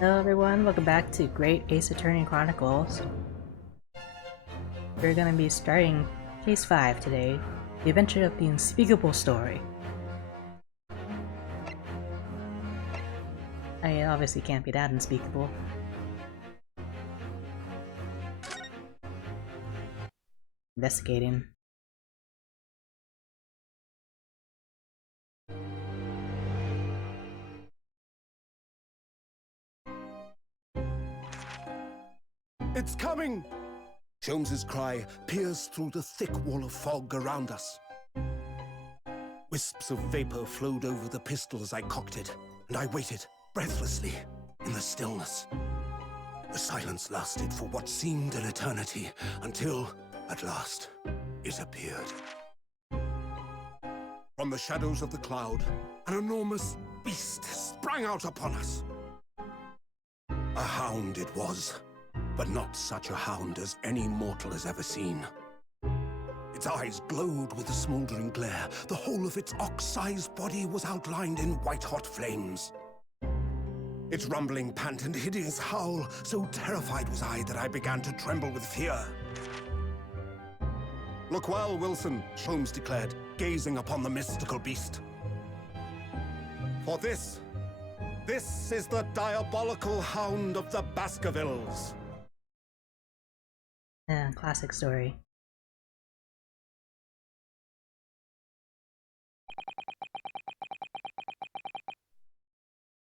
Hello everyone, welcome back to Great Ace Attorney Chronicles. We're gonna be starting Case 5 today, The Adventure of the Unspeakable Story. I mean, it obviously can't be that unspeakable. Investigating. It's coming! Sholmes's cry pierced through the thick wall of fog around us. Wisps of vapor flowed over the pistol as I cocked it, and I waited, breathlessly, in the stillness. The silence lasted for what seemed an eternity, until, at last, it appeared. From the shadows of the cloud, an enormous beast sprang out upon us. A hound it was. But not such a hound as any mortal has ever seen. Its eyes glowed with a smoldering glare. The whole of its ox-sized body was outlined in white-hot flames. Its rumbling pant and hideous howl, so terrified was I that I began to tremble with fear. "Look well, Wilson," Sholmes declared, gazing upon the mystical beast. "For this is the diabolical hound of the Baskervilles." Yeah, classic story.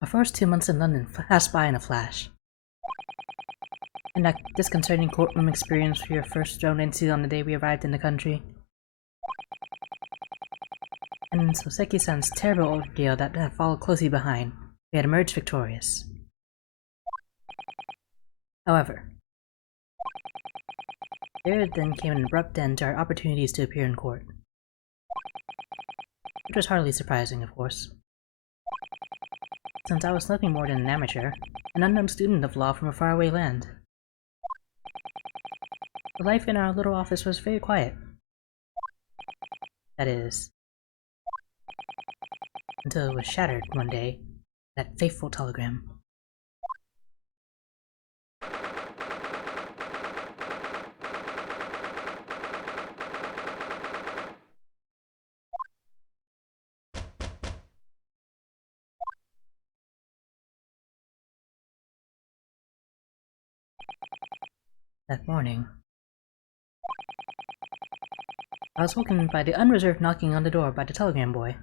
Our first 2 months in London passed by in a flash. And that disconcerting courtroom experience we were first thrown into on the day we arrived in the country. And Soseki-san's terrible ordeal that had followed closely behind, we had emerged victorious. However, there then came an abrupt end to our opportunities to appear in court. Which was hardly surprising, of course, since I was nothing more than an amateur, an unknown student of law from a faraway land. The life in our little office was very quiet. That is, until it was shattered one day, that fateful telegram. That morning, I was woken by the unreserved knocking on the door by the telegram boy.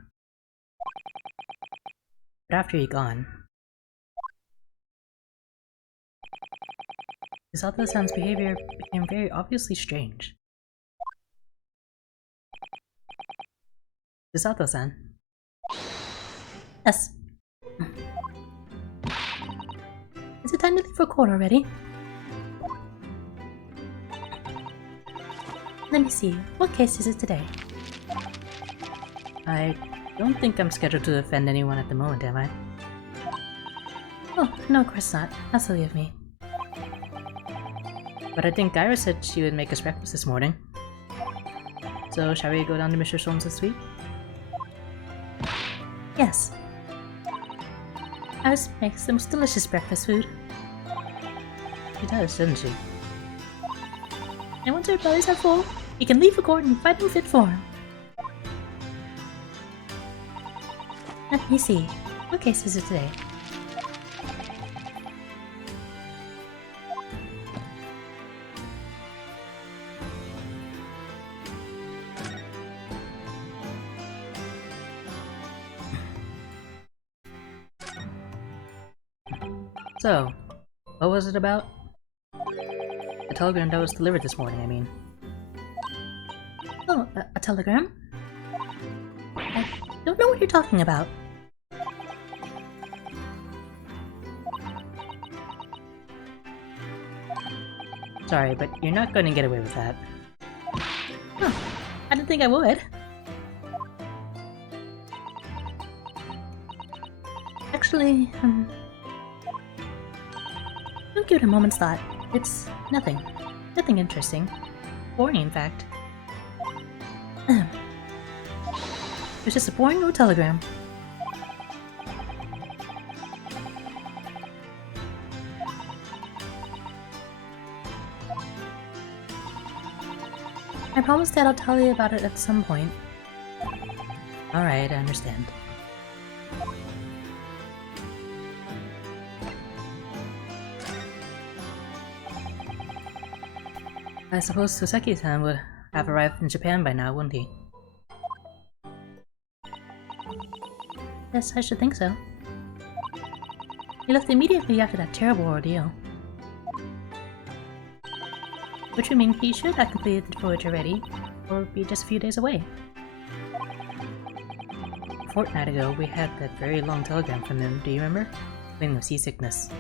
But after he'd gone, Misato-san's behavior became very obviously strange. Misato-san? Yes. Is it time to leave for court already? Let me see, what case is it today? I don't think I'm scheduled to defend anyone at the moment, am I? Oh, no, of course not. How silly of me. But I think Gyra said she would make us breakfast this morning. So, shall we go down to Mr. Sholmes this week? Yes. Iris makes the most delicious breakfast food. She does, doesn't she? And once our bellies are full, we can leave the court in fighting fit form. Let me see. What case is it today? So, what was it about? The telegram that was delivered this morning, I mean. Oh, a telegram? I don't know what you're talking about. Sorry, but you're not going to get away with that. Huh, I didn't think I would. Actually, don't give it a moment's thought. It's nothing. Nothing interesting. Boring, in fact. It's just a boring old telegram. I promise that I'll tell you about it at some point. Alright, I understand. I suppose Soseki-san would have arrived in Japan by now, wouldn't he? Yes, I should think so. He left immediately after that terrible ordeal. Which would mean he should have completed the voyage already, or be just a few days away. A fortnight ago, we had that very long telegram from him, do you remember? Complaining of seasickness.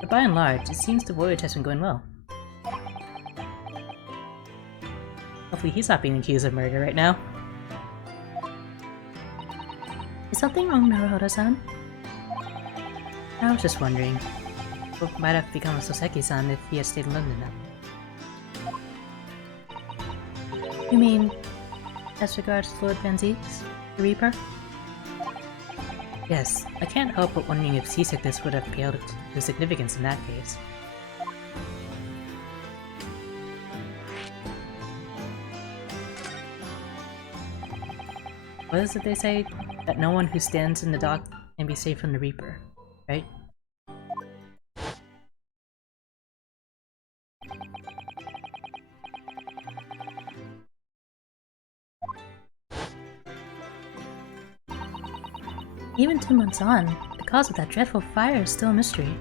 But by and large, it seems the voyage has been going well. Hopefully he's not being accused of murder right now. Is something wrong, Naruhodo-san? I was just wondering. What might have become of Soseki-san if he had stayed in London now? You mean, as regards Lord Van Zieks, the Reaper? Yes, I can't help but wondering if seasickness would have paled to significance in that case. What is it they say? That no one who stands in the dock can be safe from the Reaper, right? Even 2 months on, the cause of that dreadful fire is still a mystery.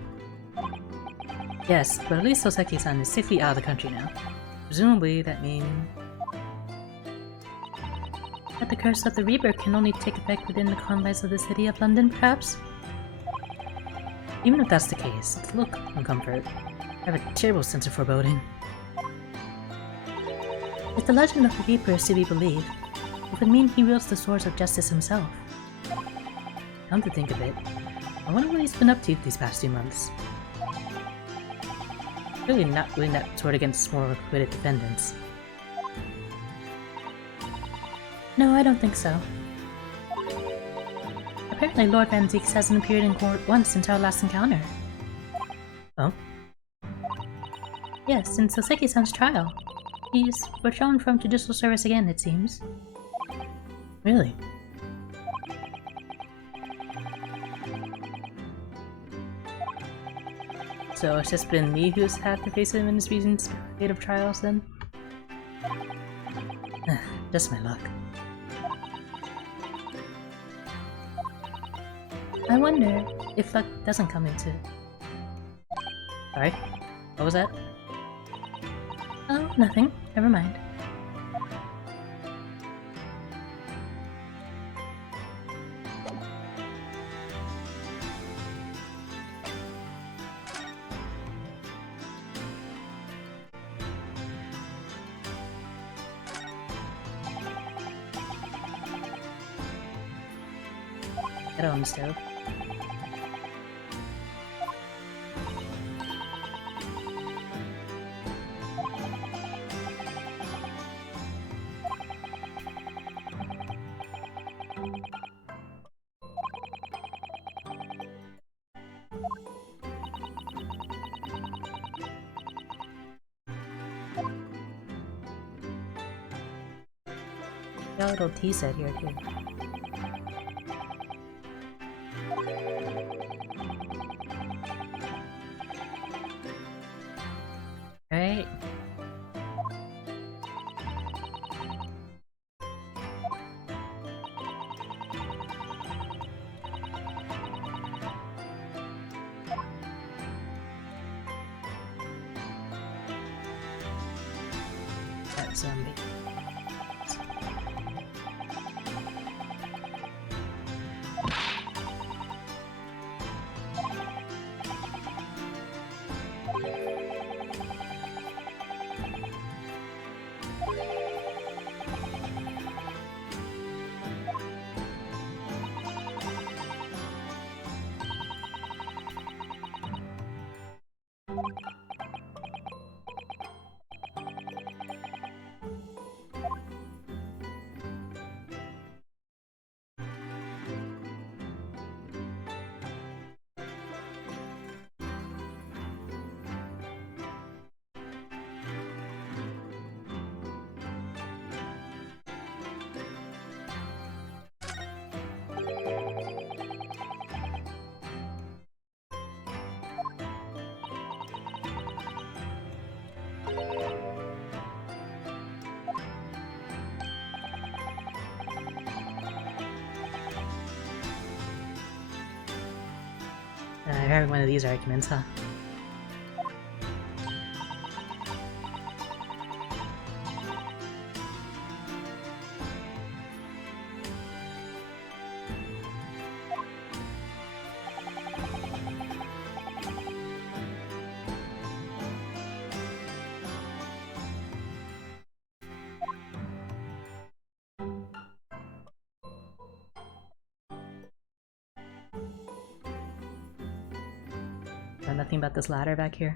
Yes, but at least Soseki-san is safely out of the country now. Presumably, that means that the curse of the Reaper can only take effect within the confines of the city of London, perhaps? Even if that's the case, it's a little uncomfort. I have a terrible sense of foreboding. If the legend of the Reaper is to be believed, it would mean he wields the swords of justice himself. Come to think of it, I wonder what he's been up to these past 2 months. Really not wielding that sword against more acquitted defendants. No, I don't think so. Apparently Lord Van Zieks hasn't appeared in court once since our last encounter. Oh? Yes, since Soseki-san's trial. He's withdrawn from judicial service again, it seems. Really? So it's just been me who's had to face him in his recent spate of trials then? Just my luck. I wonder if luck doesn't come into... Sorry? What was that? Oh, nothing. Never mind. Get on the stove. Got a little tea set here too. Right. That zombie. You're having one of these arguments, huh? Nothing about this ladder back here.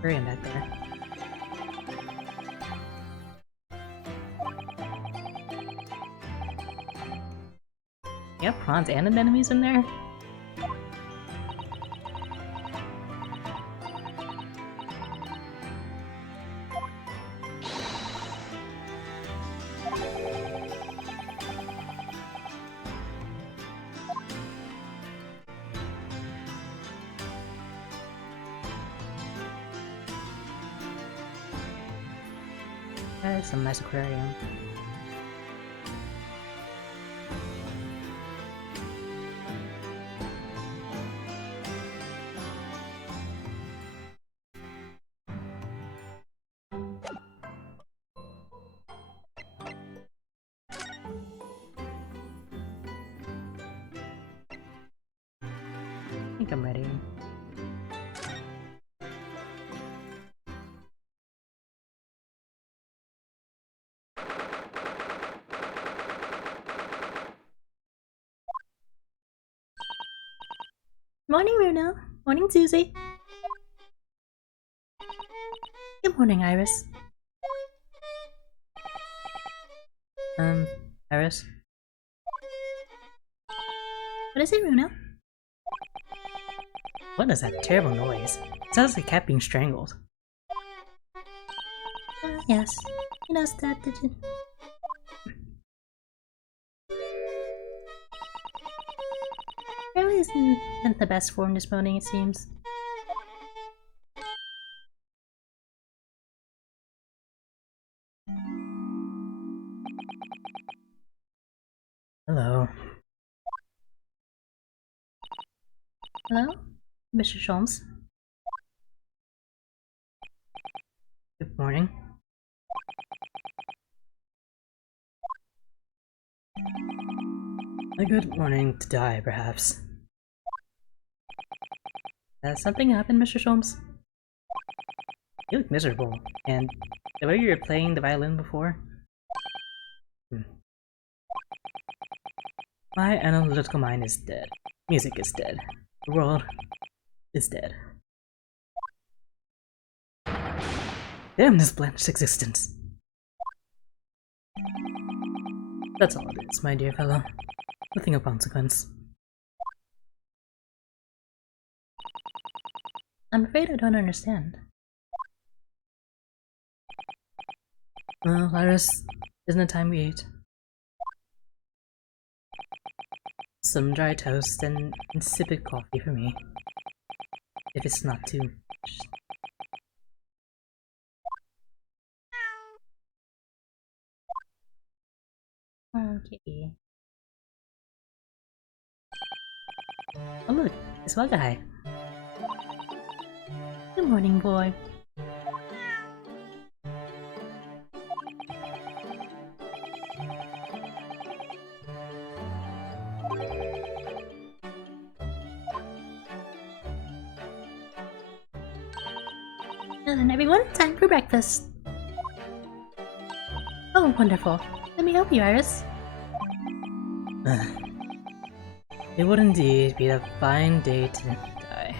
Hurry back there. You have prawns and anemones in there? There's some nice aquarium. I think I'm ready. Morning, Runo. Morning, Susie. Good morning, Iris. Iris? What is it, Runo? What is that terrible noise? It sounds like a cat being strangled. Yes. You noticed that, did you? Really isn't the best form this morning, it seems. Hello. Hello? Mr. Sholmes? Good morning. A good morning to die, perhaps. Has something happened, Mr. Sholmes? You look miserable, and the way you were playing the violin before? My analytical mind is dead. Music is dead. The world is dead. Damn this blanched existence. That's all it is, my dear fellow. Nothing of consequence. I'm afraid I don't understand. Well, Iris, isn't it time we ate? Some dry toast and insipid coffee for me. If it's not too much. Okay. Oh look, it's one guy. Good morning, boy. And everyone, time for breakfast. Oh, wonderful. Let me help you, Iris. It would indeed be a fine day to die.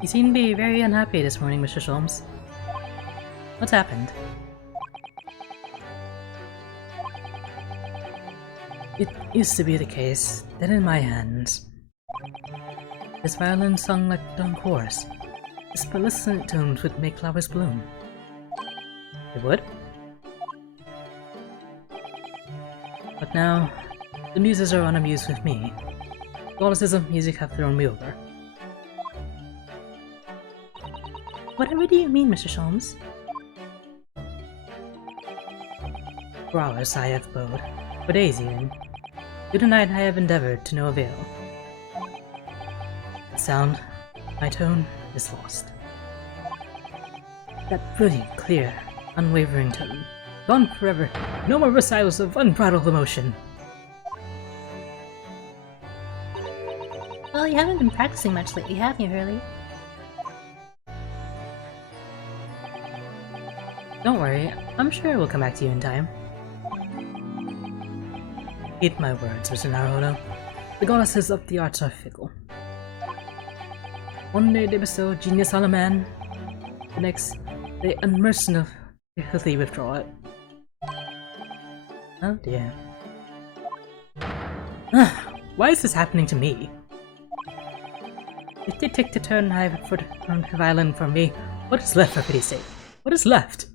You seem to be very unhappy this morning, Mr. Sholmes. What's happened? It used to be the case that in my hands, this violin sung like a dumb chorus. Its pearlescent tones would make flowers bloom. It would? But now, the muses are unamused with me. Goddesses of music have thrown me over. Whatever do you mean, Mr. Sholmes? For hours I have bowed, for days even. Through the night I have endeavored to no avail. The sound, my tone, is lost. That brilliant, clear, unwavering tone, gone forever, no more recitals of unbridled emotion. Well, you haven't been practicing much lately, have you, Hurley? Don't worry, I'm sure it will come back to you in time. Heed my words, Mr. Naruto. The goddesses of the arts are fickle. One day they bestow genius on a man, the next they unmercifully withdraw it. Oh dear. Why is this happening to me? If they take the turn I have for the violin from me, what is left for pity's sake? What is left?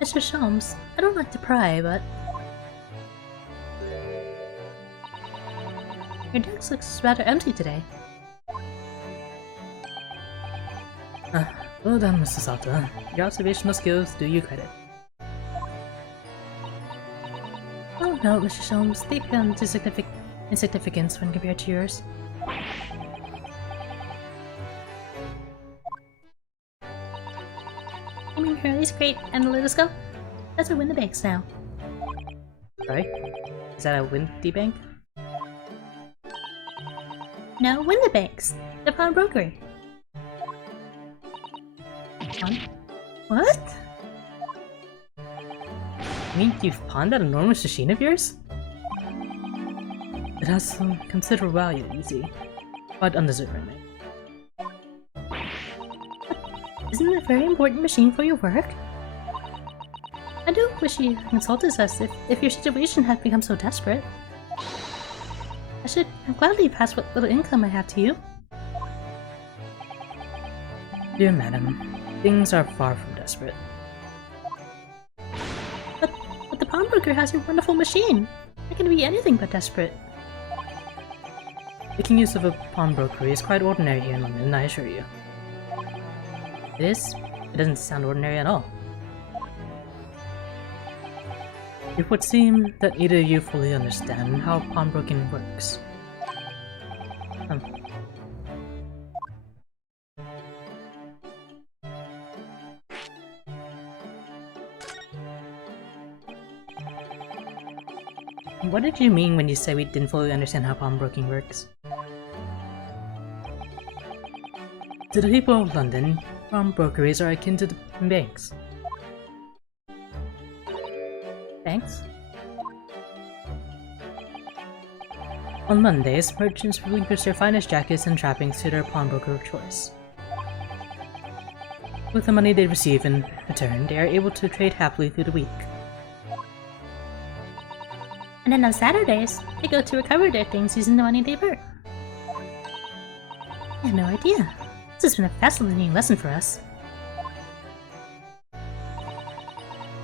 Mr. Sholmes, I don't like to pry, but... your desk looks rather empty today. Well done, Mr. Sato. Your observational skills do you credit. Oh no, Mr. Sholmes, they become insignificance when compared to yours. You mean Hurley's great analytoscope? That's a Winnebags now. Sorry? Is that a Windy Bank? No, Winnebags! The pawnbrokery. What? You mean you've pawned that enormous machine of yours? It has some considerable value, you see. But undeservingly. Isn't it a very important machine for your work? I do wish you consulted us if your situation had become so desperate. I should gladly pass what little income I have to you. Dear madam, things are far from desperate. But the pawnbroker has your wonderful machine. It can be anything but desperate. Making use of a pawnbrokery is quite ordinary here in London, I assure you. It is? It doesn't sound ordinary at all. It would seem that neither of you fully understand how pawnbroking works. What did you mean when you said we didn't fully understand how pawnbroking works? To the people of London, pawnbrokeries are akin to the banks. Thanks. On Mondays, merchants relinquish their finest jackets and trappings to their pawnbroker of choice. With the money they receive in return, they are able to trade happily through the week. And then on Saturdays, they go to recover their things using the money they've earned. I had no idea. This has been a fascinating lesson for us.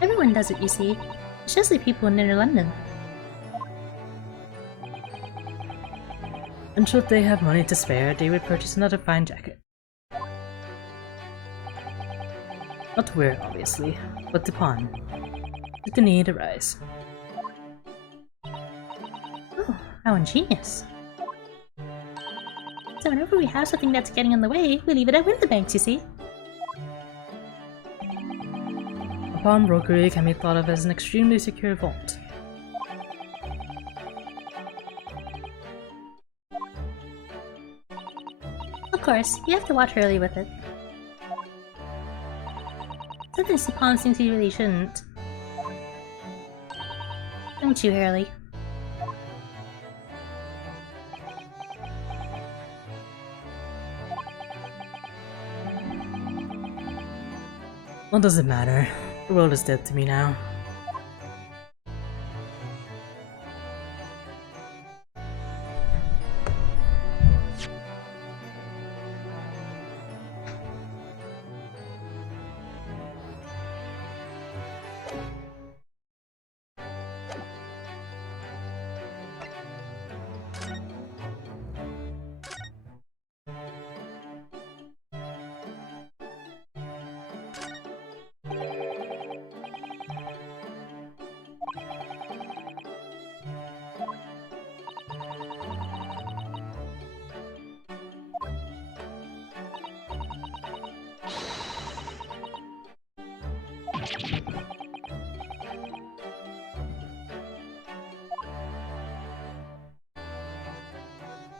Everyone does it, you see, especially people in inner London. And should they have money to spare, they would purchase another fine jacket. Not to wear, obviously, but to pawn, should the need arise. Oh, how ingenious. So whenever we have something that's getting in the way, we leave it at Winterbanks, you see? A pawnbrokery can be thought of as an extremely secure vault. Of course, you have to watch Hurley with it. Sometimes the pawns things he really shouldn't. Don't you, Hurley? What does it matter? The world is dead to me now.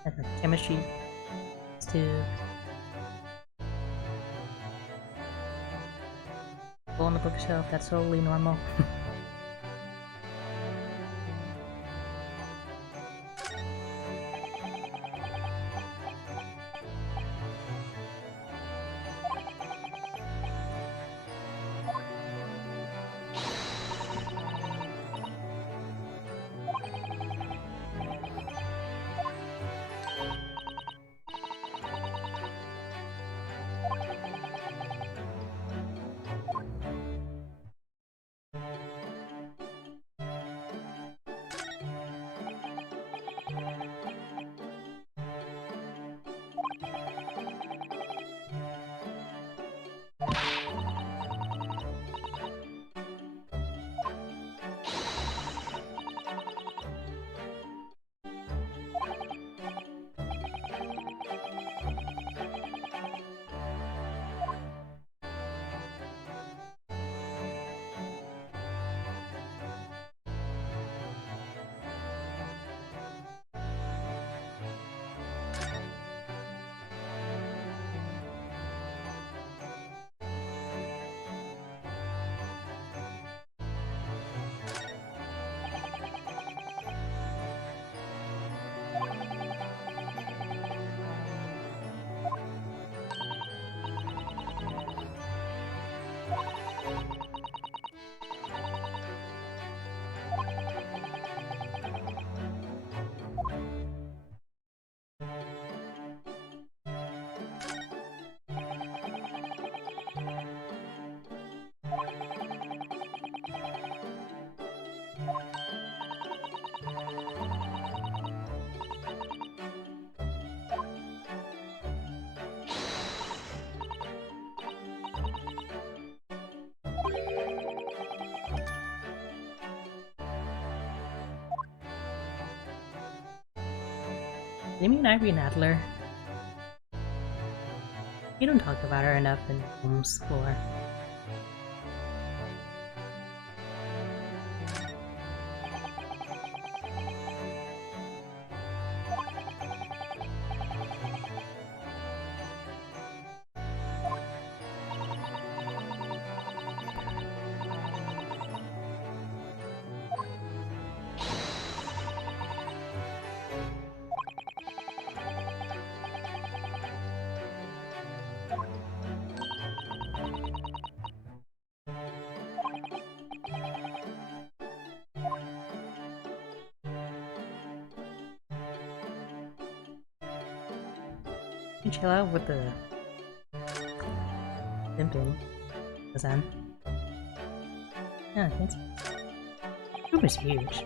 And the chemistry to go on the bookshelf, that's totally normal. You mean Irene Adler? You don't talk about her enough in Holmes lore. You chill out with the pimping. Kazan. Yeah, I think so. The room is huge.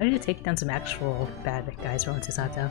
I need to take down some actual bad guys rolling to Sato.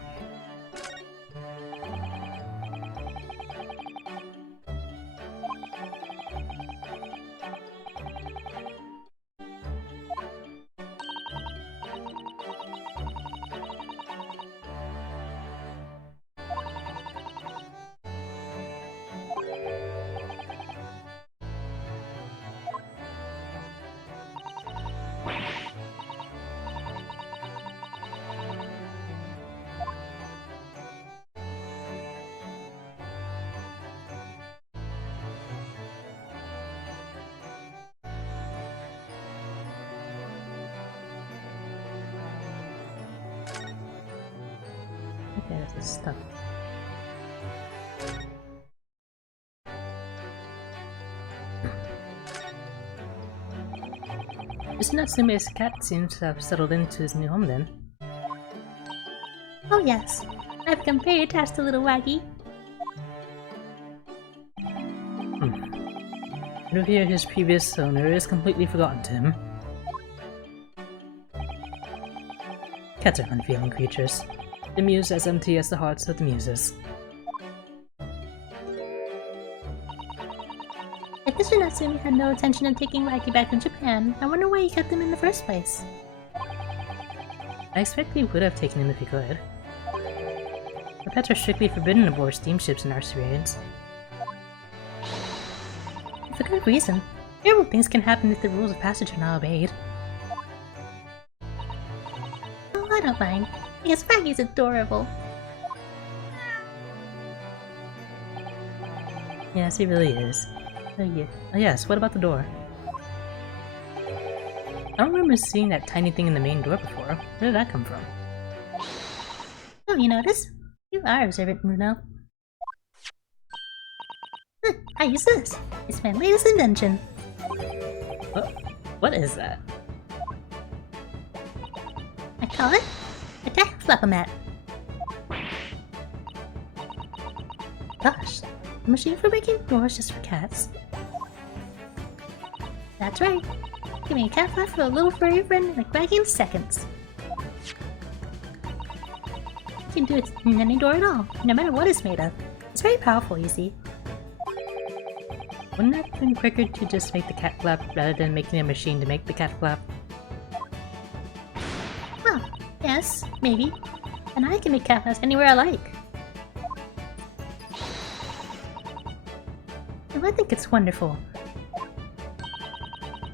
Okay, this is stuff. Mr. Natsume's cat seems to have settled into his new home then. Oh yes, I've become very attached to little Waggy. It would appear his previous owner is completely forgotten to him. Cats are unfeeling creatures. The muse as empty as the hearts of the muses. If Mr. Natsume had no intention of taking Waggy back to Japan, I wonder why he kept him in the first place. I expect he would have taken him if he could. The pets are strictly forbidden aboard steamships in our experience. For good reason. Terrible things can happen if the rules of passage are not obeyed. Oh, I don't mind, because Waggy's adorable. Yes, he really is. Yeah. Oh yes, what about the door? I don't remember seeing that tiny thing in the main door before. Where did that come from? Oh, you notice? You are observant, Muno. I use this. It's my latest invention. What is that? I call it a cat flapomat. Gosh, a machine for making doors just for cats. That's right. Give me a cat flap for a little furry friend like Waggy in seconds. You can do it in any door at all, no matter what it's made of. It's very powerful, you see. Wouldn't it have been quicker to just make the cat flap rather than making a machine to make the cat flap? Well, yes, maybe. And I can make cat flaps anywhere I like. Oh, I think it's wonderful.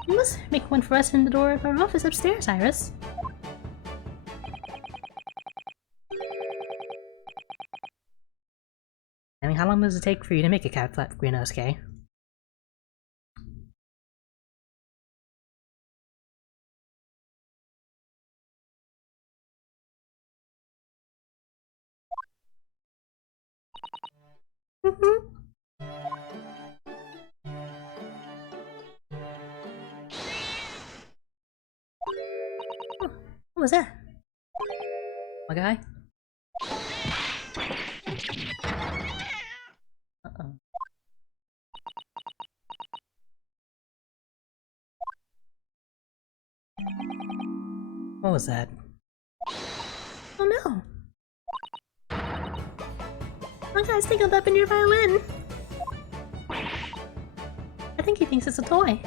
You must make one for us in the door of our office upstairs, Iris. I mean, how long does it take for you to make a cat flap, Greenhouse-K? What was that? My guy? Uh-oh. What was that? Oh no! My guy's tangled up in your violin! I think he thinks it's a toy.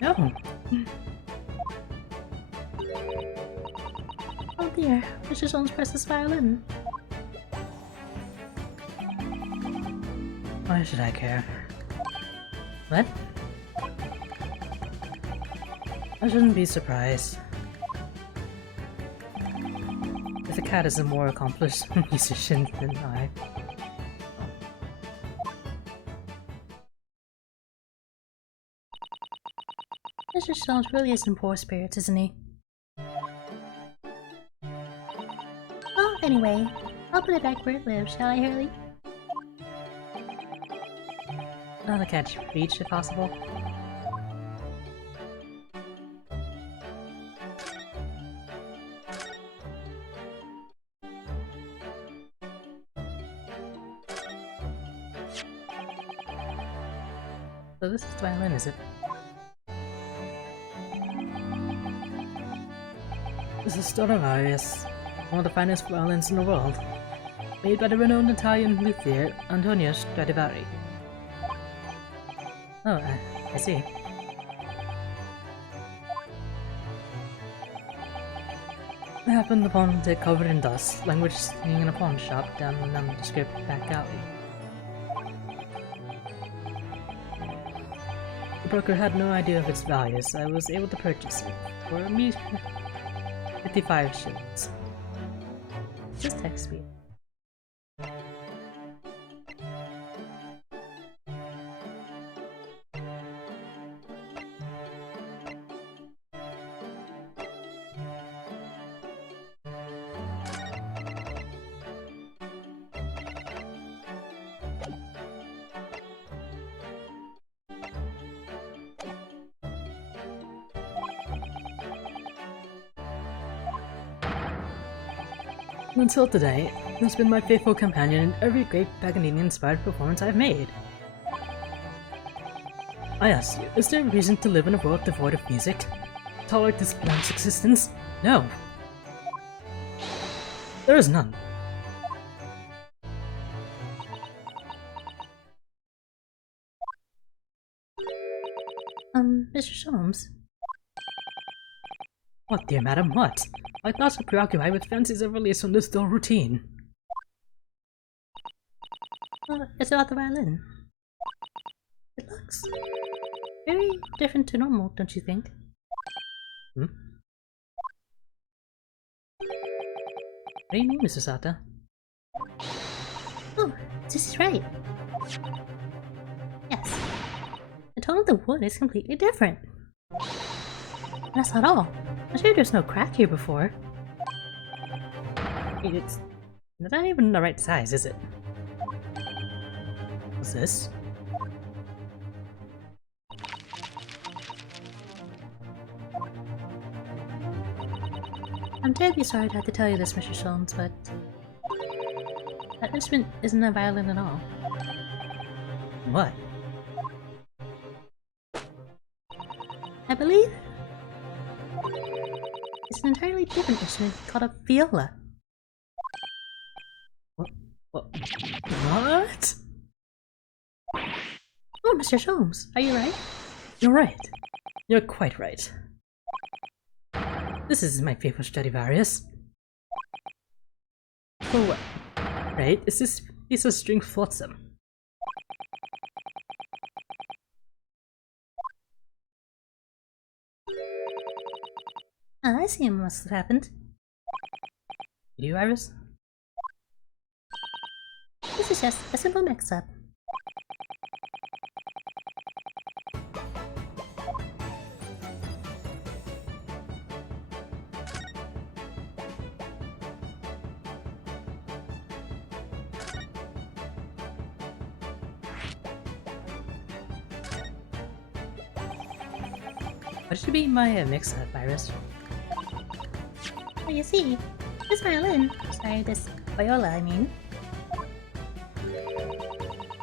No. Oh dear, Mr. Jones presses violin. Why should I care? What? I shouldn't be surprised. If the cat is a more accomplished musician than I. Mr. Jones really is in poor spirits, isn't he? Well, anyway, I'll put it back where it lives, shall I, Hurley? I'll catch reach if possible. So this is the violin, is it? This is Stradivarius, one of the finest violins in the world, made by the renowned Italian luthier Antonio Stradivari. Oh, I see. I happened upon it covered in dust, languishing in a pawn shop down the nondescript back alley. The broker had no idea of its value, so I was able to purchase it for a mere 55 shillings. Just text me. Until today, it has been my faithful companion in every great Paganini-inspired performance I've made. I ask you, is there a reason to live in a world devoid of music? Tolerate this blank's existence? No. There is none. Mr. Sholmes? What, dear madam, what? My thoughts are preoccupied with fancies of release from this dull routine. It's about the violin. It looks very different to normal, don't you think? Hmm? What do you mean, Mr. Sata? Oh, this is right. Yes. The tone of the wood is completely different. That's not all. I'm sure there's no crack here before. It's not even the right size, is it? What's this? I'm terribly sorry to have to tell you this, Mr. Sholmes, but that instrument isn't a violin at all. What? I believe it's an entirely different instrument called a viola. What? Oh, Mr. Sholmes, are you right? You're right. You're quite right. This is my favorite Stradivarius. For what? Right? Is this piece of string flotsam? I see what must have happened. Did you, Iris? This is just a simple mix-up. What should be my mix-up, Iris? Well, you see, this violin, sorry, this viola, I mean,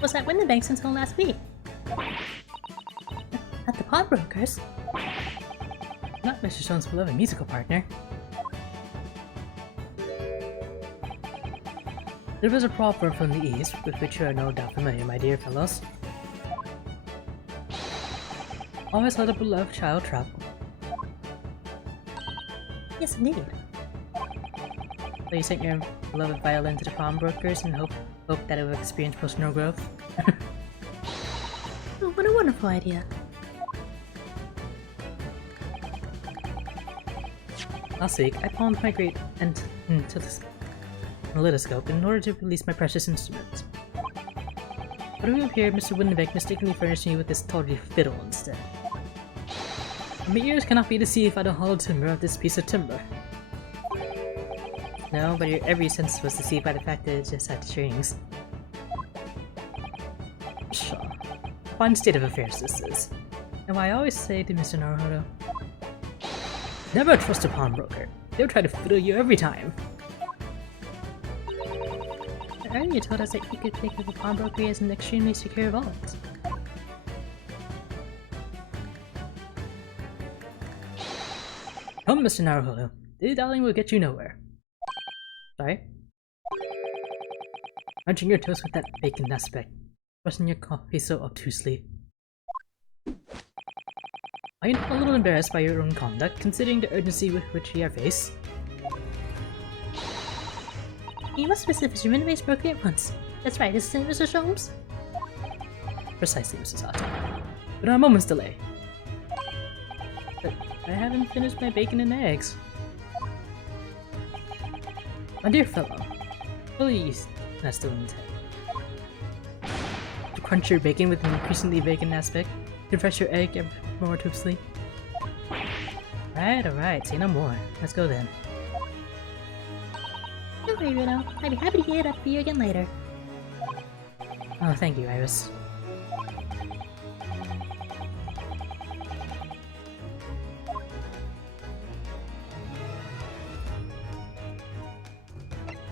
was at Windenbanks until last week. At the pawnbroker's. Not Mr. Stone's beloved musical partner. There was a proverb from the East, with which you are no doubt familiar, my dear fellows. Always let a beloved child travel. Yes, indeed. So you sent your beloved violin to the pawnbrokers and hope that it will experience personal growth? Oh, what a wonderful idea. Last week, I pawned my great stereoscope in order to release my precious instrument. But we appeared, Mr. Winnebeck mistakenly furnished me with this tawdry fiddle instead. My ears cannot be deceived by the hollow timber of this piece of timber. No, but your every sense was deceived by the fact that it just had strings. Pshaw. A fine state of affairs this is. And why I always say to Mr. Naruhodo, never trust a pawnbroker. They'll try to fiddle you every time. Earlier told us that you could think of a pawnbroker as an extremely secure vault. Come, Mr. Naruhodo. Dilly-dallying will get you nowhere. Sorry? Munching your toast with that vacant aspect. Pressing your coffee so obtusely. Are you not a little embarrassed by your own conduct, considering the urgency with which we are faced? You must visit Mr. Winneback's broker at once. That's right, isn't it, Mr. Sholmes? Precisely, Mrs. Otto. But a moment's delay. But I haven't finished my bacon and eggs. My dear fellow, please, that's still in to crunch your bacon with an increasingly vacant aspect, to refresh your egg ever more obtusely. Alright, say no more. Let's go then. Don't worry, Runo. I'd be happy to get it up for you again later. Oh, thank you, Iris.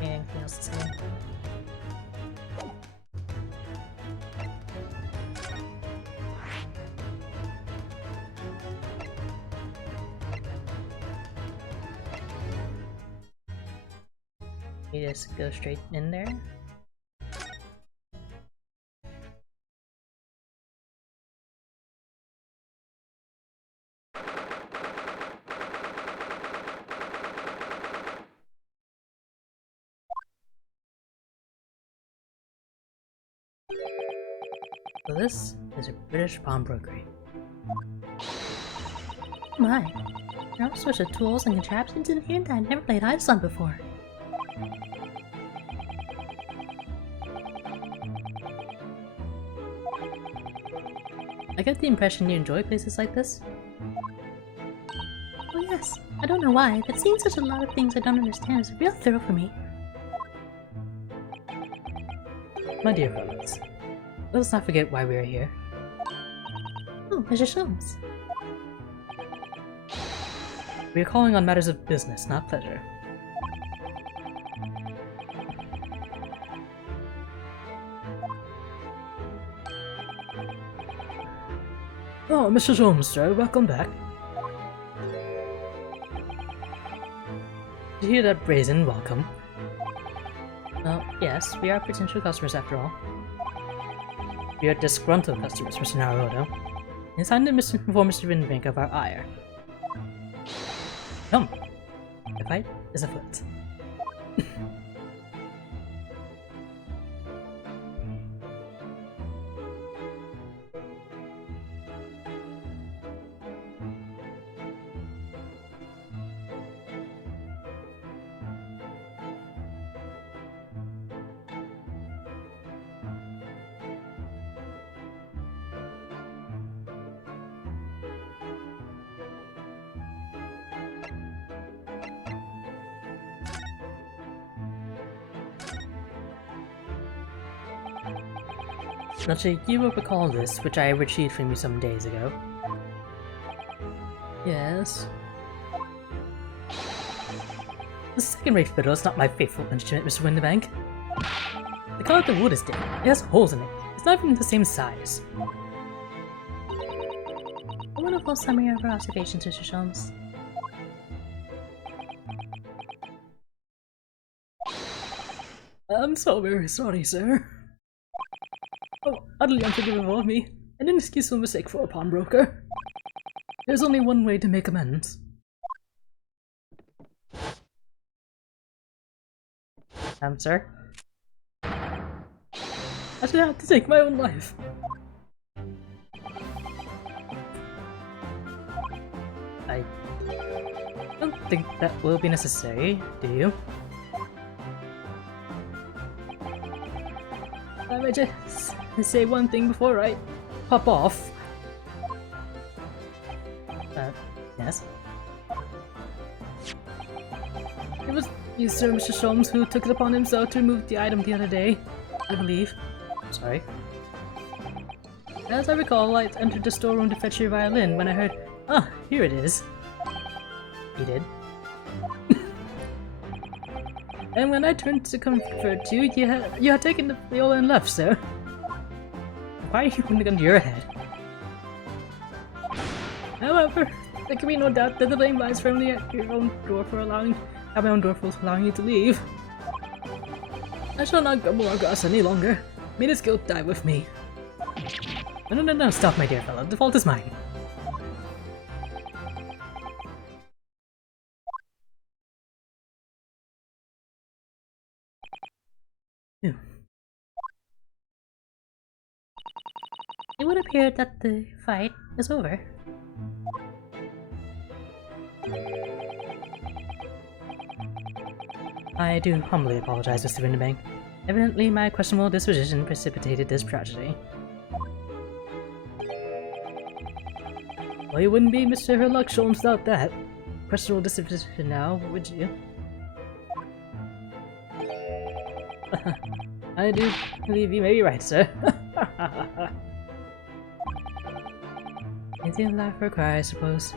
Anything else to say? You just go straight in there? So this is a British pawnbrokery. Oh my. There are all sorts of tools and contraptions in here that I've never laid eyes on before. I get the impression you enjoy places like this. Oh yes. I don't know why, but seeing such a lot of things I don't understand is a real thrill for me. My dear fellows, let us not forget why we are here. Oh, Mr. Sholmes. We are calling on matters of business, not pleasure. Oh, Mr. Sholmes, sir, welcome back. Did you hear that brazen welcome? Well, yes, we are potential customers after all. We are disgruntled customers, Mr. Naruhodo. It's time to inform Mr. Winbank of our ire. Come! The fight is afoot. Naturally, you will recall this, which I retrieved from you some days ago. Yes. The second-rate fiddle is not my faithful instrument, Mr. Winnebank. The color of the wood is different. It has holes in it. It's not even the same size. A wonderful summary of our observations, Mr. Sholmes. I'm so very sorry, sir. Oh, utterly unforgivable of me. An inexcusable mistake for a pawnbroker. There's only one way to make amends. Sir? I should have to take my own life. I don't think that will be necessary, do you? I might just say one thing before I pop off. Yes? It was you, Sir Mr. Sholmes, who took it upon himself to remove the item the other day, I believe. Sorry? As I recall, I entered the storeroom to fetch your violin when I heard, "Ah, here it is." You did? And when I turned to comfort you, you had taken the viola and left, sir. Why are you putting a gun to your head? However, there can be no doubt that the blame lies firmly at your own door for allowing you to leave. I shall not grumble or goss any longer. May his guilt die with me. No, stop, my dear fellow. The fault is mine. Phew. It would appear that the fight is over. I do humbly apologize, Mr. Winterbank. Evidently, my questionable disposition precipitated this tragedy. Well, you wouldn't be Mr. Herlock Sholmes without that. Questionable disposition now, would you? I do believe you may be right, sir. Is it a laugh or cry, I suppose?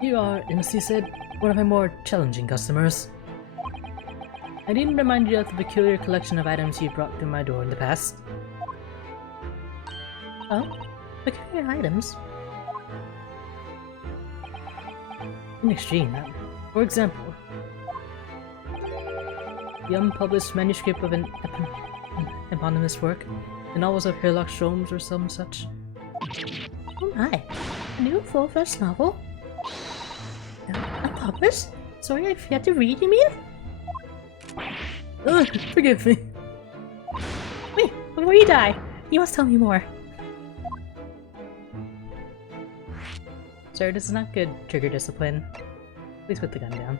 You are, as he said, one of my more challenging customers. I didn't remind you of the peculiar collection of items you brought through my door in the past. Oh? Peculiar items? In extreme, for example, the unpublished manuscript of an eponymous work, the novels of Herlock Sholmes or some such. Oh my! A new full-fledged novel? Unpublished? Sorry, I've yet to read, you mean? Ugh, forgive me. Wait, before you die, you must tell me more. Sir, this is not good trigger discipline. Please put the gun down.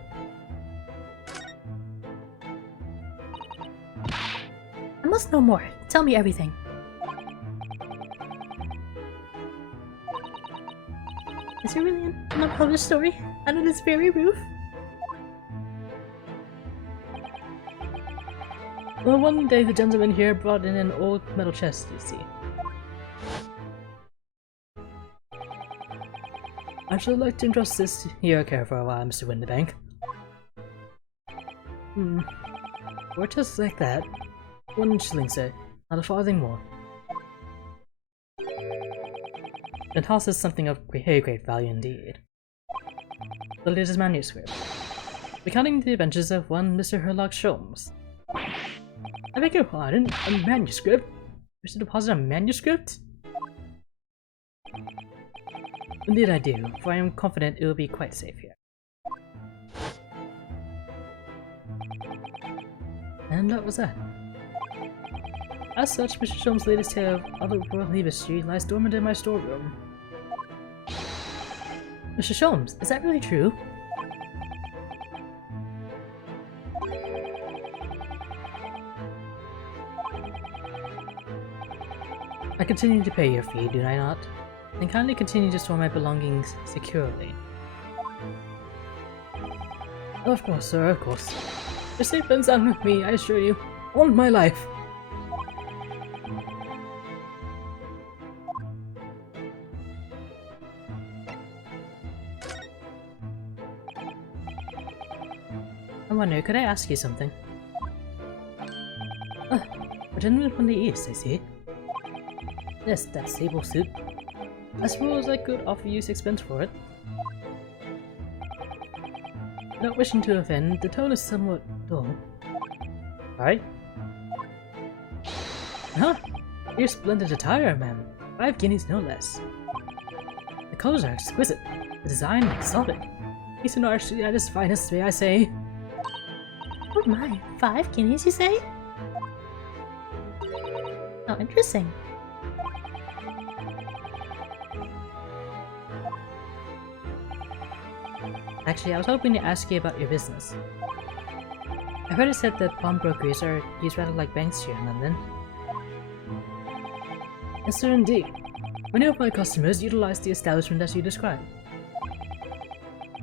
I must know more. Tell me everything. Is there really an unpublished story under this very roof? Well, one day the gentleman here brought in an old metal chest, you see. I should like to entrust this to your care for a while, Mr. Winterbank. For chests like that, 1 shilling, sir, not a farthing more. It houses something of very great value indeed. The latest manuscript, recounting the adventures of one Mr. Herlock Sholmes. I beg your pardon, a manuscript? Wish to deposit a manuscript? Indeed I do, for I am confident it will be quite safe here. And that was that. As such, Mr. Sholmes' latest tale of otherworldly mystery lies dormant in my storeroom. Mr. Sholmes, is that really true? I continue to pay your fee, do I not? And kindly continue to store my belongings securely. Of course, sir, of course. You're safe and sound with me, I assure you. On my life! I wonder, could I ask you something? A gentleman from the east, I see. Yes, that sable suit. I suppose I could offer you 6 for it. Not wishing to offend, the tone is somewhat dull. Alright. Huh? Your splendid attire, ma'am. 5 guineas no less. The colors are exquisite. The design is solid. These are actually at its finest, may I say. Oh my, 5 guineas, you say? Oh, interesting. Actually, I was hoping to ask you about your business. I heard it said that pawnbrokers are used rather like banks here in London. Yes, sir, indeed. Many of my customers utilize the establishment as you described.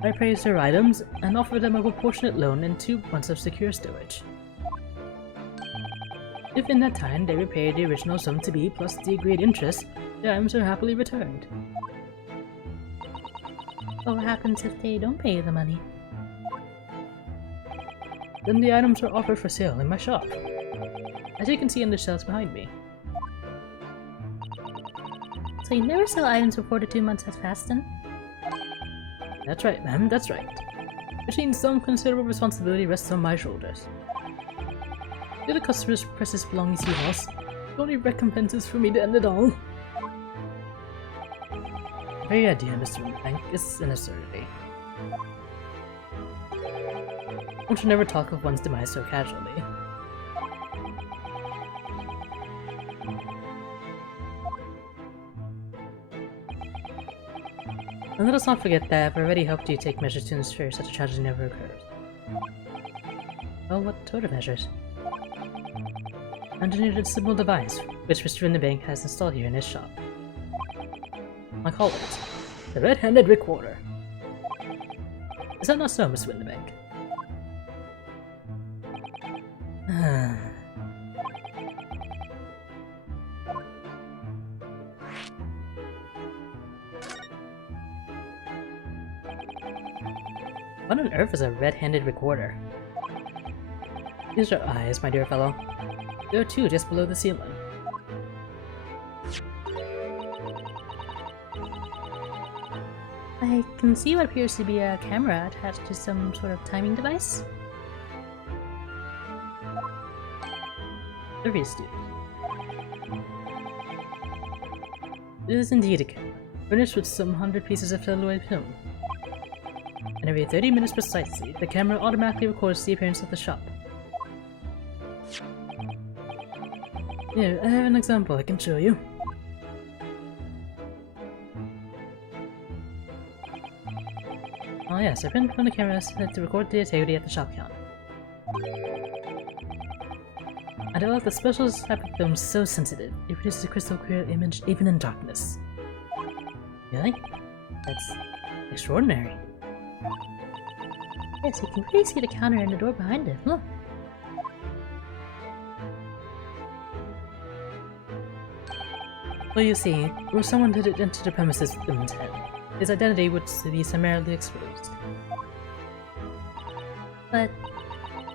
I praise their items and offer them a proportionate loan and 2 months of secure storage. If in that time they repay the original sum to me plus the agreed interest, the items are happily returned. But what happens if they don't pay you the money? Then the items are offered for sale in my shop, as you can see on the shelves behind me. So you never sell items before the 2 months has passed then? That's right, ma'am, that's right. Which means some considerable responsibility rests on my shoulders. Do the customer's precious belongings be lost? The only recompense is for me to end it all. The very idea, Mr. Bank, is an absurdity. One should never talk of one's demise so casually. And let us not forget that I've already helped you take measures to ensure such a tragedy never occurs. Well, what sort of measures? I engineered a simple device, which Mr. Winterbank has installed here in his shop. I call it the Red-Handed Recorder. Is that not so, Mr. Winterbank? What on earth is a red-handed recorder? These are eyes, my dear fellow. There are 2 just below the ceiling. I can see what appears to be a camera attached to some sort of timing device. The wrist. It is indeed a camera, furnished with some 100 pieces of celluloid film. And every 30 minutes precisely, the camera automatically records the appearance of the shop. Here, I have an example I can show you. Oh yes, I printed from the camera set to record the activity at the shop count. I developed a special type of film so sensitive, it produces a crystal clear image even in darkness. Really? That's extraordinary. Yes, you can clearly see the counter and the door behind it. Look. Well, you see, where someone did it into the premises with intent, his identity would be summarily exposed. But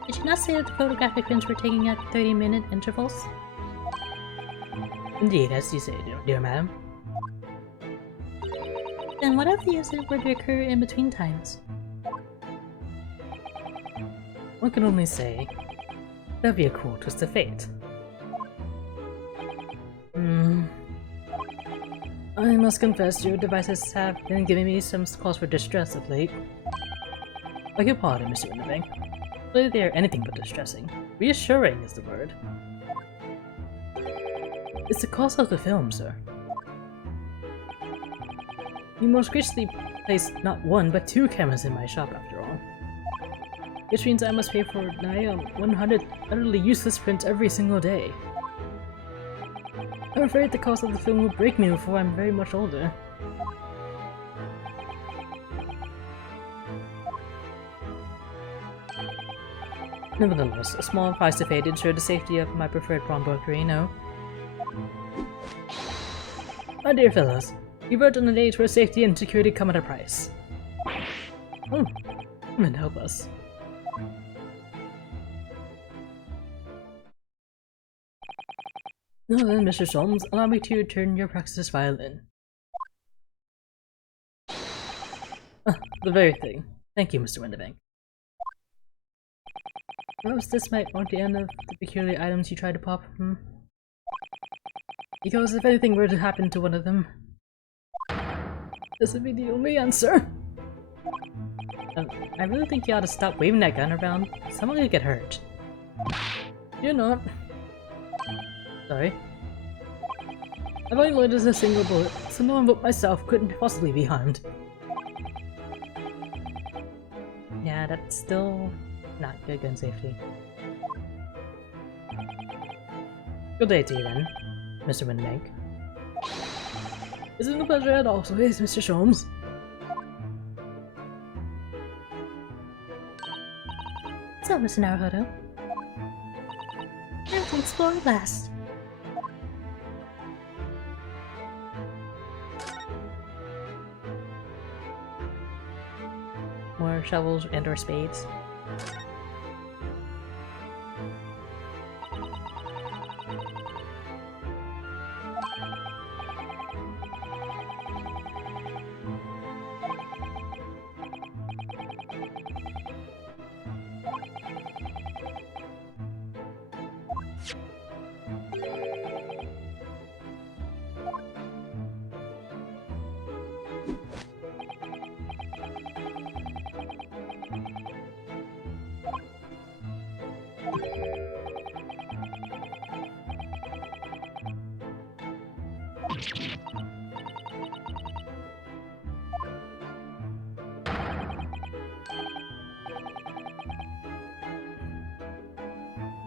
did you not say that the photographic prints were taken at 30-minute intervals? Indeed, as you say, dear madam. Then what if the incident were to occur in between times? One can only say, that'd be a cruel twist of fate. I must confess your devices have been giving me some cause for distress of late. Beg your pardon, Mr. Winterbank. Clearly they are anything but distressing. Reassuring is the word. It's the cost of the film, sir. You most graciously placed not 1 but 2 cameras in my shop after all. Which means I must pay for nigh 100 utterly useless prints every single day. I'm afraid the cost of the film will break me before I'm very much older. Nevertheless, a small price to pay to ensure the safety of my preferred pawnbrokery, no? My dear fellows, we worked on an age where safety and security come at a price. Oh, and help us. Now then, Mr. Solms, allow me to return your Praxis violin. The very thing. Thank you, Mr. Winterbank. Perhaps this might mark the end of the peculiar items you tried to pop, Because if anything were to happen to one of them, this would be the only answer. I really think you ought to stop waving that gun around. Someone could get hurt. You're not. Sorry. I've only loaded a single bullet, so no one but myself couldn't possibly be harmed. Yeah, that's still not good gun safety. Good day to you then, Mr. Windbank. It's been a pleasure as always, Mr. Sholmes. So, Mr. Naruhodo, time to explore at last. More shovels and or spades.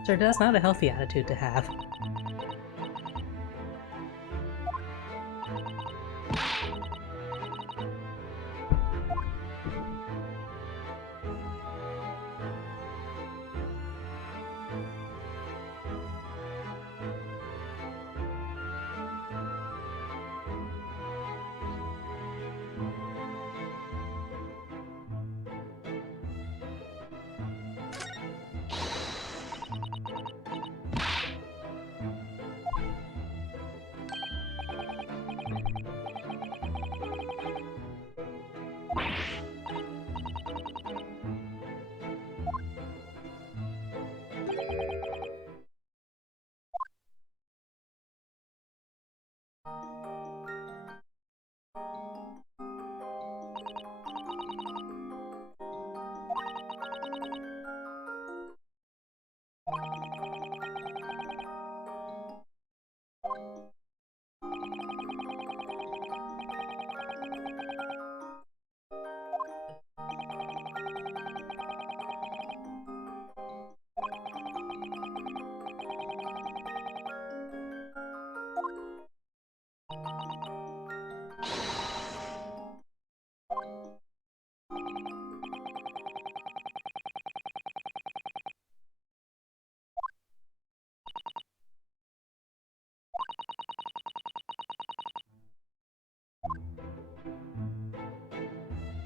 Sir, that's not a healthy attitude to have.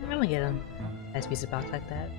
I'm gonna get a nice piece of box like that.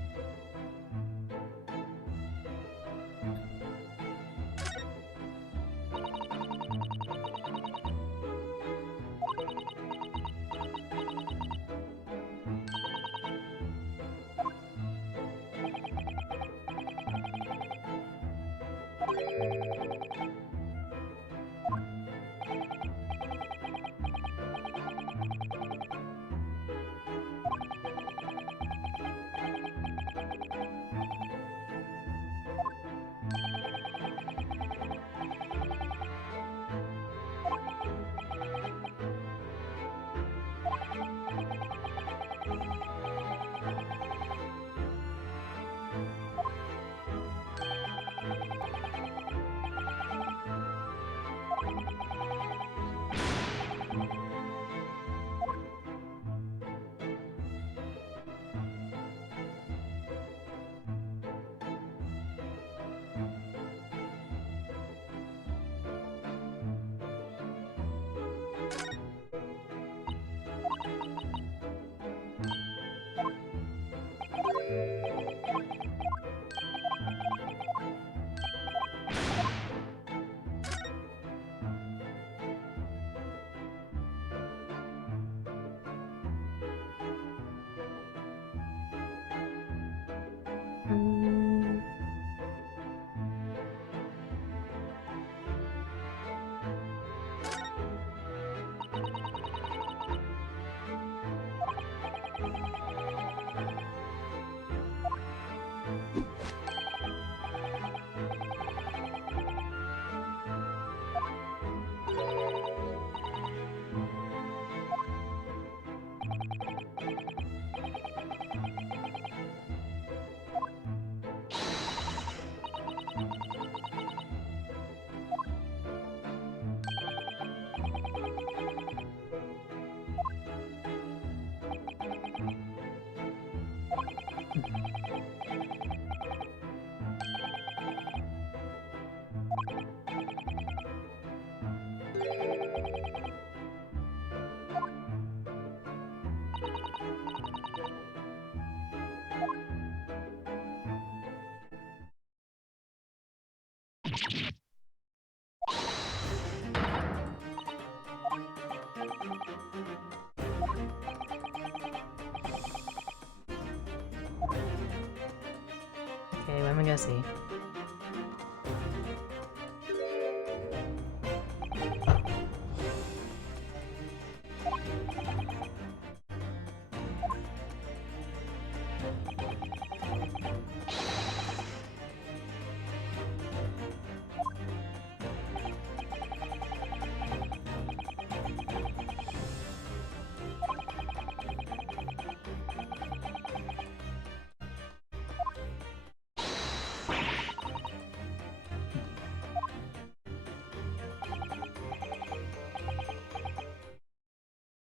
Okay, what am I gonna see?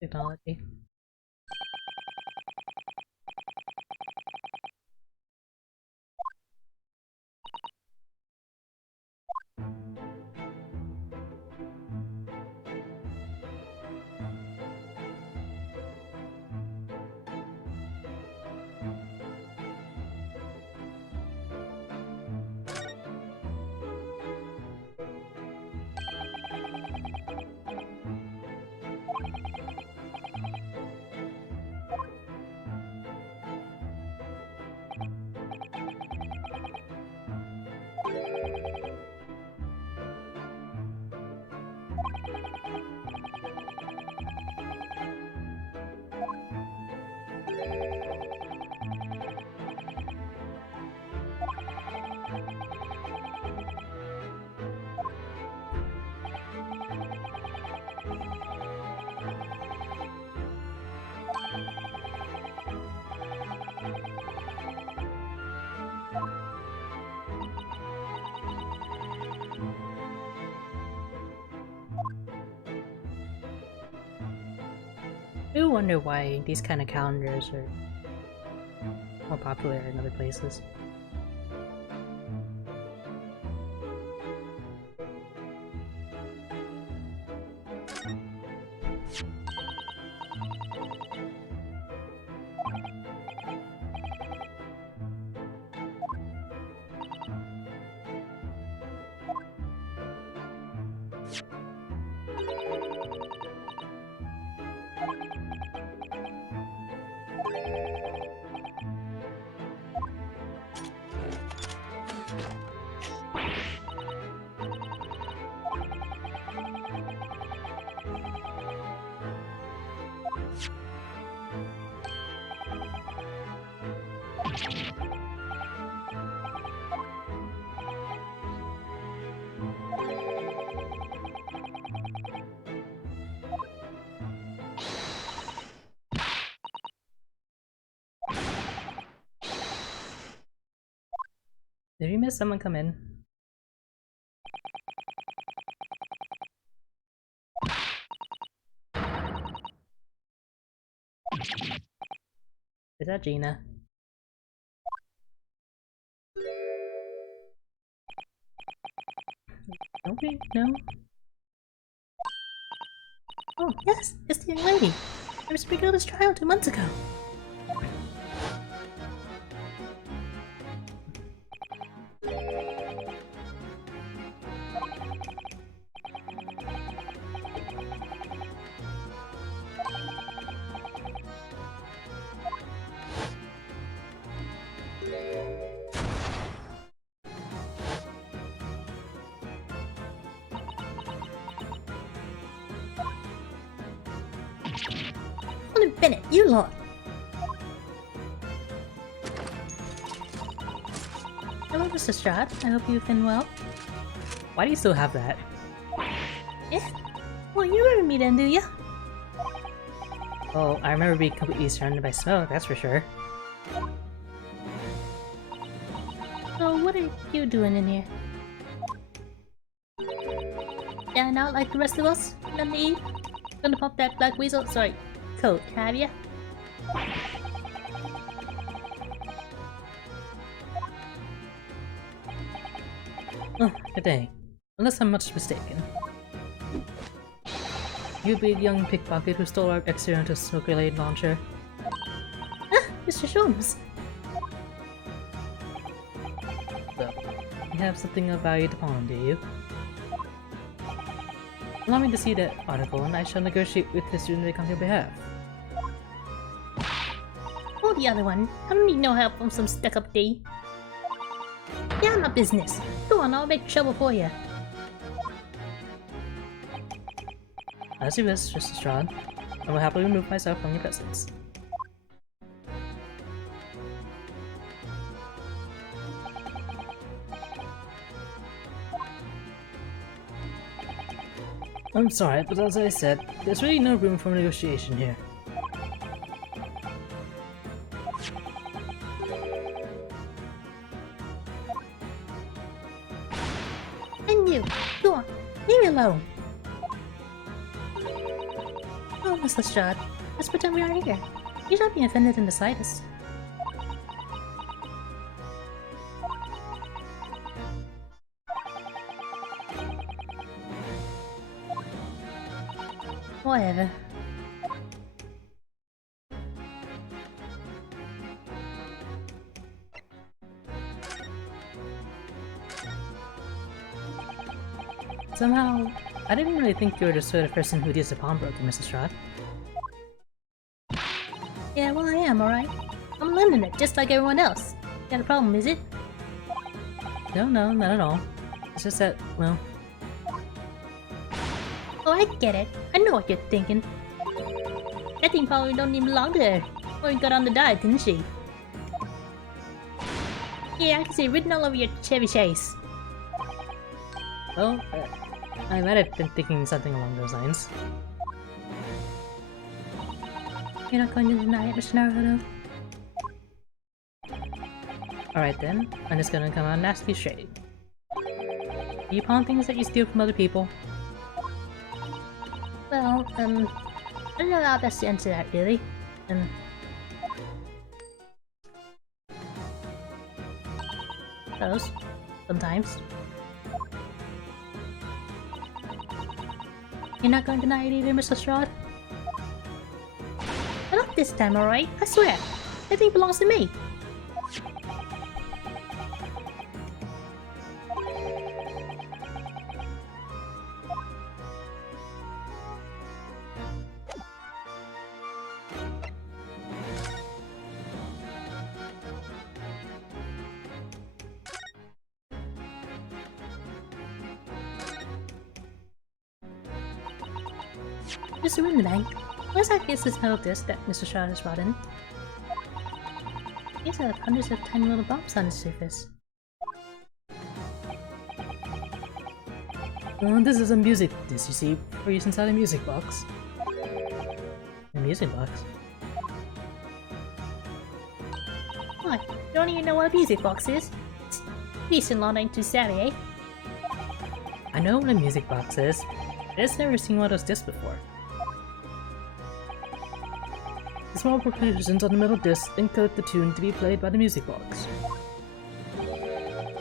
Technology. I do wonder why these kind of calendars are more popular in other places. Did we miss someone come in? Is that Gina? Don't we? No? Oh, yes, it's the young lady. I was speaking of this trial 2 months ago. Hold a minute, you lot. Mr. Strahd. I hope you've been well. Why do you still have that? Yeah? Well, you remember me then, do ya? Well, I remember being completely surrounded by smoke, that's for sure. So, what are you doing in here? Yeah, now like the rest of us? Gonna pop that black weasel, sorry, coat, have ya? Oh, good day. Unless I'm much mistaken. You be the young pickpocket who stole our accidental smoke-related launcher. Ah, Mr. Sholmes. So, you have something of value to pawn, do you? Allow me to see that article, and I shall negotiate with the student on your behalf. Oh, the other one. I don't need no help from some stuck-up D. Yeah, my business. Go on, I'll make trouble for you. As you wish, Mr. Strahd. I will happily remove myself from your presence. I'm sorry, but as I said, there's really no room for negotiation here. And you, go on, leave me alone. Oh, Mr. Strahd, let's pretend we are here. You should not be offended in the slightest. Whatever. Somehow, I didn't really think you were the sort of person who deals a pawnbroker, Mrs. Strahd. Yeah, well I am, alright? I'm learning it, just like everyone else. Got a problem, is it? No, not at all. It's just that, well, Oh, I get it. I know what you're thinking. That thing probably don't even belong to her. Or you got on the dive, didn't she? Yeah, I can see it written all over your Chevy Chase. well, I might have been thinking something along those lines. You're not going to deny it, Mr. Naruto? Alright then, I'm just gonna come out and ask you straight. Do you pawn things that you steal from other people? Well, I don't know how best to answer that, really. Those. Sometimes. You're not going to deny it either, Mr. Strahd? But not this time, alright? I swear. That thing belongs to me. Just in the bank. Where's that this metal disc that Mr. Strahd has brought in? These have hundreds of tiny little bumps on its surface. Well, this is a music disc, you see, for use inside a music box. A music box? What? You don't even know what a music box is? Decent lot ain't too savvy, eh? I know what a music box is. I've just never seen one of those discs before. The small protrusions on the metal disc encode the tune to be played by the music box.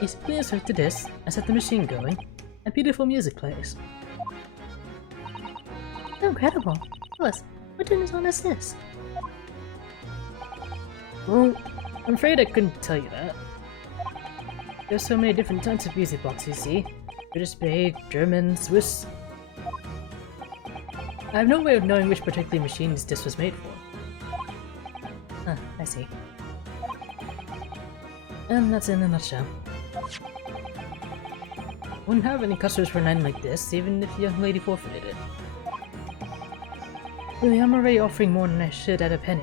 You simply insert the disc and set the machine going, and beautiful music plays. Incredible. Tell us, what tune is on this disc? Well, I'm afraid I couldn't tell you that. There's so many different types of music boxes, you see. British made, German, Swiss. I have no way of knowing which particular machine this disc was made for. Ah, I see. And that's in a nutshell. Wouldn't have any customers for a night like this, even if the young lady forfeited it. Really, I'm already offering more than I should at a penny.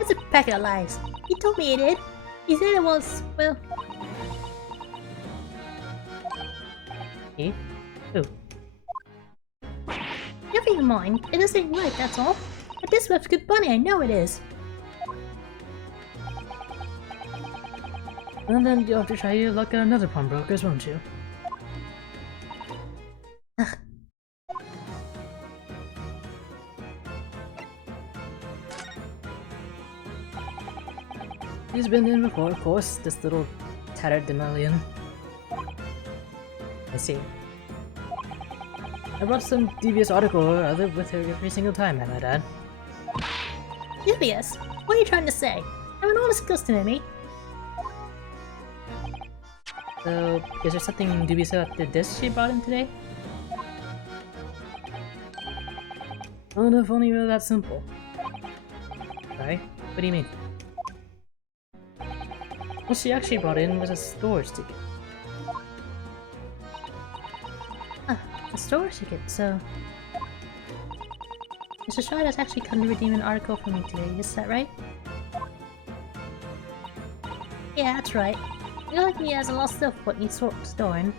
It's a packet of lies. You told me it did. He said it was, well... He? Who? Never you mind. It isn't right, that's all. But this was good bunny, I know it is. And then you'll have to try your luck at another pawnbroker's, won't you? Ugh. He's been in before, of course, this little tattered demolion. I see. I brought some devious article or other with her every single time, I might add. Dubious? What are you trying to say? I'm an honest customer, mate. So, is there something dubious about the disc she brought in today? Oh, if only it were that simple. Sorry? What do you mean? What she actually brought in was a storage ticket. A storage ticket, so... Mr. Shaw has actually come to redeem an article for me today, is that right? Yeah, that's right. You like me as a lost stuff what needs storing.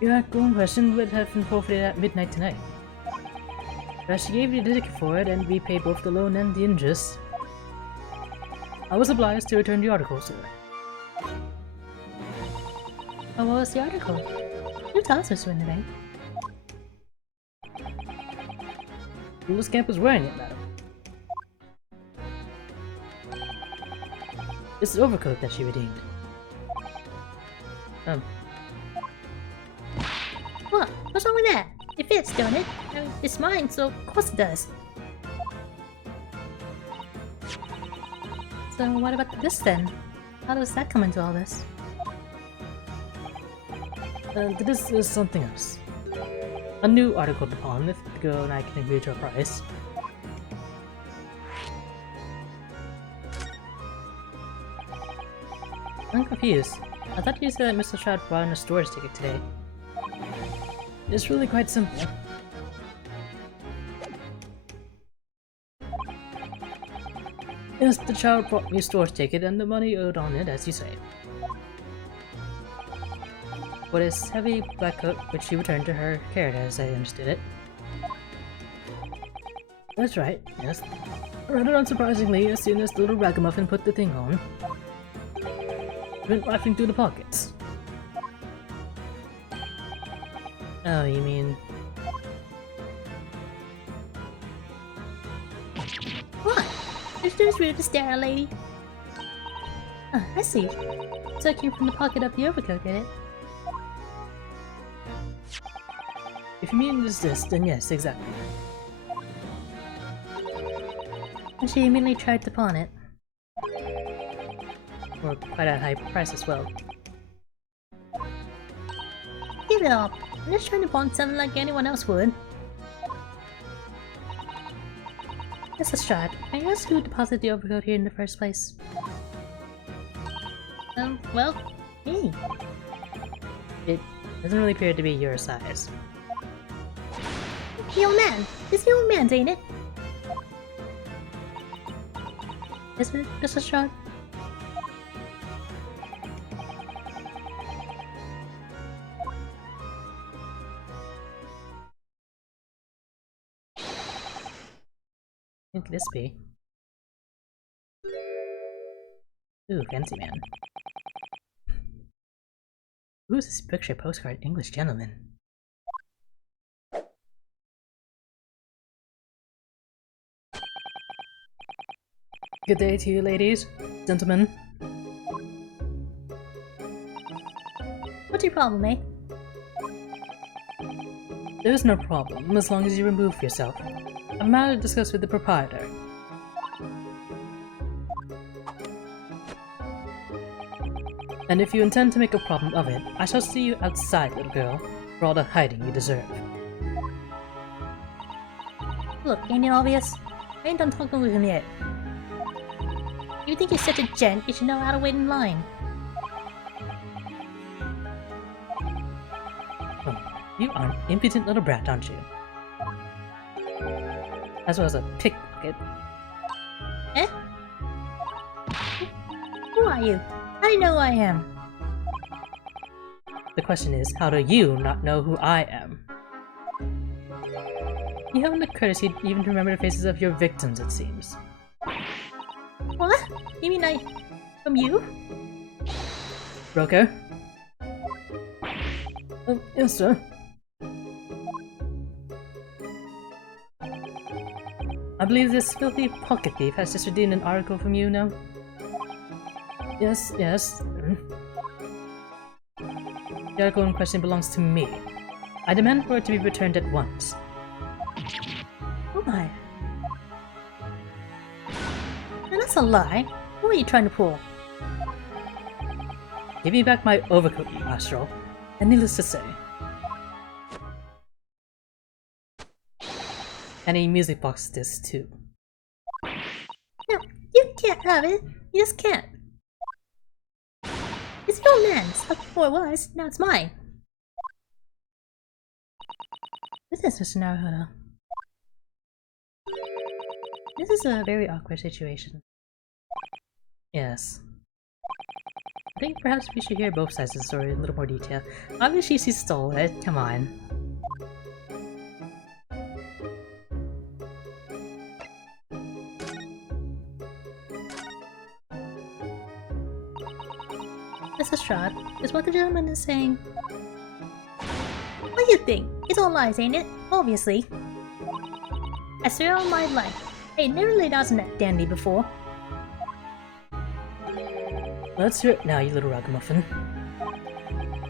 Your article in question would have been forfeited at midnight tonight. But she gave you the ticket for it and repaid both the loan and the interest. I was obliged to return the article to her. Oh, what was the article? You tell us, Mr. Winterbank. Little Scamp was wearing it, madam. This is overcoat that she redeemed. What? What's wrong with that? It fits, don't it? I mean, it's mine, so of course it does. So what about this then? How does that come into all this? This is something else. A new article to pawn if the girl and I can agree to a price. I'm confused. I thought you said that Mr. Shroud brought in a storage ticket today. It's really quite simple. Yes, the child brought me a storage ticket and the money owed on it, as you say. For this heavy black coat, which she returned to her care, as I understood it. That's right, yes. Rather unsurprisingly, as soon as the little ragamuffin put the thing on, it went rifling through the pockets. Oh, you mean... What? It's just rude to stare at a lady. Oh, I see. So it came from the pocket of the overcoat, did it? If you mean this, then yes, exactly. And she immediately tried to pawn it. Or quite a high price as well. Give it up. I'm just trying to pawn something like anyone else would. That's a shot. May I ask who deposited the overcoat here in the first place? Well, me. It doesn't really appear to be your size. The old man! It's the old man's, ain't it? Isn't it just a shrug? What could this be? Ooh, fancy man. Who's this picture postcard English gentleman? Good day to you, ladies, gentlemen. What's your problem, eh? There's no problem, as long as you remove yourself. A matter to discuss with the proprietor. And if you intend to make a problem of it, I shall see you outside, little girl, for all the hiding you deserve. Look, ain't it obvious? I ain't done talking with him yet. You think you're such a gent, you should know how to wait in line. Oh, you are an impudent little brat, aren't you? as well as a pickpocket. Eh? Who are you? How do you know who I am? The question is, how do you not know who I am? You haven't the courtesy even to remember the faces of your victims, it seems. What? You mean from you? Broker? Yes, sir. I believe this filthy pocket thief has just redeemed an article from you now. Yes. The article in question belongs to me. I demand for it to be returned at once. Oh my. Now that's a lie. What are you trying to pull? Give me back my overcoat, you astral. And needless to say. And a music box disc too. No, you can't have it. You just can't. It's your man's. Before it was, now it's mine. This is Mr. Naruhodo. This is a very awkward situation. Yes. I think perhaps we should hear both sides of the story in a little more detail. Obviously she stole it, come on. Mrs. Strahd, is what the gentleman is saying. What do you think? It's all lies, ain't it? Obviously. I swear on my life, I ain't never laid eyes on that dandy before. Let's hear it now, you little ragamuffin.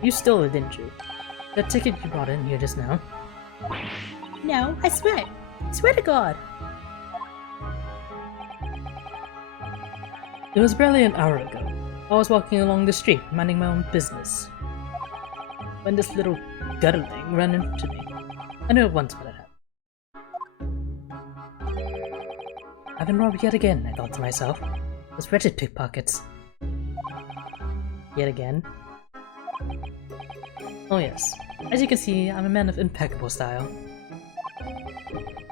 You stole it, didn't you? That ticket you brought in here just now. No, I swear it. I swear to God. It was barely an hour ago. I was walking along the street, minding my own business, when this little gutterling ran into me. I knew at once what had happened. I've been robbed yet again, I thought to myself. Those wretched pickpockets. Yet again. Oh yes, as you can see, I'm a man of impeccable style.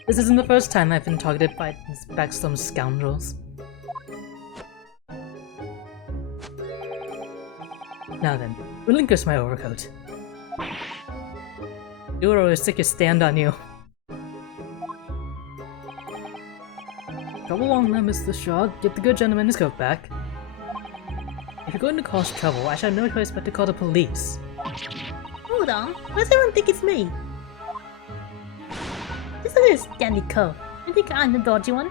This isn't the first time I've been targeted by these backslum scoundrels. Now then, relinquish my overcoat. You or I'll stick your stand on you. Come along now, Mr. Shaw. Get the good gentleman his coat back. If you're going to cause trouble, I shall have no choice but to call the police. Hold on, why does everyone think it's me? Just look at this dandy coat. You think I'm the dodgy one?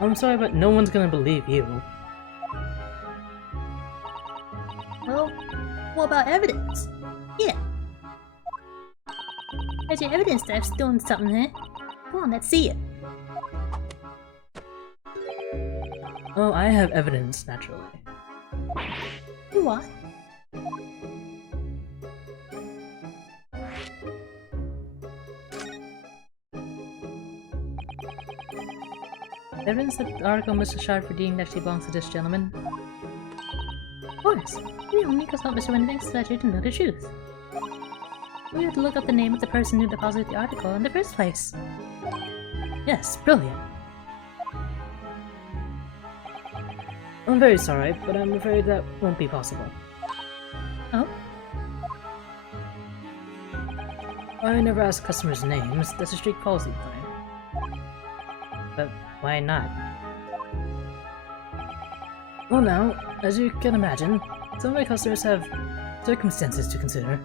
I'm sorry, but no one's gonna believe you. Well, what about evidence? Yeah. There's your evidence that I've stolen something here. Come on, let's see it. Oh, I have evidence, naturally. What? Evidence that the article Mr. Shard redeemed actually belongs to this gentleman. Of course. You only because Mr. Wynn thinks that you didn't know the truth. We had to look up the name of the person who deposited the article in the first place. Yes, brilliant. I'm very sorry, but I'm afraid that won't be possible. Oh? I never ask customers' names, that's a strict policy of mine. But why not? Well now, as you can imagine, some of my customers have circumstances to consider.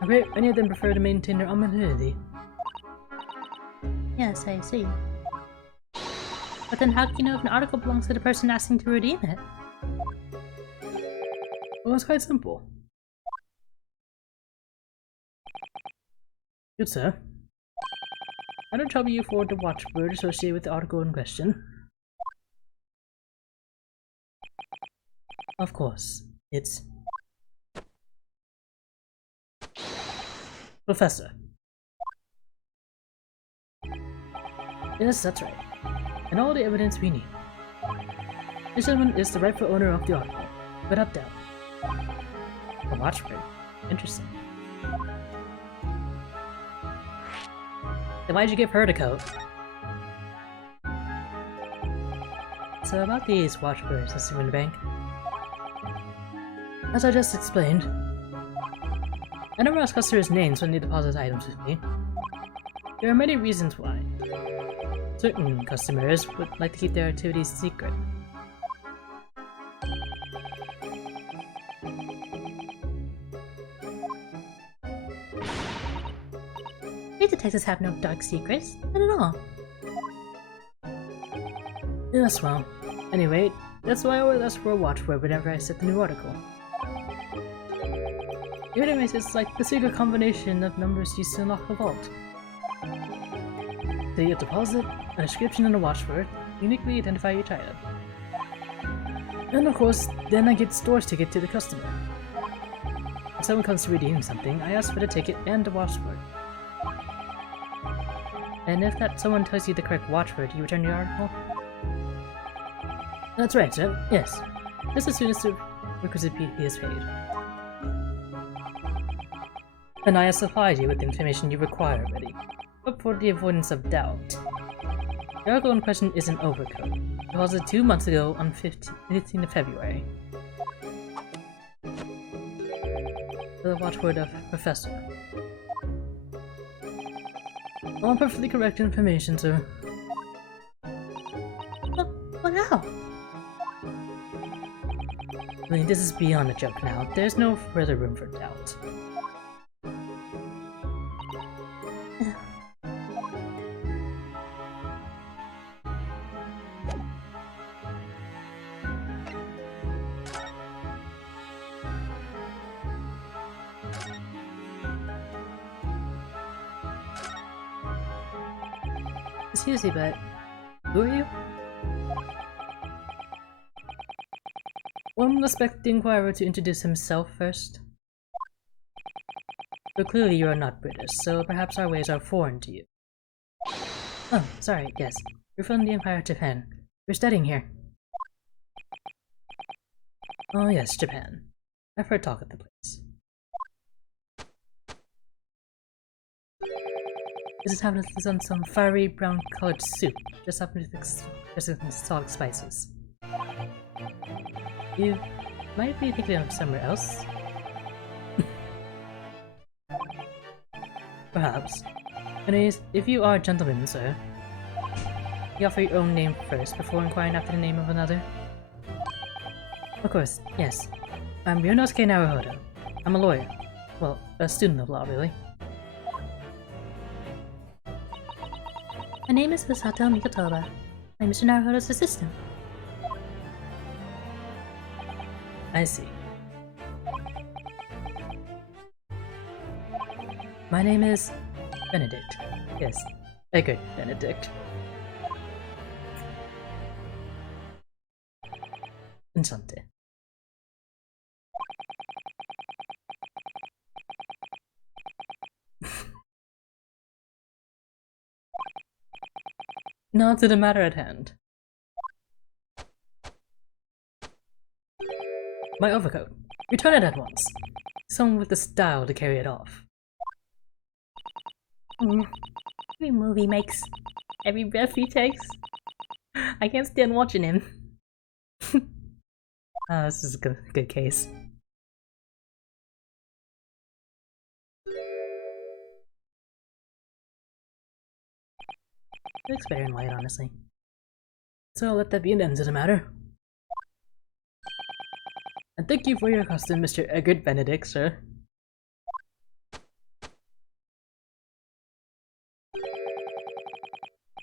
A great many of them prefer to maintain their anonymity. Yes, I see. But then how can you know if an article belongs to the person asking to redeem it? Well, it's quite simple. Good sir. I don't trouble you for the watchword associated with the article in question. Of course, it's Professor. Yes, that's right. And all the evidence we need. This gentleman is the rightful owner of the article, without doubt. A watchword. Interesting. Then why'd you give her the coat? So about these watchbirds, Mr. Winterbank. As I just explained, I never ask customers' names when they deposit items with me. There are many reasons why. Certain customers would like to keep their activities secret. We detectives have no dark secrets. Not at all. Yes, well. Anyway, that's why I always ask for a watchword whenever I set the new article. Anyways, it's like the secret combination of numbers used to unlock a vault. So you get a deposit, a description, and a watchword, uniquely identify each item. And of course, then I get store's ticket to the customer. If someone comes to redeem something, I ask for the ticket and the watchword. And if that someone tells you the correct watchword, you return the article? That's right, sir. Yes. Just as soon as the requisite fee is paid. And I have supplied you with the information you require already. But for the avoidance of doubt, the article in question is an overcoat. Deposited 2 months ago on 15th of February. The watchword of Professor. All perfectly correct information, sir. What now? I mean, this is beyond a joke now. There's no further room for doubt. Excuse me, but who are you? One would expect the inquirer to introduce himself first. But clearly you are not British, so perhaps our ways are foreign to you. Oh, sorry, yes. You're from the Empire of Japan. You're studying here. Oh yes, Japan. I've heard talk of the place. This happens to on some fiery brown colored soup, just happens to exotic spices. You might be thinking of somewhere else. Perhaps. Anyways, if you are a gentleman, sir, you offer your own name first before inquiring after the name of another. Of course, yes. I'm Ryunosuke Naruhodo. I'm a lawyer. Well, a student of law, really. My name is Misato Mikotoba. I'm Mr. Naruhodo's assistant. I see. My name is Benedict. Yes, Edgar Benedict. Enchanté. Now to the matter at hand. My overcoat. Return it at once. Someone with the style to carry it off. Every move he makes, every breath he takes. I can't stand watching him. This is a good case. It looks better in white, honestly. So I'll let that be an end to the matter. And thank you for your custom, Mr. Edgar Benedict, sir.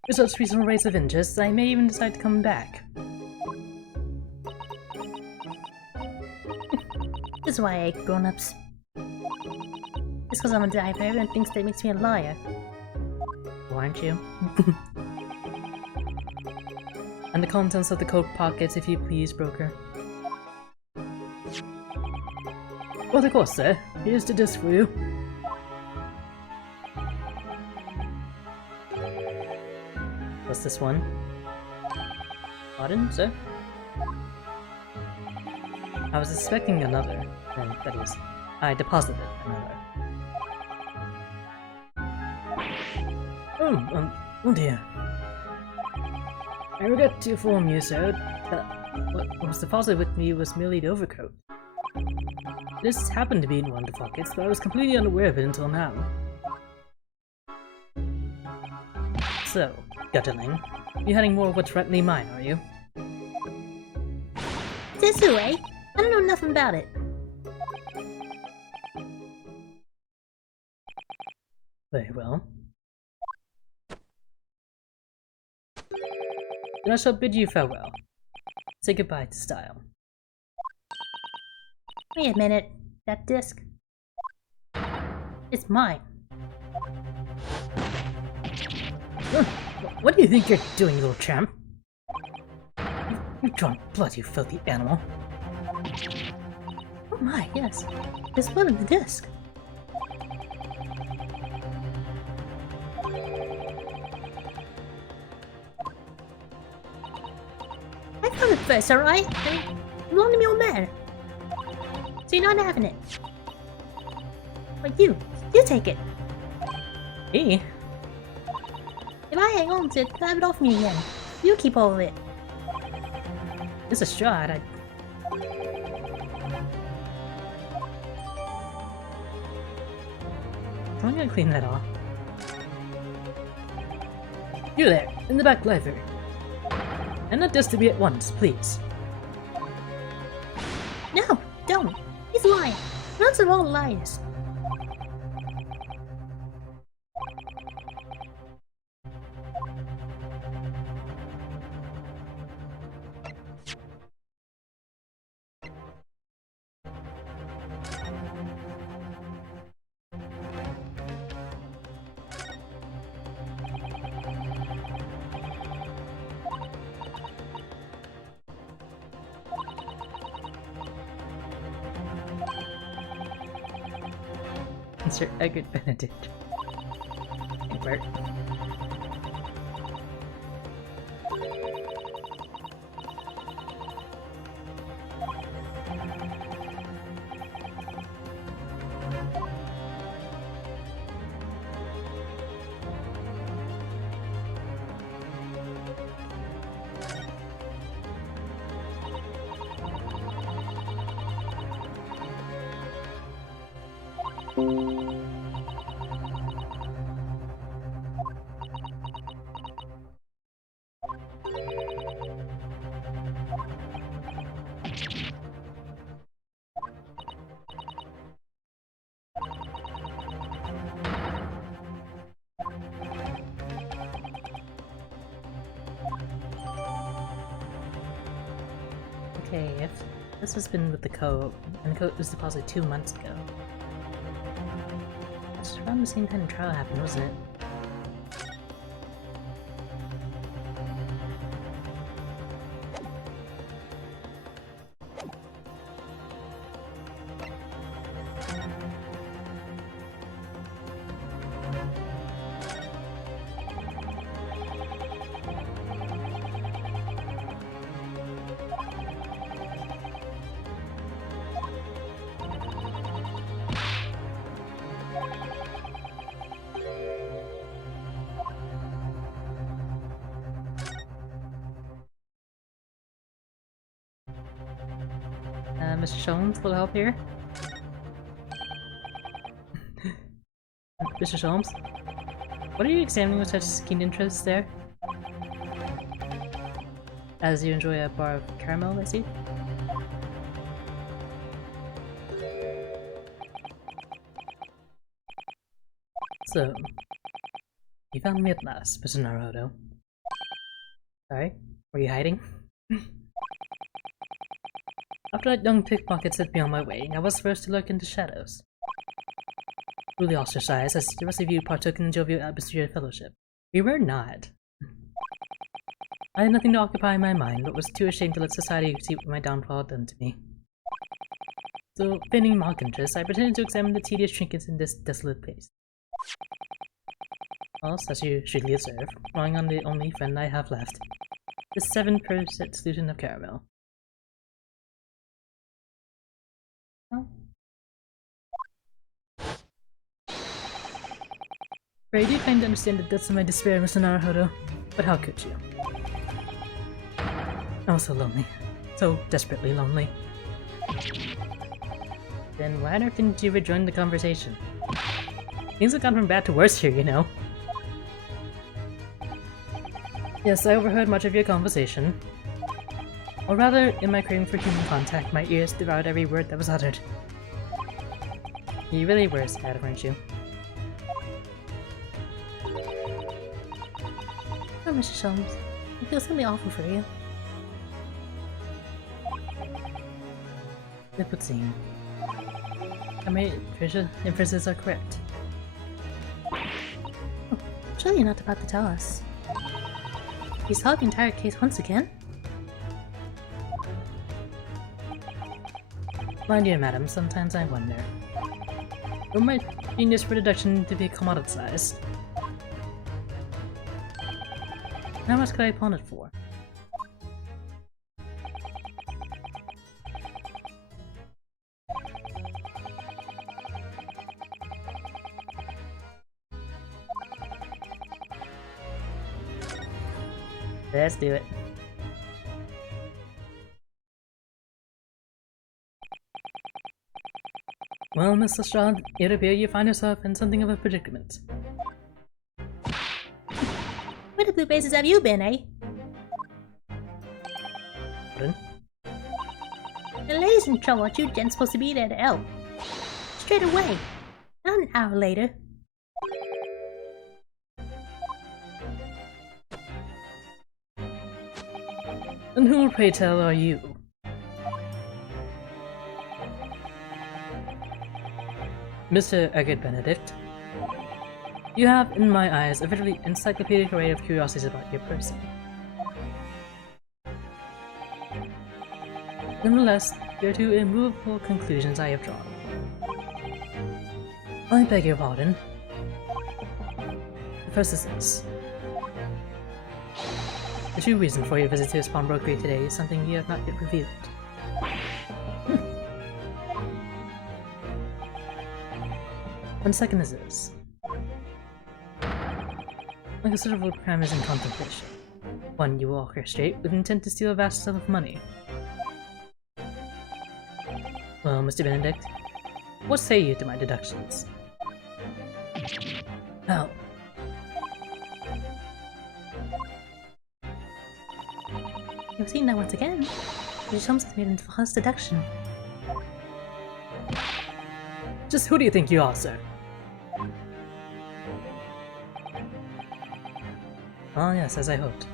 With such reasonable rates of interest, I may even decide to come back. This is why I hate grown-ups. It's because I'm a diver and thinks that makes me a liar. Oh, aren't you? And the contents of the coat pockets, if you please, broker. Well, of course, sir. Here's the disc for you. What's this one? Pardon, sir? I was expecting another, and that is, I deposited another. Oh dear. I regret to inform you, sir, that what was deposited with me was merely the overcoat. This happened to be in one of the pockets, but I was completely unaware of it until now. So, Gutterling, you're having more of what's rightly mine, are you? This who, eh? I don't know nothing about it. Very well. Then I shall bid you farewell. Say goodbye to style. Wait a minute. That disc? It's mine. What do you think you're doing, little champ? You've drawn blood, you filthy animal. Oh my, yes. There's blood in the disc. I found it first, alright? It belonged to me old man. So you're not having it. But you take it. Me? If I hang on to it, grab it off me again. You keep all of it. It's a shot, I'm gonna clean that off. You there, in the back library. And not just to be at once, please. No, don't. He's lying. Nuns are all liars. Sir Edgar Benedict. Bert. Okay, if this has been with the coat, and the coat was deposited 2 months ago. It's around the same time the trial happened, wasn't it? Mr. Sholmes, a little help here? Mr. Sholmes? What are you examining with such keen interest there? As you enjoy a bar of caramel, I see? So, you found me at last, Mr. Naruto. Sorry? Were you hiding? After that young pickpocket sent me on my way, I was first to lurk into shadows. Truly ostracized, as the rest of you partook in the jovial atmosphere of fellowship. We were not. I had nothing to occupy my mind, but was too ashamed to let society see what my downfall had done to me. So, feigning mock interest, I pretended to examine the tedious trinkets in this desolate place. Whilst, as you surely observe, drawing on the only friend I have left, the 7% solution of caramel. Oh. I do kind of understand the depths of my despair, Mr. Naruhodo, but how could you? I was so lonely. So desperately lonely. Then why on earth didn't you rejoin the conversation? Things have gone from bad to worse here, you know. Yes, I overheard much of your conversation. Or rather, in my craving for human contact, my ears devoured every word that was uttered. You really were sad, weren't you? Oh, Mr. Sholmes, I feel something awful for you. It would seem. My inferences are correct. Oh, surely you're not about to tell us. You saw the entire case once again? My dear madam, sometimes I wonder. Will my genius for deduction to be commoditized? How much could I pawn it for? Let's do it. Well, Miss Lestrade, it appears you find yourself in something of a predicament. Where the blue bases have you been, eh? Pardon? The lady's in trouble. Aren't you gents supposed to be there to help? Straight away. Not an hour later. And who, pray tell, are you? Mr. Agate Benedict, you have, in my eyes, a literally encyclopedic array of curiosities about your person. Nevertheless, there are two immovable conclusions I have drawn. I beg your pardon. The first is this. The true reason for your visit to Spawnbrokery today is something you have not yet revealed. One second is this. A considerable crime is in contemplation. One you will orchestrate with intent to steal a vast sum of money. Well, Mr. Benedict, what say you to my deductions? Now, You've seen that once again. Mr. Sholmes has made a false deduction. just who do you think you are, sir? Oh yes, as I hoped.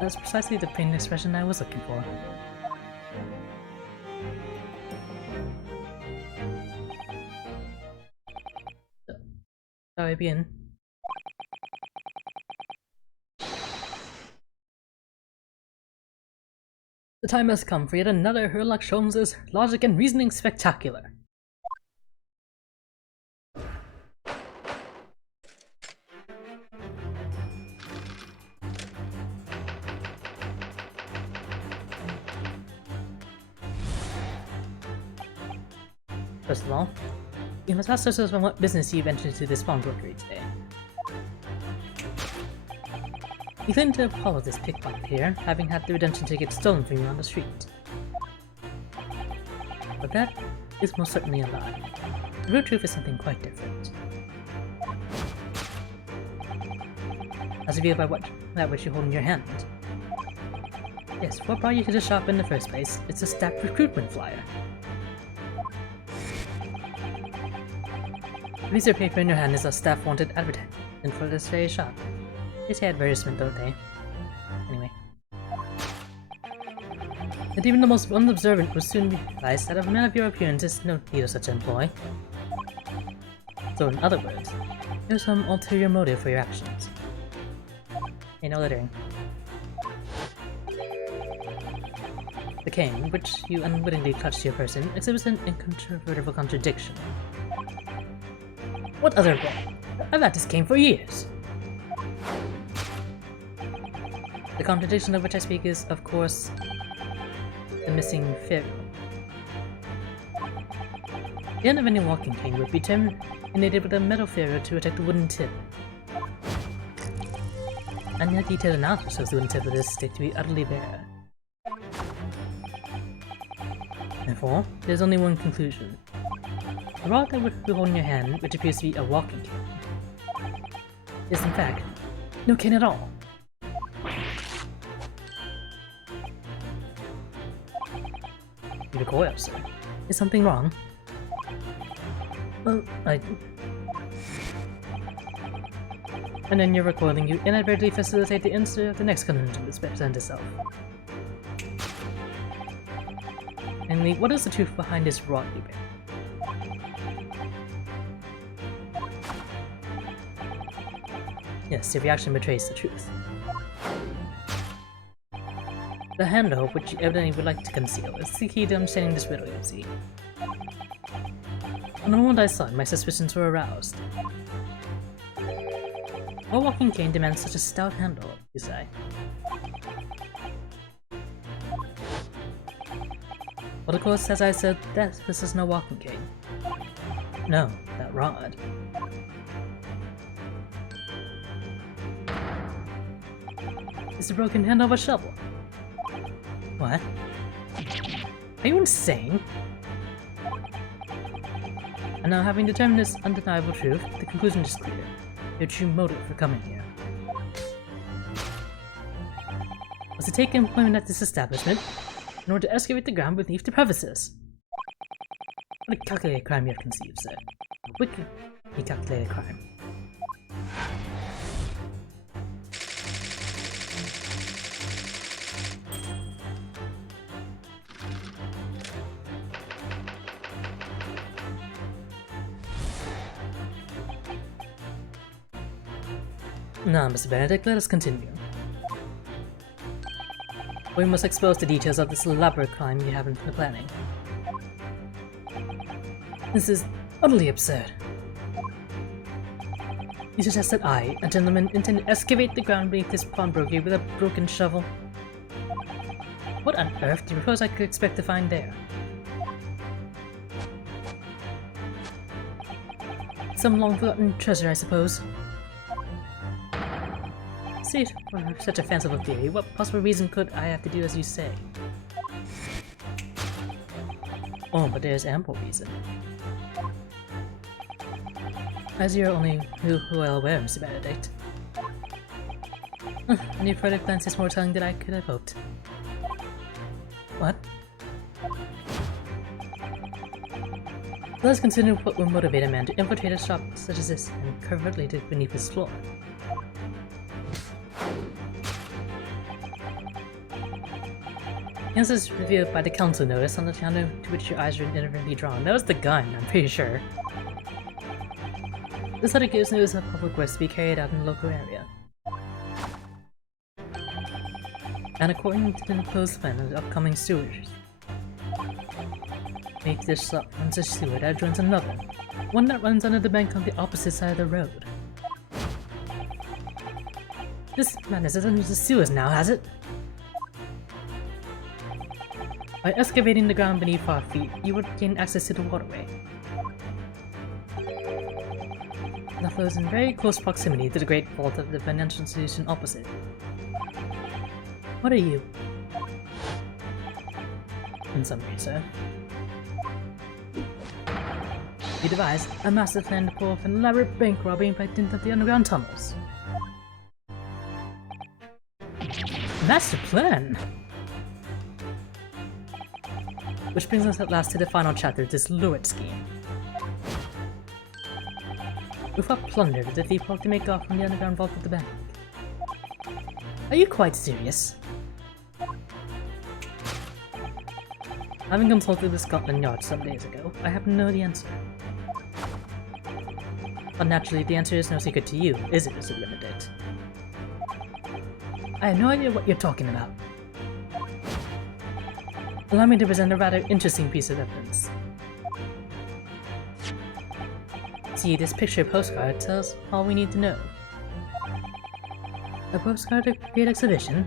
That's precisely the plain expression I was looking for. Shall we begin? The time has come for yet another Herlock Sholmes' Logic and Reasoning Spectacular. First of all, we must ask ourselves on what business you've entered into this pawnbrokery today. You claim to have followed this pickpocket here, having had the redemption ticket stolen from you on the street. But that is most certainly a lie. The real truth is something quite different. As revealed by that which you hold in your hand. Yes, what brought you to the shop in the first place? It's a staff recruitment flyer. The piece of paper in your hand is a staff wanted advertisement for this very shop. They say advertisement, don't they? Anyway. And even the most unobservant will soon realize that a man of your appearance is no need of such an employ. So in other words, there's some ulterior motive for your actions. Hey, no littering. The cane, which you unwittingly clutched to your person, exhibits an incontrovertible contradiction. What other one? I've had this cane for years! The contradiction of which I speak is, of course, the missing ferrule. The end of any walking cane would be Ignited with a metal ferrule to protect the wooden tip. And a detailed analysis shows the wooden tip of this stick to be utterly bare. Therefore, there's only one conclusion. The rod that would hold in your hand, which appears to be a walking cane, is in fact no cane at all. You recoil, sir. Is something wrong? Well, And then you're recoiling, you inadvertently facilitate the insert of the next conundrum that presents itself. Namely, what is the truth behind this rod you bear? Yes, your reaction betrays the truth. The handle, which you evidently would like to conceal, is the key to understanding this riddle, you see. From the moment I saw it, my suspicions were aroused. A walking cane demands such a stout handle, you say. But of course, as I said, this is no walking cane. No, that rod. It's the broken handle of a shovel. What? Are you insane? And now, having determined this undeniable truth, the conclusion is clear. Your true motive for coming here was to take employment at this establishment in order to excavate the ground beneath the premises. What a calculated crime you have conceived, sir. A wickedly calculated crime. Now, Mr. Benedict, let us continue. We must expose the details of this elaborate crime you have in the planning. This is utterly absurd. You suggest that I, a gentleman, intend to excavate the ground beneath this pawnbroker with a broken shovel? What on earth do you suppose I could expect to find there? Some long-forgotten treasure, I suppose. See, for such a fanciful theory, what possible reason could I have to do as you say? Oh, but there's ample reason. As you're only well aware, Mr. Benedict. And your further glance is more telling than I could have hoped. What? Let's consider what would motivate a man to infiltrate a shop such as this and covertly dig beneath his floor. This is revealed by the council notice on the channel to which your eyes are inadvertently drawn. That was the gun, I'm pretty sure. This letter gives notice of public works to be carried out in the local area. And according to the proposed plan of the upcoming sewers, make this shop runs a sewer that joins another, one that runs under the bank on the opposite side of the road. This madness isn't just the sewers now, has it? By excavating the ground beneath our feet, you would gain access to the waterway. That flows in very close proximity to the great vault of the financial institution opposite. What are you? In summary, sir. You devised a master plan to pull off an elaborate bank robbery by dint of the underground tunnels. Master plan? Which brings us at last to the final chapter of this lurid scheme. With what plunder did the thief hope to make off from the underground vault of the bank? Are you quite serious? Having consulted with Scotland Yard some days ago, I happen to know the answer. But naturally, the answer is no secret to you, is it, Mr. Benedict? I have no idea what you're talking about. Allow me to present a rather interesting piece of evidence. See, this picture postcard tells all we need to know. A postcard of a great exhibition?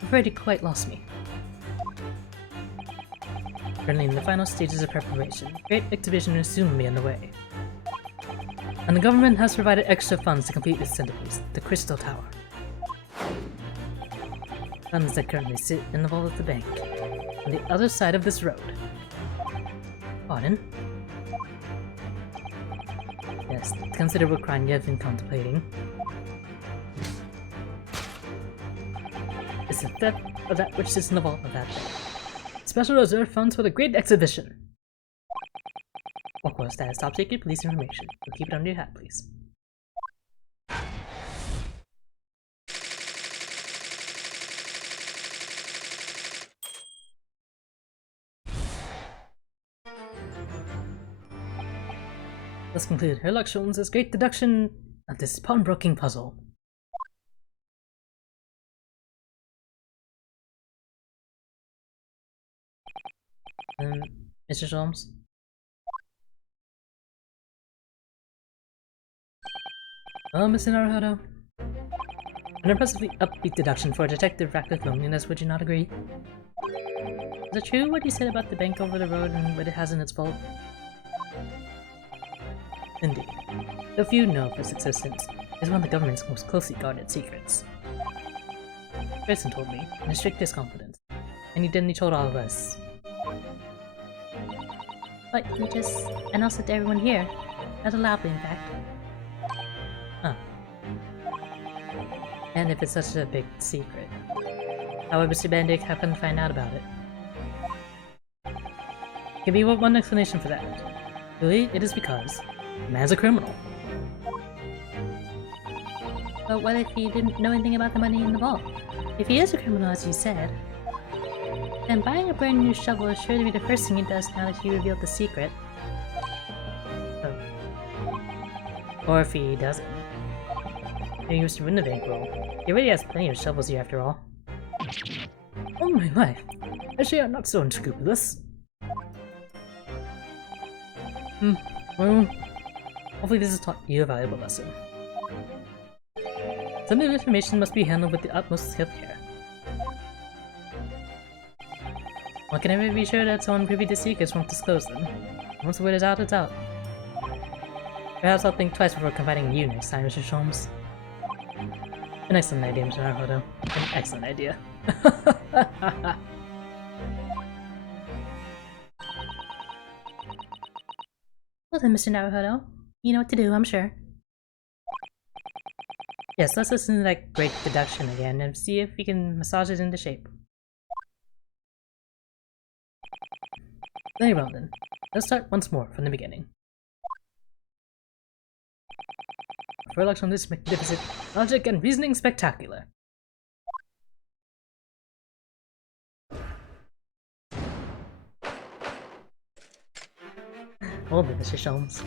I'm afraid it quite lost me. Currently in the final stages of preparation, great exhibition will soon be underway. And the government has provided extra funds to complete this centerpiece, the Crystal Tower. Funds that currently sit in the vault of the bank, on the other side of this road. Pardon? Yes, the considerable crime you have been contemplating is the theft of that which sits in the vault of that bank. Special reserve funds for the Great Exhibition. Of course, that is top secret police information. So keep it under your hat, please. Thus concluded Herlock Sholmes' great deduction of this pawnbroking puzzle. Mr. Sholmes? Well, Mr. Naruhodo, an impressively upbeat deduction for a detective racked with loneliness, would you not agree? Is it true what you said about the bank over the road and what it has in its vault? Indeed. Though few know of its existence, it is one of the government's most closely guarded secrets. Grayson told me, in his strictest confidence, and he told all of us. But you just announced it to everyone here. Rather loudly, in fact. Huh. And if it's such a big secret, how would Mr. Benedict happen to find out about it? Give me one explanation for that. Really, it is because the man's a criminal. But what if he didn't know anything about the money in the vault? If he is a criminal, as you said, then buying a brand new shovel is sure to be the first thing he does now that you revealed the secret. Oh. Or if he doesn't. Maybe he was to win the bankroll. He already has plenty of shovels here after all. Oh my life! Actually, I'm not so unscrupulous. Well, hopefully this has taught you a valuable lesson. Sensitive information must be handled with the utmost care. One can never be sure that someone privy to secrets won't disclose them. Once the word is out, it's out. Perhaps I'll think twice before confiding in you next time, Mr. Sholmes. An excellent idea, Mr. Naruhodo. An excellent idea. Well then, Mr. Naruhodo, you know what to do, I'm sure. Yes, let's listen to that great deduction again and see if we can massage it into shape. Very well then. Let's start once more from the beginning. Herlock on this magnificent logic and reasoning spectacular. Hold it, Mr. Sholmes.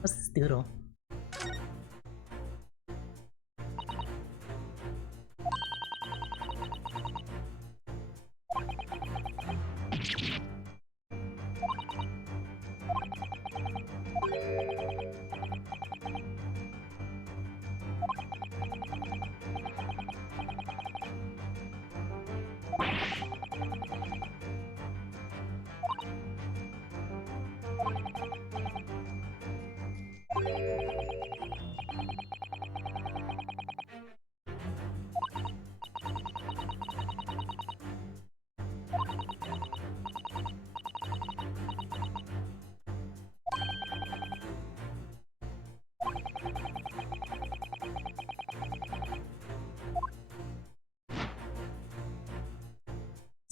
What's this doodle?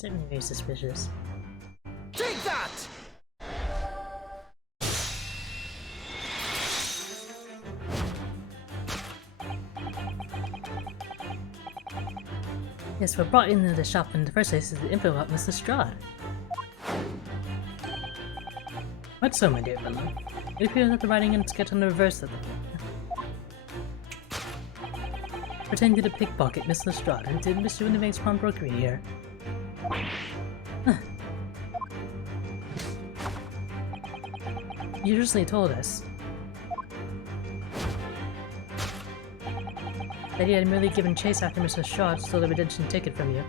Certainly very suspicious. Take that! Yes, we're brought into the shop in the first place is the info about Mr. Strahd. What so, my dear fellow? It appears that the writing is get on the reverse of it. Pretending to pickpocket Mr. Strahd and did Mr. Winnivate's pawnbrokery here. You recently told us that he had merely given chase after Mr. Strahd stole the redemption ticket from you.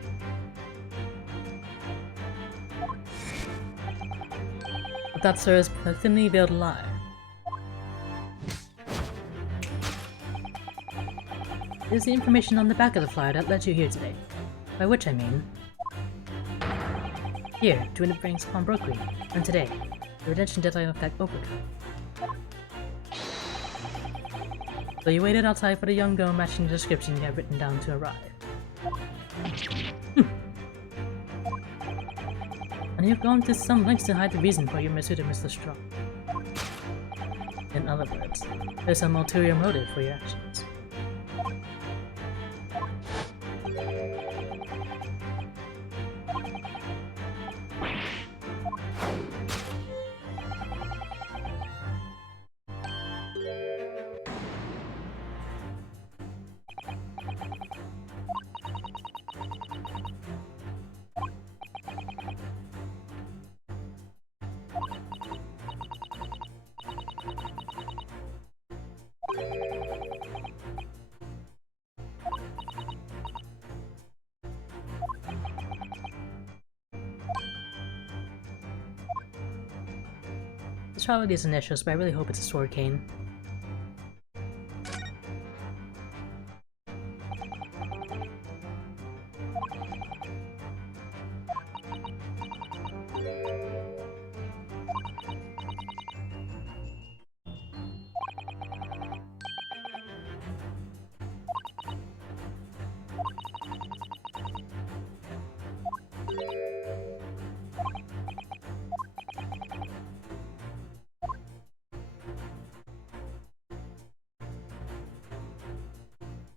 But that, sir, is a thinly veiled lie. It is the information on the back of the flyer that led you here today. By which I mean... Here, to Winnivate's pawnbrokery, and today, the redemption deadline of that overdraft. So you waited outside for the young girl matching the description you had written down to arrive. And you've gone to some lengths to hide the reason for your pursuit of Mr. Strahd. In other words, there's some ulterior motive for your actions. This probably is initials, but I really hope it's a sword cane.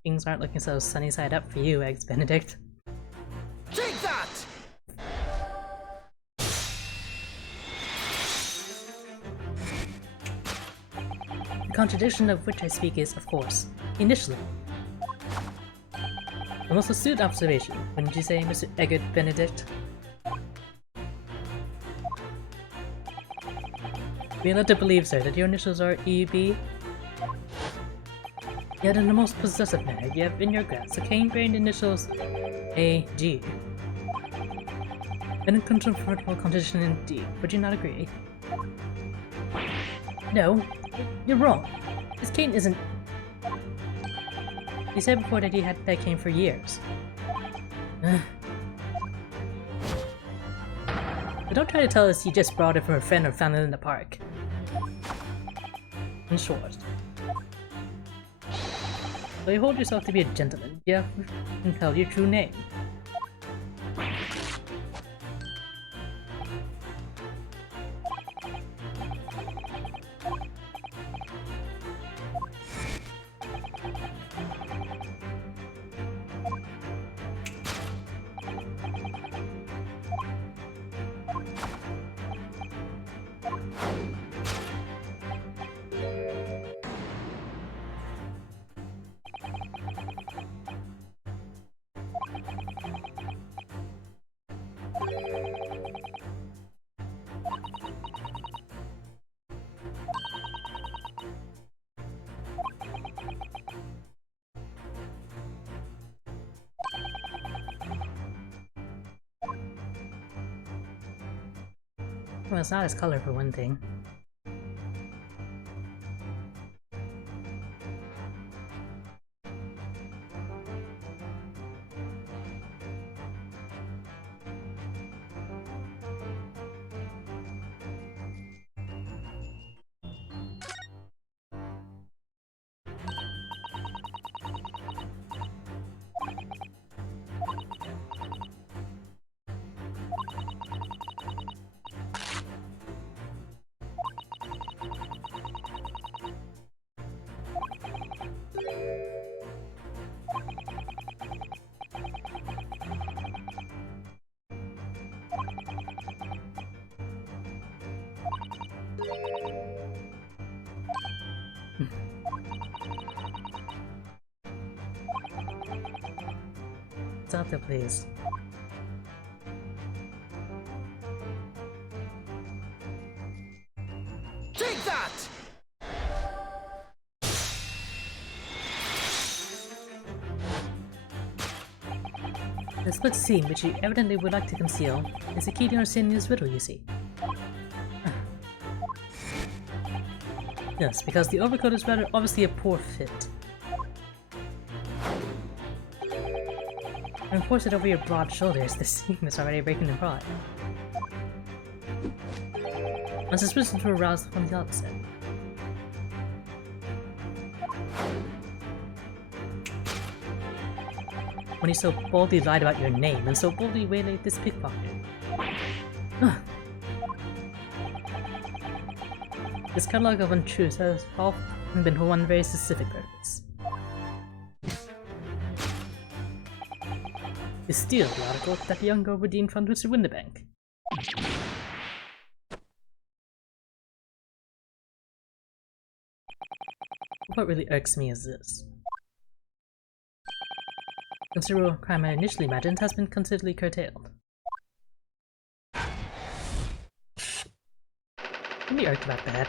Things aren't looking so sunny side up for you, Eggs Benedict. Take that! The contradiction of which I speak is, of course, initially. A most astute observation, wouldn't you say, Mr. Egg Benedict? We are led to believe, sir, that your initials are EB. Yet in the most possessive manner, you have in your grasp the cane-brained initials AG. An incontrovertible contradiction indeed, would you not agree? No, you're wrong. This cane isn't... You said before that you had that cane for years. But don't try to tell us you just borrowed it from a friend or found it in the park. In short, though you hold yourself to be a gentleman, you can tell your true name. Well, it's not his color for one thing. what's out there, please. Take that! The split seam, which you evidently would like to conceal, is the key to understanding this riddle, you see. Yes, because the overcoat is rather obviously a poor fit. And force it over your broad shoulders, the seam is already breaking apart. My suspicions were aroused from the outset. When you so boldly lied about your name and so boldly waylaid this pickpocket. This catalog of untruths has often been for one very specific purpose. To steal the article that the young girl redeemed from Mr. Winterbank. What really irks me is this. The considerable crime I initially imagined has been considerably curtailed. Don't be irked about that.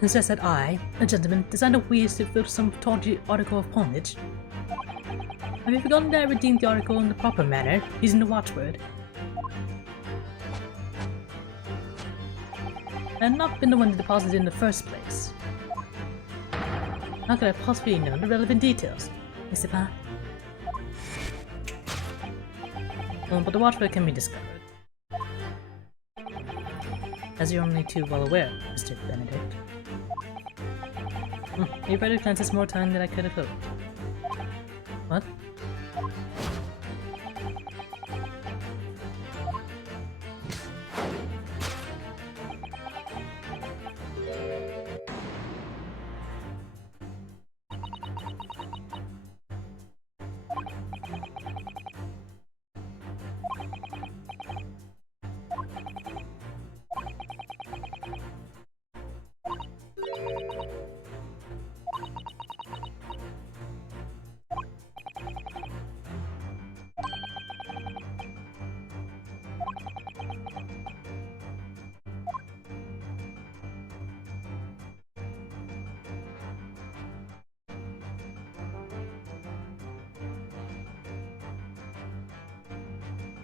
It's just that I, a gentleman, designed a wheeze to fill some tawdry article of pawnage. Have you forgotten that I redeemed the article in the proper manner, using the watchword? I had not been the one to deposit it in the first place. How could I possibly know the relevant details, Mr. Pa? But the watchword can be discovered. As you're only too well aware, Mr. Benedict. Your brother plans us more time than I could have hoped. What?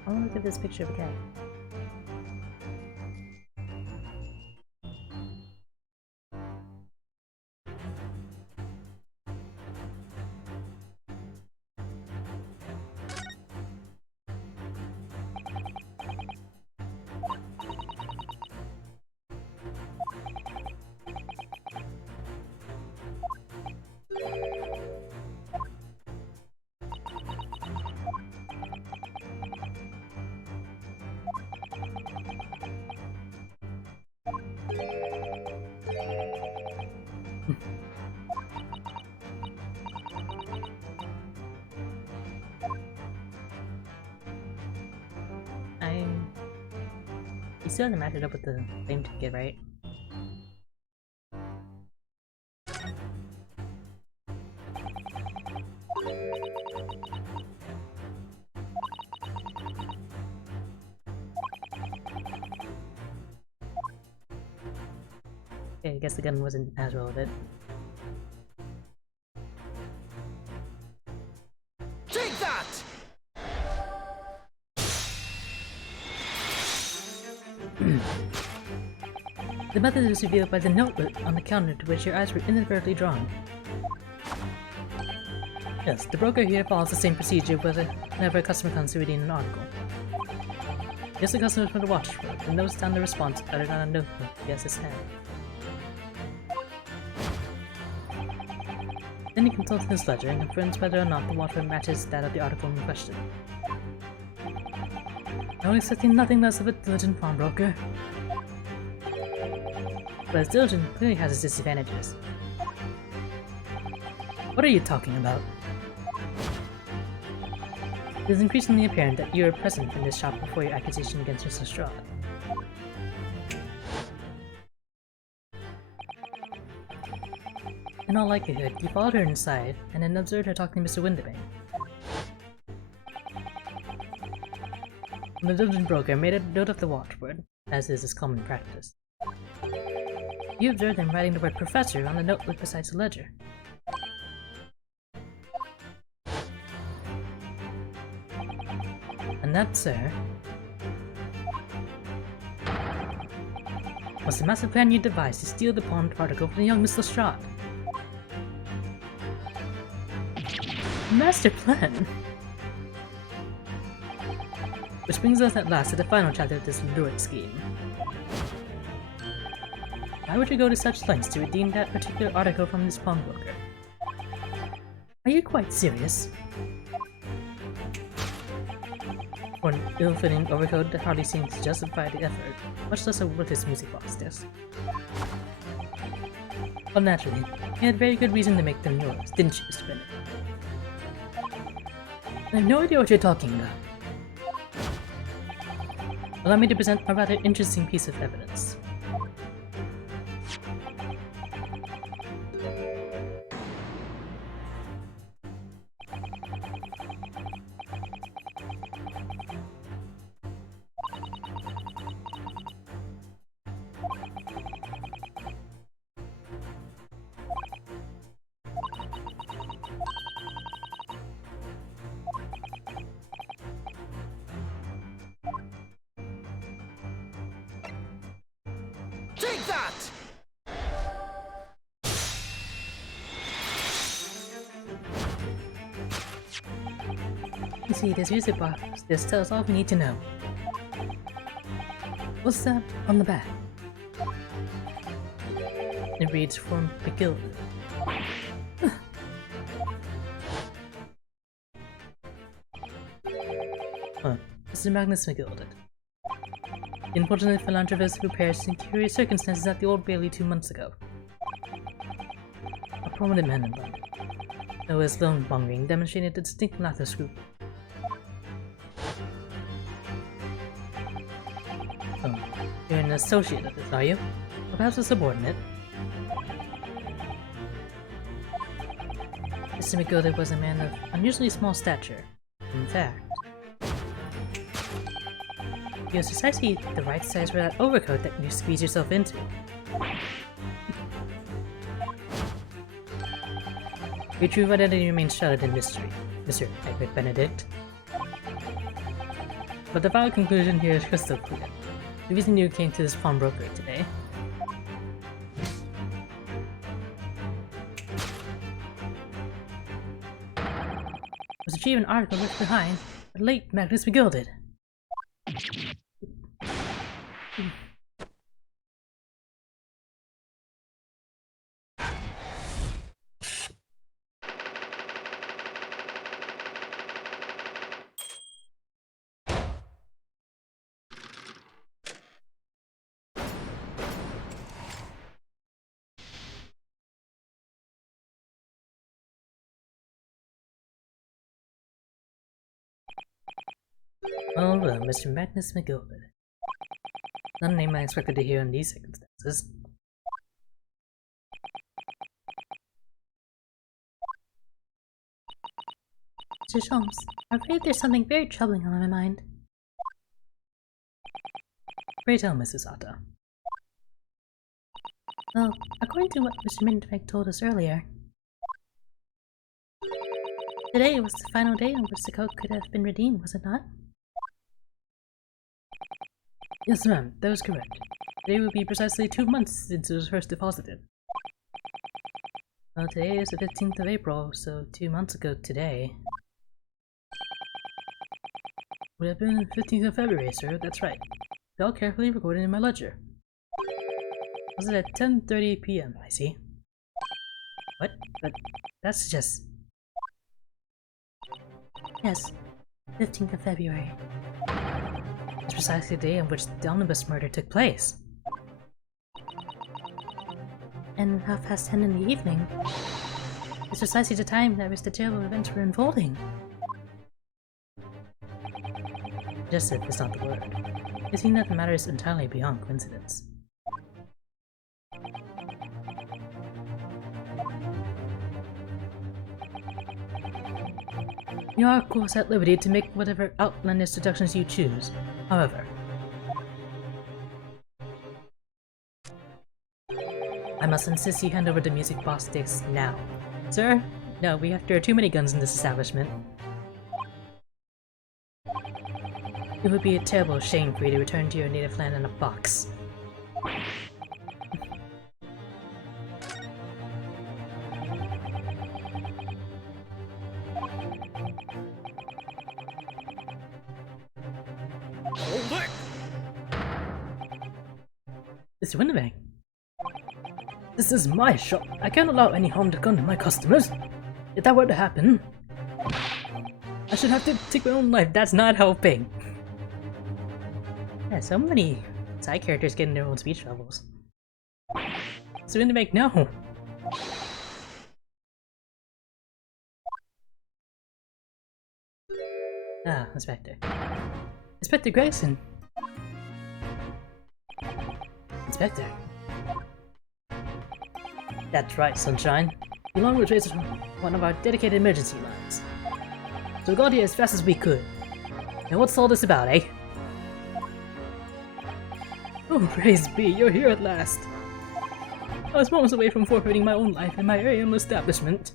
I want to look at this picture of a cat. You still haven't matched it up with the same ticket, right? Okay, I guess the gun wasn't as relevant. Take that! The method is revealed by the note on the counter to which your eyes were inadvertently drawn. Yes, the broker here follows the same procedure whenever a customer comes to redeem an article. Yes, the customer put a watch for it and notes down the response uttered on a notebook against his hand. Then he consults his ledger and confirms whether or not the watchword matches that of the article in question. I was expecting nothing less of a diligent pawnbroker. But as diligent clearly has its disadvantages. What are you talking about? It is increasingly apparent that you were present in this shop before your accusation against Mr. Strahd. In all likelihood, you followed her inside and then observed her talking to Mr. Wintermere. The dungeon broker made a note of the watchword, as is his common practice. You observed him writing the word professor on the notebook beside the ledger. And that, sir, was the master plan you devised to steal the pawned article from the young Mr. Strahd. Master plan? Which brings us at last to the final chapter of this lurid scheme. Why would you go to such lengths to redeem that particular article from this pawnbroker? Are you quite serious? For an ill-fitting overcoat that hardly seems to justify the effort, much less a worthless music box disc. Well, naturally, you had very good reason to make them yours, didn't you, Mr. Bennett? I have no idea what you're talking about. Allow me to present a rather interesting piece of evidence. Take that! You see, this music box, this tells all we need to know. What's that on the back? It reads from Begilded. Huh, Mr. Magnus Begilded. The unfortunate philanthropist who perished in curious circumstances at the Old Bailey 2 months ago. A prominent man in London, though his loan mongering demonstrated a distinct lack of scruple. Oh, you're an associate of this, are you? Or perhaps a subordinate? Mr. McGilder was a man of unusually small stature. In fact, he was precisely the right size for that overcoat that you squeeze yourself into. Your true identity remains shrouded in mystery, Mr. Edward Benedict. But the final conclusion here is crystal clear. The reason you came to this pawnbroker today was to retrieve an article left behind by the late Magnus Begilded. Oh well, Mr. Magnus McGilded. Not a name I expected to hear in these circumstances. Mr. Sholmes, I'm afraid there's something very troubling on my mind. Pray tell, Mrs. Atta. Well, according to what Mr. Minterbeck told us earlier, today was the final day on which the coat could have been redeemed, was it not? Yes, ma'am, that was correct. Today will be precisely 2 months since it was first deposited. Well, today is the 15th of April, so 2 months ago today would have been the 15th of February, sir, that's right. It's all carefully recorded in my ledger. Was it at 10:30 p.m., I see. What? But that suggests... Yes, 15th of February. It's precisely the day on which the omnibus murder took place. And 10:30 in the evening. It's precisely the time that which the terrible events were unfolding. Suggestive is not the word. It seems that the matter is entirely beyond coincidence. You are, of course, at liberty to make whatever outlandish deductions you choose. However, I must insist you hand over the music box sticks now. Sir? No, there are too many guns in this establishment. It would be a terrible shame for you to return to your native land in a box. Hold it! Mr. Winterbank. This is my shop. I can't allow any harm to come to my customers. If that were to happen, I should have to take my own life. That's not helping. Yeah, so many side characters getting their own speech bubbles. Mr. Winterbank, no. Ah, Inspector. Inspector Gregson. Inspector. That's right, Sunshine. The alarm was raised from one of our dedicated emergency lines. So we got here as fast as we could. Now what's all this about, eh? Oh, praise be, you're here at last. I was moments away from forfeiting my own life in my very own establishment.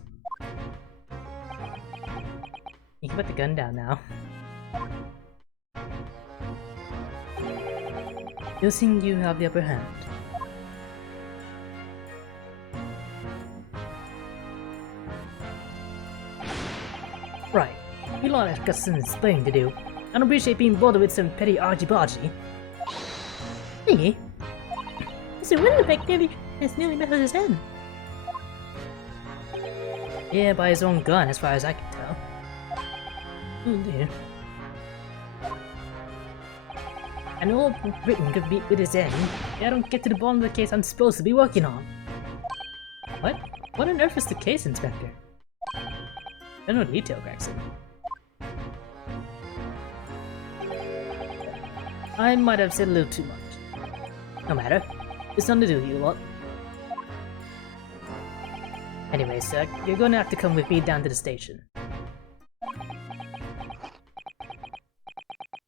You can put the gun down now. You think you have the upper hand. Right, we lot have got some explaining to do. I don't appreciate being bothered with some petty argy-bargy. Thingy? Mr. Winterbank nearly met with his end. Yeah, by his own gun, as far as I can tell. Oh dear. An old Britain could beat with his end. I don't get to the bottom of the case I'm supposed to be working on. What? What on earth is the case, Inspector? No detail, Gregson. I might have said a little too much. No matter. It's nothing to do with you lot. Anyway, sir, you're gonna have to come with me down to the station.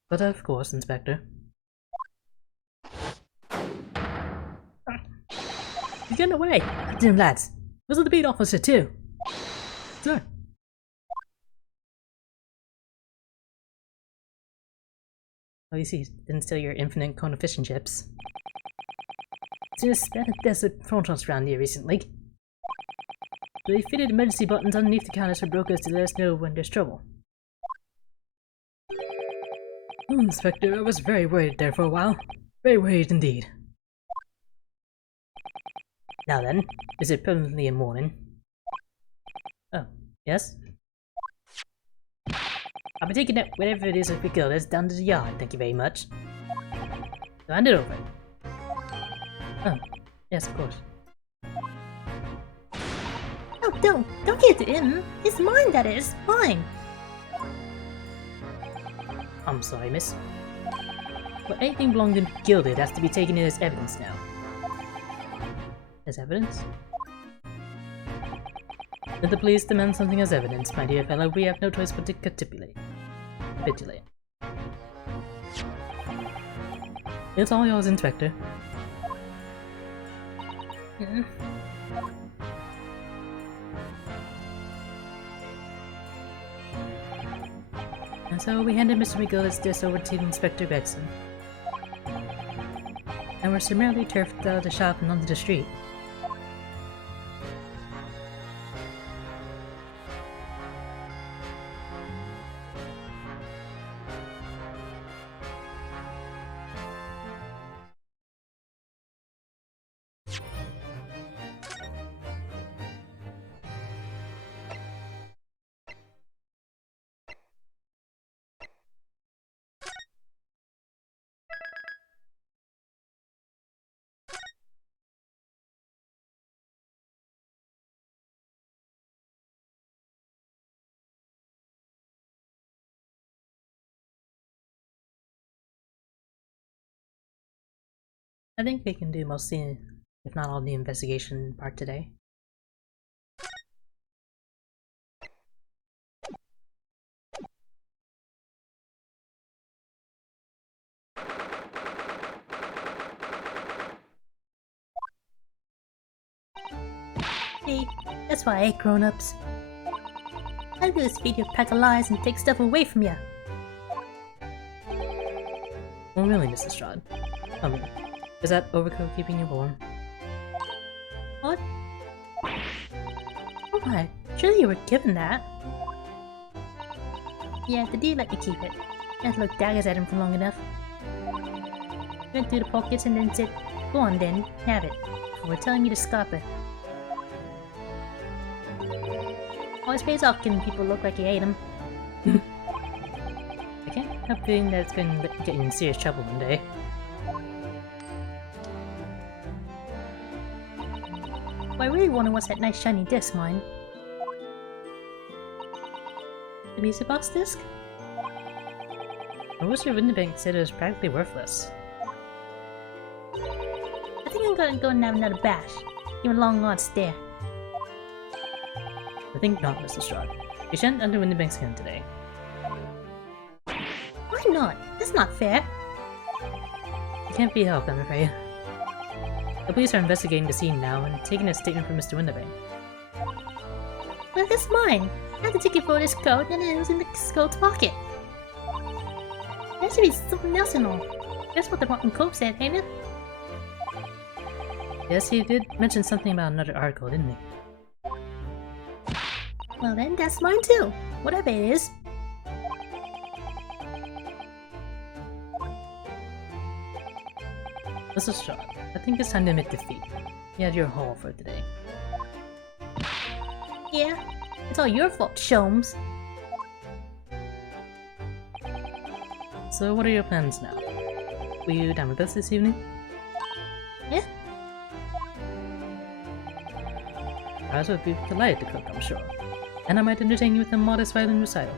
But of course, Inspector. He's getting away! Damn lads! Was the beat officer too? Sir. Oh, you see, didn't steal your infinite cone of fish and chips. Just spent a desert frontons around here recently. They fitted emergency buttons underneath the counters for brokers to let us know when there's trouble. Oh, Inspector, I was very worried there for a while. Very worried indeed. Now then, is it permanently in mourning? Oh, yes? I'll be taking that whatever it is of Picolas down to the yard, thank you very much. So hand it over. Oh, yes, of course. Oh, don't give it to him. It's mine, that is. Mine. I'm sorry, miss. But anything belonging to Gilded has to be taken in as evidence now. As evidence? If the police demand something as evidence, my dear fellow, we have no choice but to capitulate. It's all yours, Inspector. And so we handed Mr. McGillis this over to Inspector Gregson. And we're summarily turfed out of the shop and onto the street. I think we can do mostly, if not all, the investigation part today. Hey, that's why I hate grown-ups. All do is feed you a pack of lies and take stuff away from you. Well, really, Mrs. Strahd. Tell me, is that overcoat keeping you warm? What? Oh my, surely you were given that. Yeah, the deal let you keep it. You had to look daggers at him for long enough. Went through the pockets and then said, "Go on then, have it," before telling me to stop it. Always pays off getting people look like you hate them. I can't help feeling that it's going to get you in serious trouble one day. What I really wanted was that nice shiny disc, mine. The music box disc? I wish your Winterbank said it was practically worthless. I think I'm gonna go and have another bash. Give a long hard stare. I think not, Mr. Strahd. You shouldn't under Winterbank's skin today. Why not? That's not fair. It can't be helped, I'm afraid. The police are investigating the scene now and taking a statement from Mr. Winterbank. Well, that's mine. I had the ticket for this coat and it was in the coat's pocket. There should be something else in all. That's what the rotten coat said, ain't it? Yes, he did mention something about another article, didn't he? Well then, that's mine too. Whatever it is. Mr. Strahd, I think it's time to admit defeat. You had your haul for today. Yeah, it's all your fault, Sholmes. So what are your plans now? Will you dine with us this evening? Yeah? I would be delighted to cook, I'm sure. And I might entertain you with a modest violin recital.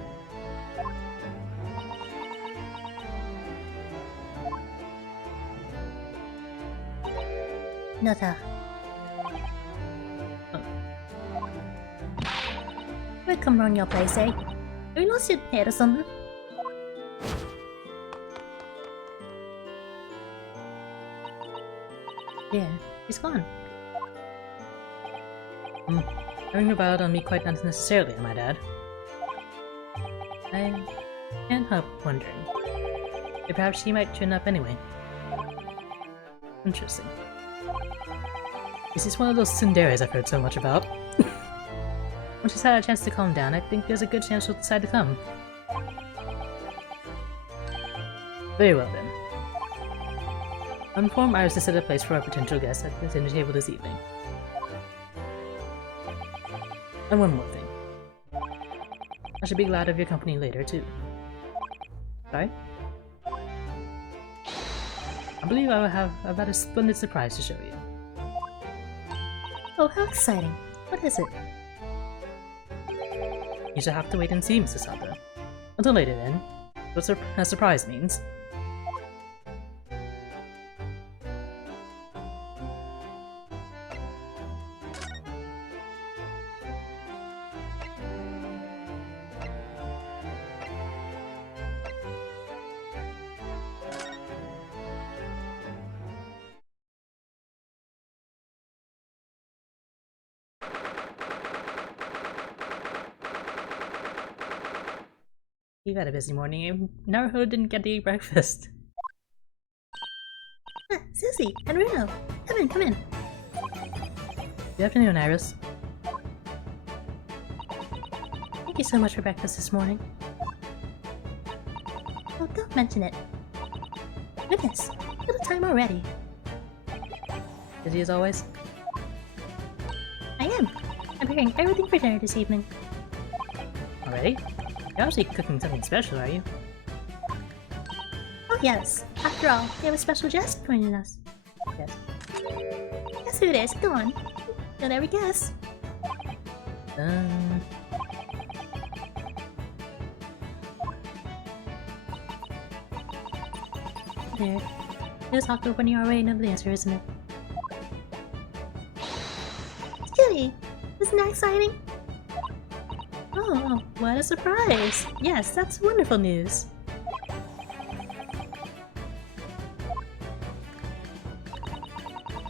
Nota. Oh. We come round your place, eh? Have you lost your head or something? Yeah, he's gone. Having rebelled on me quite unnecessarily, I might add. I can't help wondering if perhaps she might turn up anyway. Interesting. This is one of those tsunderes I've heard so much about. When she's had a chance to calm down, I think there's a good chance she'll decide to come. Very well then. Inform Iris to set a place for our potential guests at the dinner table this evening. And one more thing. I should be glad of your company later, too. Sorry? I believe I've had a splendid surprise to show you. Oh, how exciting. What is it? You shall have to wait and see, Mrs. Sato. Until later, then. What a surprise means. You've had a busy morning. Naruto didn't get to eat breakfast. Ah, Susie and Reno. Come in. Good afternoon, Iris. Thank you so much for breakfast this morning. Oh, don't mention it. Goodness, little time already. Busy as always? I am. I'm preparing everything for dinner this evening. Already? You're obviously cooking something special, are you? Oh yes. After all, we have a special guest joining us. Yes. Guess who it is? Go on. You'll never guess. There. It's awkward when you already know the answer, isn't it? Skilly! Isn't that exciting? Oh, what a surprise! Yes, that's wonderful news!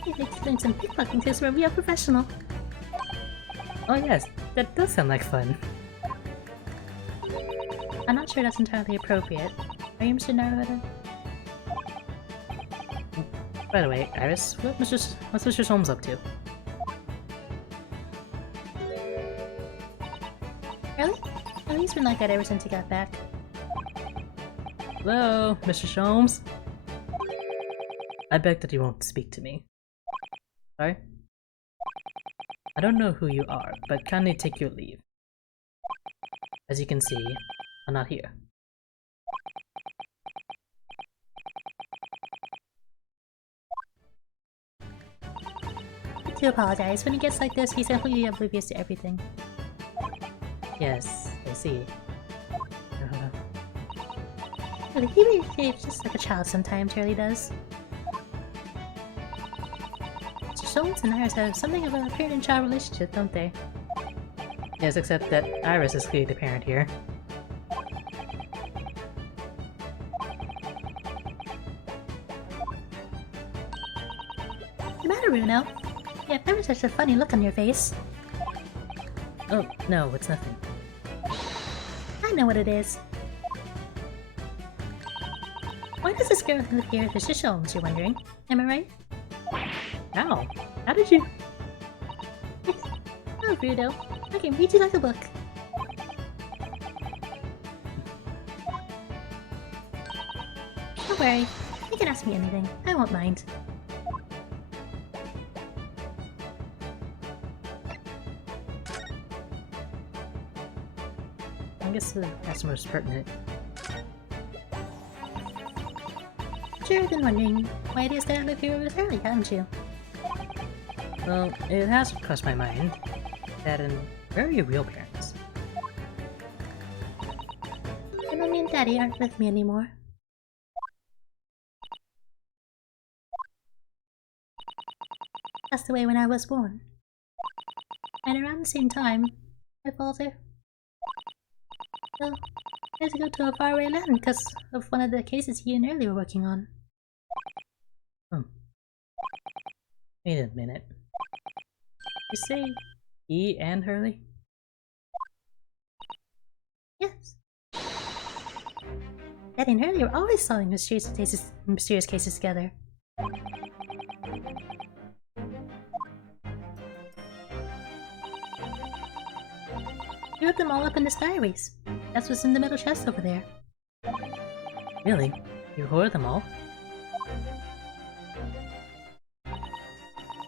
You'd like to learn some pickpocketing tips from a real professional. Oh yes, that does sound like fun. I'm not sure that's entirely appropriate. Are you Mr. Naruto? By the way, Iris, what's Mr. Holmes up to? Really? At least been like that ever since he got back. Hello, Mr. Holmes? I beg that you won't speak to me. Sorry? I don't know who you are, but kindly take your leave. As you can see, I'm not here. I do apologize. When he gets like this, he's completely oblivious to everything. Yes, I see. Really, he behaves just like a child sometimes, really does. Mr. Schultz and Iris have something of a parent-and-child relationship, don't they? Yes, except that Iris is clearly the parent here. What's the matter, Bruno? You have never such a funny look on your face. Oh, no, it's nothing. I know what it is. Why does this girl live here with Mr. Schultz, you're wondering? Am I right? How? How did you? Oh, Bruno. I can read you like a book. Don't worry. You can ask me anything. I won't mind. I guess that's most pertinent. Sure, I've been wondering why it is that I live here with Harley, haven't you? Well, it has crossed my mind that in very real parents. And Mommy and Daddy aren't with me anymore. Passed away when I was born. And around the same time, my father... Well, I had to go to a faraway land because of one of the cases he and Early were working on. Wait a minute. You say he and Hurley? Yes. Daddy and Hurley were always solving mysterious cases together. He wrote them all up in his diaries. That's what's in the middle chest over there. Really? You hoard them all?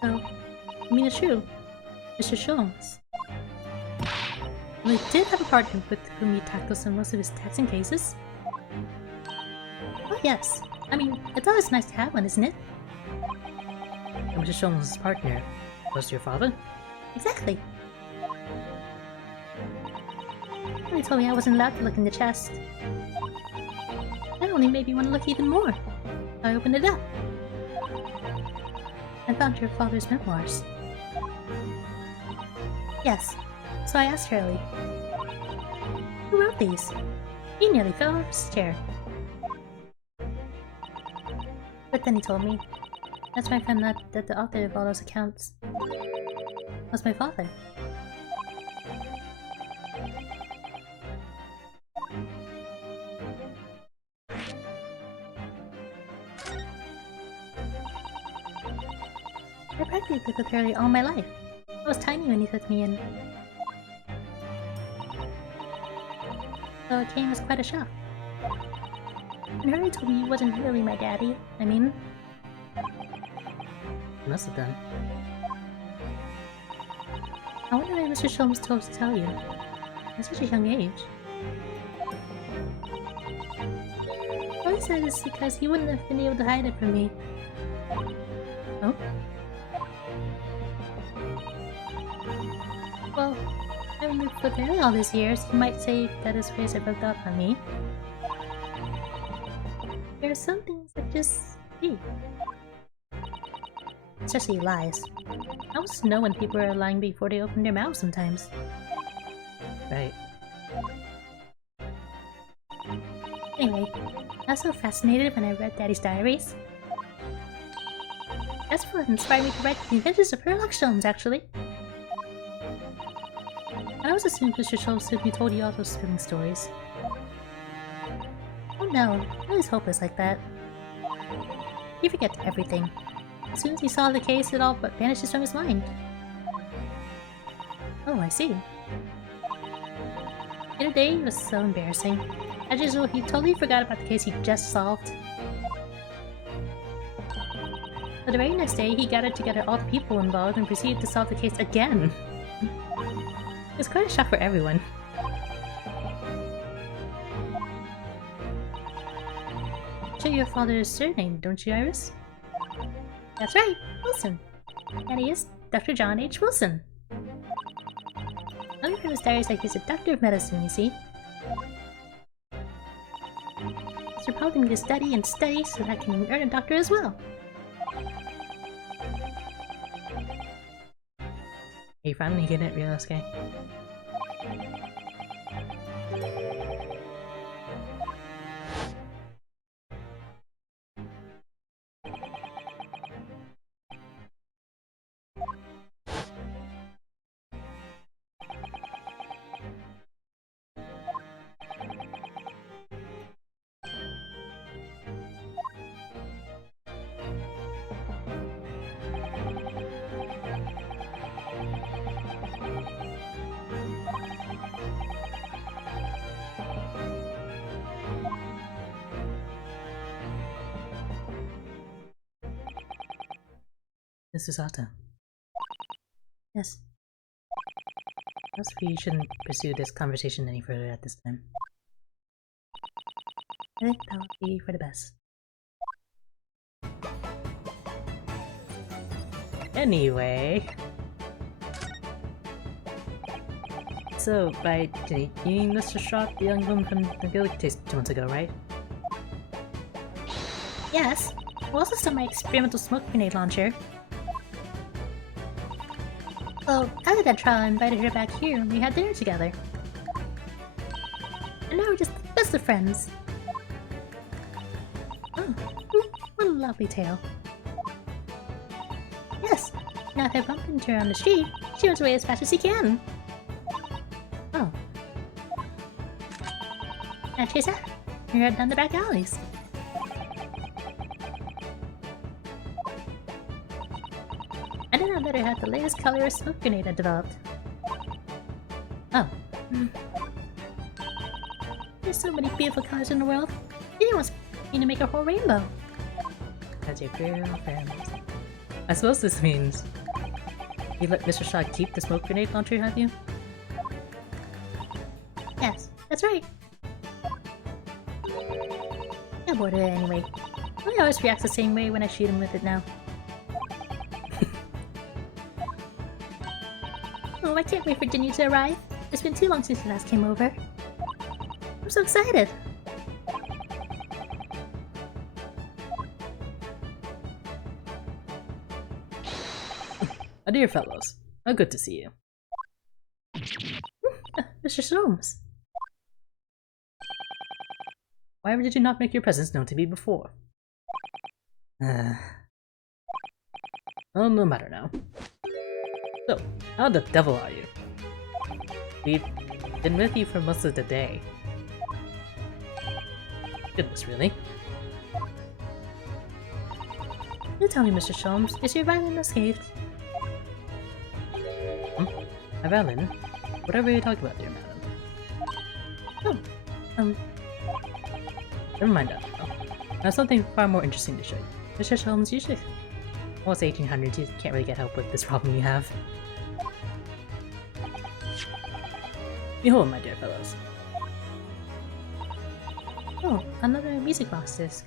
So, I mean, it's true. Mr. Sholmes. Well, he did have a partner with whom he tackled most of his taxing cases. Oh yes. I mean, it's always nice to have one, isn't it? And Mr. Sholmes' partner was your father? Exactly. He told me I wasn't allowed to look in the chest. That only made me want to look even more. I opened it up. I found your father's memoirs. Yes, so I asked Hurley. Who wrote these? He nearly fell off his chair. But then he told me. That's when I found out that the author of all those accounts was my father. I practically lived with Hurley all my life. I was tiny when he took me in. So it came as quite a shock. And Hurley told me he wasn't really my daddy. I mean... You must have done. I wonder why Mr. Sholmes told us to tell you. At such a young age. All he said is because he wouldn't have been able to hide it from me. Oh? Well, having lived with Hurley all these years, he might say that his ways have rubbed off on me. There are some things that just Gee. Especially lies. I want to know when people are lying before they open their mouths sometimes. Right. Anyway, I was so fascinated when I read Daddy's diaries. That's what inspired me to write The Adventures of Sherlock Holmes, actually. I always assumed Mr. Schultz would be told you all those spilling stories. Oh no, I was hopeless like that. He forgets everything. As soon as he saw the case, it all but vanishes from his mind. Oh, I see. The other day, it was so embarrassing. As usual, he totally forgot about the case he just solved. But the very next day, he gathered together all the people involved and proceeded to solve the case again. It was quite a shock for everyone. Share your father's surname, don't you, Iris? That's right, Wilson. And he is Dr. John H. Wilson. Under his diaries like he's a doctor of medicine, you see. It's propelling me to study and study so that I can earn a doctor as well. Are you finally getting it, Ryosuke? This is Ata. Yes. Perhaps we shouldn't pursue this conversation any further at this time. I think that would be for the best. Anyway... So, by taking Mr. Shot, the young woman from the village 2 months ago, right? Yes. I also stole my experimental smoke grenade launcher. Well, after that trial, I invited her back here and we had dinner together. And now we're just the best of friends. Oh, what a lovely tale. Yes, now if I bump into her on the street, she runs away as fast as she can. Oh. I chase after her down the back alleys. And then I let her have the latest color of smoke grenade I developed. Oh. There's so many beautiful colors in the world. She wants me to make a whole rainbow. As your girlfriend. I suppose this means you let Mr. Shaw keep the smoke grenade launcher, have you? Yes, that's right. I bored it anyway. He always reacts the same way when I shoot him with it now. Oh, I can't wait for Ginny to arrive. It's been too long since he last came over. I'm so excited! Dear fellows, how good to see you. Mr. Soames. Why did you not make your presence known to me before? Well, no matter now. So, how the devil are you? We've been with you for most of the day. Goodness, really? You tell me, Mr. Soames, is your violin escaped? A violin? Whatever you talk about there, madam. Oh, Never mind that. I have something far more interesting to show you. Mr. Soames, usually... Well, it's 1800s, you can't really get help with this problem you have. Behold, my dear fellows. Oh, another music box disc.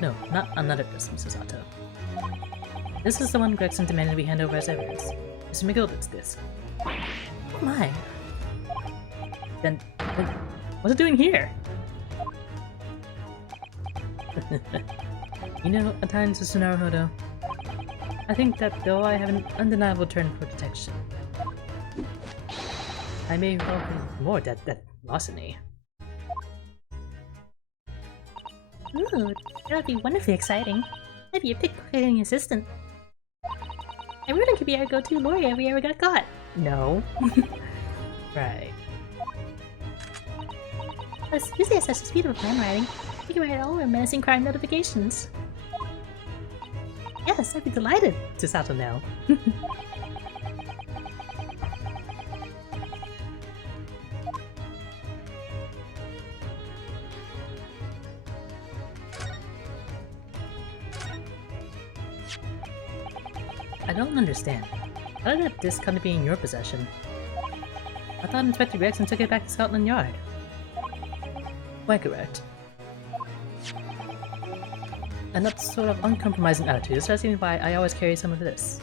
No, not another disc, Mrs. Otto. This is the one Gregson demanded we hand over as evidence. Mr. McGilder's disc. Oh my. Then what's it doing here? You know, at times with Naruhodo, I think that though I have an undeniable turn for detection, I may well be more adept at Lawsony. Ooh, that would be wonderfully exciting. I'd be a pickpocketing assistant. I really could be our go-to lawyer if we ever got caught. No. Right. Plus, Susie has such a speed of crime writing. We can write all our menacing crime notifications. Yes, I'd be delighted. To Sato now. I don't understand. How did that disc come to be in your possession? I thought Inspector Gregson took it back to Scotland Yard. Quite correct. And that sort of uncompromising attitude is reason why I always carry some of this.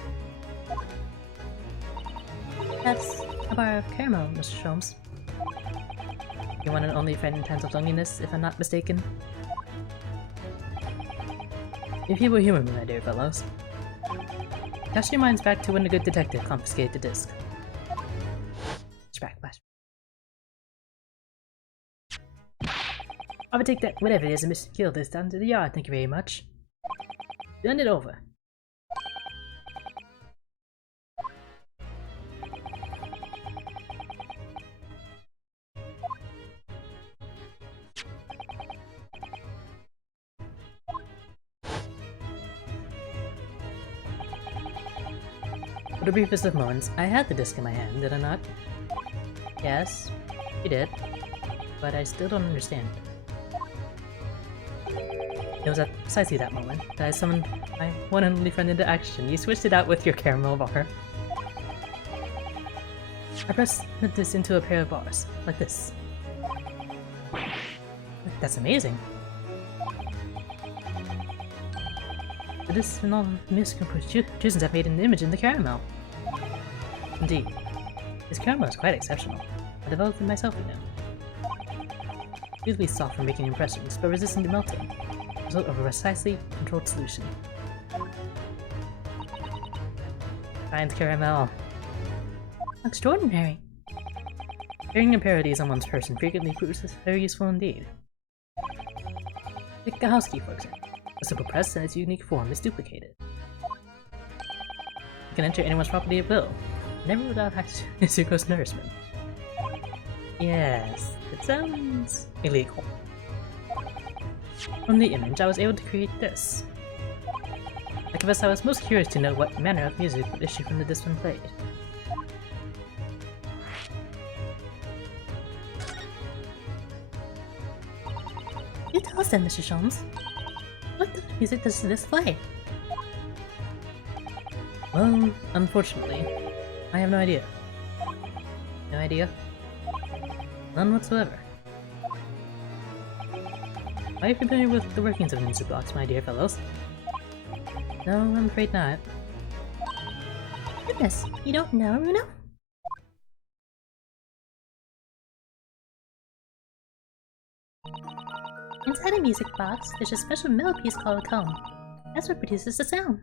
That's a bar of caramel, Mr. Sholmes. Your one and only friend in times of loneliness, if I'm not mistaken. If you will humor me, my dear fellows. Cast your minds back to when the good detective confiscated the disc. Flashback. I would take that, whatever it is, and Mr. Kill this down to the yard, thank you very much. Send it over. For the briefest of moments, I had the disc in my hand, did I not? Yes, you did. But I still don't understand. It was at precisely that moment that I summoned my one and only friend into action. You switched it out with your caramel bar. I pressed this into a pair of bars, like this. That's amazing. This and all the musical protrusions I've made an image in the caramel. Indeed. This caramel is quite exceptional. I developed it myself, you know. Usually soft for making impressions, but resistant to melting. Result of a precisely controlled solution. Fine caramel. Extraordinary. Carrying a pair of these on one's person frequently proves very useful indeed. Take a house key, for example. A simple press and its unique form is duplicated. You can enter anyone's property at will, never without actual gross nourishment. Yes, it sounds illegal. From the image, I was able to create this. I confess I was most curious to know what manner of music would issue from the disc when played. You tell us then, Mr. Sholmes. What music does this play? Well, unfortunately, I have no idea. No idea? None whatsoever. Are you familiar with the workings of music blocks, my dear fellows? No, I'm afraid not. Goodness, you don't know, Runo? Inside a music box, there's a special metal piece called a comb. That's what produces the sound.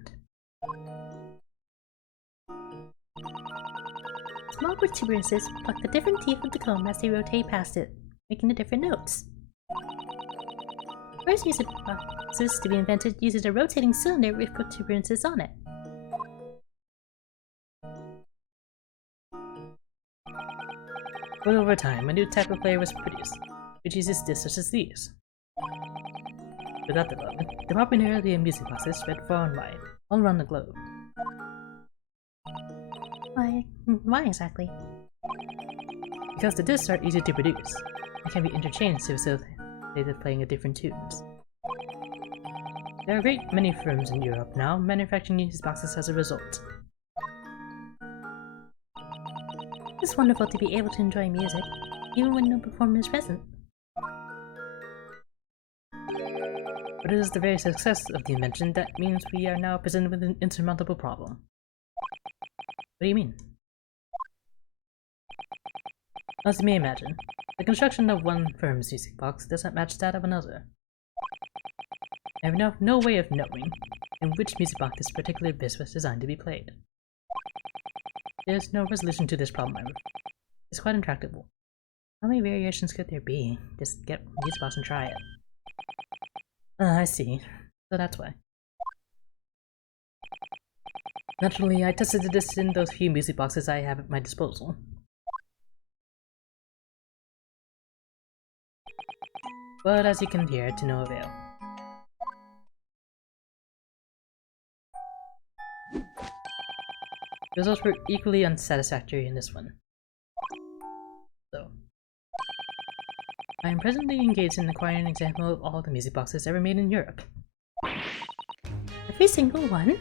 Small protuberances pluck the different teeth of the comb as they rotate past it, making the different notes. The first music boxes to be invented uses a rotating cylinder with protuberances on it. But over time, a new type of player was produced, which uses discs such as these. With that development, the popularity of music boxes spread far and wide, all around the globe. Why exactly? Because the discs are easy to produce, and can be interchanged to facilitate the playing of different tunes. There are a great many firms in Europe now manufacturing music boxes as a result. It's wonderful to be able to enjoy music, even when no performer is present. But it is the very success of the invention that means we are now presented with an insurmountable problem. What do you mean? As you may imagine, the construction of one firm's music box does not match that of another. I have no way of knowing in which music box this particular bit was designed to be played. There's no resolution to this problem, however. It's quite intractable. How many variations could there be? Just get music box and try it. I see. So that's why. Naturally, I tested this in those few music boxes I have at my disposal. But as you can hear, to no avail. The results were equally unsatisfactory in this one. So, I am presently engaged in acquiring an example of all the music boxes ever made in Europe. Every single one?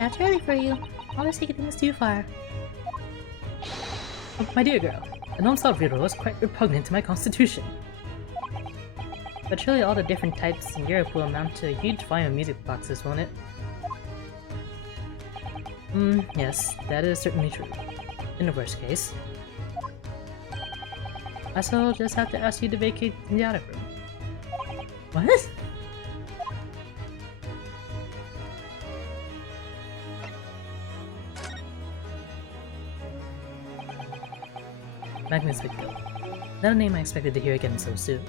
That's early for you. Always taking things too far. Oh, my dear girl, a non-solved riddle is quite repugnant to my constitution. But surely all the different types in Europe will amount to a huge volume of music boxes, won't it? Yes, that is certainly true. In the worst case, I shall just have to ask you to vacate the attic room. What? Magnus Victor. Not a name I expected to hear again so soon.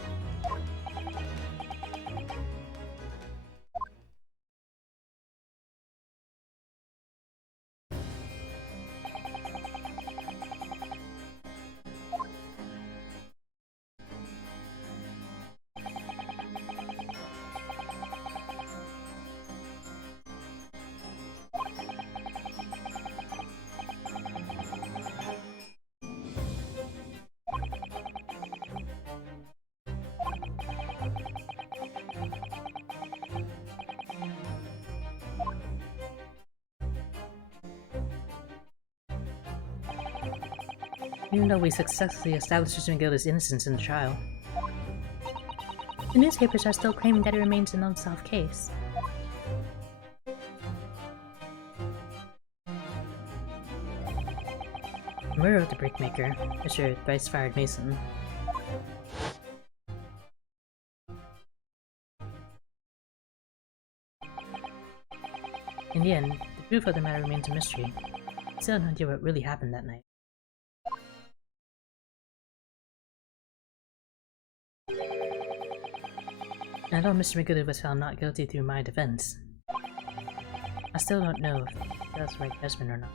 Even though we successfully established Mr. innocence in the trial, the newspapers are still claiming that it remains an unsolved case. the murder of the brickmaker, Mr. Thrice-Fired Mason, in the end, the truth of the matter remains a mystery. We still have no idea what really happened that night. And although Mr. McGooded was found not guilty through my defense, I still don't know if that was the right judgment or not.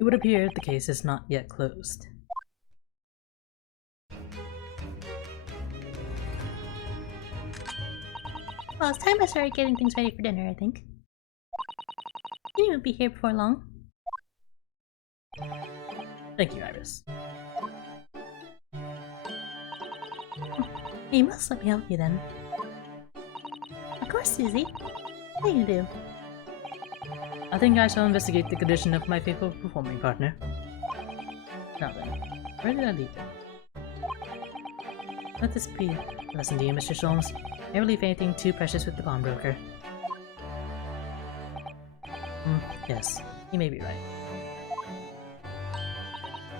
It would appear the case is not yet closed. Well, it's time I started getting things ready for dinner, I think. You won't be here before long. Thank you, Iris. You must let me help you then. Of course, Susie. What do you do? I think I shall investigate the condition of my faithful performing partner. Now then, where did I leave it? Let this be a lesson to you, Mr. Solmes. Never leave anything too precious with the pawnbroker. Yes, you may be right.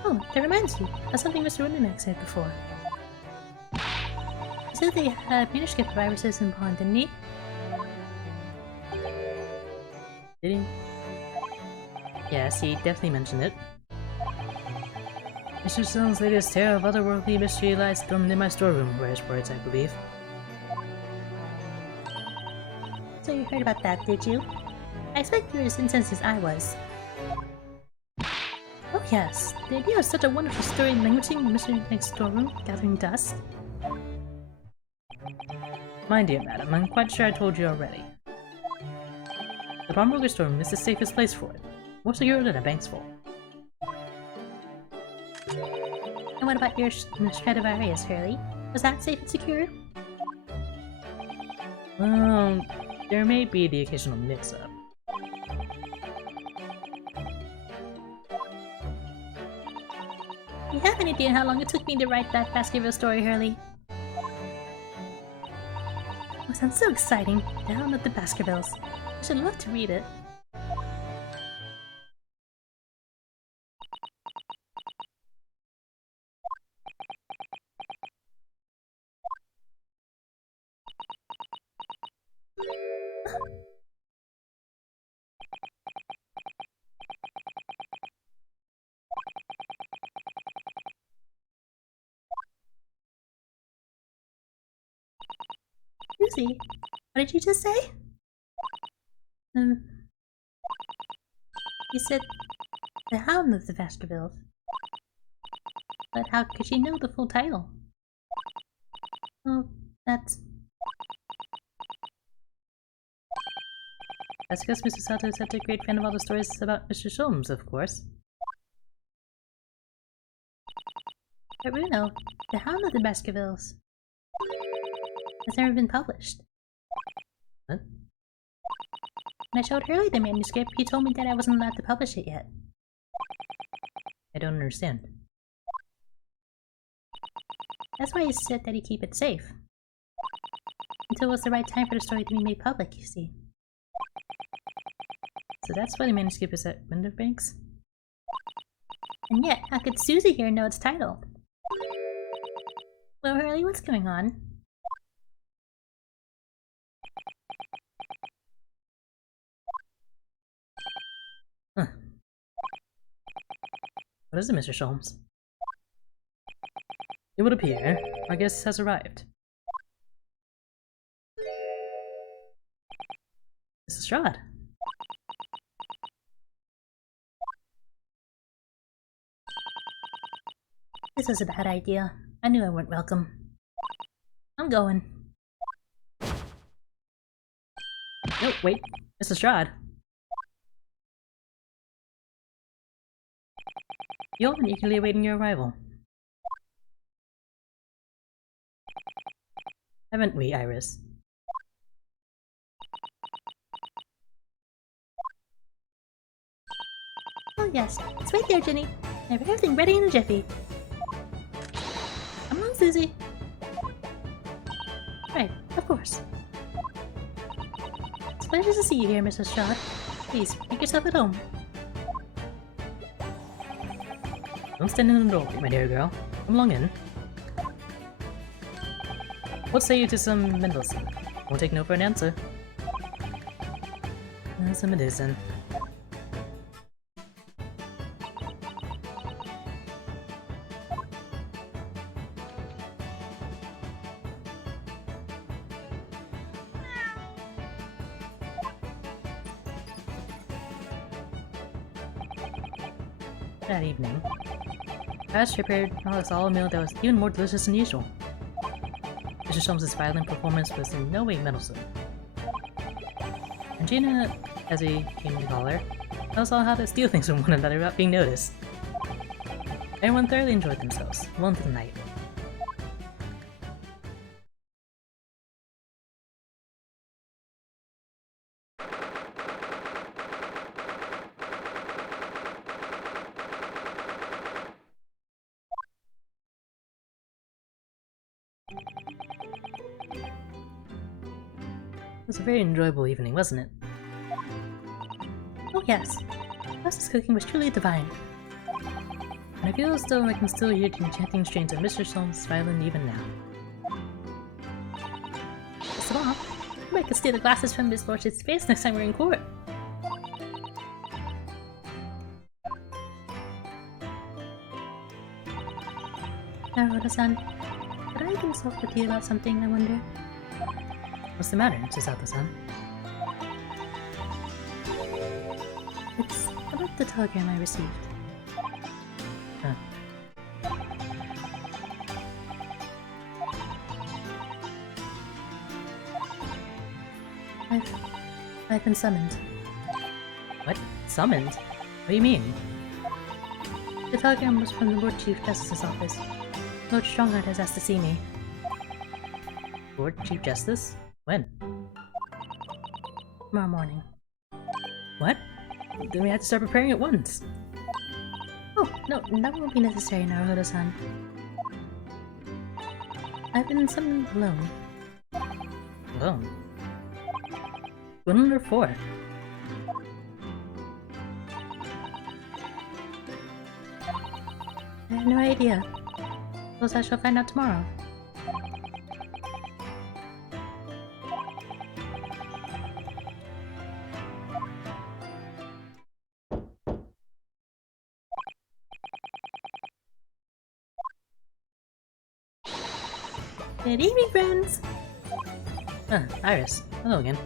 Oh, that reminds you of something Mr. Windenack said before. He said they had a manuscript of Iris's in pawn, didn't he? Did he? Yes, he definitely mentioned it. Mr. Stone's latest tale of otherworldly mystery lies filmed in my storeroom, were his words, I believe. So you heard about that, did you? I expect you were as incensed as I was. Oh yes, the idea of such a wonderful story languishing in Mr. Windenack's storeroom, gathering dust. My dear madam, I'm quite sure I told you already. The pawnbroker storeroom is the safest place for it. More secure than a bank's vault. And what about your Stradivarius, Hurley? Was that safe and secure? Well, there may be the occasional mix-up. Do you have any idea how long it took me to write that Baskerville story, Hurley? Oh, sounds so exciting. Down at the Baskervilles. I should love to read it. Susie, what did you just say? You said the Hound of the Baskervilles. But how could she know the full title? Oh, that's because Mr. Sato is such a great fan of all the stories about Mr. Sholmes, of course. But Bruno, the Hound of the Baskervilles has never been published. What? When I showed Hurley the manuscript, he told me that I wasn't allowed to publish it yet. I don't understand. That's why he said that he'd keep it safe. Until it was the right time for the story to be made public, you see. So that's why the manuscript is at Winterbanks? And yet, how could Susie here know its title? Well, Hurley, what's going on? Huh. What is it, Mr. Sholmes? It would appear our guest has arrived. Mrs. Strahd. This was a bad idea. I knew I weren't welcome. I'm going. No, wait. Mrs. Strahd. You're eagerly awaiting your arrival. Haven't we, Iris? Oh yes, it's right there, Jenny. I have everything ready in a jiffy. Come on, Susie. Right, of course. It's a pleasure to see you here, Mrs. Strahd. Please, make yourself at home. Don't stand in the doorway, my dear girl. Come along in. What say you to some Mendelssohn? Won't take no for an answer. Some medicine. That evening, Ash prepared us all a meal that was even more delicious than usual. Mr. Sholmes' violin performance was in no way meddlesome. And Gina, as we came to call her, taught us all how to steal things from one another without being noticed. Everyone thoroughly enjoyed themselves, well into the night. It was a very enjoyable evening, wasn't it? Oh yes, Ross's cooking was truly divine. And I feel as though I can still hear the enchanting strains of Mr. Sholmes' violin even now. Best of all, I might could steal the glasses from His Lordship's face next time we're in court. Naruto-san, could I consult with you about something, I wonder? What's the matter, Chisato-san? It's about the telegram I received. Huh. I've been summoned. What? Summoned? What do you mean? The telegram was from the Lord Chief Justice's office. Lord Strongheart has asked to see me. Lord Chief Justice? When? Tomorrow morning. What? Then we have to start preparing at once. Oh, no, that won't be necessary, Naruto-san. I've been summoned alone. Alone? What on earth for? I have no idea. Suppose I shall find out tomorrow. Good evening, friends! Ah, Iris. Hello again.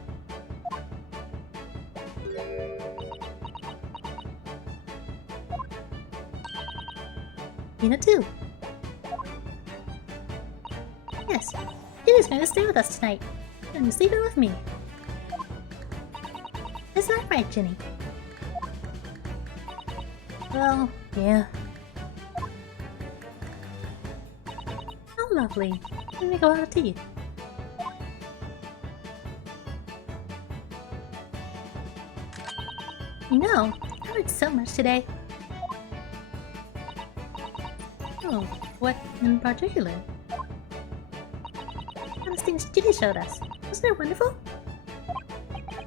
Tina too. Yes, Tina's going to stay with us tonight. And sleeping with me. Is that right, Jenny? Well, yeah. How lovely. We make a lot of tea. You know, I heard so much today. Oh, what in particular? Those things Ginny showed us. Wasn't it wonderful?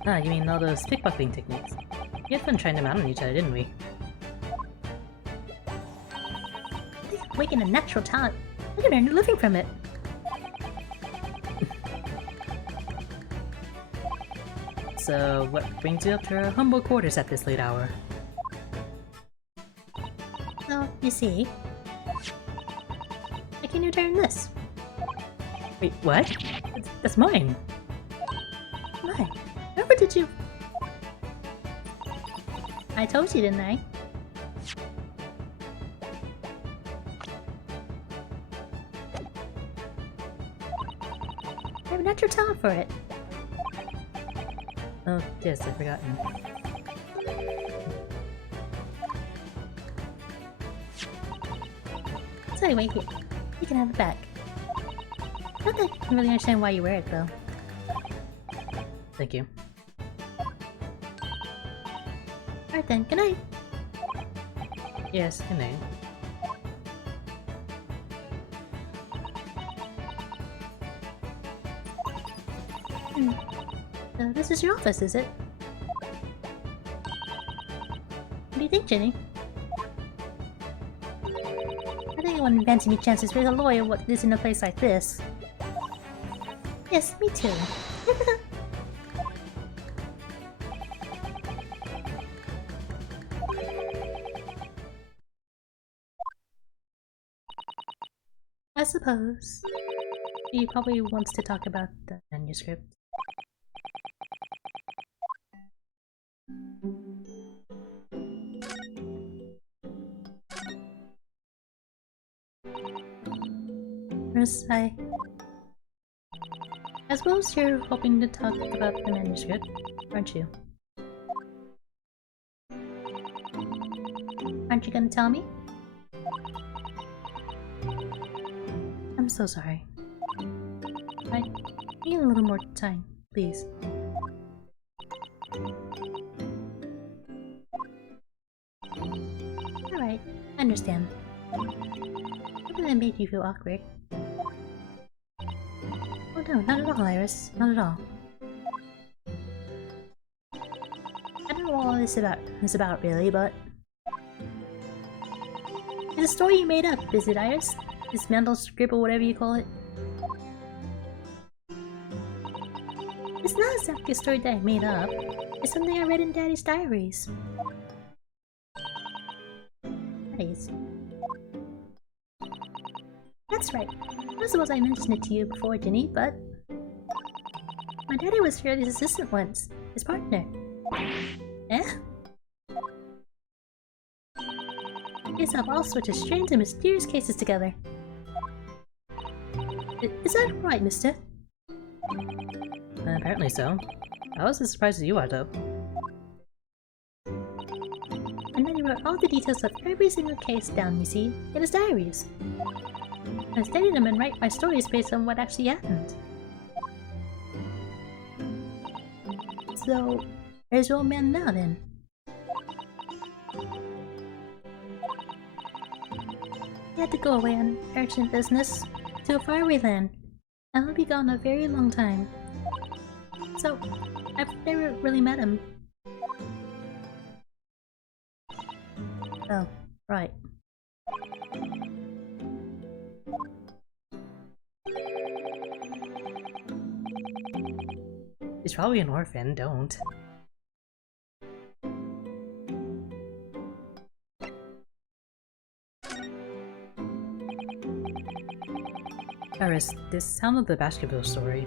Ah, you mean all those pickpocketing techniques? We had fun trying them out on each other, didn't we? They awaken a natural talent. I could earn a living from it. So, what brings you up to our humble quarters at this late hour? Oh, you see. I can return this. Wait, what? That's mine! Why? Where did you... I told you, didn't I? I have a natural talent for it. Oh, yes, I'd forgotten. So anyway, here. You can have it back. Not that I can really understand why you wear it, though. Thank you. Alright then, good night. Yes, good night. So this is your office, is it? What do you think, Jenny? I think I wouldn't fancy me chances with a lawyer what lives in a place like this. Yes, me too. I suppose. He probably wants to talk about the manuscript. I suppose you're hoping to talk about the manuscript, aren't you? Aren't you gonna tell me? I'm so sorry. I need a little more time, please. Alright, I understand. Maybe that made you feel awkward. Oh no, not at all, Iris. Not at all. I don't know what all this is about really, but... It's a story you made up, is it, Iris? This mental script or whatever you call it? It's not exactly a story that I made up. It's something I read in Daddy's diaries. Diaries? That's right. I suppose I mentioned it to you before, Ginny, but... My daddy was Shirley's assistant once. His partner. Eh? They solve all sorts of strange and mysterious cases together. Is that right, mister? Apparently so. I was as surprised as you are, though. And then he wrote all the details of every single case down, you see, in his diaries. I studied them and write my stories based on what actually happened. So, where's your old man now, then? He had to go away on urgent business to a faraway land, and he'll be gone a very long time. So, I've never really met him. Oh, right. He's probably an orphan, don't. Iris, this sounded like the basketball story.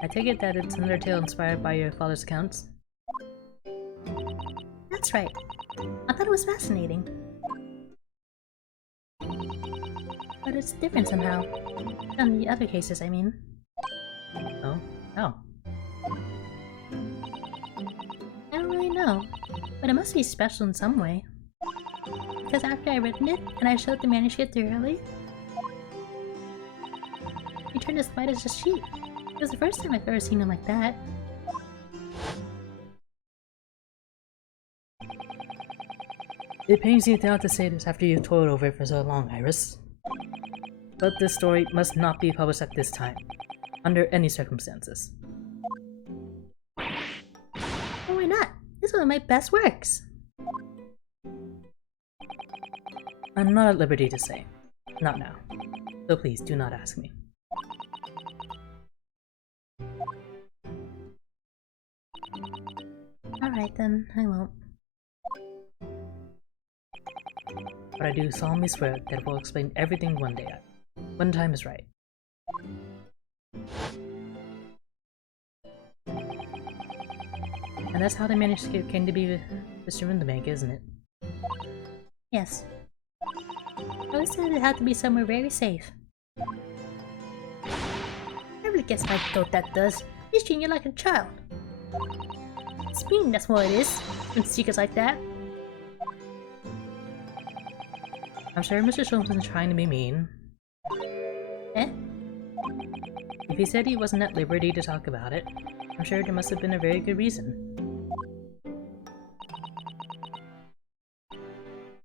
I take it that it's another tale inspired by your father's accounts? That's right. I thought it was fascinating. But it's different somehow. From the other cases, I mean. Oh? Oh. I don't really know, but it must be special in some way. Because after I written it, and I showed the manuscript to Hurley, he turned as white as a sheet. It was the first time I've ever seen him like that. It pains me to have to say this after you've toiled over it for so long, Iris. But this story must not be published at this time, under any circumstances. Oh, why not? This is one of my best works. I'm not at liberty to say. Not now. So please, do not ask me. Alright then, I won't. But I do solemnly swear that we'll explain everything one day, when time is right. And that's how the manuscript came to be Mr. in the bank, isn't it? Yes. I always said it had to be somewhere very safe. I really guess my goat that does. He's treating you like a child. It's mean, that's what it is. When secrets like that. I'm sure Mr. Sholmes isn't trying to be mean. Eh? If he said he wasn't at liberty to talk about it, I'm sure there must have been a very good reason.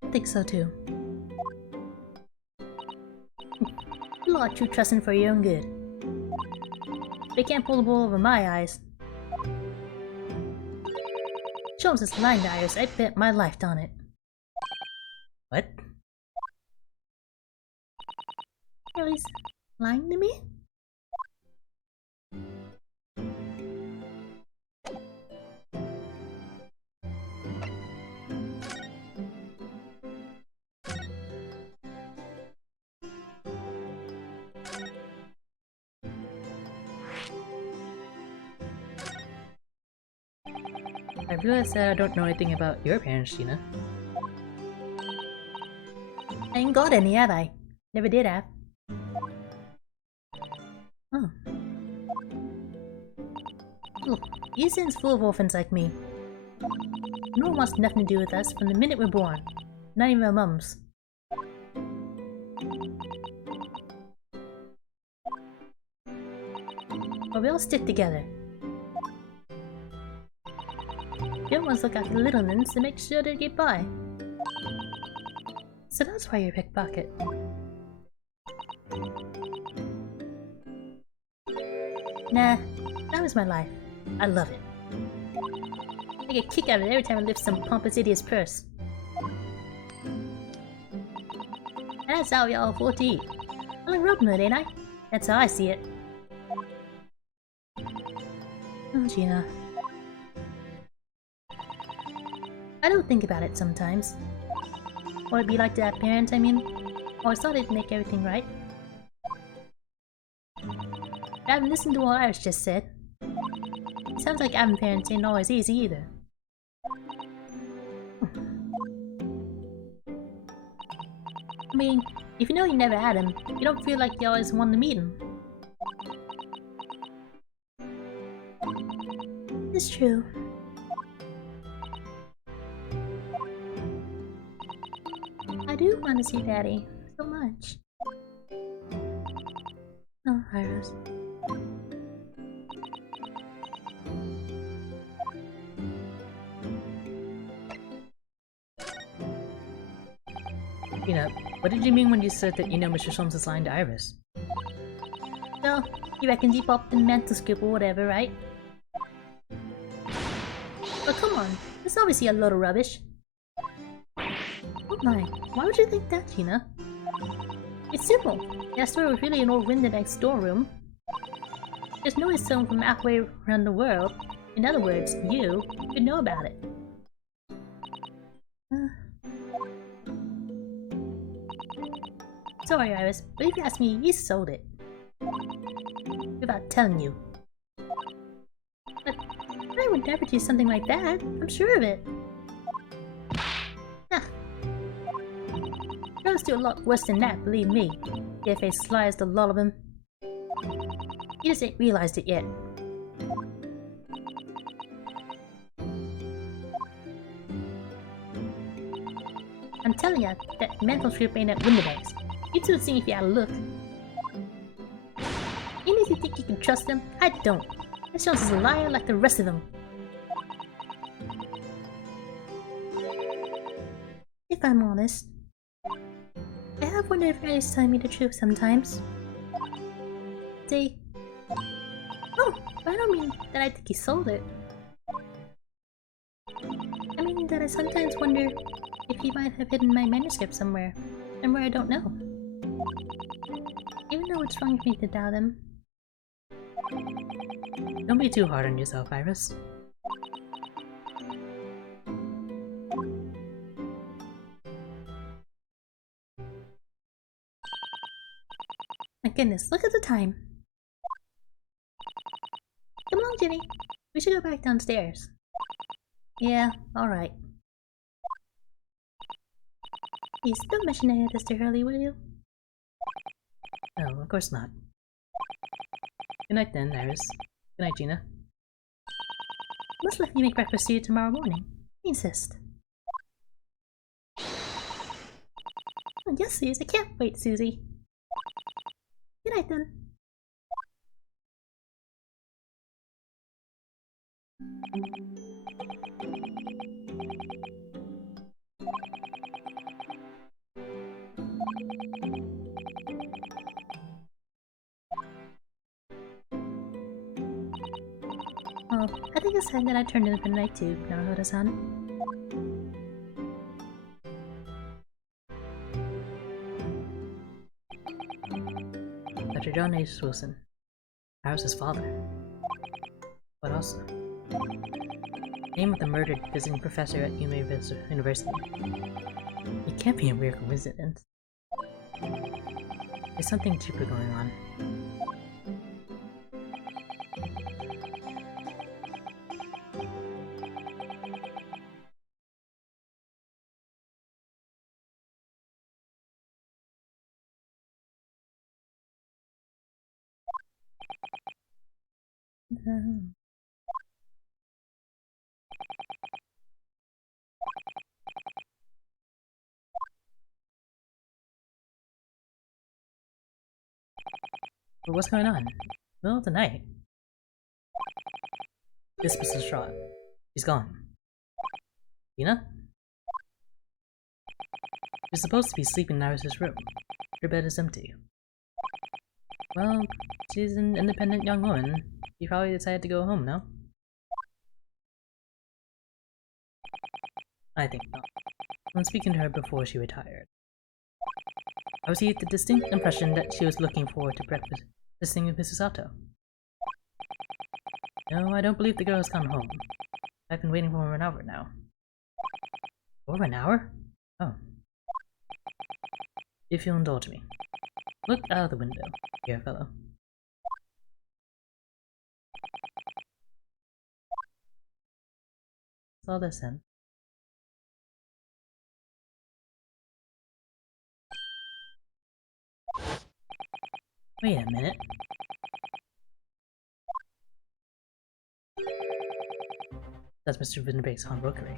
I think so too. A lot of true trusting for your own good. They can't pull the wool over my eyes. Sholmes is lying to Iris. I bet my life on it. What? Hurley's lying to me? I realize that I don't know anything about your parents, Gina. I ain't got any, have I? Never did have. Oh. Look, Easton's full of orphans like me. No one wants nothing to do with us from the minute we're born. Not even our mums. But we all stick together. The other ones look after the little ones to make sure they get by. So that's why you're a pickpocket. Nah, that was my life. I love it. I get a kick out of it every time I lift some pompous idiot's purse. And that's how we all afford to eat. I'm like Robin Hood, ain't I? That's how I see it. Oh, Gina. I don't think about it sometimes. What it'd be like to have parents, I mean. Always thought it'd make everything right. I haven't listened to what Iris just said. It sounds like having parents ain't always easy either. I mean, if you know you never had him, you don't feel like you always wanted to meet him. It's true. I do want to see Daddy so much. Oh, Iris. Gina, what did you mean when you said that you know Mr. Sholmes is lying to Iris? So, you reckon he popped the mental script or whatever, right? But come on, that's obviously a load of rubbish. Oh my, why would you think that, Gina? It's simple. That story was really an old Winterbank storeroom. Just noticed someone from halfway around the world, in other words, you, could know about it. Sorry, Iris, but if you ask me, he sold it. Without telling you. would never do something like that. I'm sure of it. Huh. Girls do a lot worse than that, believe me. Their face sly as the lull of him. He just ain't realized it yet. I'm telling ya, that mental trip ain't at Winterbanks. You two would see if you had a look. Even if you think you can trust them, I don't. That Jones is a liar like the rest of them. If I'm honest, I have wondered if Riley's telling me the truth sometimes. Oh, I don't mean that I think he sold it. I mean that I sometimes wonder if he might have hidden my manuscript somewhere, and where I don't know. Even though it's wrong for me to doubt him. Don't be too hard on yourself, Iris. My goodness, look at the time. Come along, Ginny. We should go back downstairs. Yeah, alright. Please, don't mention any of this to Hurley, will you? No, of course not. Good night then, Iris. Good night, Gina. Must let me make breakfast for you tomorrow morning. I insist. Oh, yes, Suze. I can't wait, Susie. Good night then. Oh, I think it's time that I turned in for the night too, Naruhodo-san. Dr. John H. Wilson. Iris' father. But also, name of the murdered visiting professor at University. It can't be a weird coincidence. There's something deeper going on. But what's going on? Middle of the night. This was distraught. She's gone. Tina? You're supposed to be sleeping in Iris' room. Her bed is empty. Well, she's an independent young woman. She probably decided to go home, no? I think not. When speaking to her before she retired, I received the distinct impression that she was looking forward to breakfasting with Mrs. Sato. No, I don't believe the girl has come home. I've been waiting for her an hour now. Over an hour? Oh. If you'll indulge me. Look out of the window, dear fellow. What's all this then? Wait a minute. That's Mr. Winterbake's Hong Rookery.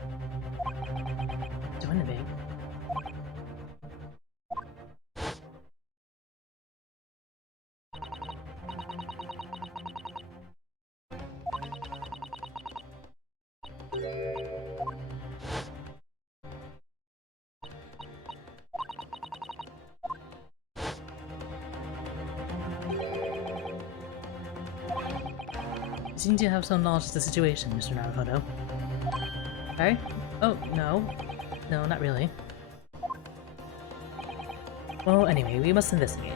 Mr. Winterbake? You seem to have some knowledge of the situation, Mr. Naruhodo. Sorry? Oh, no. No, not really. Well, anyway, we must investigate.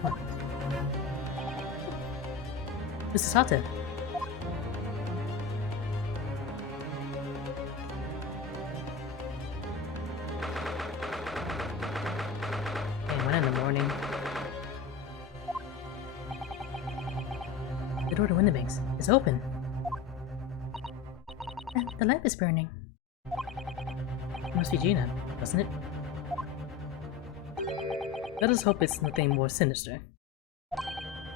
What? Mrs. Sato. Hey, when in the morning. The door to window banks is open. And the lamp is burning. It must be Gina, doesn't it? Let us hope it's nothing more sinister.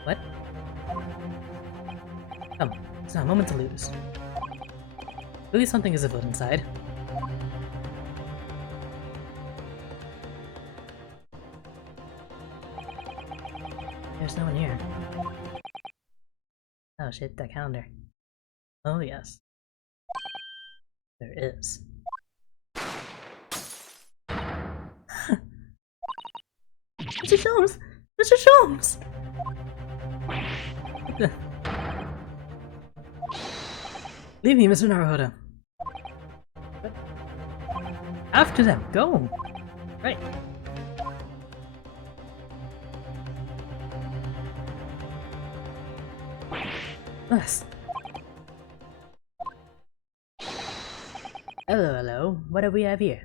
What? Come, it's not a moment to lose. At least something is afoot inside. There's no one here. Oh shit, that calendar. Oh yes. There is. Mr. Sholmes! Mr. Sholmes! What the? Leave me, Mr. Naruhodo. What? After them, go! Right. Yes. Hello, hello. What do we have here?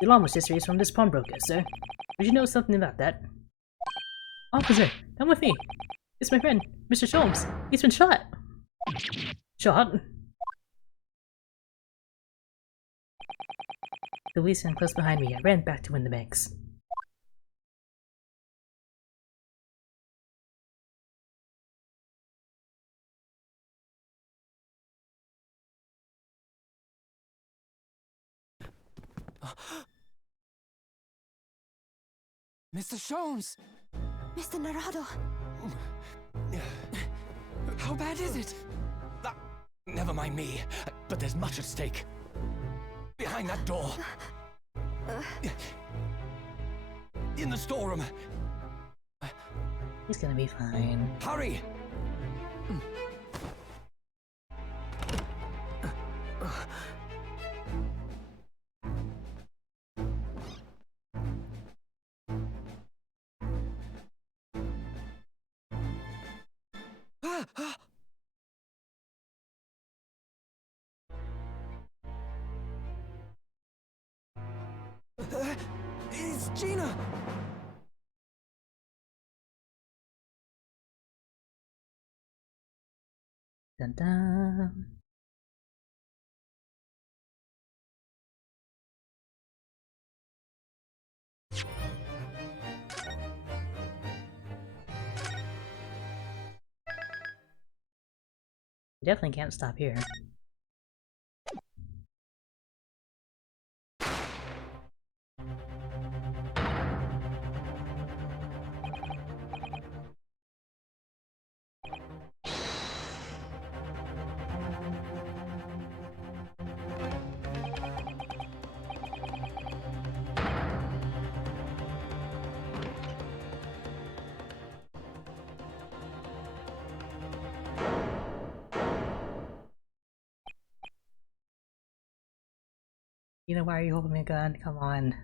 The alarm was just raised from this pawnbroker, sir. Would you know something about that? Officer, come with me. It's my friend, Mr. Sholmes. He's been shot. Shot? The policeman close behind me. I ran back to win the banks. Mr. Sholmes! Mr. Narado! How bad is it? Never mind me, but there's much at stake. Behind that door. In the storeroom. He's gonna be fine. Hurry! It's Gina! Dun dun. You definitely can't stop here. You know, why are you holding a gun? Come on.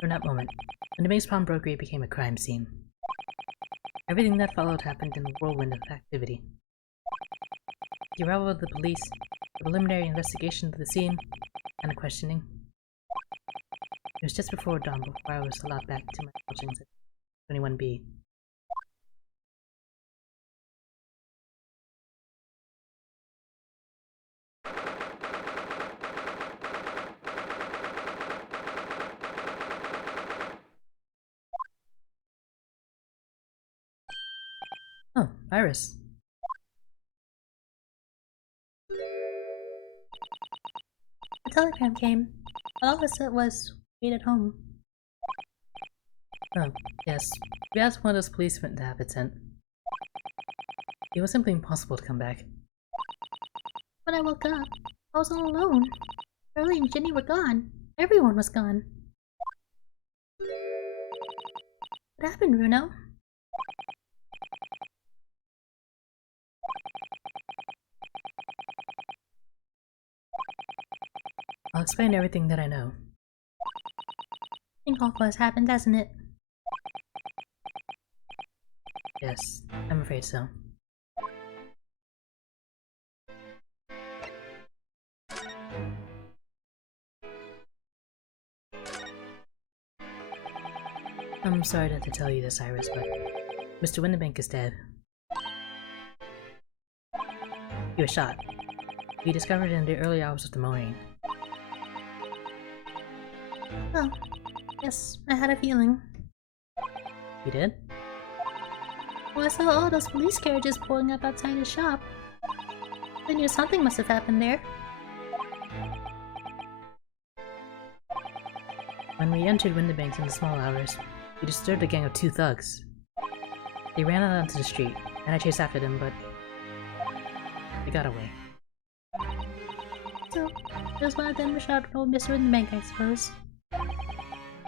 From that moment, when the base pawnbrokery became a crime scene. Everything that followed happened in a whirlwind of activity. The arrival of the police, the preliminary investigation of the scene, and the questioning. It was just before dawn before I was allowed back to my lodgings at 21B. Oh, Iris. A telegram came. All of us said was, wait at home. Oh, yes. We asked one of those policemen to have it sent. It was simply impossible to come back. When I woke up, I was all alone. Early and Ginny were gone. Everyone was gone. What happened, Bruno? I'll explain everything that I know. I think awful has happened, hasn't it? Yes, I'm afraid so. I'm sorry to have to tell you this, Iris, but Mr. Windibank is dead. He was shot. He discovered in the early hours of the morning. Oh, yes, I had a feeling. You did? Well, I saw all those police carriages pulling up outside his shop. I knew something must have happened there. When we entered Windibank in the small hours, we disturbed a gang of 2 thugs. They ran out onto the street, and I chased after them, but they got away. So, it was one of them who shot old Mr. Windibank, I suppose.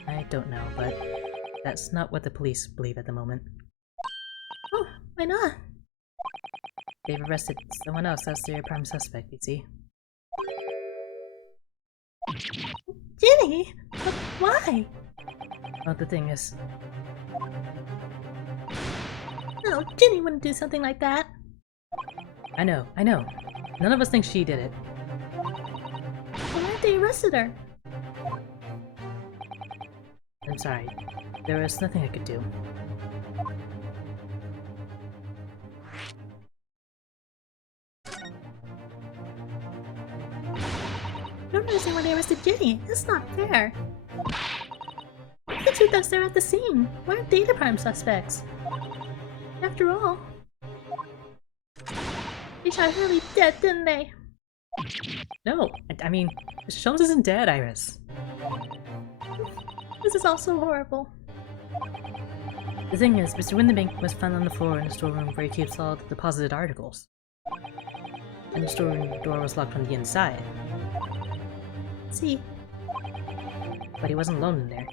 I don't know, but that's not what the police believe at the moment. Oh, why not? They've arrested someone else as their prime suspect, you see. Ginny! But why? Well, the thing is, No, Ginny wouldn't do something like that. I know. None of us think she did it. Why haven't they arrested her? I'm sorry. There was nothing I could do. I don't understand why they arrested Ginny. It's not fair. The 2 thugs there at the scene. Why aren't they the prime suspects? After all, they shot Hurley dead, didn't they? No, I mean, Mr. Sholmes isn't dead, Iris. This is all so horrible. The thing is, Mr. Windibank was found on the floor in the storeroom where he keeps all the deposited articles. And the storeroom door was locked from the inside. See, But he wasn't alone in there.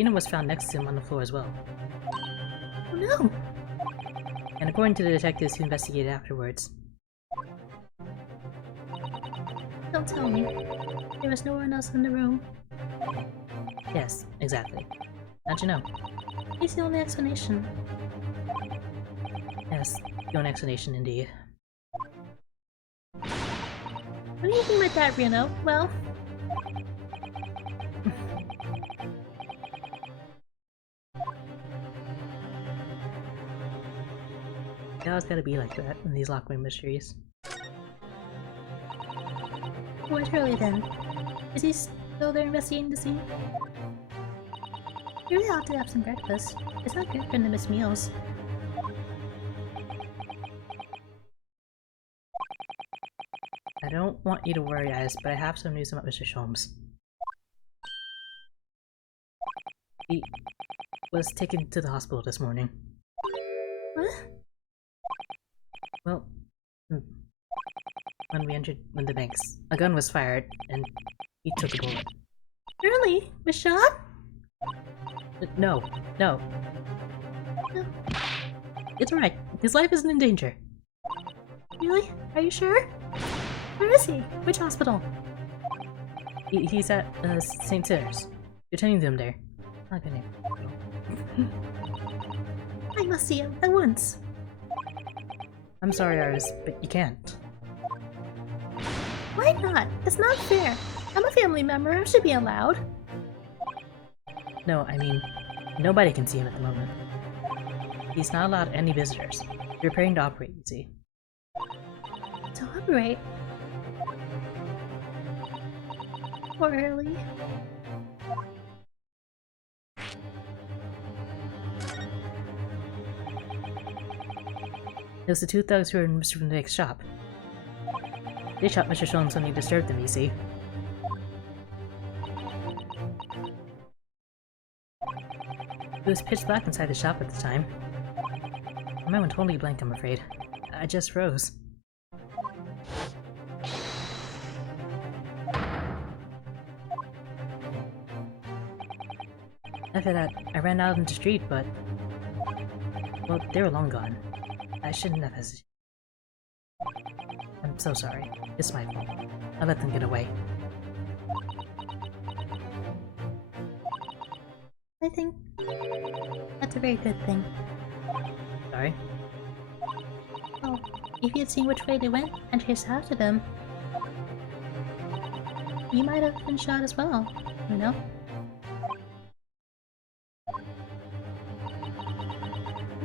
Ina was found next to him on the floor as well. oh no! And according to the detectives who investigated afterwards, Don't tell me. There was no one else in the room. yes, exactly. How'd you know? It's the only explanation. Yes, your explanation indeed. What do you think about that, Reno? Well, It always gotta be like that in these Lockwood mysteries. where's Hurley then? Is he still there investigating the scene? You really ought to have some breakfast. It's not good for him to miss meals. I don't want you to worry, Iris, but I have some news about Mr. Sholmes. He was taken to the hospital this morning. What? Well, when we entered Windibanks, a gun was fired, and he took a bullet. Hurley? Was shot? No. No. It's alright. His life isn't in danger. Really? Are you sure? Where is he? Which hospital? He's at St. Cyrs. You're tending to him there. Not good name. I must see him at once. I'm sorry, Iris, but you can't. Why not? It's not fair. I'm a family member. I should be allowed. No, I mean, nobody can see him at the moment. He's not allowed any visitors. You're preparing to operate, you see. To operate. Poor Hurley. It was the 2 thugs who were in Mr. Windibank's shop. They shot Mr. Sholmes when he disturbed them, you see. It was pitch black inside the shop at the time. My mind went totally blank, I'm afraid. I just froze. After that, I ran out into the street, but... well, they were long gone. I shouldn't have hesitated. I'm so sorry. It's my fault. I let them get away. I think that's a very good thing. Sorry? Oh, if you had seen which way they went and chased after them, you might have been shot as well, you know?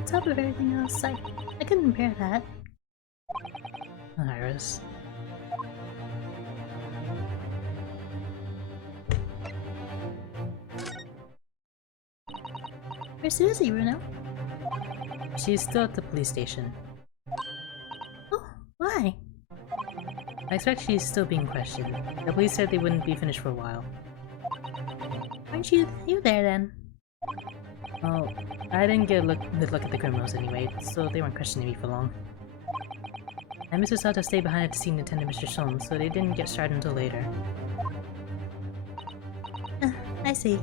on top of everything else, I couldn't bear that. Iris. Where's Susie, Bruno? She's still at the police station. Oh, why? I expect she's still being questioned. The police said they wouldn't be finished for a while. Aren't you there then? Well, I didn't get a good look at the criminals anyway, so they weren't questioning me for long. And Mr. Sato stayed behind at the scene to attend to Mr. Solms, so they didn't get started until later. I see.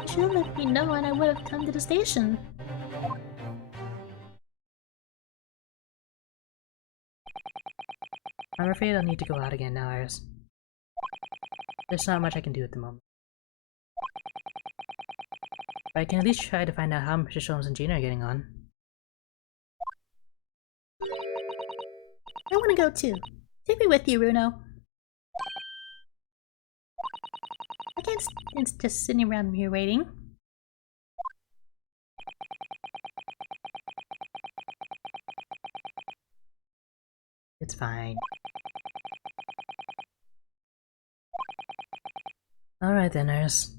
You should have let me know and I would have come to the station. I'm afraid I'll need to go out again now, Iris. There's not much I can do at the moment. But I can at least try to find out how Mr. Solms and Gina are getting on. I want to go too. Take me with you, Bruno. I can't stand just sitting around here waiting. It's fine. Alright then, Iris.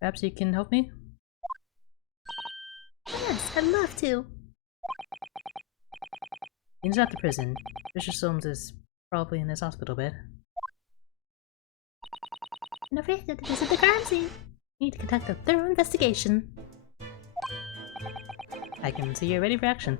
Perhaps you can help me? Yes, I'd love to. He's at the prison. Mr. Solms is probably in his hospital bed. I'm afraid I have to visit the crime scene. We need to conduct a thorough investigation. I can see you're ready for action.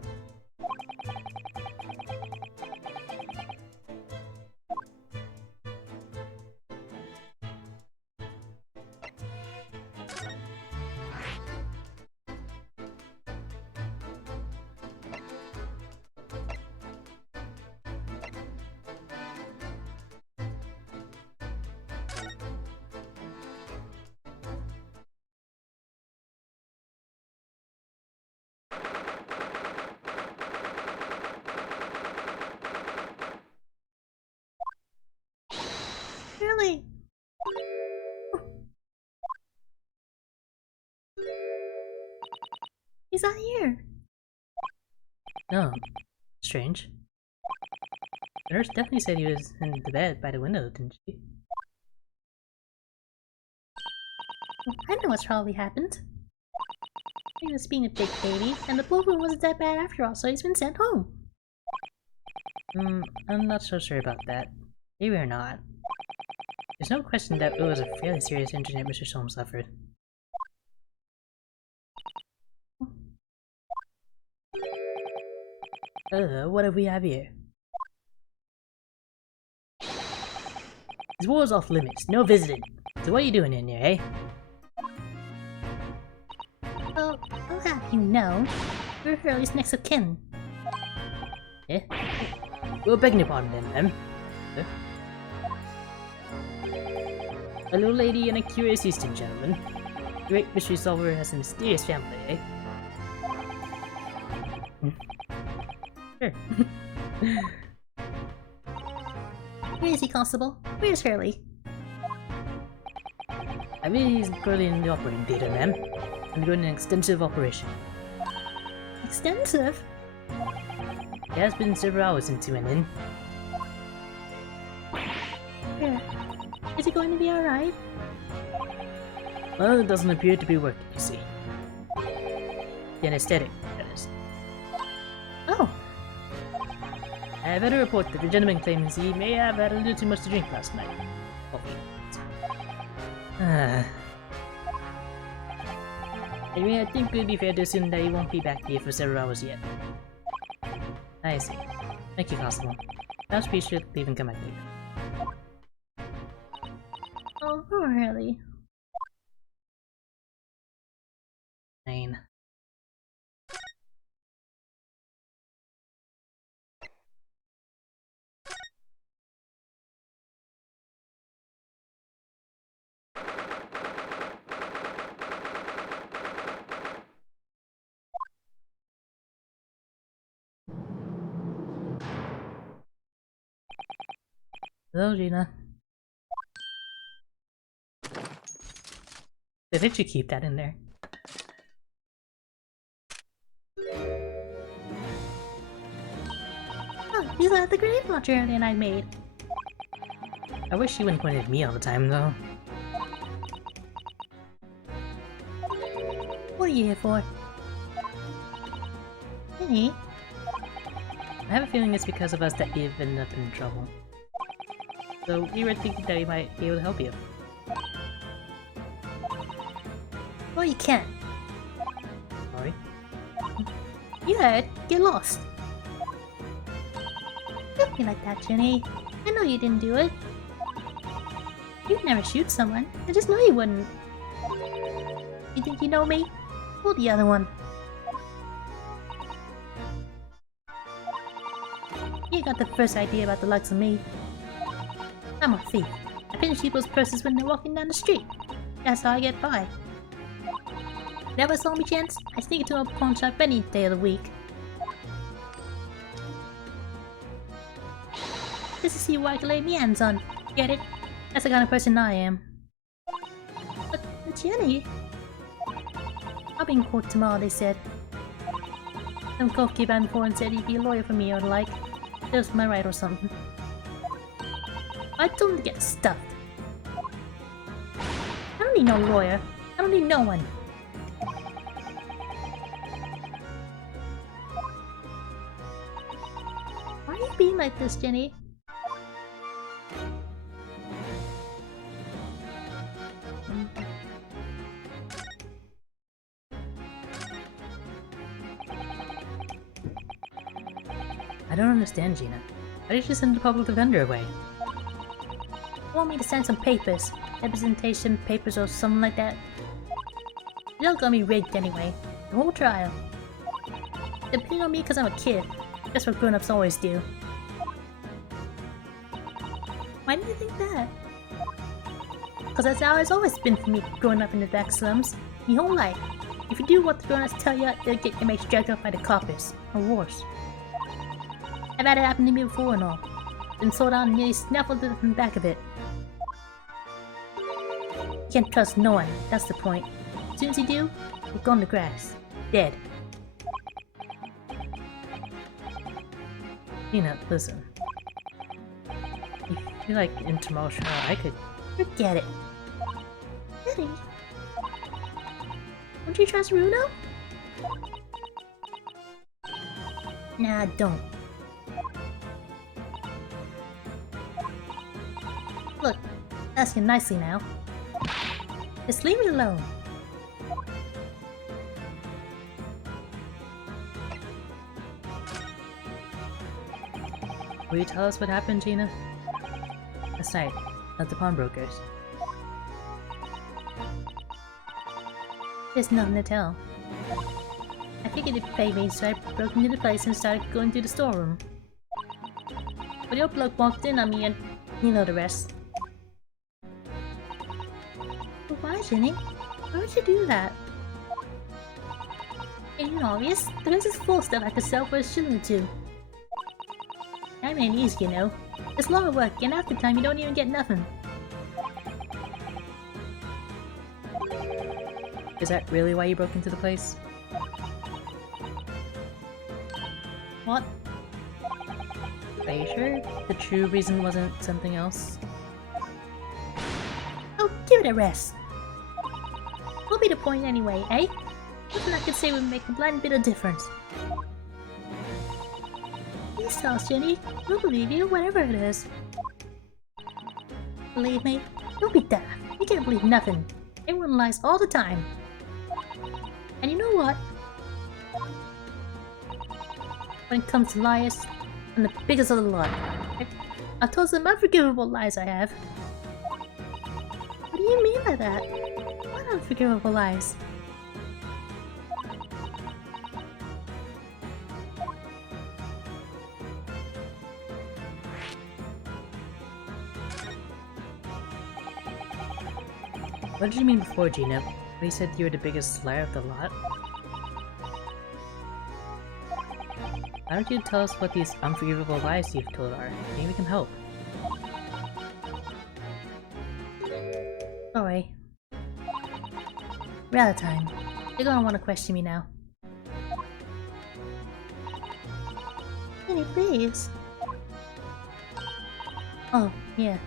Really? He's not here. No. Strange. The nurse definitely said he was in the bed by the window, didn't she? I know what's probably happened. He was being a big baby, and the blow wound wasn't that bad after all, so he's been sent home. I'm not so sure about that. Maybe or not. There's no question that it was a fairly serious injury that Mr. Solms suffered. What do we have here? This war's off limits, no visiting. So what are you doing in here, eh? Well, I'll have you know, we're Hurley's next of kin. Eh? Well, begging your pardon then, ma'am. A little lady and a curious Eastern gentleman. Great mystery solver has a mysterious family, eh? Sure. Where is he, Constable? Where's Hurley? I mean, he's currently in the operating theater, ma'am. Undergoing an extensive operation. Extensive? It has been several hours since he went in. Where? Is he going to be alright? Well, it doesn't appear to be working, you see. The anesthetic, that is. Oh, I have had a report that the gentleman claims he may have had a little too much to drink last night. Coffee. Anyway, I think it would be fair to assume that he won't be back here for several hours yet. I see. Thank you, Constable. Perhaps we should leave and come back later. oh, poor Hurley. Fine. Hello, Gina. They let you keep that in there. Oh, these are the grenade launcher alien I made. I wish you wouldn't point at me all the time, though. What are you here for? Hey, I have a feeling it's because of us that you've ended up in trouble. So we were thinking that we might be able to help you. well you can't. Sorry. You heard. Get lost. Don't be like that, Jenny. I know you didn't do it. You'd never shoot someone. I just know you wouldn't. You think you know me? Pull the other one. You got the first idea about the likes of me. I'm a thief. I pinch people's purses when they're walking down the street. That's how I get by. Never saw me chance? I sneak into a pawn shop any day of the week. Just to see what I can lay me hands on. Get it? That's the kind of person I am. But Jenny... I'll be in court tomorrow, they said. Some cop came by before and said he'd be a lawyer for me or the like. That was my right or something. I told him to get stuffed. I don't need no lawyer. I don't need no one. Why are you being like this, Jenny? I don't understand, Gina. Why did you send the public defender away? You want me to send some papers? Representation papers or something like that? It's all gonna be rigged anyway. The whole trial. They're pinning on me because I'm a kid. That's what grown-ups always do. Why do you think that? Because that's how it's always been for me growing up in the back slums. My whole life. If you do what the grown-ups tell you, you'll get your mates dragged up by the coppers. Or worse. I've had it happen to me before and all. Been sold out and nearly snaffled in the back of it. You can't trust no one, that's the point. As soon as you do, you're gone to grass. Dead. Gina, listen. If you like intermotion, I could... Forget it. Really? Won't you trust Runo? Nah, don't. Look, asking nicely now. Just leave me alone. Will you tell us what happened, Gina? Last night, at the pawnbrokers. There's nothing to tell. I figured it'd pay me, so I broke into the place and started going through the storeroom. But your bloke walked in on me and you know the rest. But why, Jenny? Why would you do that? Ain't it obvious? The place is full of stuff I could sell for a shilling or two. That ain't easy, you know. It's a lot of work, and after time you don't even get nothing. Is that really why you broke into the place? What? Are you sure the true reason wasn't something else? Oh, give it a rest. What'll be the point anyway, eh? Nothing I could say would make a blind bit of difference. Please tell us, Jenny. We'll believe you, whatever it is. Believe me? Don't be daft. You can't believe nothing. Everyone lies all the time. And you know what? When it comes to liars, I'm the biggest of the lot. I've told some unforgivable lies I have. What do you mean by that? What unforgivable lies? What did you mean before, Gina? When you said you were the biggest liar of the lot? Why don't you tell us what these unforgivable lies you've told are? Maybe we can help. Sorry. We're out of time. They're gonna want to question me now. Penny, please. Oh, yeah.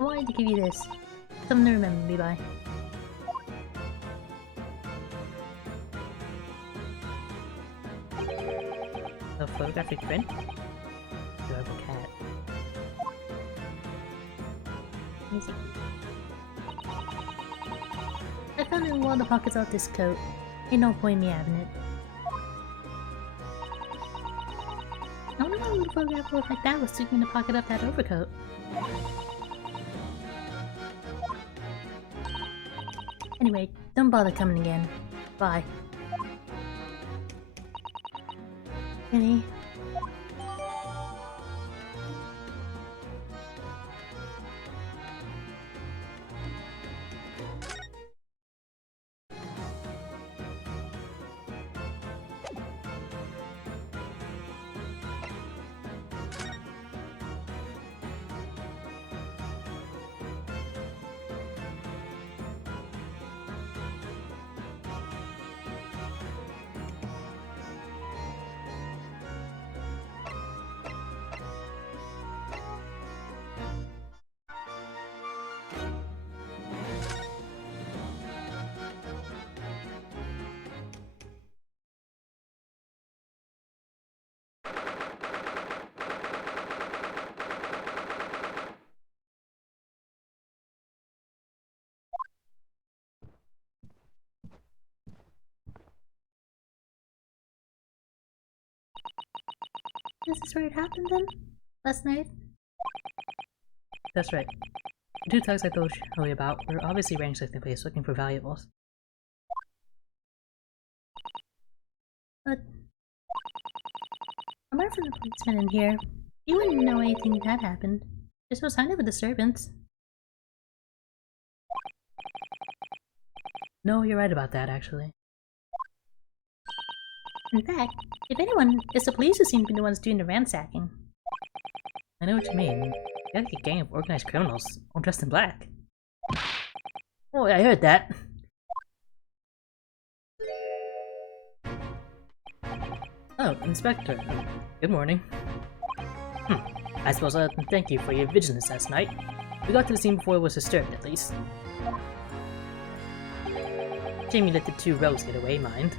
I wanted to give you this. Something to remember me by. A photographic print? Adorable cat. Easy. I found it in one of the pockets of this coat. Ain't no point in me having it. I wonder why a little photograph looked like that was stuck in the pocket of that overcoat. Anyway, don't bother coming again. Bye. Penny. Is this where it happened then? Last night? That's right. The two thugs I told you about were obviously ransacked the place looking for valuables. But... apart from the policeman in here, you wouldn't know anything that happened. There's no sign of a disturbance. No, you're right about that, actually. In fact, if anyone, it's the police who seem to be the ones doing the ransacking. I know what you mean. You're like a gang of organized criminals, all dressed in black. Oh, I heard that. Oh, Inspector. Good morning. I suppose I'll thank you for your vigilance last night. We got to the scene before it was disturbed, at least. Shame you let the two rogues get away, mind.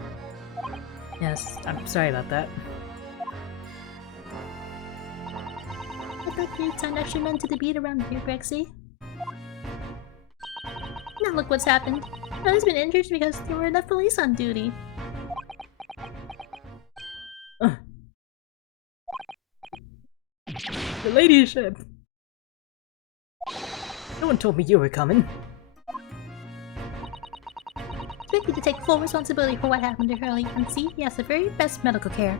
Yes, I'm sorry about that. I thought you signed extra men to the beat around here, Brexy. Now look what's happened. Riley's been injured because there were enough police on duty. The ladyship! No one told me you were coming. Expect you to take full responsibility for what happened to Hurley and see he has the very best medical care.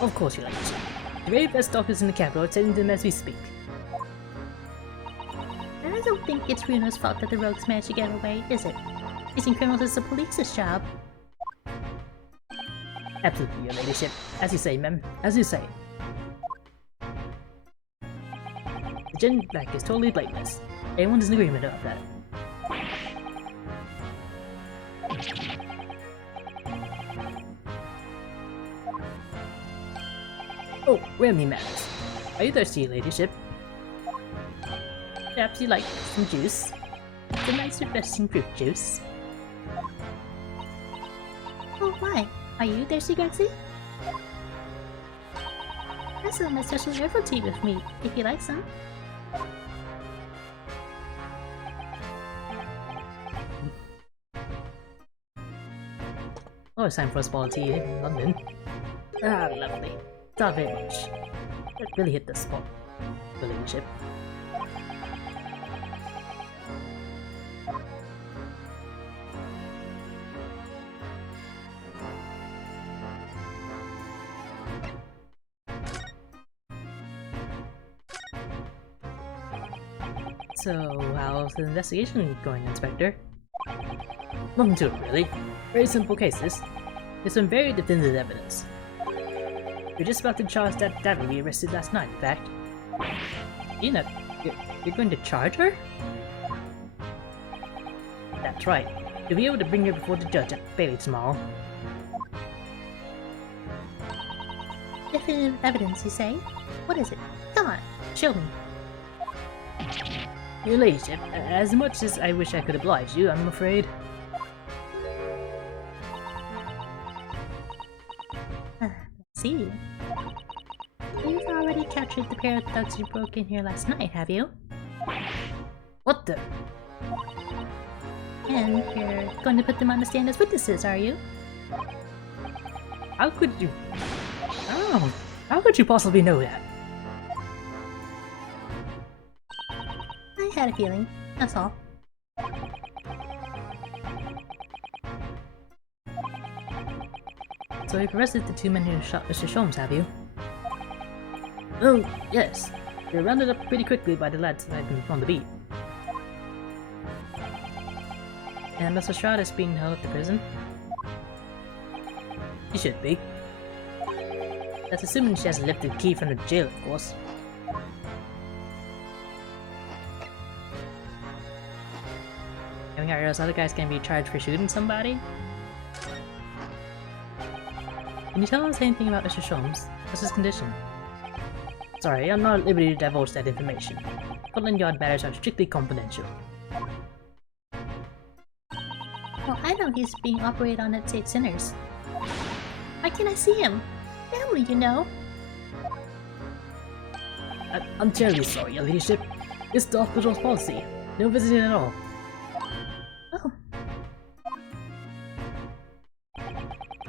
Of course you like it. The very best doctors in the capital are attending to them as we speak. And I don't think it's Runo's fault that the rogues managed to get away, is it? Chasing criminals is the police's job. Absolutely, your ladyship. As you say, ma'am. As you say. The Gen Black is totally blameless. Everyone is in agreement about that. Oh, Remy matters. Are you thirsty, your ladyship? Perhaps you'd like some juice? It's a nice refreshing fruit juice. Oh, why? Are you thirsty, Brexy? I still have my special herbal tea with me, if you like some. Oh, it's time for a ball tea in London. Ah, lovely. Not very much. That really hit the spot, your ladyship. So, how's the investigation going, Inspector? Nothing to it, really. Very simple cases. There's some very definitive evidence. We're just about to charge that diver we arrested last night, in fact. You know, You're going to charge her? That's right. You'll be able to bring her before the judge at Bailey tomorrow. Definitive evidence, you say? What is it? Come on, show me. Your ladyship, as much as I wish I could oblige you, I'm afraid. See. You've already captured the pair of thugs you broke in here last night, have you? What the? And you're going to put them on the stand as witnesses, are you? How could you? Oh, how could you possibly know that? I had a feeling, that's all. So you've arrested the two men who shot Mr. Sholmes, have you? Oh, yes. They were rounded up pretty quickly by the lads that had been on the beat. And Mr. Stroud is being held at the prison? She should be. That's assuming she hasn't lifted the key from the jail, of course. Having out those other guys can be charged for shooting somebody? Can you tell us anything about Mr. Sholmes? What's his condition? Sorry, I'm not at liberty to divulge that information. Scotland Yard matters are strictly confidential. Well, I know he's being operated on at St. Sinners. Why can't I see him? Family, you know. I'm terribly sorry, your ladyship. It's the hospital's policy. No visiting at all. Oh,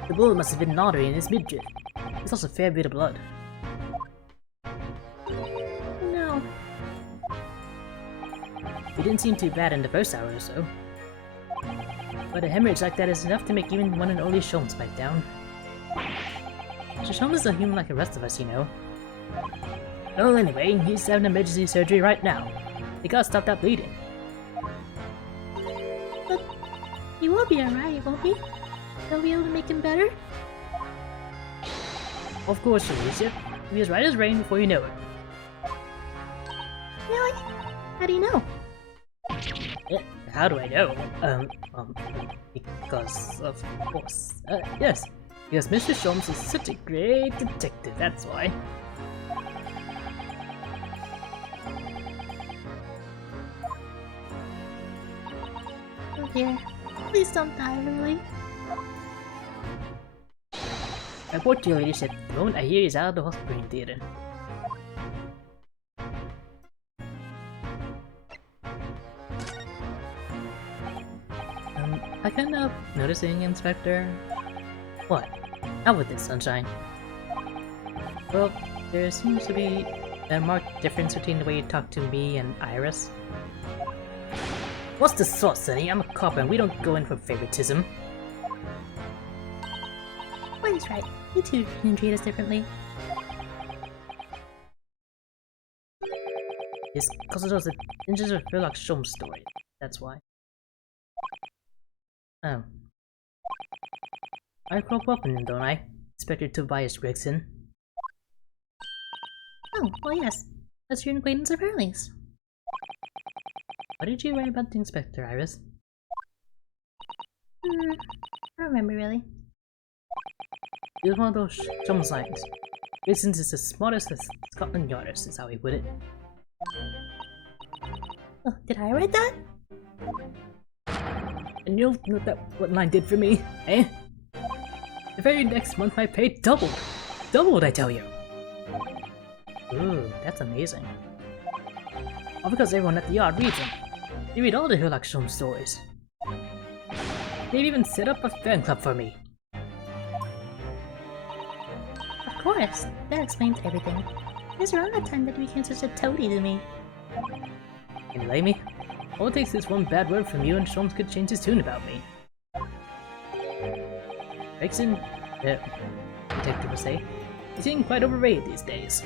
The bullet must have hit an artery in his midriff. There's also a fair bit of blood. no. It didn't seem too bad in the first hour or so. But a hemorrhage like that is enough to make even one and only Sholmes bite down. Mr. Sholmes is a human like the rest of us, you know. Well, anyway, he's having emergency surgery right now. They gotta stop that bleeding. But he will be alright, won't he? They'll be able to make him better? Of course, your ladyship. He'll be as right as rain before you know it. Really? How do you know? How do I know? Because of course. Yes. Because Mr. Sholmes is such a great detective, that's why. Oh dear. Please don't die early. I report to your ladyship the moment I hear he's out of the hospital theater. I can't help noticing, Inspector. What? Out with it, Sunshine. Well, there seems to be a marked difference between the way you talk to me and Iris. What's the sauce, Sonny? I'm a cop and we don't go in for favoritism. Well, he's right. You two can treat us differently. It's because it was the Ninjas of Sherlock Sholmes story. That's why. Oh. I grew up in him, don't I? Inspector Tobias Gregson. Oh, well yes. That's your acquaintance of Hurley's. What did you write about the Inspector, Iris? I don't remember really. He was one of those Sholmes lines. Gregson's is the smartest of Scotland Yarders, is how he put it. Oh, did I write that? And you'll know what line did for me, eh? The very next month my pay doubled! Doubled, I tell you! Ooh, that's amazing. All because everyone at the yard reads them. They read all the Sherlock Sholmes stories. They've even set up a fan club for me. Of course. That explains everything. It was around that time that you became such a toady to me. Can you blame me? All it takes is one bad word from you and Sholmes could change his tune about me. Gregson, detective would say, he's getting quite overrated these days.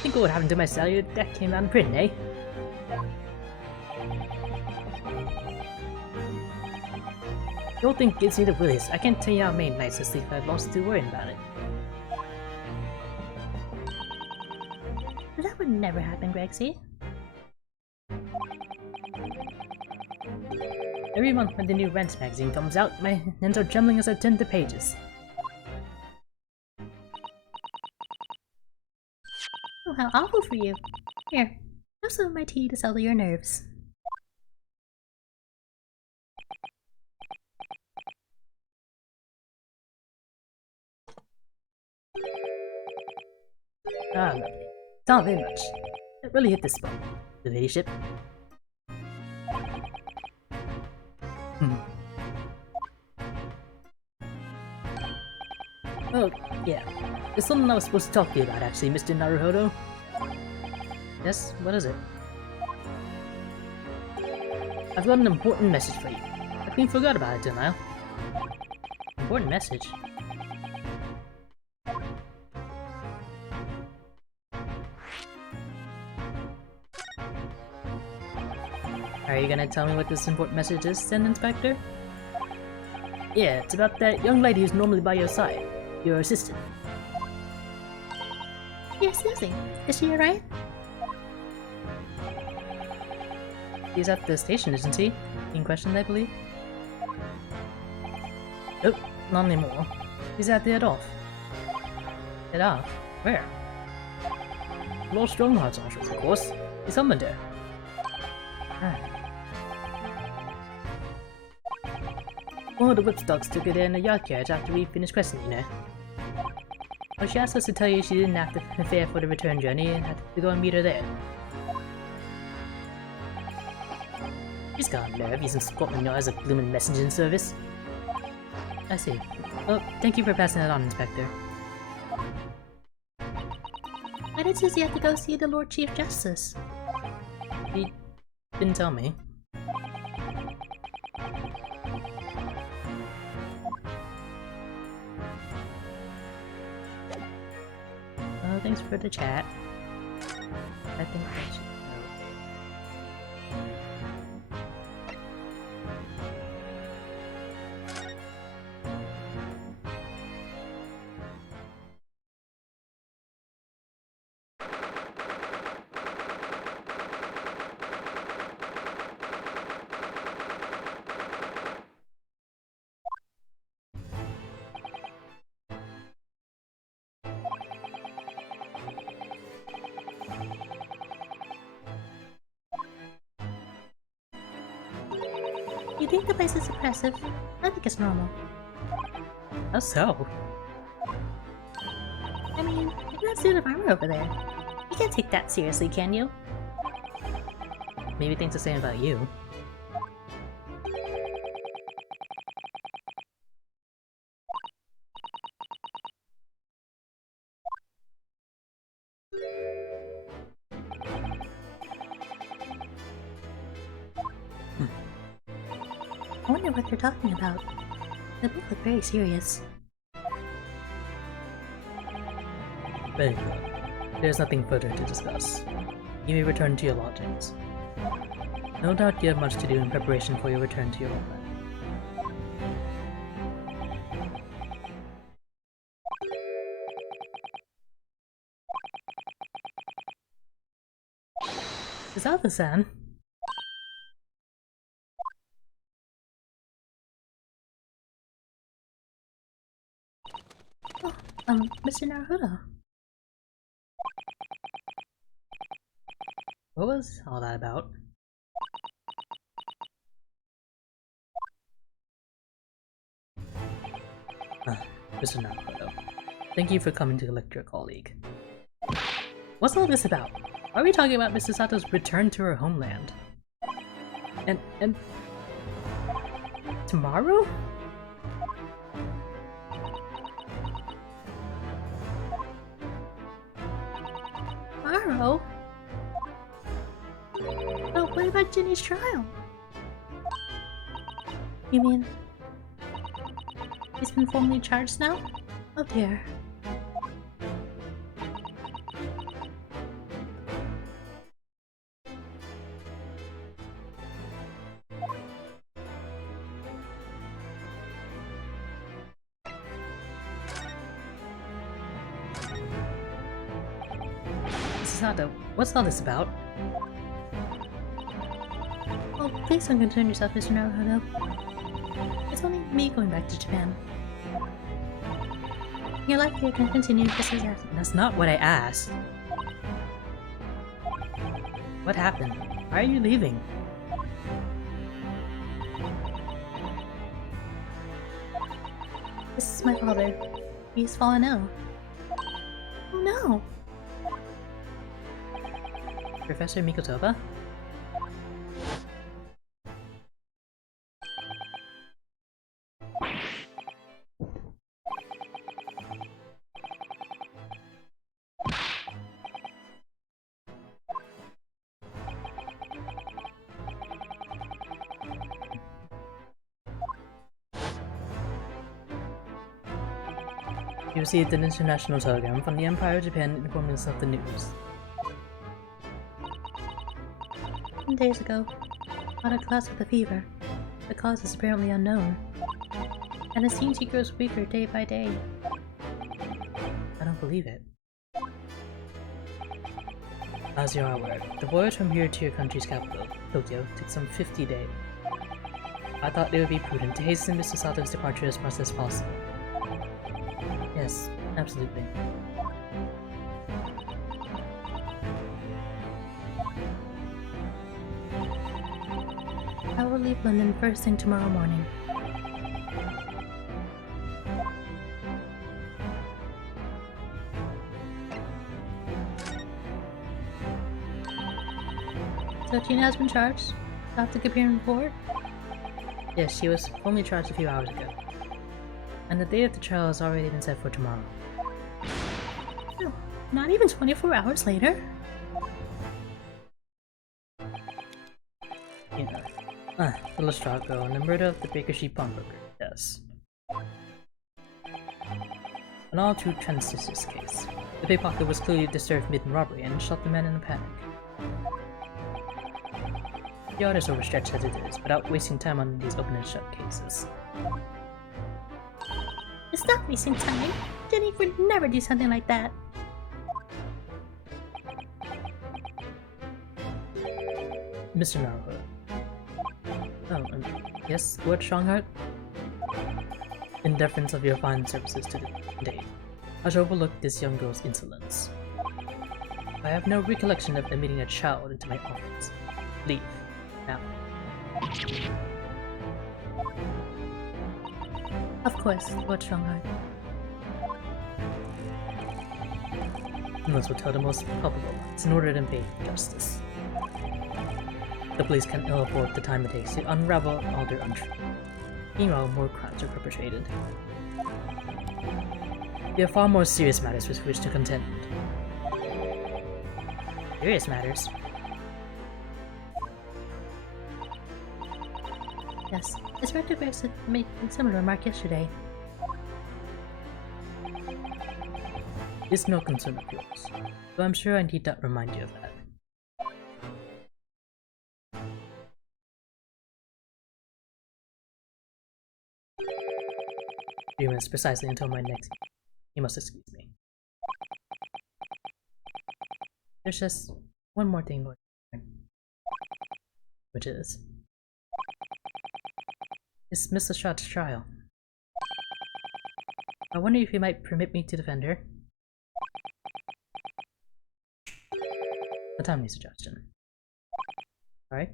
Think what would happen to my salary if that came out in print, eh? The whole thing gives me the willies. I can't tell you how many nights of sleep I've lost to worrying about it. But that would never happen, Grexy. Every month when the new Rent magazine comes out, my hands are trembling as I turn the pages. Oh, how awful for you. Here, have some of my tea to settle your nerves. Ah, lovely. Thank you very much. That really hit the spot, the ladyship. Oh, yeah. There's something I was supposed to talk to you about, actually, Mr. Naruhodo. Yes? What is it? I've got an important message for you. I clean forgot about it, didn't I? Important message? Are you gonna tell me what this important message is, then, Inspector? Yeah, it's about that young lady who's normally by your side. Your assistant. Yes, Susie. Is she alright? He's at the station, isn't he? Being questioned, I believe? Nope, not anymore. He's at the head off. Head off? Where? Lord Strongheart's office, of course. He's summoned her. Ah. One of the whipstocks took her there in the yard carriage after we finished questioning her. Well, she asked us to tell you she didn't have to fare for the return journey and had to go and meet her there. She's got nerve using Scotland Yard as a bloomin' messaging service. I see. Well, thank you for passing that on, Inspector. Why did Susie have to go see the Lord Chief Justice? He didn't tell me. Thanks for the chat. I think that should You think the place is oppressive? I think it's normal. How so? I mean, look at that suit of armor over there. You can't take that seriously, can you? Maybe things the same about you. I wonder what they're talking about. They both look very serious. Very good. There's nothing further to discuss. You may return to your lodgings. No doubt you have much to do in preparation for your return to your homeland. Is that the San? Mr. Naruhodo. What was all that about? Mr. Naruhodo, thank you for coming to collect your colleague. What's all this about? Are we talking about Mrs. Sato's return to her homeland? And... tomorrow? Tomorrow? Oh, what about Ginny's trial? You mean... he's been formally charged now? Oh dear. Mrs. Sato, what's all this about? Oh, please don't concern yourself, Mr. Naruhodo. It's only me going back to Japan. Your life here can continue just as after. That's not what I asked. What happened? Why are you leaving? This is my father. He's fallen ill. Oh no! Professor Mikotova? You received an international telegram from the Empire of Japan informing us of the news. 10 days ago, got a class with a fever. The cause is apparently unknown. And it seems he grows weaker day by day. I don't believe it. As you are aware, the voyage from here to your country's capital, Tokyo, took some 50 days. I thought it would be prudent to hasten Mr. Sato's departure as much as possible. Yes, absolutely. I will leave London first thing tomorrow morning. So Tina has been charged? Dr. Kapir report? Yes, she was only charged a few hours ago. And the date of the trial has already been set for tomorrow. No, not even 24 hours later? You know. The Lestrade girl and the murder of the Baker Street pawnbroker. Yes. An all too transitious case. The pickpocket was clearly disturbed mid-robbery and shot the man in a panic. The art is overstretched as it is, without wasting time on these open and shut cases. It's not wasting time. Jenny would never do something like that. Mr. Naruhodo. Oh, yes, Lord Strongheart? In deference of your fine services to the day, I shall overlook this young girl's insolence. I have no recollection of admitting a child into my office. Leave. Now. Of course, Lord Strongheart. Unless we'll tell the most probable lies in order to evade justice. The police can ill afford the time it takes to unravel all their untruth. Meanwhile, more crimes are perpetrated. We have far more serious matters with which to contend. Serious matters? Yes, Inspector Gregson made a similar remark yesterday. It's no concern of yours, but I'm sure I need not remind you of that. Few minutes precisely until my next. You must excuse me. There's just one more thing, Lord. Which is Miss Lestrade's trial. I wonder if you might permit me to defend her. A timely suggestion. Alright?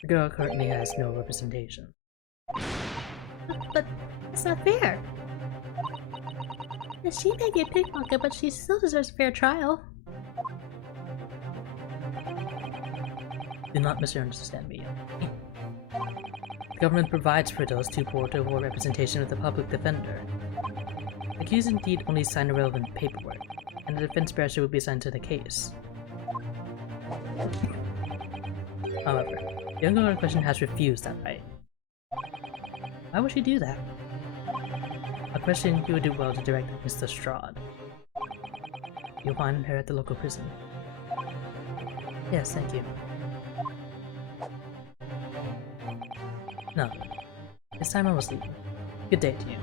The girl currently has no representation. But it's not fair. Yes, she may get pickpocket, but she still deserves a fair trial. Do not misunderstand me. The government provides for those too poor to avoid representation with the public defender. The accused indeed only signed the relevant paperwork, and the defense barrister will be assigned to the case. However, the young girl in question has refused that right. Why would she do that? A question you would do well to direct at Mr. Lestrade. You'll find her at the local prison. Yes, thank you. No. This time I was leaving. Good day to you.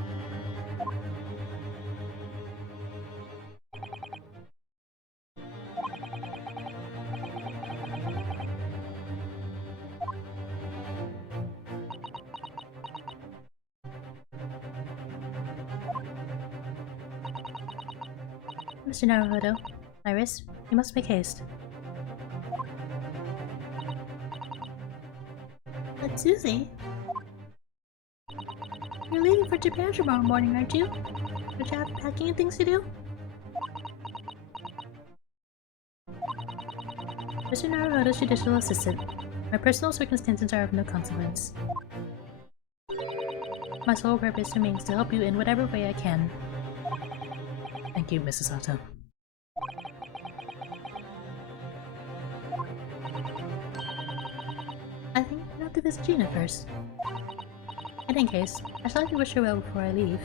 Mr. Naruhodo. Iris, you must make haste. But Susie? You're leaving for Japan tomorrow morning, aren't you? Don't you have packing and things to do? Mr. Naruhodo's judicial assistant. My personal circumstances are of no consequence. My sole purpose remains to help you in whatever way I can. Thank you, Mrs. Sato. I think I'll have to visit Gina first. In any case, I shall like to wish her well before I leave.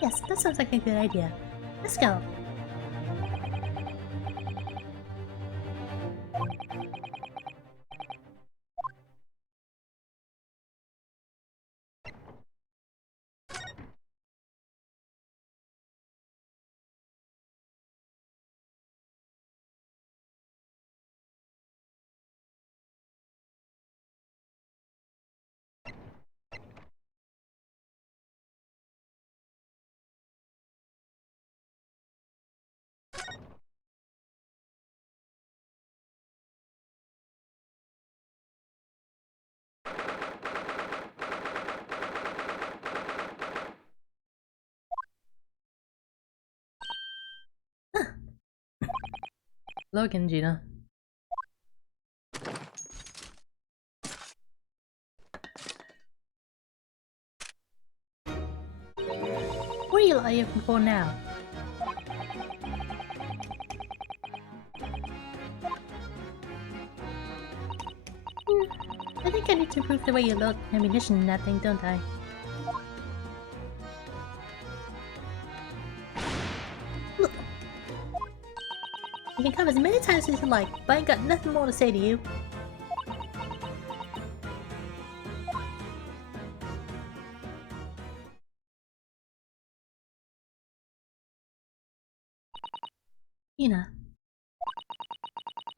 Yes, that sounds like a good idea. Let's go! Hello again, Gina. What are you looking for now? I think I need to improve the way you load ammunition in that thing, don't I? Look. You can come as many times as you like, but I ain't got nothing more to say to you. Ina,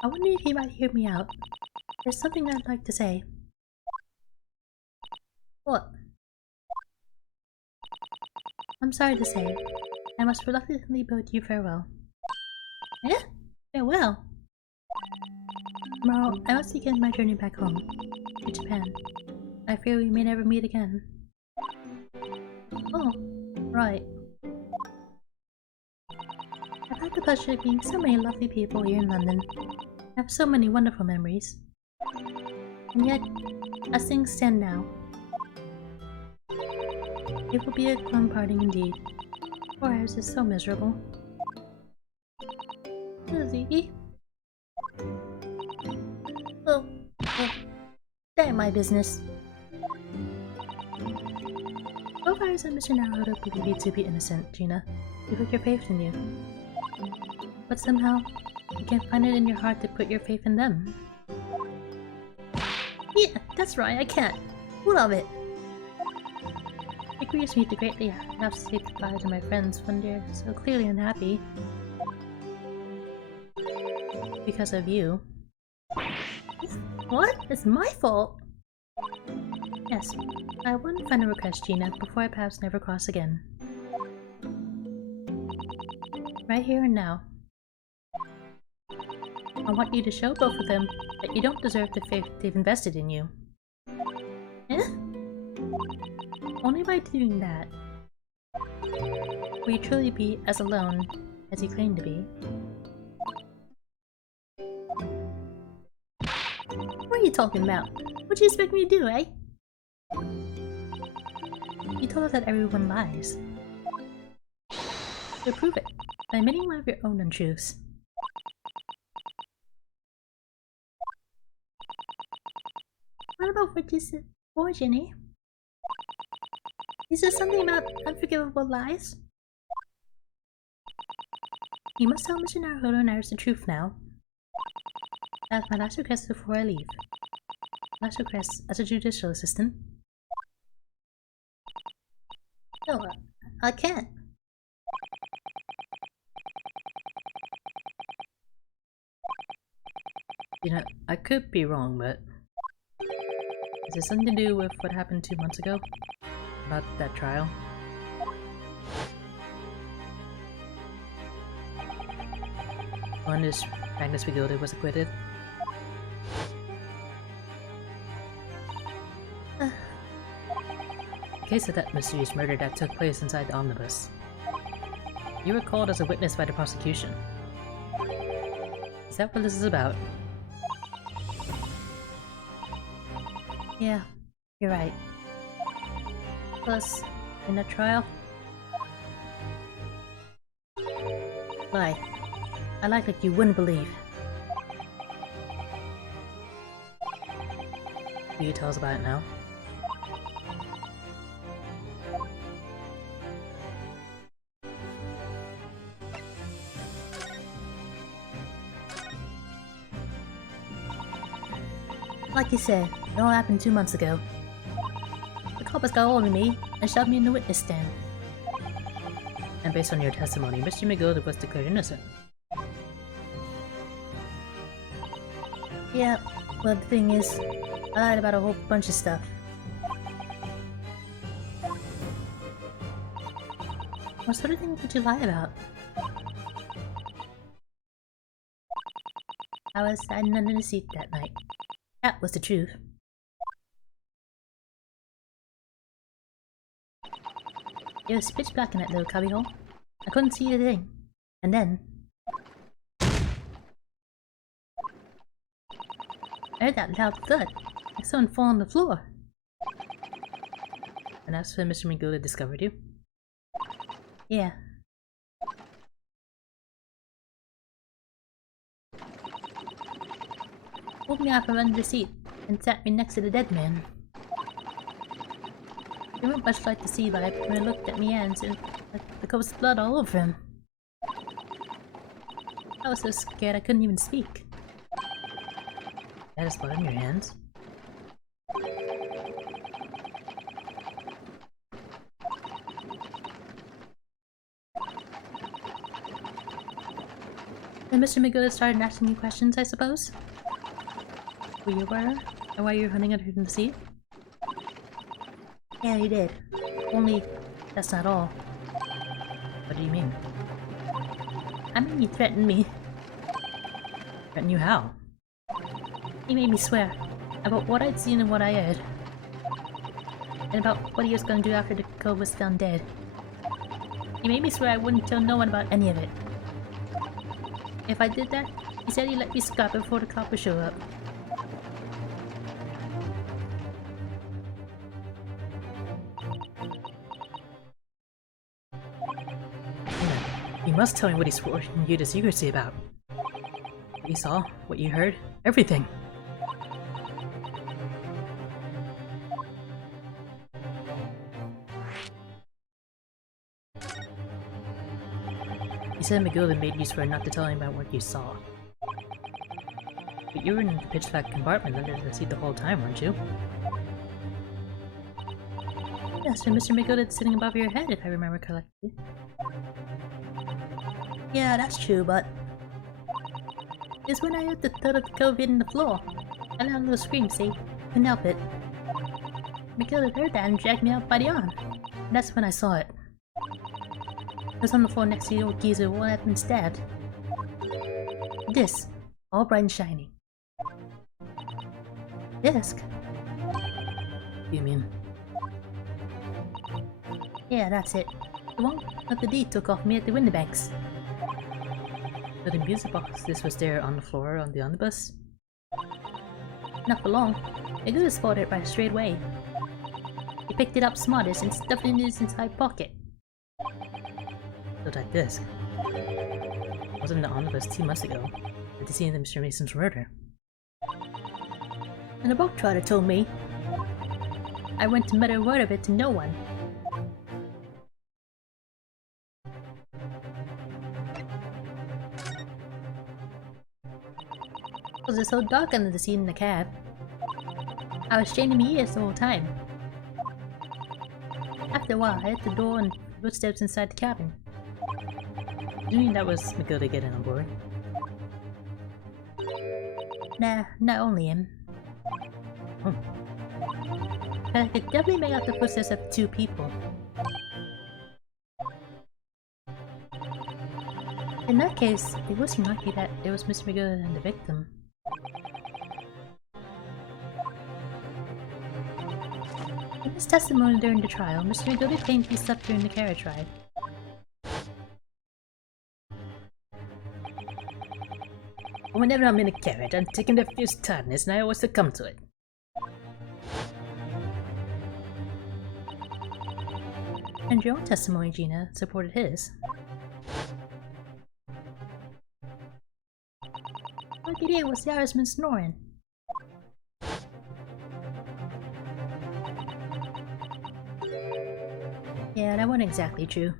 I wonder if you might hear me out. There's something I'd like to say. What? I'm sorry to say, I must reluctantly bid you farewell. Eh? Farewell? Tomorrow, I must begin my journey back home, to Japan. I fear we may never meet again. Oh, right. I've had the pleasure of meeting so many lovely people here in London. I have so many wonderful memories. And yet, as things stand now, it will be a glum parting indeed. Poor Iris is so miserable. Susie? Oh, that ain't my business. Both Iris and Mr. Naruhodo believe you to be innocent, Gina. We put your faith in you. But somehow, you can't find it in your heart to put your faith in them. Yeah, that's right, I can't. What of it? It grieves me to greatly have to say goodbye to my friends when they're so clearly unhappy. Because of you. What? It's my fault! Yes, I have one final request, Gina, before our paths never cross again. Right here and now. I want you to show both of them that you don't deserve the faith they've invested in you. Eh? Only by doing that will you truly be as alone as you claim to be. What are you talking about? What do you expect me to do, eh? You told us that everyone lies. So prove it by admitting one of your own untruths. What about Rich's origin, eh? Is there something about unforgivable lies? You must tell Mr. Naruhodo and Iris the truth now. That's my last request before I leave. Last request as a judicial assistant. No, I can't. You know, I could be wrong, but... is it something to do with what happened 2 months ago? About that trial. One is Magnus Vigilda was acquitted. The case of that mysterious murder that took place inside the omnibus. You were called as a witness by the prosecution. Is that what this is about? Yeah, you're right. Plus, in the trial, I like you wouldn't believe. Will you tell us about it now? Like you said, it all happened 2 months ago. The coppers got hold of me and shoved me in the witness stand. And based on your testimony, Mr. Migilda was declared innocent. Yeah, well the thing is, I lied about a whole bunch of stuff. What sort of thing did you lie about? I was hiding under the seat that night. That was the truth. It was pitch black in that little cubbyhole. I couldn't see a thing. And then... I heard that loud thud, like someone fall on the floor. And that's when Mr. Migilda discovered you? Yeah. Pulled me out from under the seat and sat me next to the dead man. He wasn't much like to see by when he looked at me hands and like the ghost blood all over him. I was so scared I couldn't even speak. That is blood in your hands? Then Mr. Migilda started asking me questions, I suppose. Who you were, and why you were hunting under the seat? Yeah, he did. Only, that's not all. What do you mean? I mean, he threatened me. Threaten you how? He made me swear about what I'd seen and what I heard. And about what he was going to do after the cove was found dead. He made me swear I wouldn't tell no one about any of it. If I did that, he said he'd let me scrap it before the cop would show up. You must tell me what he swore you to secrecy about. What you saw, what you heard, everything. You said Migilda made you swear not to tell anyone what you saw. But you were in the pitch black compartment under the seat the whole time, weren't you? Yes, and Mr. Migilda sitting above your head, if I remember correctly. Yeah, that's true, but... It's when I heard the thud of the cove hitting the floor. I let out a little scream, see? Couldn't help it. Migilda heard that and dragged me out by the arm. And that's when I saw it. I was on the floor next to the old geezer who had been stabbed. This, all bright and shiny. Disc? You mean? Yeah, that's it. The one that the deed took off me at the window banks. So the music box, this was there on the floor on the omnibus? Not for long. Migilda spotted it right straight away. He picked it up smartest and stuffed it in his inside pocket. So that disc wasn't in the omnibus 2 months ago at the scene of Mr. Mason's murder. And the book trotter told me. I went to mutter a word of it to no one. It was so dark under the seat in the cab. I was straining my ears the whole time. After a while, I heard the door and footsteps inside the cabin. You mean that was Migilda getting on board? Nah, not only him. Oh. but I could definitely make out the footsteps of two people. In that case, it would seem likely that it was Mr. McGill and the victim. In his testimony during the trial, Mr. McGill claimed he slept during the carriage ride. Whenever I'm in a carriage, I'm taking the fierce tiredness and I always succumb to it. And your own testimony, Gina, supported his. What idiot was the Irishman snoring? Yeah, that wasn't exactly true.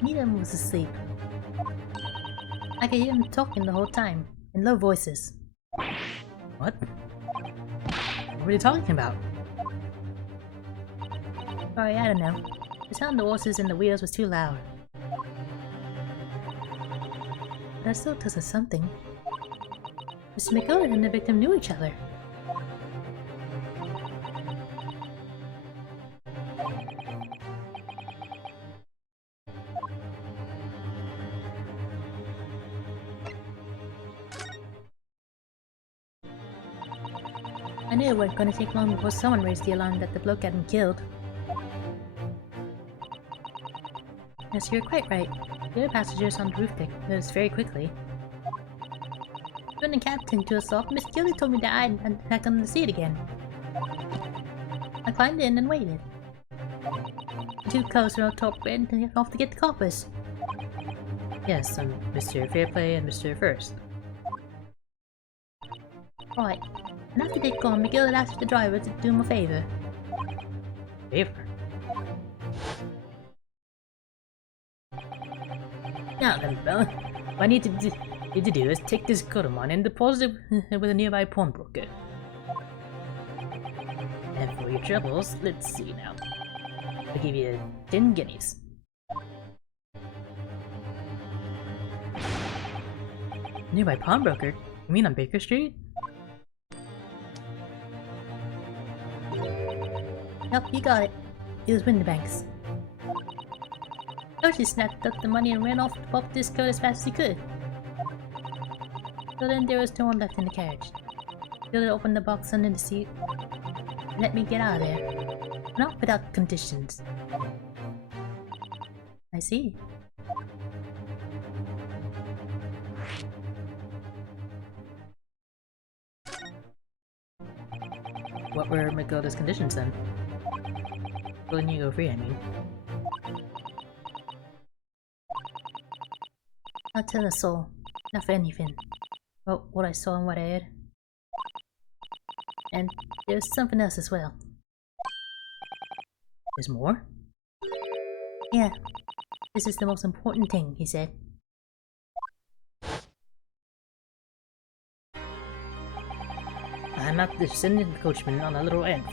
Neither of them was asleep. I could hear him talking the whole time, in low voices. What? What are you talking about? Sorry, I don't know. The sound of the horses and the wheels was too loud. But that still tells us something. Mr. McGill and the victim knew each other. I knew it wasn't going to take long before someone raised the alarm that the bloke had been killed. Yes, you're quite right. The other passengers on the roof deck noticed very quickly. When the captain to us off, Miss Gilly told me that I hadn't back on the seat again. I climbed in and waited. The two cubs were on top bed and off to get the coppers. Yes, I'm Mr. Fairplay and Mr. First. Right. And after they'd gone, McGill had asked the driver to do him a favour. Favor? Now then, fella, what I need to do is take this coat of mine and deposit it with a nearby pawnbroker. And for your troubles, let's see now. I'll give you 10 guineas. Nearby pawnbroker? You mean on Baker Street? Yep, you got it. It was Winterbanks. Archie snapped up the money and ran off to pop this coat as fast as he could. So then there was no one left in the carriage. Gilda opened the box under the seat and let me get out of there. Not without conditions. I see. What were Matilda's conditions then? Letting you go free, I mean. I'll tell us all. Not for anything. Well, what I saw and what I heard. And there's something else as well. There's more? Yeah. This is the most important thing, he said. I'm at the sending the coachman on a little errand.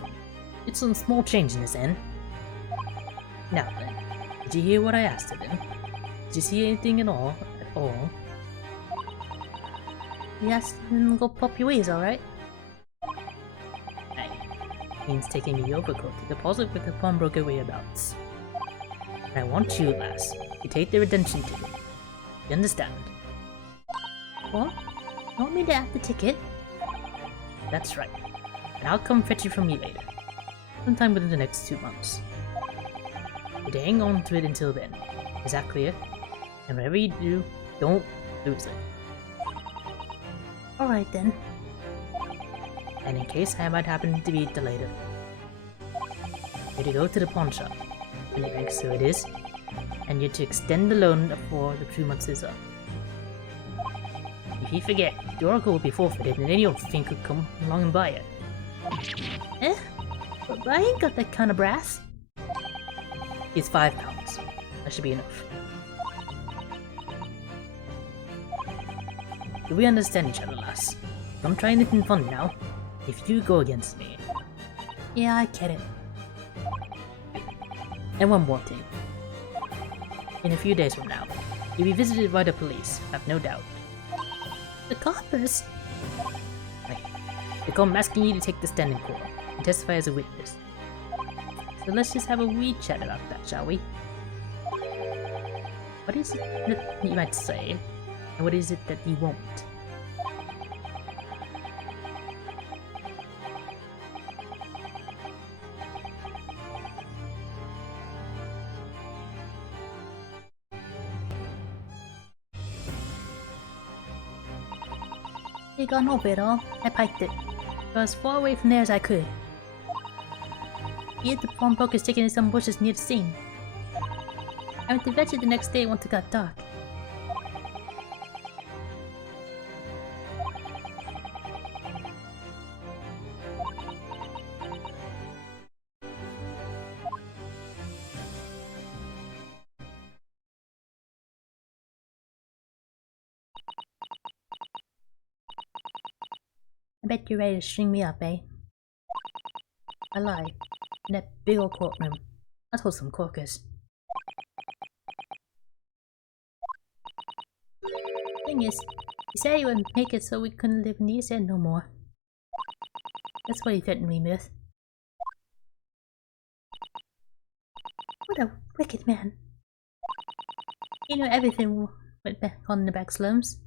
It's some small change in this end. Now then, did you hear what I asked of him? Did you see anything at all? You asked him to go pop your ways, alright? Aye. Means taking the overcoat to deposit with the pawnbroker whereabouts. And I want you, lass, to take the redemption ticket. You understand? What? You want me to have the ticket? That's right. And I'll come fetch you from you later. Sometime within the next 2 months. But hang on to it until then. Is that clear? And whatever you do, don't lose it. Alright then. And in case I might happen to be delayed, you're to go to the pawn shop. Winterbanks, so it is. And you're to extend the loan before the 2 months is up. If you forget, the oracle will be forfeited and any old thing could come along and buy it. Eh? But I ain't got that kind of brass. It's £5. That should be enough. Do we understand each other, lass? Don't try anything funny now. If you go against me. Yeah, I get it. And one more thing. In a few days from now, you'll be visited by the police, I've no doubt. The coppers? Right. They come asking you to take the standing call. and testify as a witness. So let's just have a wee chat about that, shall we? What is it that you might say, and what is it that you won't? They gone over it all. I piked it. Got as far away from there as I could. He hid the pawnbroker sticking in some bushes near the scene. I went to fetch it the next day once it got dark. I bet you're ready to string me up, eh? I lie. In that big old courtroom. I told some corkers. Thing is, he said he wouldn't make it so we couldn't live in the East End no more. That's what he threatened me with. What a wicked man. He knew everything went back on in the back slums.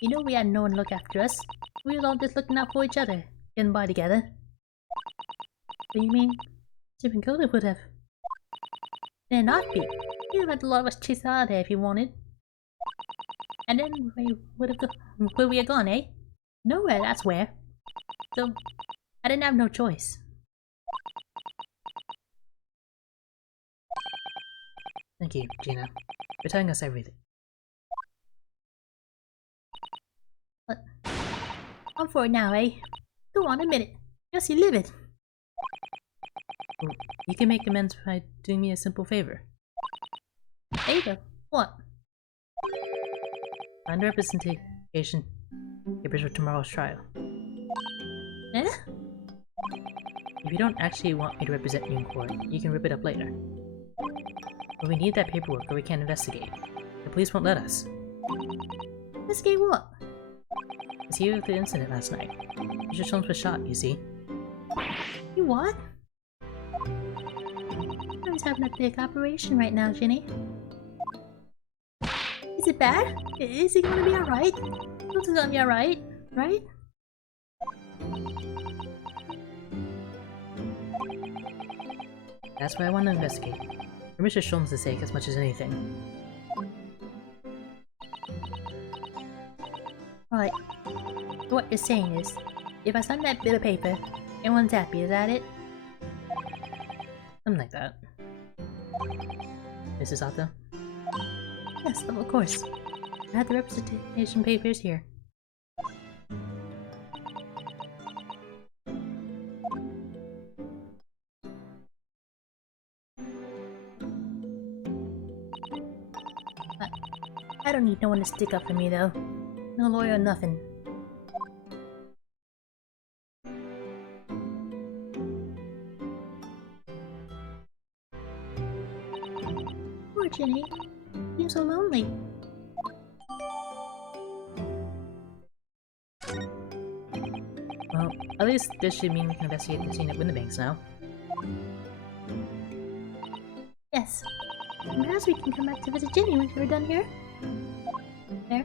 He knew we had no one to look after us. We was all just looking out for each other, getting by together. What do you mean? Jim and Coda would have. Then not be. He'd have had a lot of us chased out of there if he wanted. And then we would have where we had gone, eh? Nowhere, that's where. So, I didn't have no choice. Thank you, Gina, for telling us everything. But, I'm for it now, eh? Go on, admit it. Just you live it. Well, you can make amends by doing me a simple favor. Favor? What? Find representation papers for tomorrow's trial. Eh? If you don't actually want me to represent you in court, you can rip it up later. But we need that paperwork or we can't investigate. The police won't let us. Investigate what? It's you with the incident last night. Mr. Sholmes was shot, you see. You what? He's having a big operation right now, Ginny. Is it bad? Is he gonna be alright? He's gonna be alright, right? That's why I want to investigate. For Mr. Sholmes' sake as much as anything. Right. So what you're saying is, if I sign that bit of paper, everyone's happy, is that it? Something like that. Mrs. Otto? Yes, of course. I have the representation papers here. I don't need no one to stick up for me, though. No lawyer or nothing. Poor Ginny. Seems so lonely. Well, at least this should mean we can investigate the scene at Windibanks now. Yes. Perhaps we can come back to visit Ginny when we're done here. There.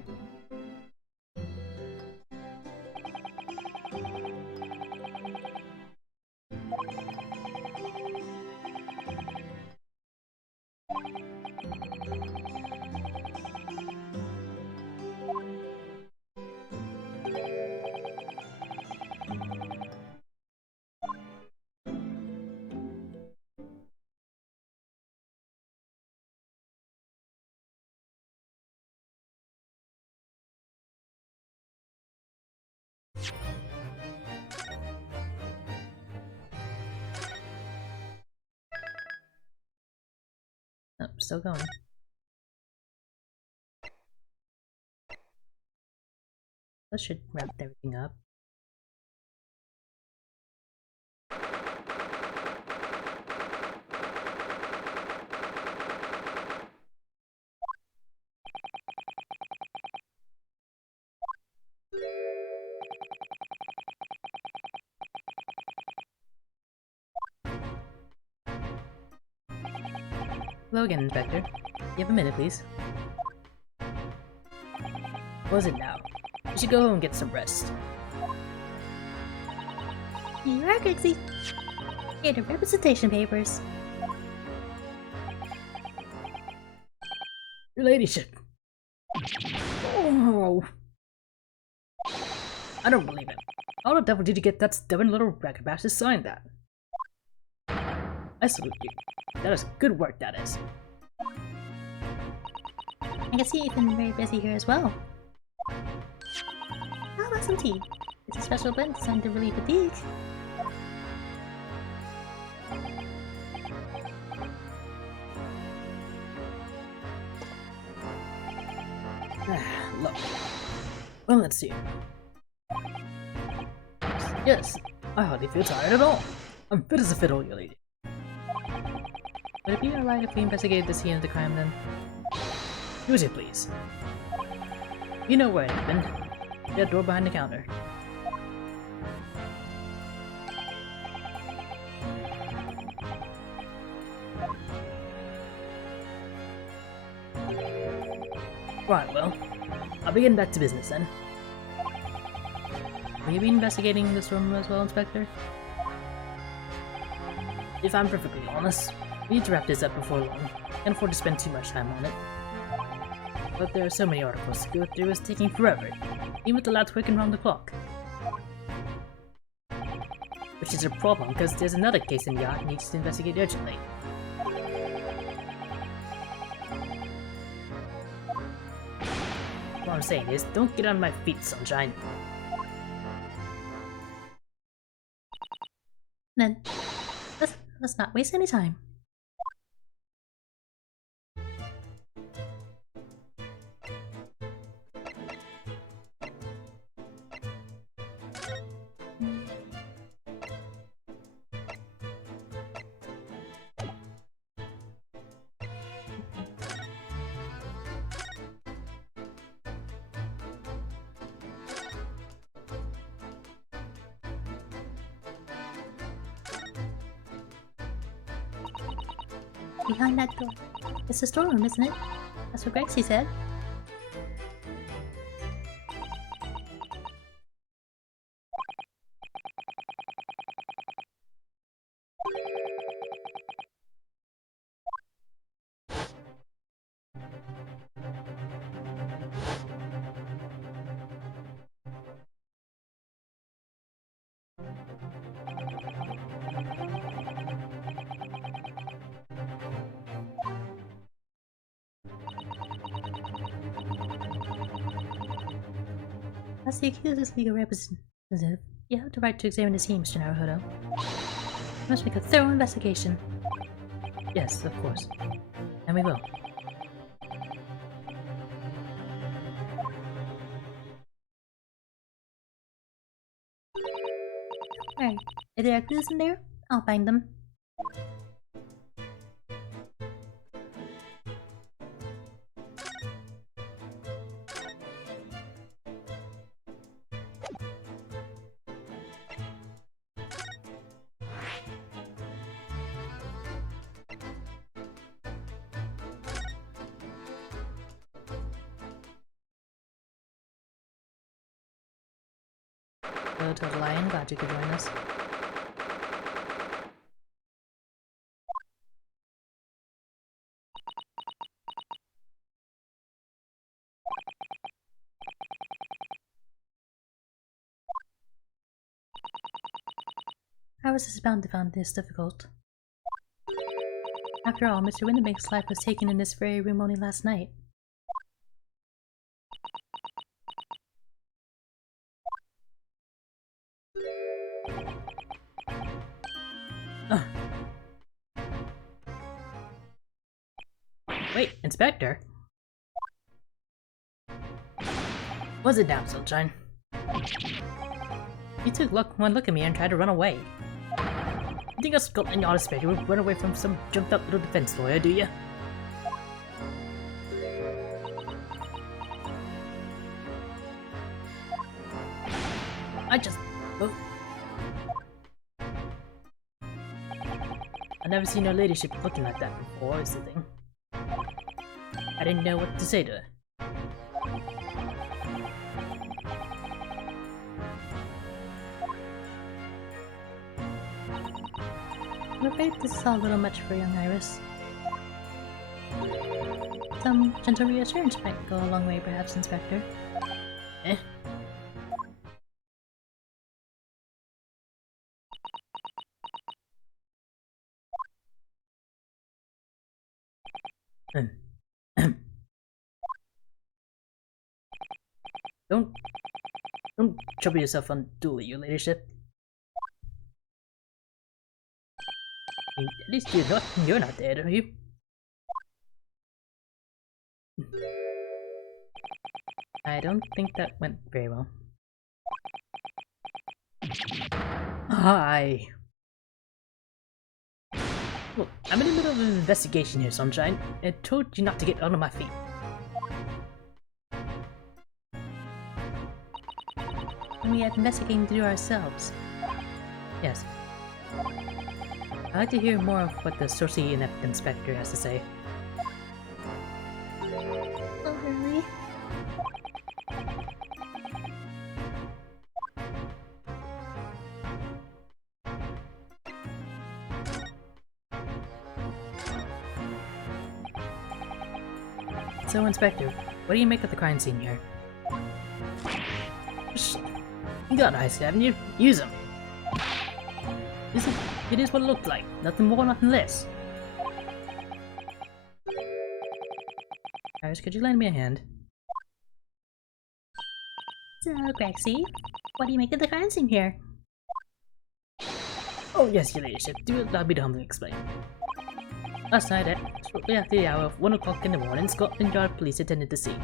Oh, still going. That should wrap everything up. Hello again, Inspector. You have a minute, please? What is it now? You should go home and get some rest. You are, Gixie. Here are the representation papers. Your ladyship! Oh! I don't believe it. How the devil did you get that stubborn little ragabash to sign that? I salute you. That is good work, that is. I can see you've been very busy here as well. How about some tea? It's a special blend designed to relieve fatigue. Look. Well, let's see. Yes, I hardly feel tired at all. I'm fit as a fiddle, your lady. Would it be alright if we investigated the scene of the crime then? Do as you please. You know where it happened. That door behind the counter. Right, well, I'll be getting back to business then. Will you be investigating this room as well, Inspector? If I'm perfectly honest, we need to wrap this up before long. Can't afford to spend too much time on it. But there are so many articles to go through, it's taking forever, even with the lads working around the clock. Which is a problem, because there's another case in the yacht needs to investigate urgently. What I'm saying is, don't get on my feet, Sunshine. Then, let's not waste any time. Behind that door. It's the storeroom, isn't it? That's what Grexy said. As the accuser's legal representative, you have the right to examine the scene, Mr. Naruhodo. You must make a thorough investigation. Yes, of course. And we will. Alright, if there are clues in there, I'll find them. Hello, Total Lion. Glad you could join us. How is this bound to find this difficult? After all, Mr. Winterbank's life was taken in this very room only last night. Wait, Inspector? Was it down, Sunshine? You took one look at me and tried to run away. You think a Scotland Yard inspector would run away from some jumped-up little defense lawyer, do you? Oh. I've never seen your ladyship looking like that before, is the thing. I didn't know what to say to her. I'm afraid this is all a little much for young Iris. Some gentle reassurance might go a long way, perhaps, Inspector. Eh? Don't trouble yourself unduly, your ladyship. At least you're not dead, are you? I don't think that went very well. Hi. Look, I'm in the middle of an investigation here, Sunshine. I told you not to get under my feet. And we had investigating to do ourselves. Yes. I'd like to hear more of what the sourcey inept inspector has to say. Oh, really? So, Inspector, what do you make of the crime scene here? You got eyes, haven't you? Use them. It is what it looked like. Nothing more, nothing less. Iris, could you lend me a hand? So, Grexy, what do you make of the crime scene here? Oh yes, your ladyship. Do allow me to humbly explain. Last night, shortly after the hour of 1 o'clock in the morning, Scotland Yard police attended the scene.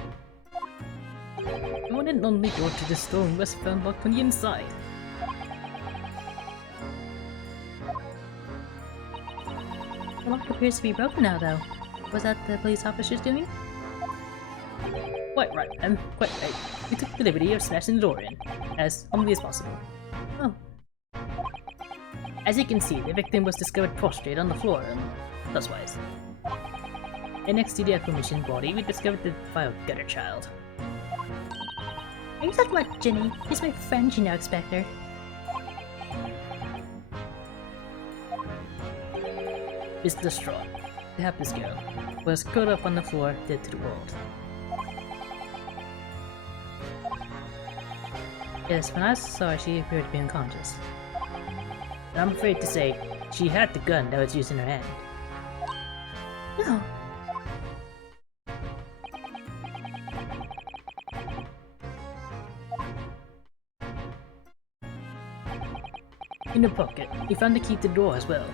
The one and only door to the storeroom was found locked on the inside. The lock appears to be broken now, though. Was that the police officer's doing? Quite right, ma'am. Quite right. We took the liberty of smashing the door in, as humbly as possible. Oh. As you can see, the victim was discovered prostrate on the floor, thuswise. And next to the aforementioned body, we discovered the vile gutter child. Are you talking about Ginny? He's my friend, you know, Inspector. Is distraught. The hapless girl was curled up on the floor, dead to the world. Yes, when I saw her, she appeared to be unconscious. And I'm afraid to say, she had the gun that was used in her hand. No. In her pocket, we found the key to the door as well.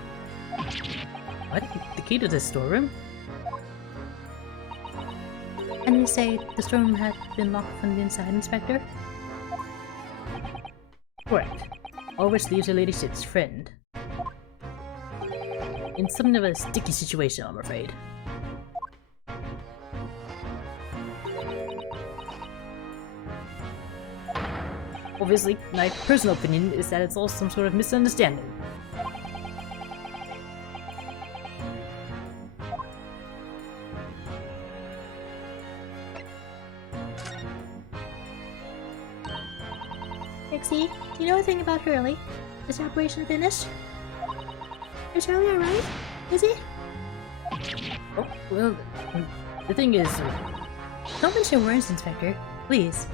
What? The key to the storeroom? And you say the storeroom had been locked from the inside, Inspector? Correct. All which leaves her ladyship's friend in something of a sticky situation, I'm afraid. Obviously, my personal opinion is that it's all some sort of misunderstanding. Trixie, do you know anything about Hurley? Is the operation finished? Is Hurley alright? Is he? Oh, well, the thing is... Don't mention words, Inspector. Please.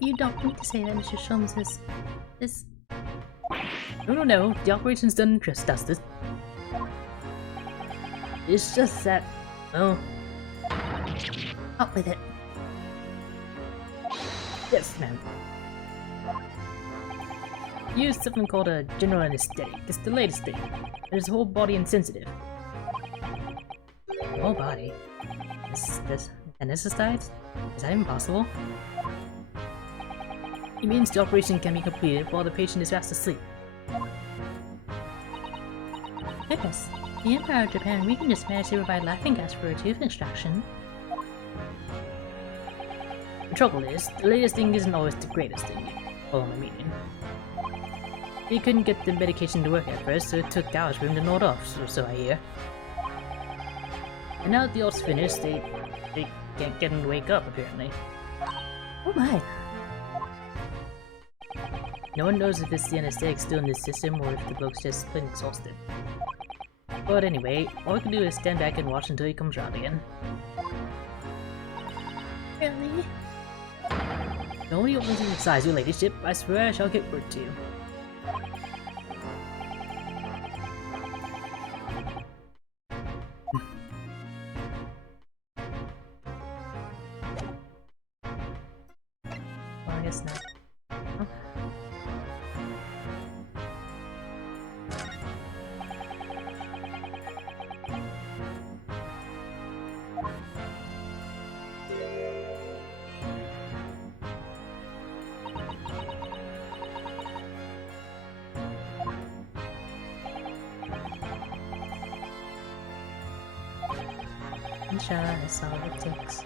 You don't need to say that Mr. Sholmes is... No, the operation's done in justice. It's just that, well... Out with it. Yes, ma'am. Use something called a general anesthetic. It's the latest thing. It is whole body insensitive. Whole body? This anesthetized? Is that even possible? It means the operation can be completed while the patient is fast asleep. Goodness. The Empire of Japan, we can just manage to provide laughing gas for a tooth extraction. The trouble is, the latest thing isn't always the greatest thing. Follow my meaning. He couldn't get the medication to work at first, so it took hours for him to nod off, so I hear. And now that the ult's finished, they can't get him to wake up, apparently. Oh my. No one knows if it's the anesthetic still in the system or if the bloke's just plain exhausted. But anyway, all we can do is stand back and watch until he comes around again. Really? The only opens in size, your ladyship. I swear I shall get word to you. Well, I guess not. Oh. Sure, that's all it takes.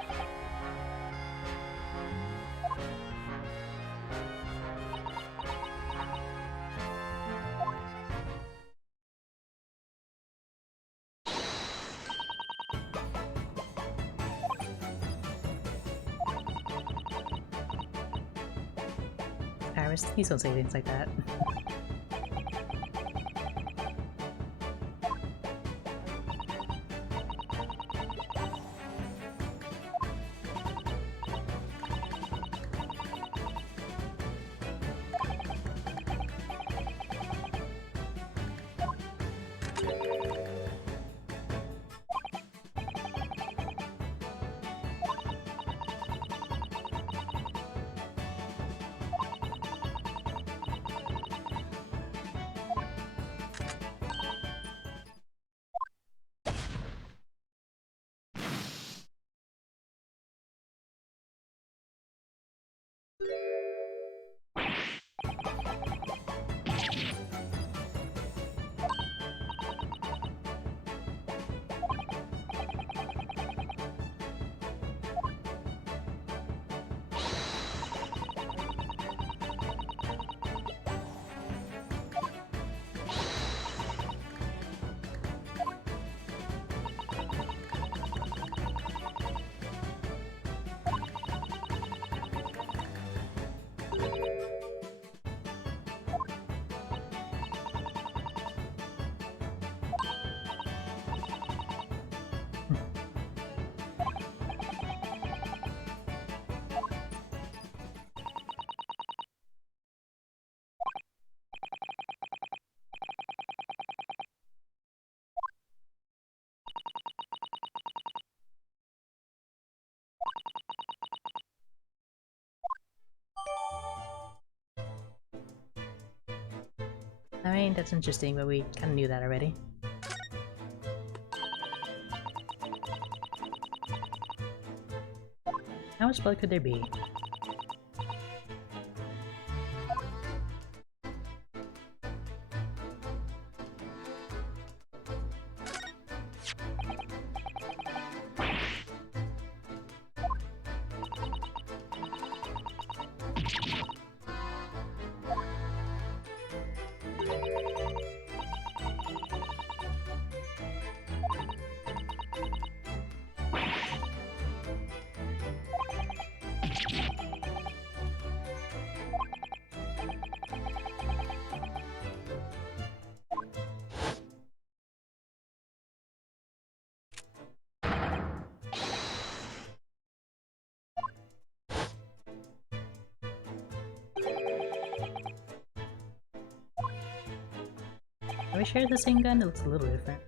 Paris, please don't say things like that. I mean, that's interesting, but we kinda knew that already. How much blood could there be? Are we sure the same gun? It looks a little different.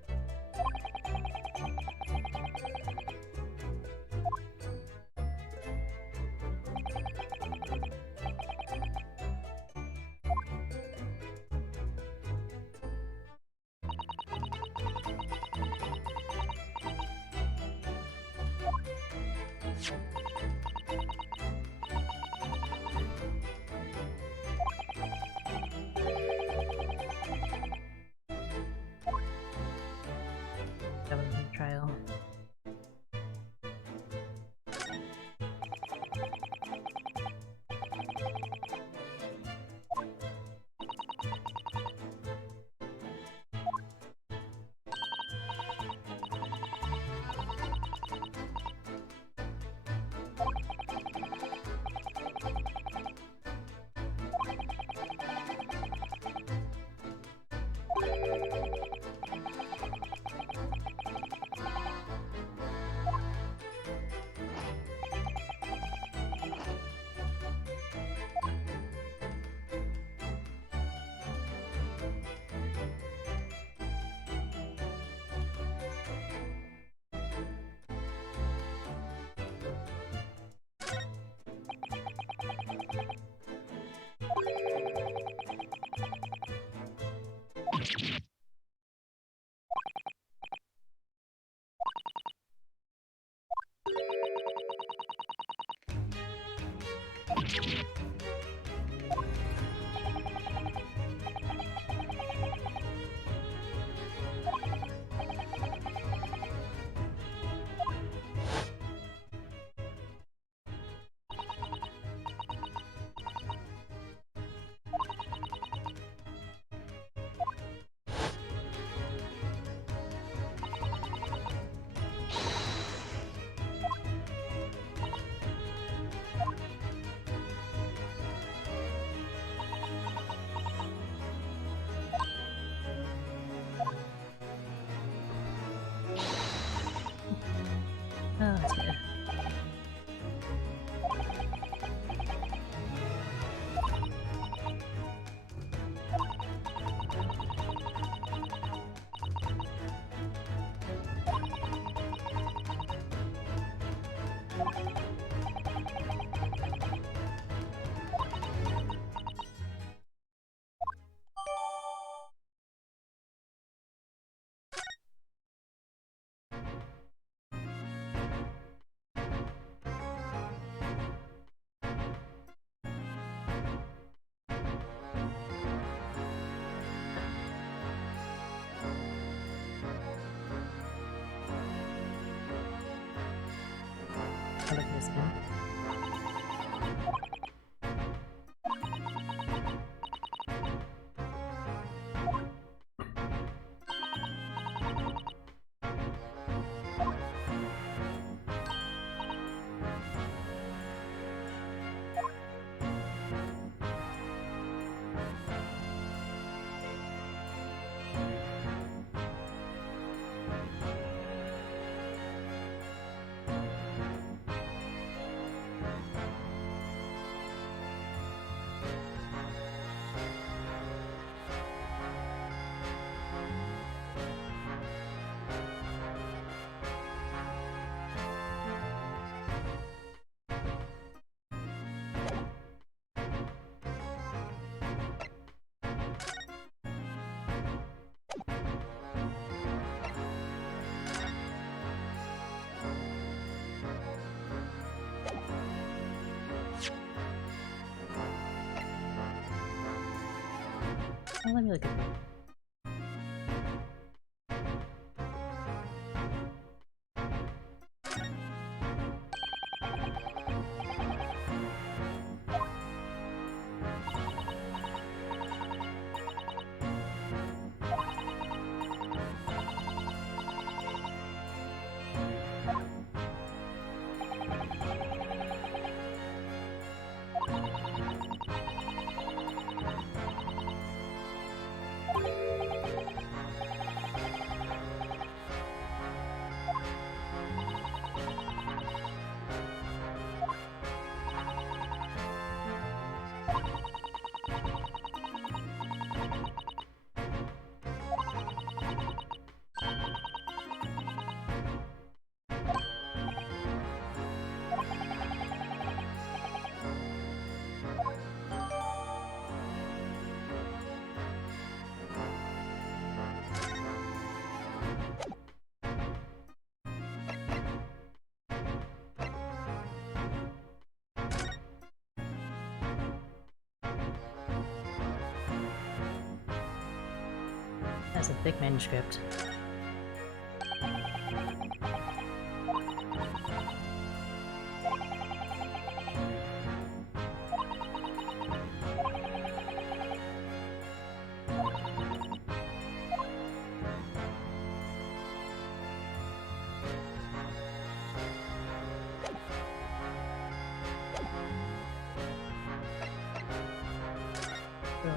Oh dear. I'll look at this one. Oh, let me look at that. That's a thick manuscript. So,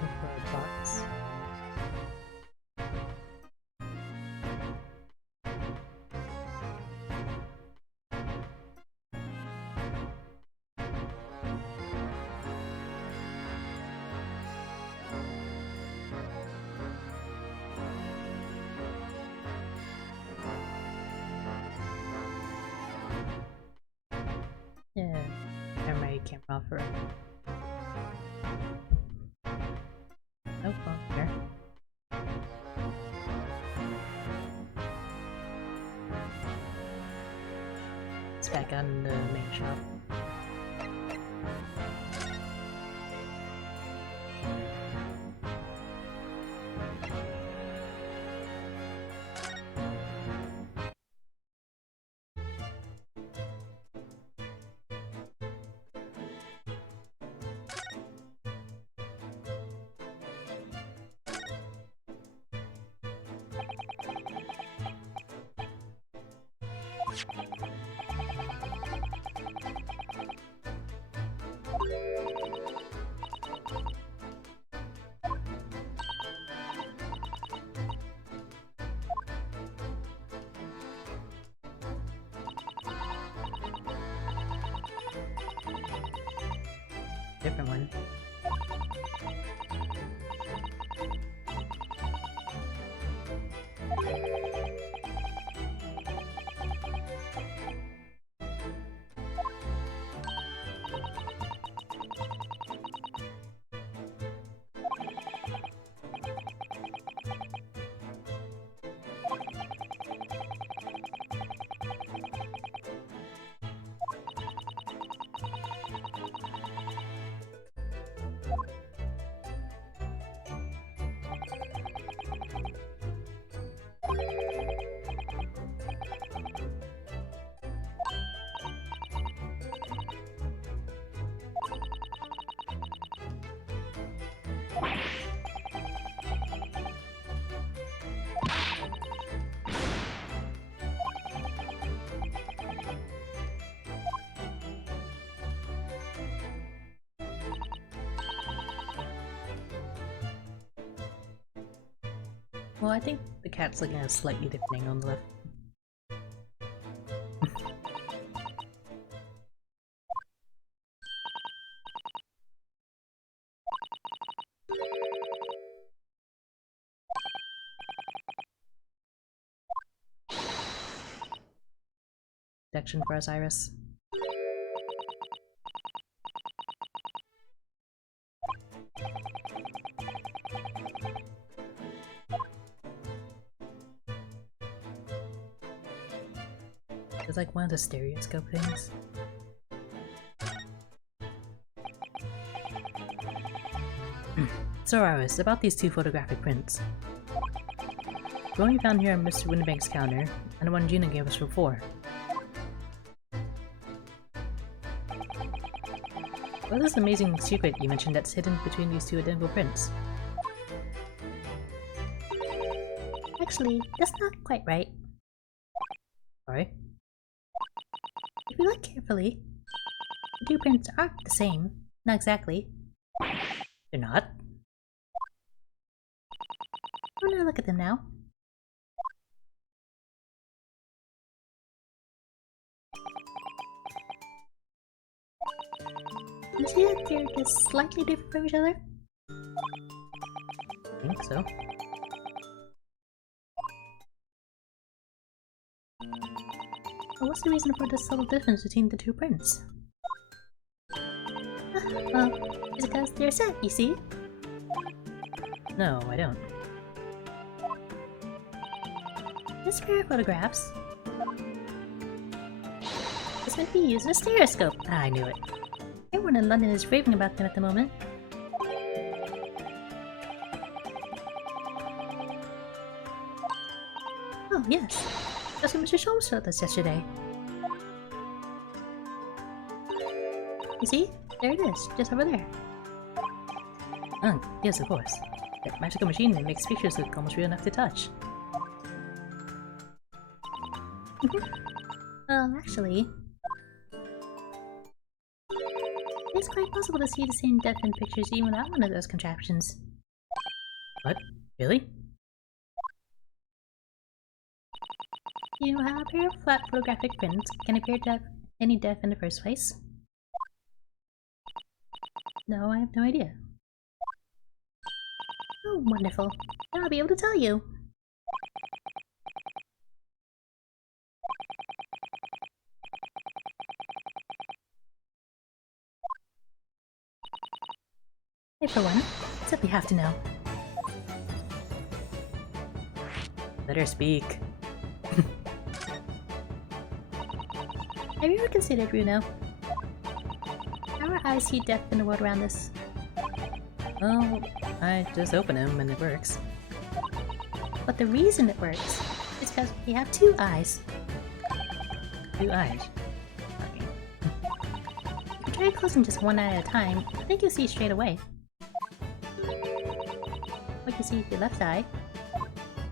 look for a box. Yeah, primary camera for. Oh, well, here. It's back on the main shop. Different one. Well, I think the cat's looking at a slightly different angle on the left. Protection for Osiris. It's like one of the stereoscope things. So Iris, about these two photographic prints. The one you found here on Mr. Winbank's counter, and the one Gina gave us before. What is this amazing secret you mentioned that's hidden between these two identical prints? Actually, that's not quite right. Sorry? If you look carefully, the two prints aren't the same. Not exactly. They're not? I'm gonna look at them now. You see that they're just slightly different from each other? I think so. Well, what's the reason for this subtle difference between the two prints? Well, it's because they're set, you see? No, I don't. This pair of photographs is meant to be used in a stereoscope. Ah, I knew it. Everyone in London is raving about them at the moment. Oh, yes. That's what Mr. Sholmes showed us yesterday. You see? There it is, just over there. Oh, yes, of course. That magical machine that makes pictures look almost real enough to touch. Well, actually, it's quite possible to see the same depth in pictures even without one of those contraptions. What? Really? You know how a pair of flat photographic prints can appear to have any depth in the first place? No, I have no idea. Oh, wonderful. Now I'll be able to tell you. I, for one, simply have to know. Let her speak. Have you ever considered, Runo, how our eyes see death in the world around us? Well, I just open them and it works. But the reason it works is because we have two eyes. 2 eyes. Okay. If you try closing just one eye at a time, I think you'll see straight away. What you see with your left eye,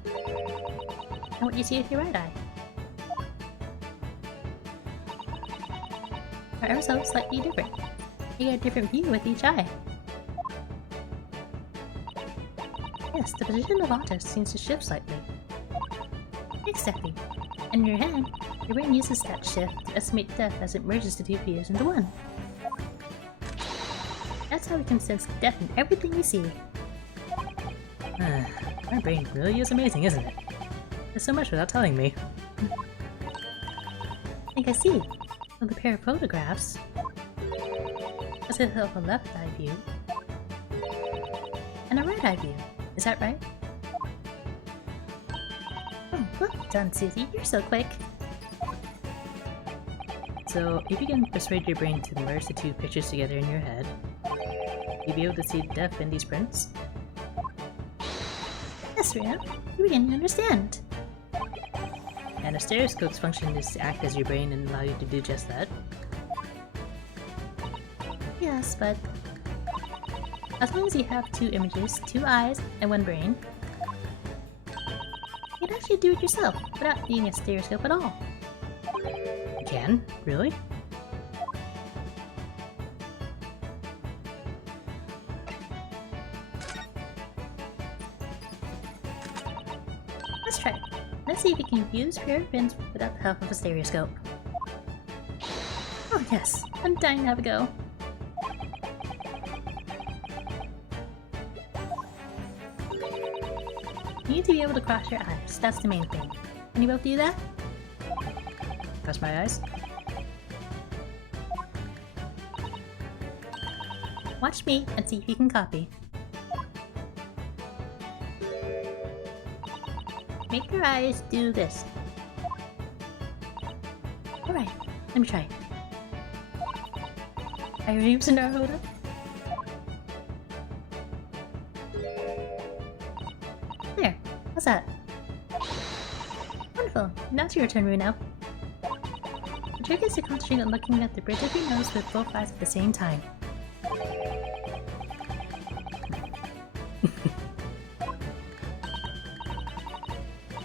and what you see with your right eye. Are ever so slightly different. You get a different view with each eye. Yes, the position of objects seems to shift slightly. Exactly. And in your head, your brain uses that shift to estimate death as it merges the two views into one. That's how we can sense death in everything we see. My brain really is amazing, isn't it? There's so much without telling me. I think I see. With a pair of photographs, as if of a left eye view and a right eye view. Is that right? Oh, well done, Susie. You're so quick. So, if you can persuade your brain to merge the two pictures together in your head, you'll be able to see death in these prints? Yes, Rhea. You begin to understand. And a stereoscope's function is to act as your brain and allow you to do just that. Yes, but as long as you have two images, two eyes, and one brain, you can actually do it yourself without needing a stereoscope at all. You can? Really? Let's try it. Let's see if we can use fingerprints without the help of a stereoscope. Oh yes, I'm dying to have a go. You need to be able to cross your eyes, that's the main thing. Can you both do that? Cross my eyes? Watch me and see if you can copy. Make your eyes do this. Alright, let me try. Are your names in Naruto? There, how's that? Wonderful, now it's your turn, Runo. The trick is to concentrate on looking at the bridge of your nose with both eyes at the same time.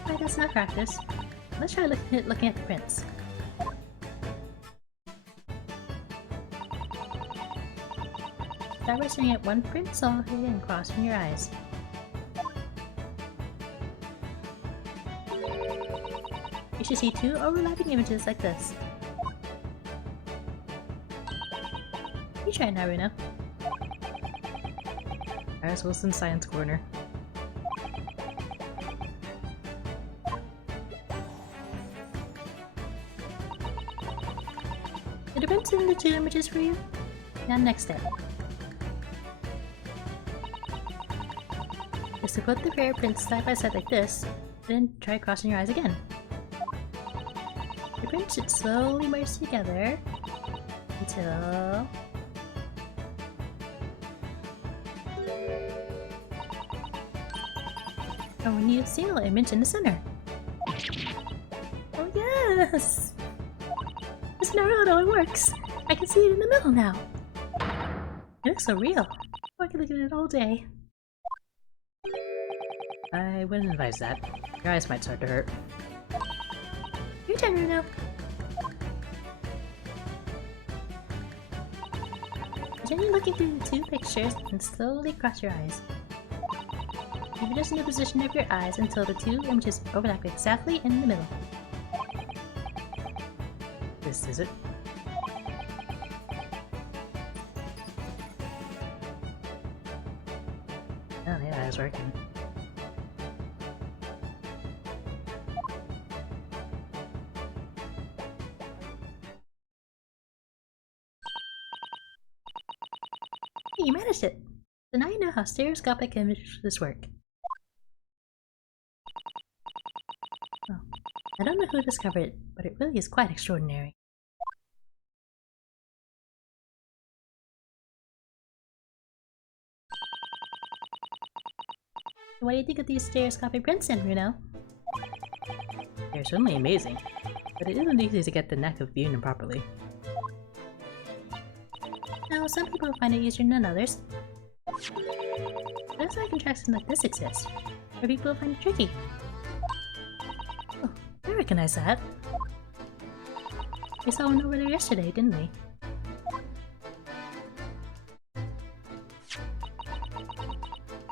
Alright, that's not practice. Let's try looking at the prints. Start by staring at one print solidly and crossing your eyes. You should see two overlapping images like this. You try it now, Runo. Iris Wilson Science Corner. Did it print in the two images for you? Now next step. Is to put the pair of prints side by side like this, then try crossing your eyes again. The prints should slowly merge together until... Oh, we need a single image in the center. Oh yes! It's Naruto, it works! I can see it in the middle now! It looks so real. Oh, I can look at it all day. I wouldn't advise that. Your eyes might start to hurt. Your turn, Runo. Continue looking through the two pictures and slowly cross your eyes. Keep it just in the position of your eyes until the two images overlap exactly in the middle. This is it. Oh yeah, it's working. Hey, you managed it! So now you know how stereoscopic images work. Oh, I don't know who discovered it, but it really is quite extraordinary. What do you think of these stereoscopic prints in, Bruno? They're certainly amazing, but it isn't easy to get the knack of viewing them properly. Now, some people find it easier than others. That's why contractions like this exist, where people find it tricky. Oh, I recognize that. We saw one over there yesterday, didn't we?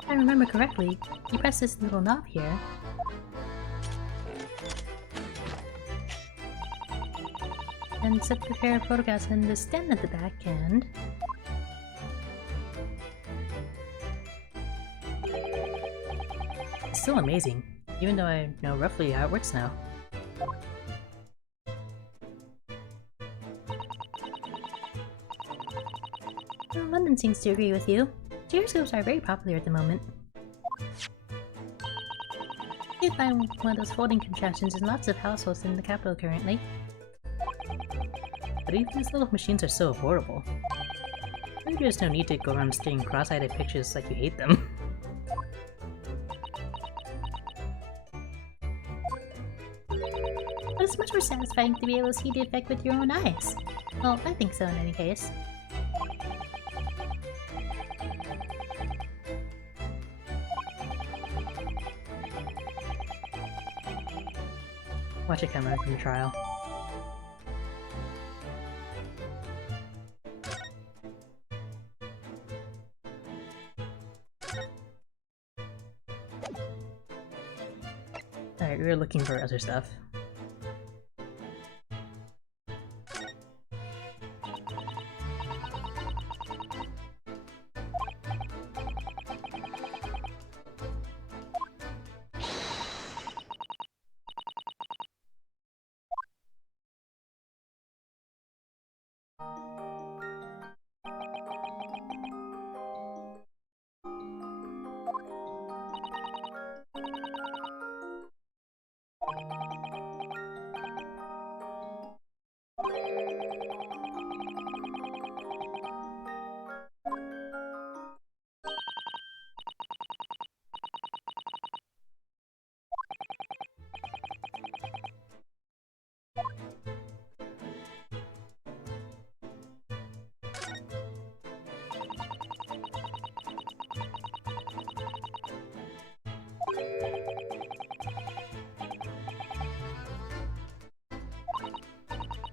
If I remember correctly, you press this little knob here. And set the pair of photographs in the stand at the back and... It's still amazing, even though I know roughly how it works now. Well, London seems to agree with you. Stereoscopes are very popular at the moment. You can find one of those folding contraptions in lots of households in the capital currently. But even these little machines are so affordable. Maybe there's no need to go around staring cross-eyed at pictures like you hate them. But it's much more satisfying to be able to see the effect with your own eyes. Well, I think so in any case. Watch it come out from the trial. Alright, we were looking for other stuff.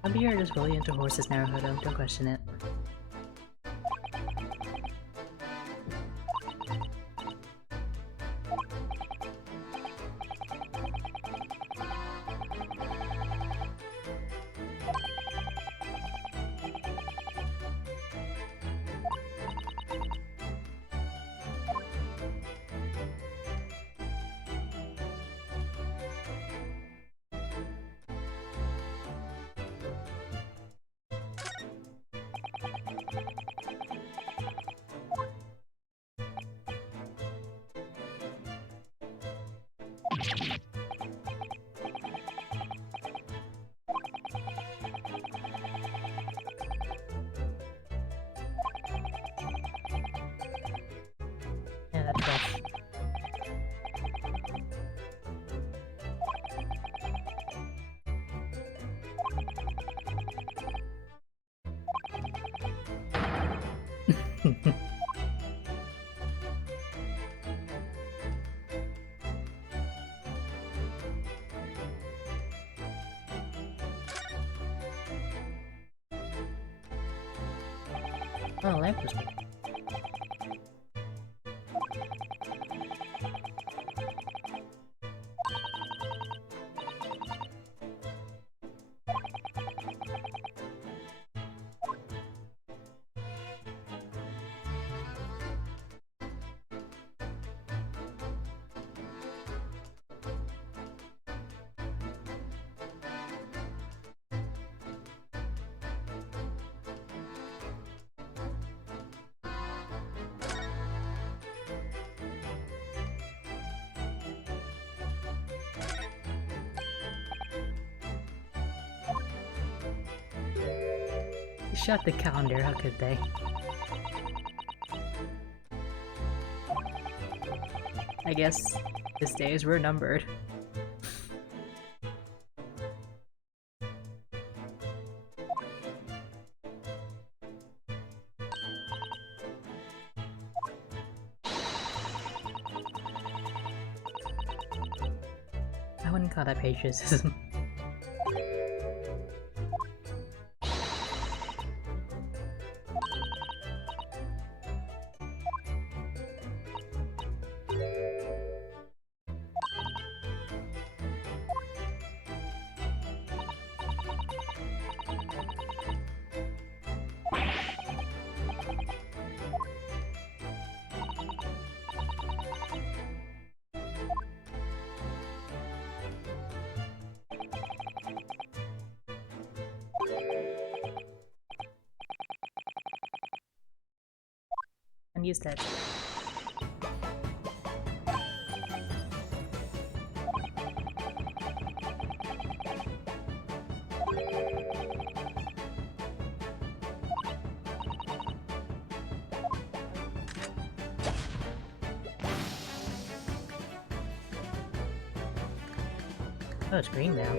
Maybe you're just really into horses, Naruhodo, don't question it. Yeah, that's rough. Oh, lamp was good. Shut the calendar, how could they? I guess his days were numbered. I wouldn't call that patriotism. And use that. Oh, it's green now.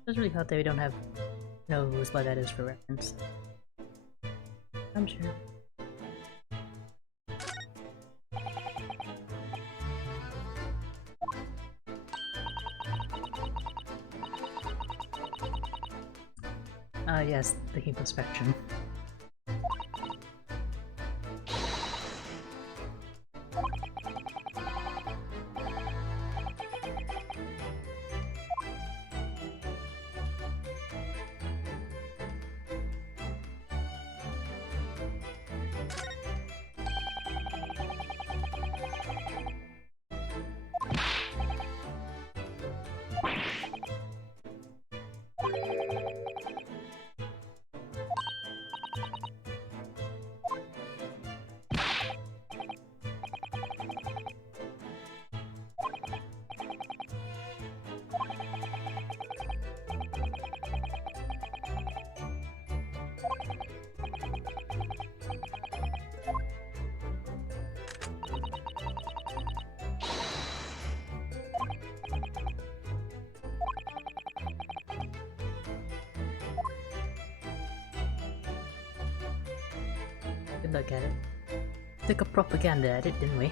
I just really thought they don't know whose blood that is for reference. I'm sure. Ah, yes, the Hebo Spectrum. Good look at it. Took a propaganda at it, didn't we?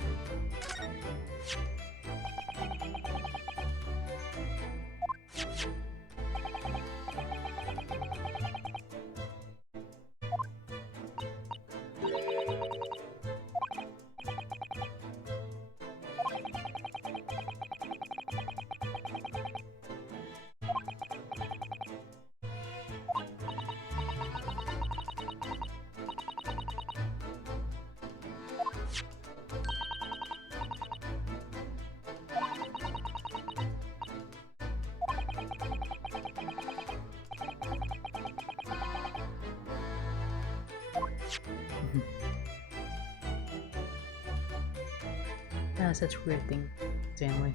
Such a weird thing, family.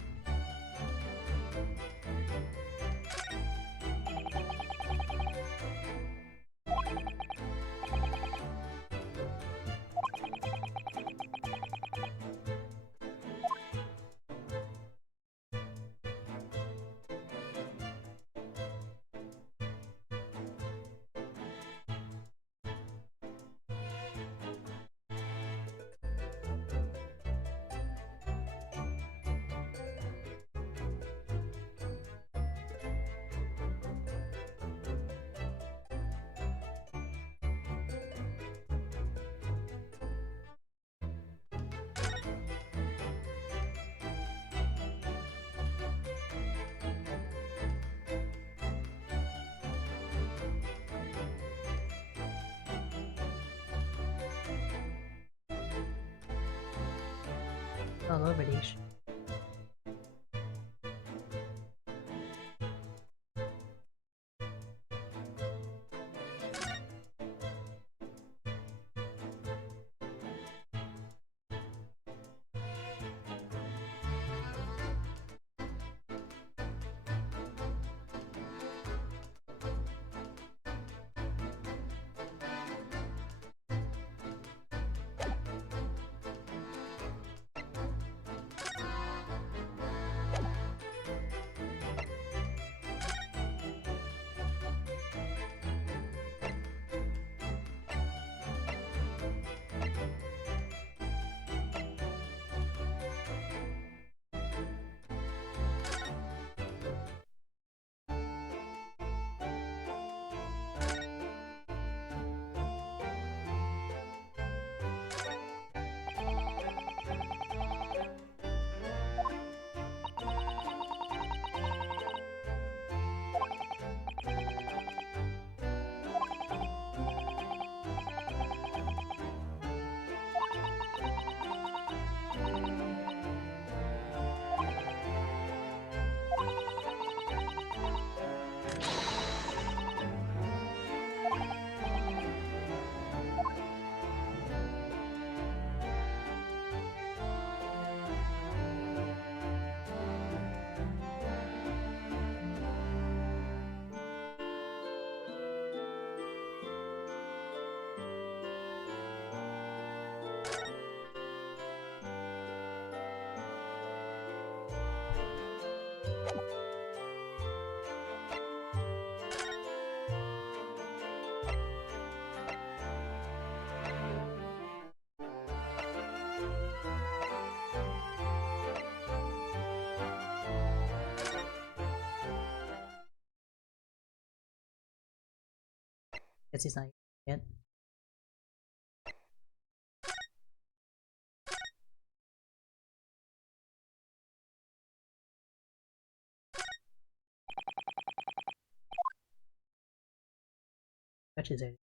All over these. Guess he's not yet. Which is it?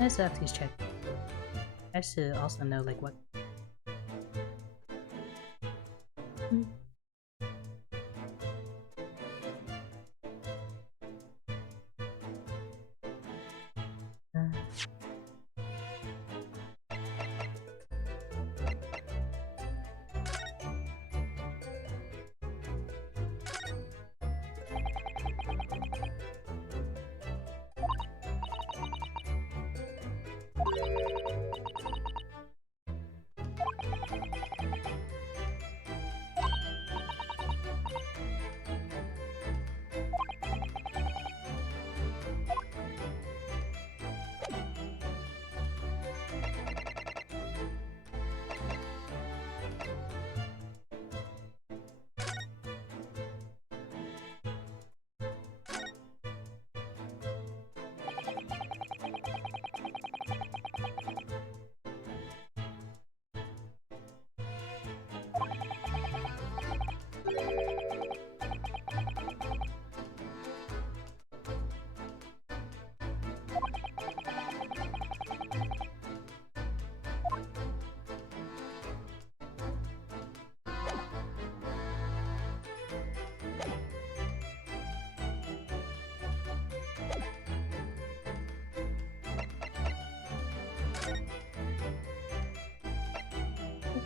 Nice to have these checked. Nice to also know like what.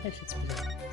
I should speed up.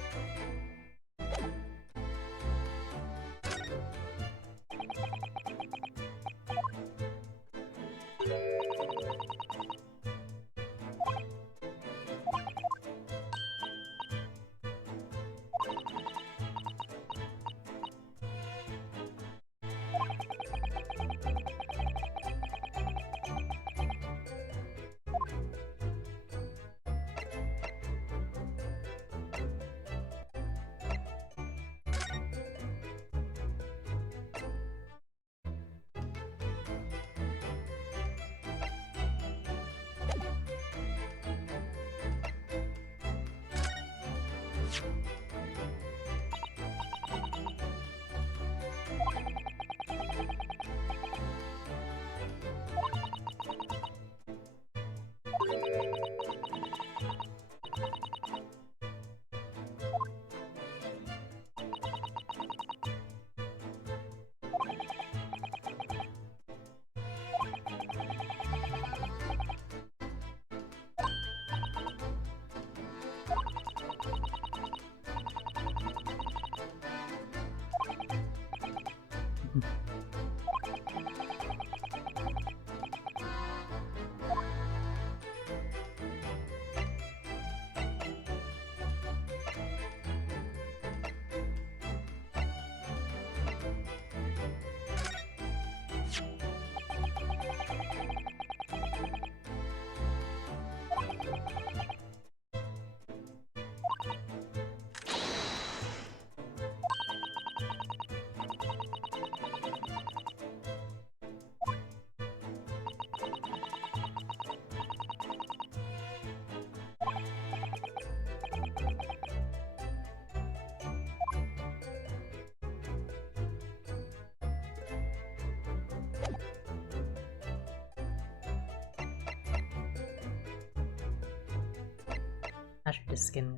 Not sure the skin.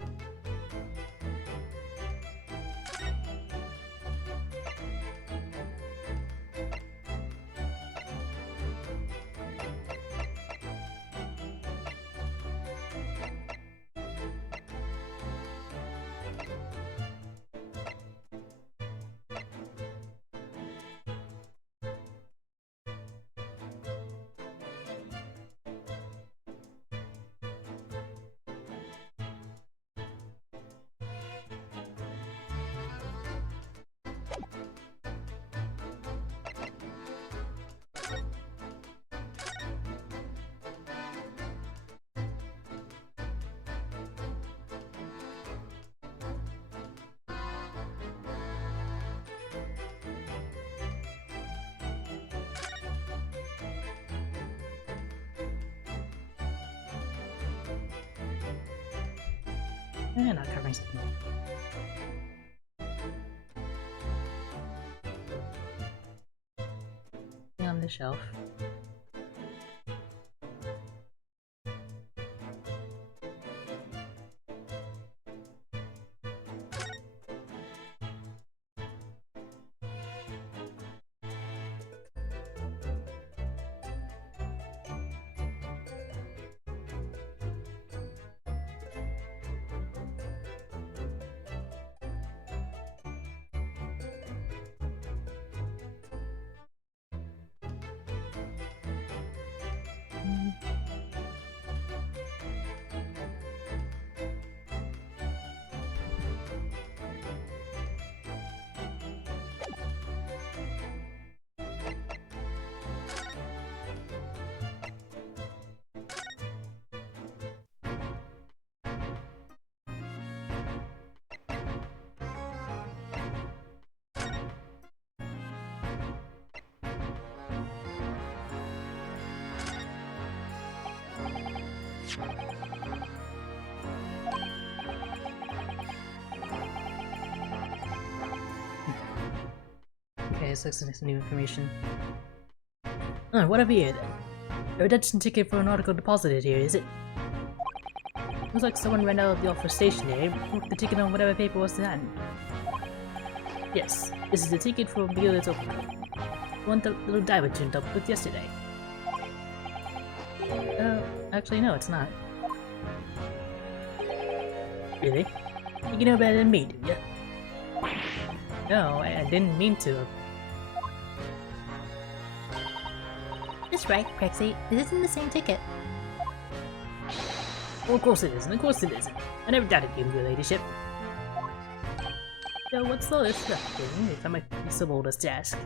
Eh, not covering skin. On the shelf. Okay, so this looks like new information. Oh, what have you here then? A redemption ticket for an article deposited here, is it? Looks like someone ran out of the office stationery and put the ticket on whatever paper was to hand. Yes, this is the ticket for Violet's overcoat. One the little diver tuned up with yesterday. Actually no, it's not. Really? You know better than me, do ya? No, I didn't mean to. That's right, Prexy. This isn't the same ticket. Well, of course it isn't, of course it isn't. I never doubted you, your ladyship. So what's all this stuff doing, if I might be so bold as to ask?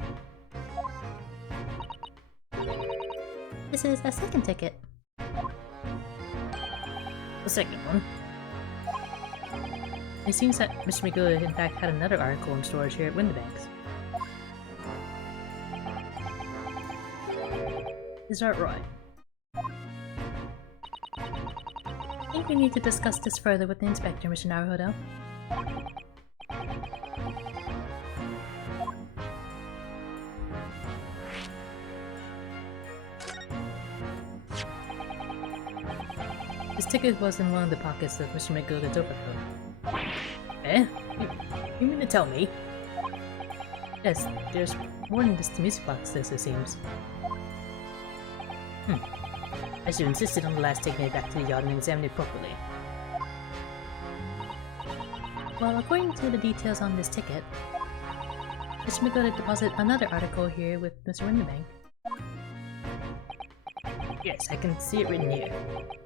This is a second ticket. The second one? It seems that Mr. McGill in fact had another article in storage here at Windibanks. Is that right? I think we need to discuss this further with the inspector, Mr. Naruhodo. This ticket was in one of the pockets of Mr. McGill's overcoat. Eh? You mean to tell me? Yes, there's more than just the music box, this it seems. I should have insisted on the last taking it back to the yard and examined it properly. Well, according to the details on this ticket, Mr. McGill did deposit another article here with Mr. Windibank. Yes, I can see it written here.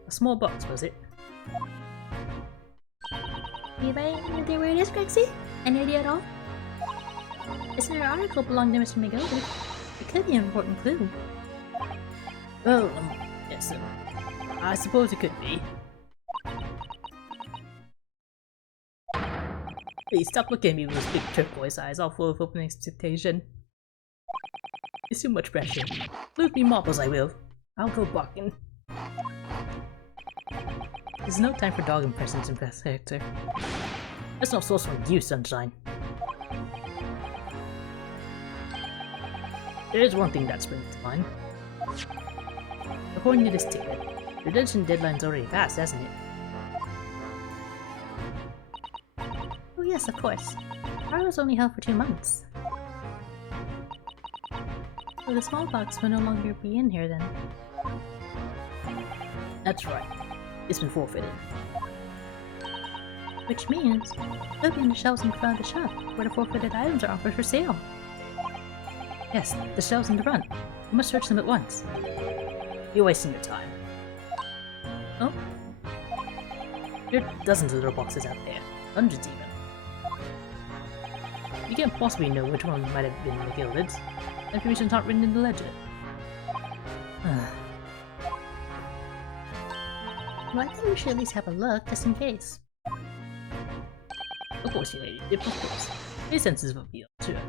A small box, was it? You have any idea where it is, Prexy? Any idea at all? This article belonged to Mr. McGill. It could be an important clue. Well, yes, I suppose it could be. Please stop looking at me with those big turquoise eyes all full of open expectation. It's too much pressure. Lose me marbles, I will. I'll go barking. There's no time for dog impressions in Best Character. That's no source from you, Sunshine. There is one thing that springs to mind. According to this ticket, the redemption deadline's already passed, hasn't it? Oh yes, of course. Ours was only held for 2 months. So the small box will no longer be in here then. That's right. It's been forfeited. Which means it'll be in the shelves in front of the shop, where the forfeited items are offered for sale. Yes, the shelves in the front. You must search them at once. You're wasting your time. Oh? There are dozens of little boxes out there. Hundreds even. You can't possibly know which one might have been the Gilded's. Information's not written in the ledger. Well, I think we should at least have a look, just in case. Of course, you lady. Of course. His senses will be up to it.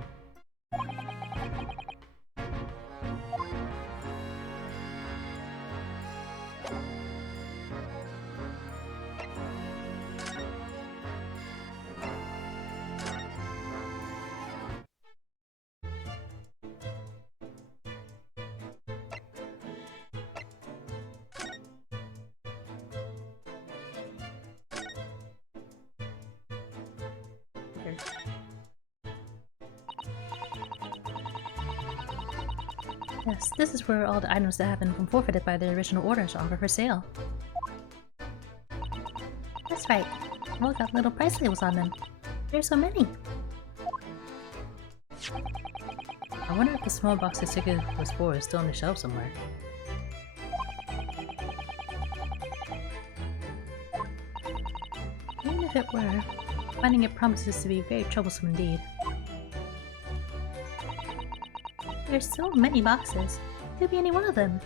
Yes, this is where all the items that have been forfeited by the original orders are offered for sale. That's right. All got little price labels on them. There's so many. I wonder if the small box the ticket was for is still on the shelf somewhere. Even if it were, finding it promises to be very troublesome indeed. There's so many boxes. Could be any one of them.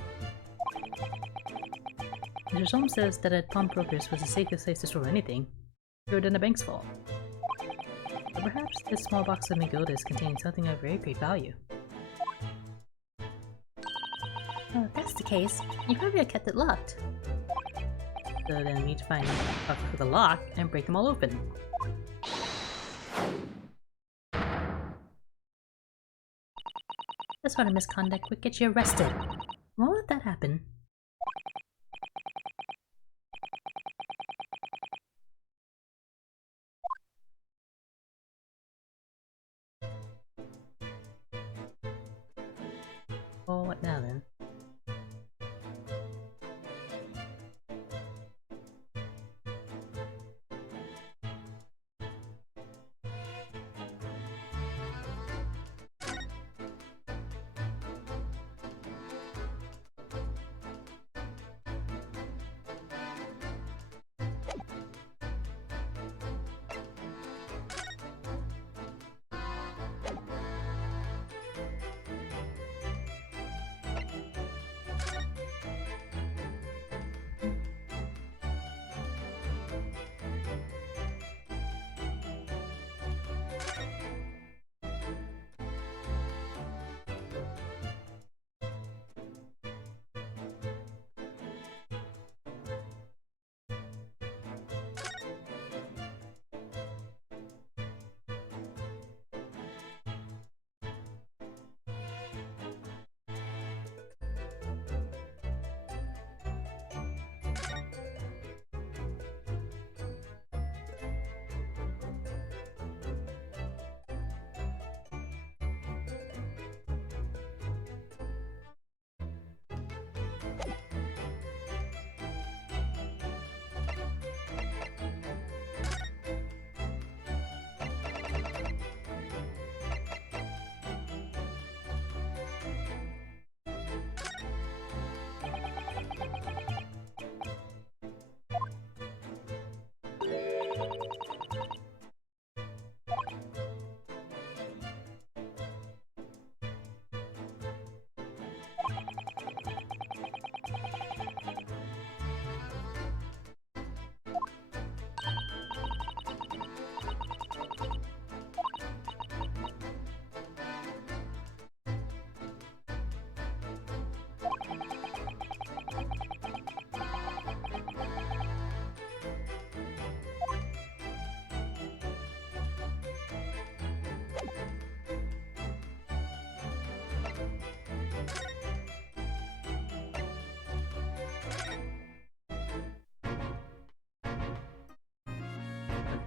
Mr. Holmes says that a pawnbroker's was the safest place to store anything, fewer than a bank's vault. But perhaps this small box of Megildas contains something of very great value. Well, if that's the case, you probably have kept it locked. So then we need to find boxes with a lock and break them all open. This sort of misconduct would get you arrested. Why would that happen? Well, what now then?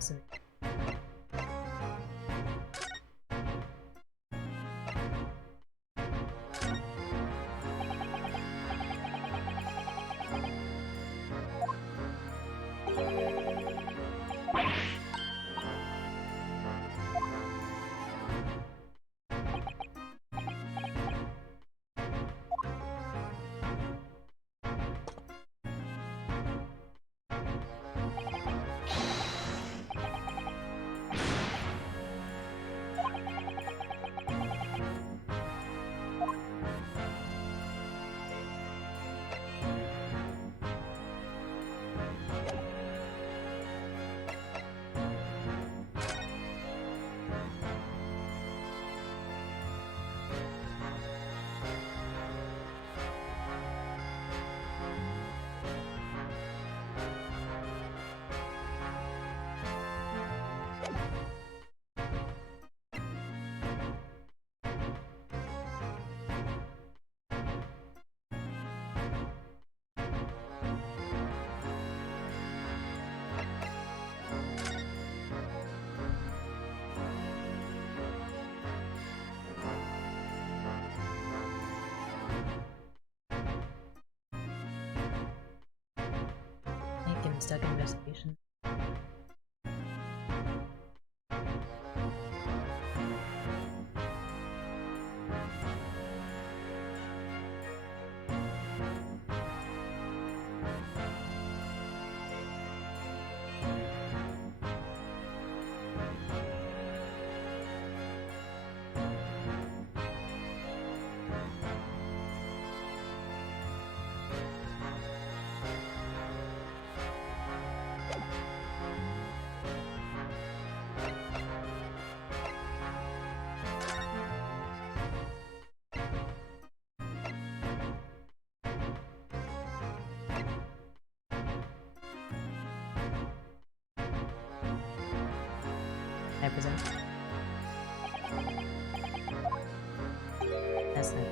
Fascinating. Making stuck investigation. I present. That's it.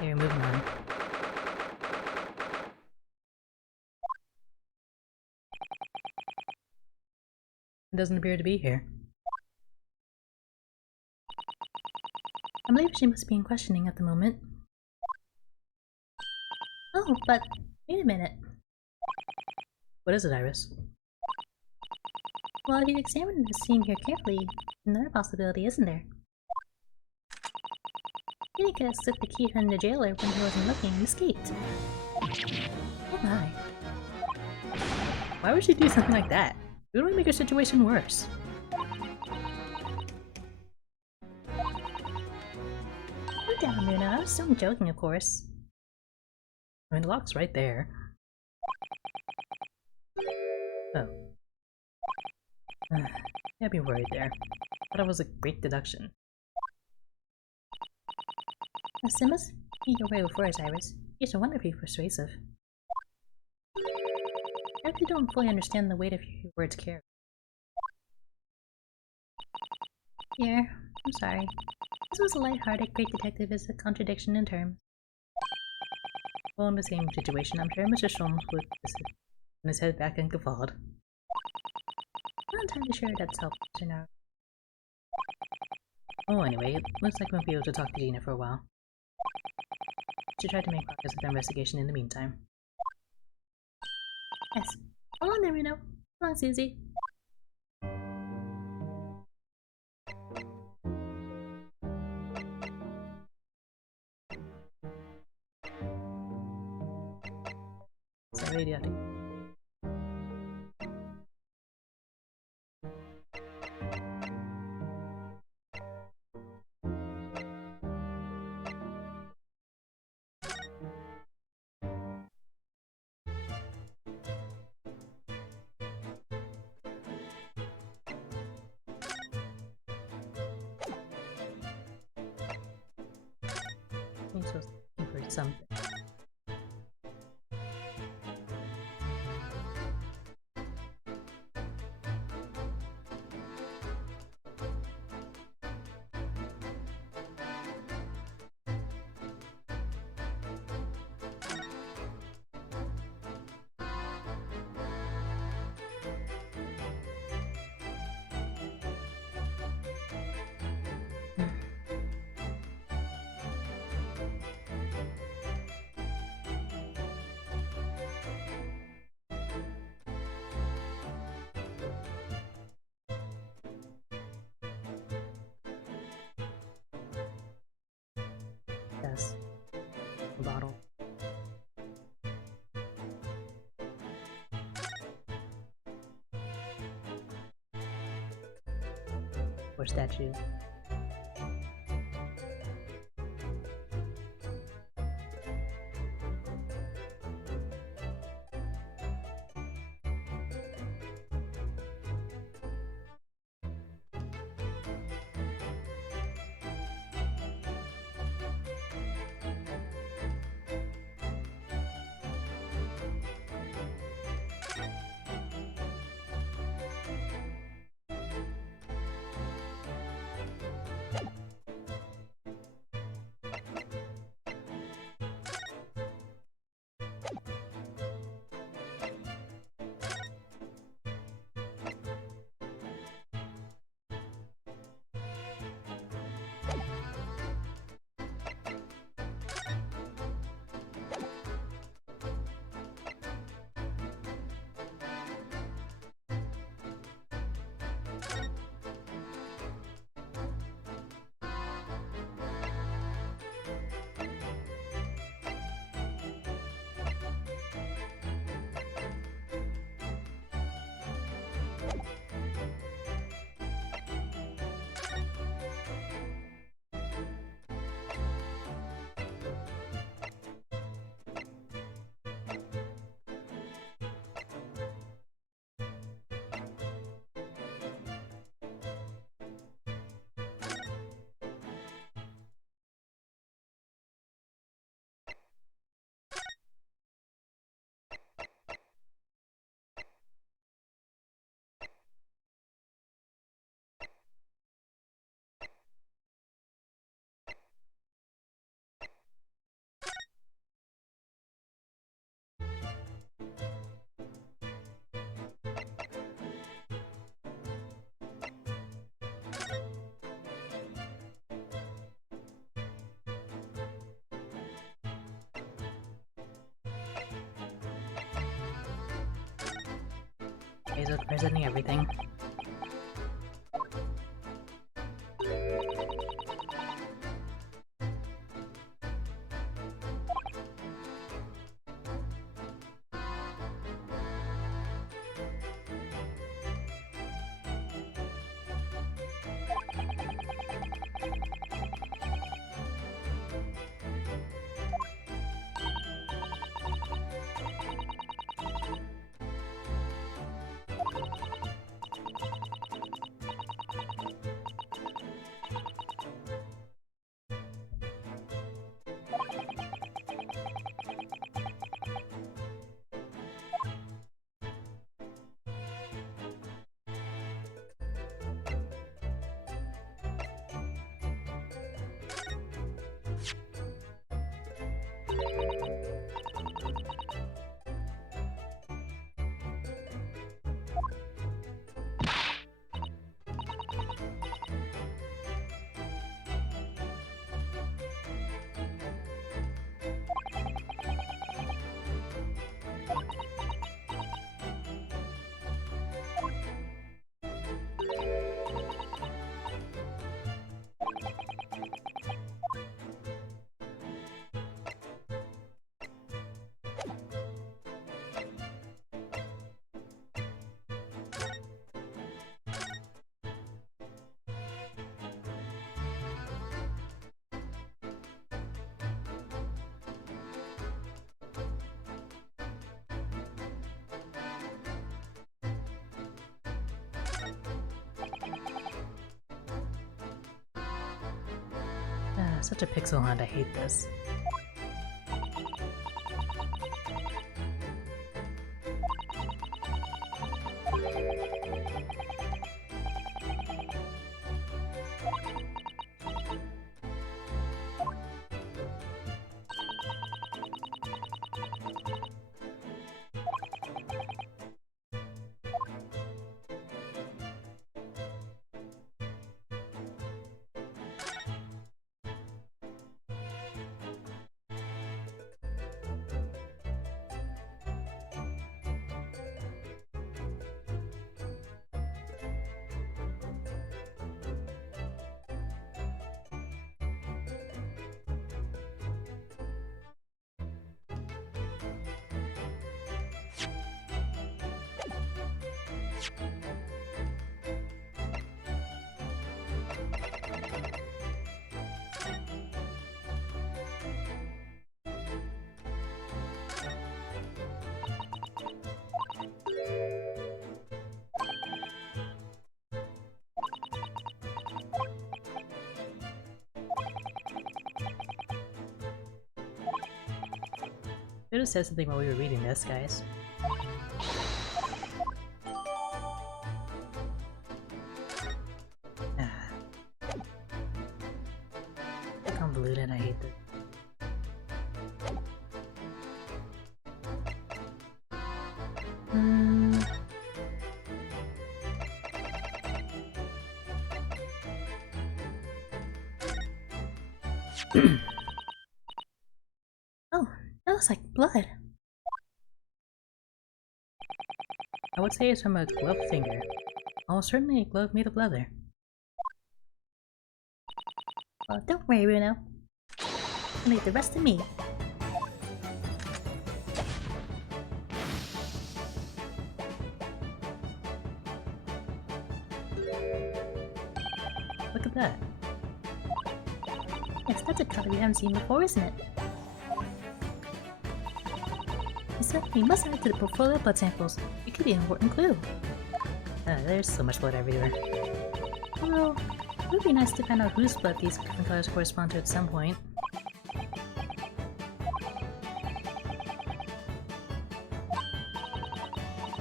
Okay, we're moving on. It doesn't appear to be here. I believe she must be in questioning at the moment. Oh, but wait a minute. What is it, Iris? Well, if you examine the scene here carefully, another possibility, isn't there? Kitty could have slipped the key from the jailer when he wasn't looking and escaped. Oh my. Why would she do something like that? It would only make her situation worse. Calm down, Luna. I was still joking, of course. I mean, the lock's right there. Oh. Can't be worried there. Thought it was a great deduction. Simus, be your way before us, Iris. You're so wonderfully persuasive. I really don't fully understand the weight of your words carry. Here, I'm sorry. This was a light-hearted great detective is a contradiction in terms. Well, in the same situation, I'm sure Mr. Sholmes would turn his head back and guffawed. I'm not entirely sure that's helpful to know. Oh, anyway, it looks like we won't be able to talk to Gina for a while. Should try to make progress with our investigation in the meantime. Yes. Hold on there, Reno. Come on, Susie. Is that really idiotic? I'm supposed to look for something. Yes. A bottle. Or statue. Okay, so presenting everything. Such a pixel hunt, I hate this. Should have said something while we were reading this, guys. So convoluted, I hate this. Oh, that looks like blood. I would say it's from a gloved finger. Almost certainly a glove made of leather. Well, don't worry, Bruno. I'll leave the rest to me. Look at that. Yes, that's a color we haven't seen before, isn't it? We must add to the portfolio of blood samples. It could be an important clue. There's so much blood everywhere. Although, it would be nice to find out whose blood these different colors correspond to at some point.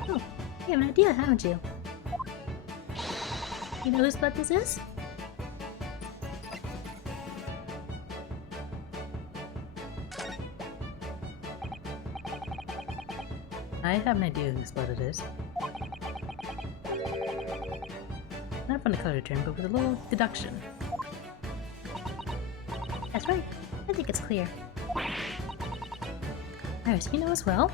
Oh, you have an idea, haven't you? You know whose blood this is? I have an idea whose blood it is. Not from the color term, but with a little deduction. That's right. I think it's clear. Iris, you know as well?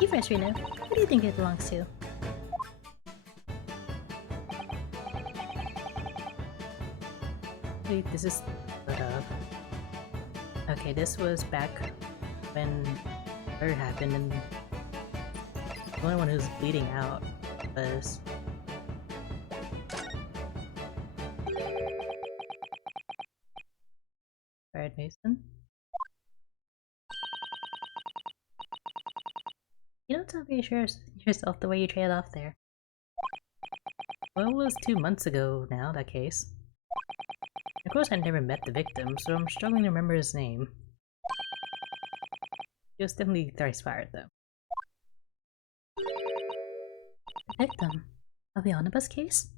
You first, Reno. Who do you think it belongs to? Wait, this is sort of... Okay, this was back when murder happened, and the only one who was bleeding out was... Fred Mason? You don't sound very sure of yourself the way you trailed off there. Well, it was 2 months ago now, that case. Of course, I never met the victim, so I'm struggling to remember his name. He was definitely thrice fired, though. The victim of the omnibus case?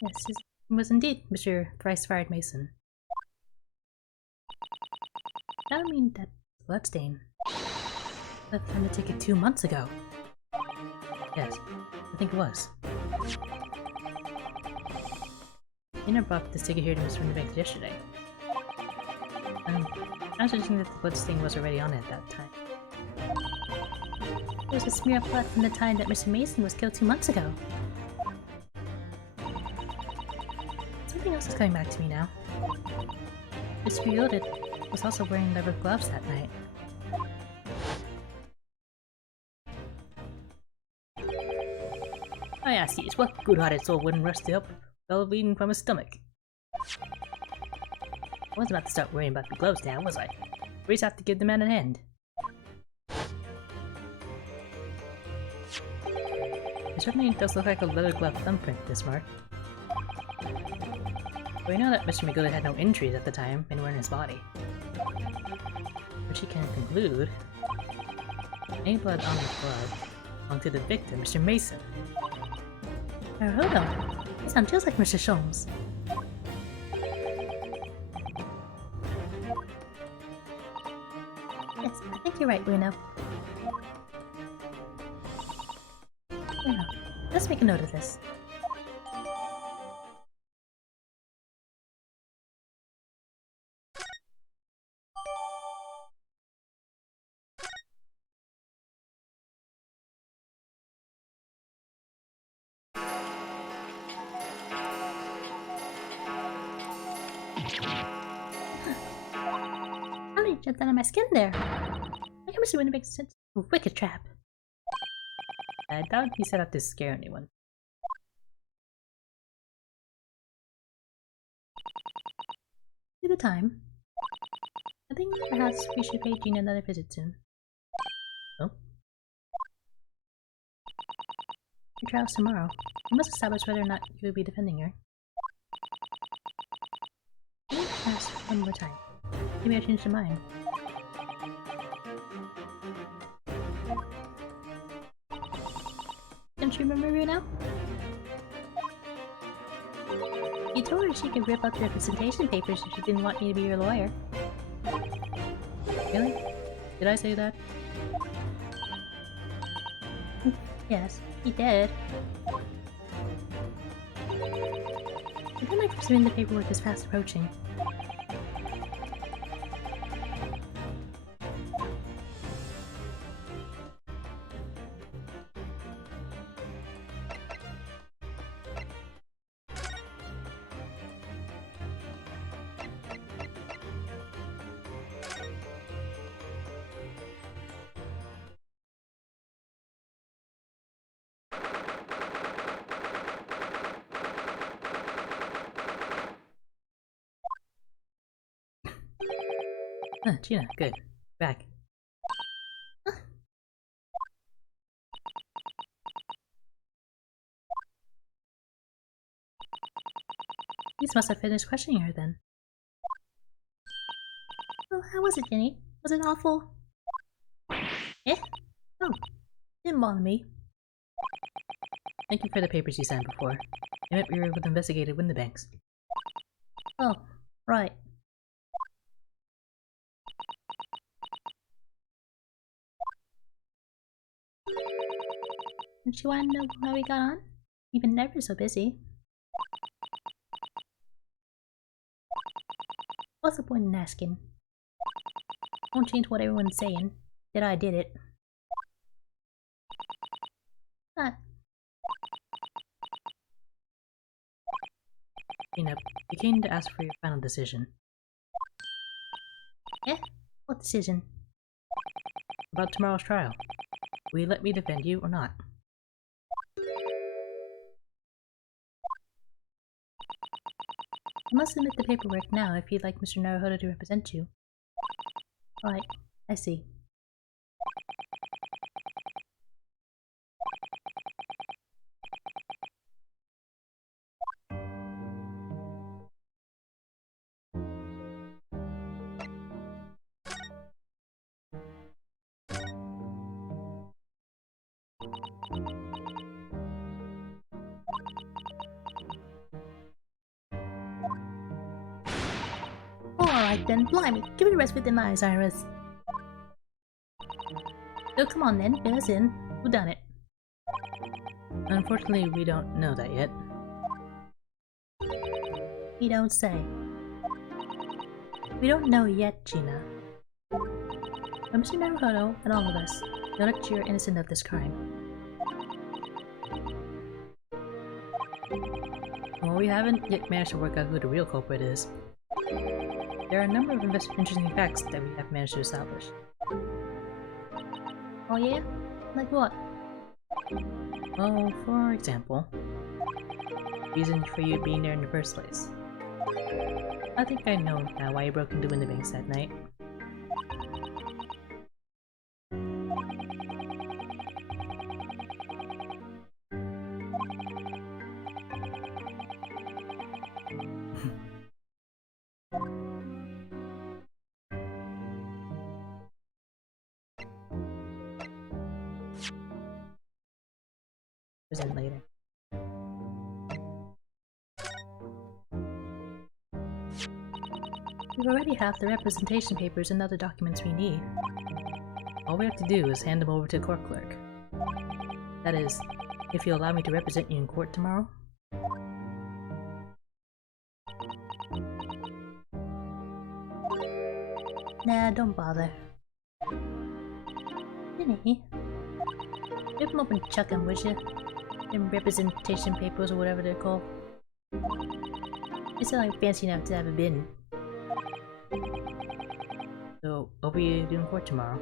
Yes, it was indeed Mr. Thrice-Fired Mason. That would mean that bloodstain left from the ticket 2 months ago. Yes, I think it was. Nina brought this ticket here to Mr. Winterbanks yesterday. I was thinking that the bloodstain was already on it at that time. There was a smear of blood from the time that Mr. Mason was killed 2 months ago. Something else is coming back to me now. Mr. Yielded was also wearing leather gloves that night. I ask you, what good-hearted soul wouldn't rush to help while bleeding from his stomach? I wasn't about to start worrying about the gloves now, was I? We just have to give the man a hand. Mr. certainly does look like a leather glove thumbprint, this mark. We know that Mr. Megula had no injuries at the time anywhere in his body. Which he can conclude any blood on the glove belonged to the victim, Mr. Mason. Naruto, you sound just like Mr. Sholmes. Yes, I think you're right, Ueno. Ueno, let's make a note of this. Probably jumped out of my skin there. I can Mr. Ueno makes sense. A wicked trap. I doubt he set out to scare anyone. To the time. I think perhaps we should pay Gina another visit soon. Oh? Your trial's tomorrow. We must establish whether or not you will be defending her. Let me ask one more time. Maybe I changed your mind. Don't you remember her now? You told her she could rip up your representation papers if she didn't want you to be your lawyer. Really? Did I say that? Yes, he did. I feel like pursuing the paperwork is fast approaching. Ah, Gina, good. Back. These must have finished questioning her then. Well, how was it, Jenny? Was it awful? Eh? Oh, didn't bother me. Thank you for the papers you signed before. I meant we were with investigated Windibanks. Oh, right. Don't you want to know how we got on? You've been never so busy. What's the point in asking? Won't change what everyone's saying. That I did it. Ah, Gina, we came to ask for your final decision. eh? What decision? About tomorrow's trial. Will you let me defend you or not? I must submit the paperwork now if you'd like Mr. Naruhodo to represent you. Right, I see. Alright then, blimey, give me a rest within my eyes, Iris. Oh, come on then, fill us in. Who done it? Unfortunately, we don't know that yet. You don't say. We don't know yet, Gina. But Mr. Naruhodo and all of us know that you're innocent of this crime. Well, we haven't yet managed to work out who the real culprit is. There are a number of interesting facts that we have managed to establish. Oh yeah? Like what? Well, for example, reason for you being there in the first place. I think I know now why you broke into Windibanks that night. present later. We already have the representation papers and other documents we need. All we have to do is hand them over to the court clerk. That is, if you allow me to represent you in court tomorrow. Nah, don't bother. Vinny, rip them up and chuck them, would you? Them representation papers or whatever they're called. They sound like fancy enough to have a bin. So, what will you do in court tomorrow?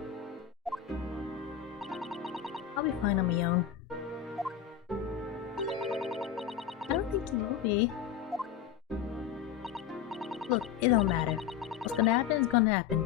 I'll be fine on my own. I don't think you will be. Look, it don't matter. What's gonna happen is gonna happen.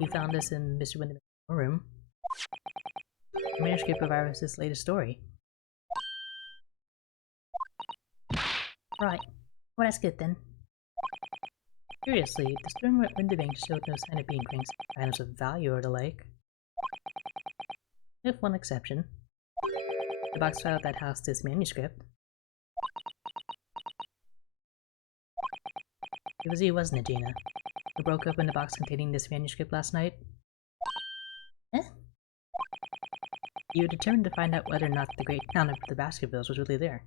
You found this in Mr. Windermere room. The manuscript of Iris's latest story. Right. Well, that's good then. Curiously, the story at Winterbank showed no sign of being items of value or the like. With one exception. The box file that housed this manuscript. It was you, wasn't it, Gina, who broke open the box containing this manuscript last night? Eh? You were determined to find out whether or not the great town of the Baskervilles was really there.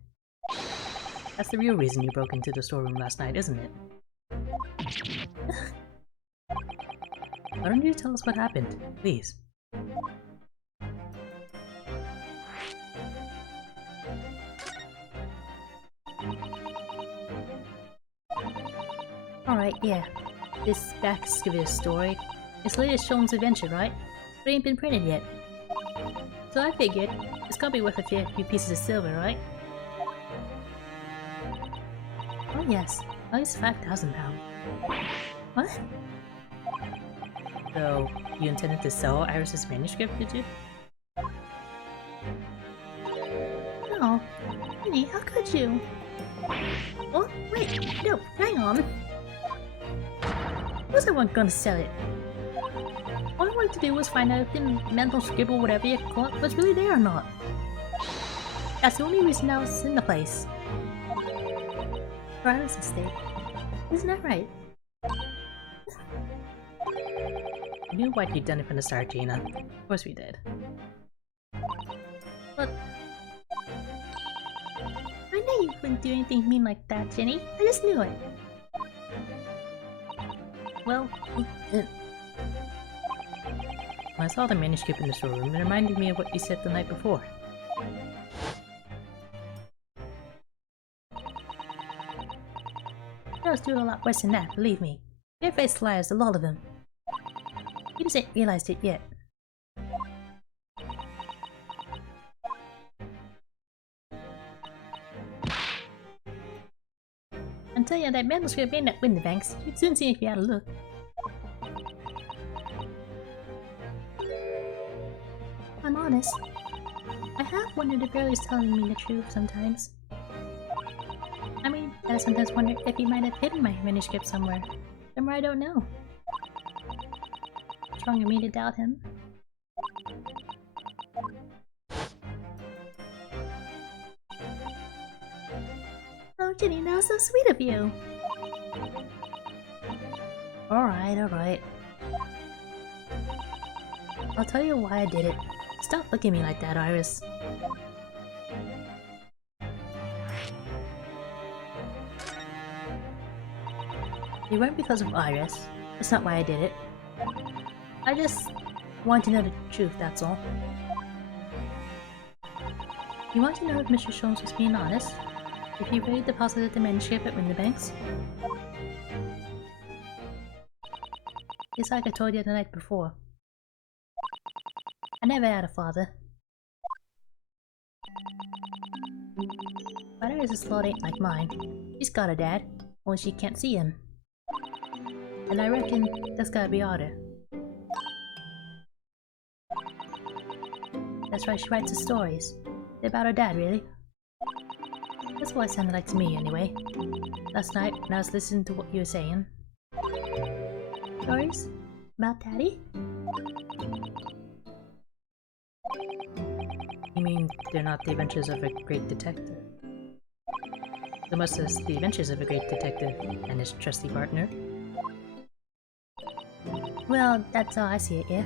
That's the real reason you broke into the storeroom last night, isn't it? Why don't you tell us what happened, please? Alright, yeah. This Baskerville story. It's latest Sholmes adventure, right? But it ain't been printed yet. So I figured, it's gotta be worth a few pieces of silver, right? Oh yes, at least £5,000. What? So, you intended to sell Iris's manuscript, did you? No. Vinny, how could you? Oh, wait, no, hang on. Of course I wasn't gonna sell it. All I wanted to do was find out if the mental scribble, whatever you call it, was really there or not. That's the only reason I was in the place. For Iris' sake. Isn't that right? We knew what you'd done it from the start, Gina. Of course we did. But I knew you wouldn't do anything mean like that, Jenny. I just knew it. Well, When I saw the manuscript in the storeroom, it reminded me of what you said the night before. I was doing a lot worse than that, believe me. Bare-faced liars, a lot of them. He doesn't realize it yet. I'll tell you, that manuscript ain't at Winterbanks. You'd soon see if you had a look. I'm honest. I have wondered if Barry's telling me the truth sometimes. I mean, I sometimes wonder if he might have hidden my manuscript somewhere. Somewhere I don't know. Strong of me to doubt him. Oh, Jenny, that was so sweet of you! Alright, alright. I'll tell you why I did it. Stop looking at me like that, Iris. It weren't because of Iris. That's not why I did it. I just want to know the truth, that's all. You want to know if Mr. Sholmes was being honest? If he really deposited the manuscript at Winterbanks? It's like I told you the night before. I never had a father. But Iris' lot ain't like mine. She's got a dad, only she can't see him. And I reckon that's gotta be harder. That's why she writes the stories. They're about her dad, really. That's what it sounded like to me, anyway. Last night, when I was listening to what you were saying. Stories? About Daddy? You mean they're not the adventures of a great detective? So much as the adventures of a great detective and his trusty partner? Well, that's how I see it, yeah.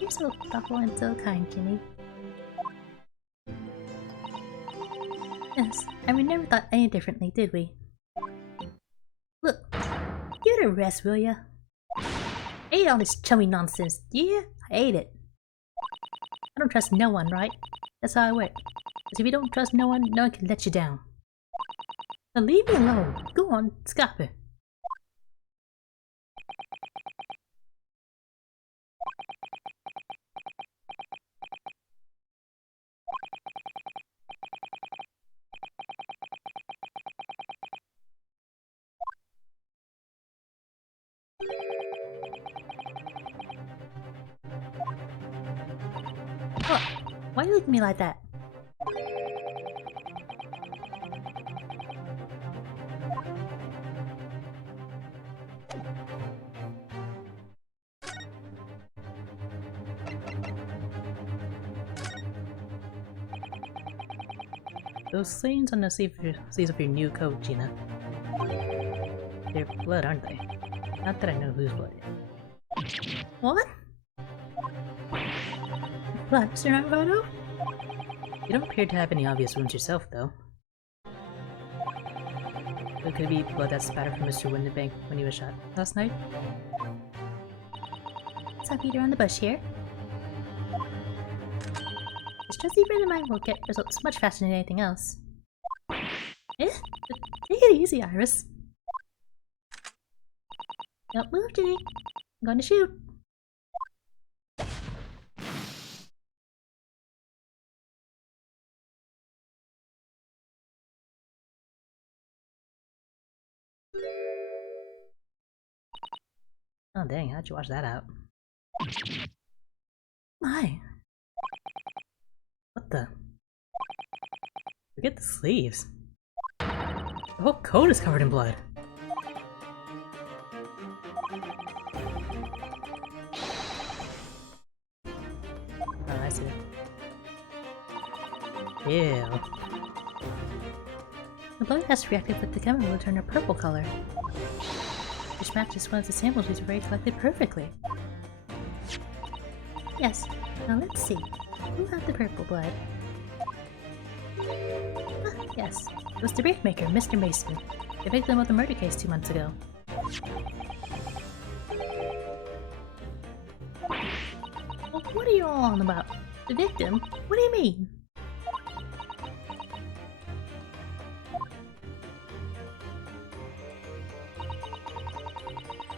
You're so thoughtful and so kind, Jimmy. Yes, and we never thought any differently, did we? Look, give it a rest, will ya? I hate all this chummy nonsense, yeah? I hate it. I don't trust no one, right? That's how I work. Because if you don't trust no one can let you down. Now leave me alone. Go on, stop it. What? Why are you looking at me like that? Those stains on the sleeves of your new coat, Gina. They're blood, aren't they? Not that I know whose blood. What? Blood, Mr. Naruto? You don't appear to have any obvious wounds yourself, though. So could it be blood that spattered from Mr. Winterbank when he was shot last night? What's up, Peter on the bush here? This trusty friend of mine will get results much faster than anything else. Eh? Take it easy, Iris. Don't move, Ginny. I'm going to shoot. Oh dang, how'd you wash that out? My. What the? Forget the sleeves. The whole coat is covered in blood. Oh, I see. Ew. The blood has reacted with the chemical to turn a purple color, which matches one of the samples we've already collected perfectly. Yes, now let's see. Who had the purple blood? Ah, yes. It was the brickmaker, Mr. Mason, the victim of the murder case 2 months ago. Well, what are you all on about? The victim? What do you mean?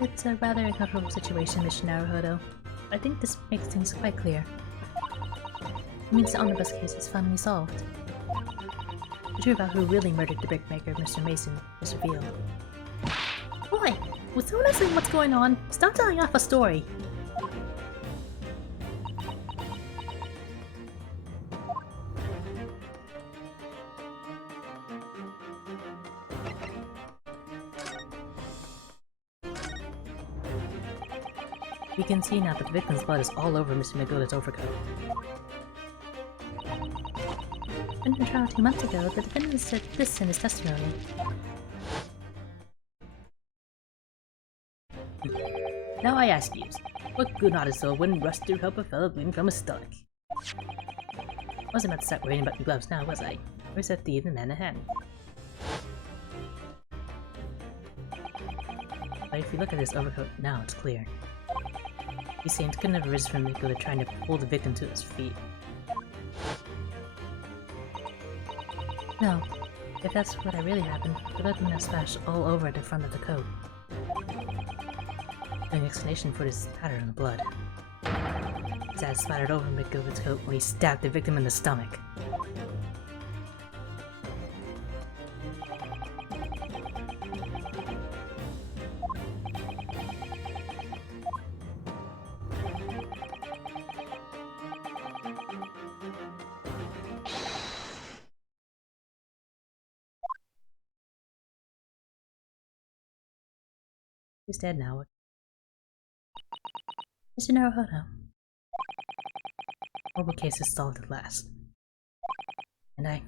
It's a rather uncomfortable situation, Mr. Naruhodo. I think this makes things quite clear. It means the omnibus case is finally solved. The truth about who really murdered the brickmaker, Mr. Mason, is revealed. Boy, would someone else say what's going on? Stop telling off a story! You can see now that the victim's blood is all over Mr. Magoda's overcoat. In the trial 2 months ago, the defendant said this in his testimony. Now I ask you, what good ought a soul wouldn't rust to help a fellow bleeding from his stomach? Wasn't about to start worrying about your gloves now, was I? Where's that thief and man in hand? But if you look at this overcoat now, it's clear. These stains couldn't have arisen from Magoda trying to pull the victim to his feet. No. If that's what really happened, the blood would have splashed all over the front of the coat. An explanation for this pattern on the blood. His had splattered over Magoda's coat when he stabbed the victim in the stomach. He's dead now. Mr. Naruhodo. Horrible case is solved at last. And I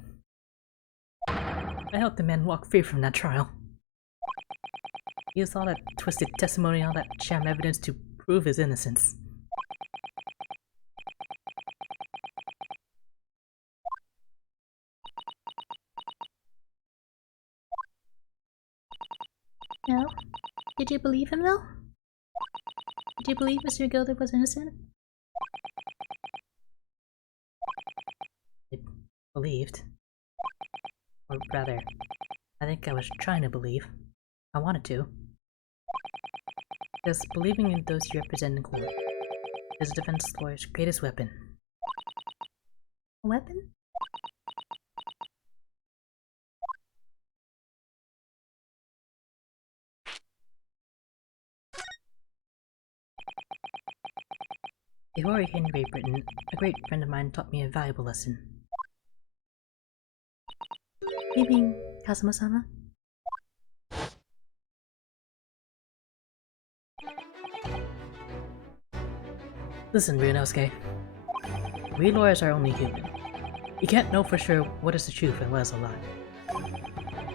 helped the man walk free from that trial. He used all that twisted testimony, all that sham evidence to prove his innocence. No? Did you believe him though? Did you believe Mr. Gilder was innocent? I believed. Or rather, I think I was trying to believe. I wanted to. Because believing in those you represent in court is a defense lawyer's greatest weapon. A weapon? Before I came to Great Britain, a great friend of mine taught me a valuable lesson. You mean Kazuma-sama? Listen, Ryunosuke. We lawyers are only human. You can't know for sure what is the truth and what is a lie.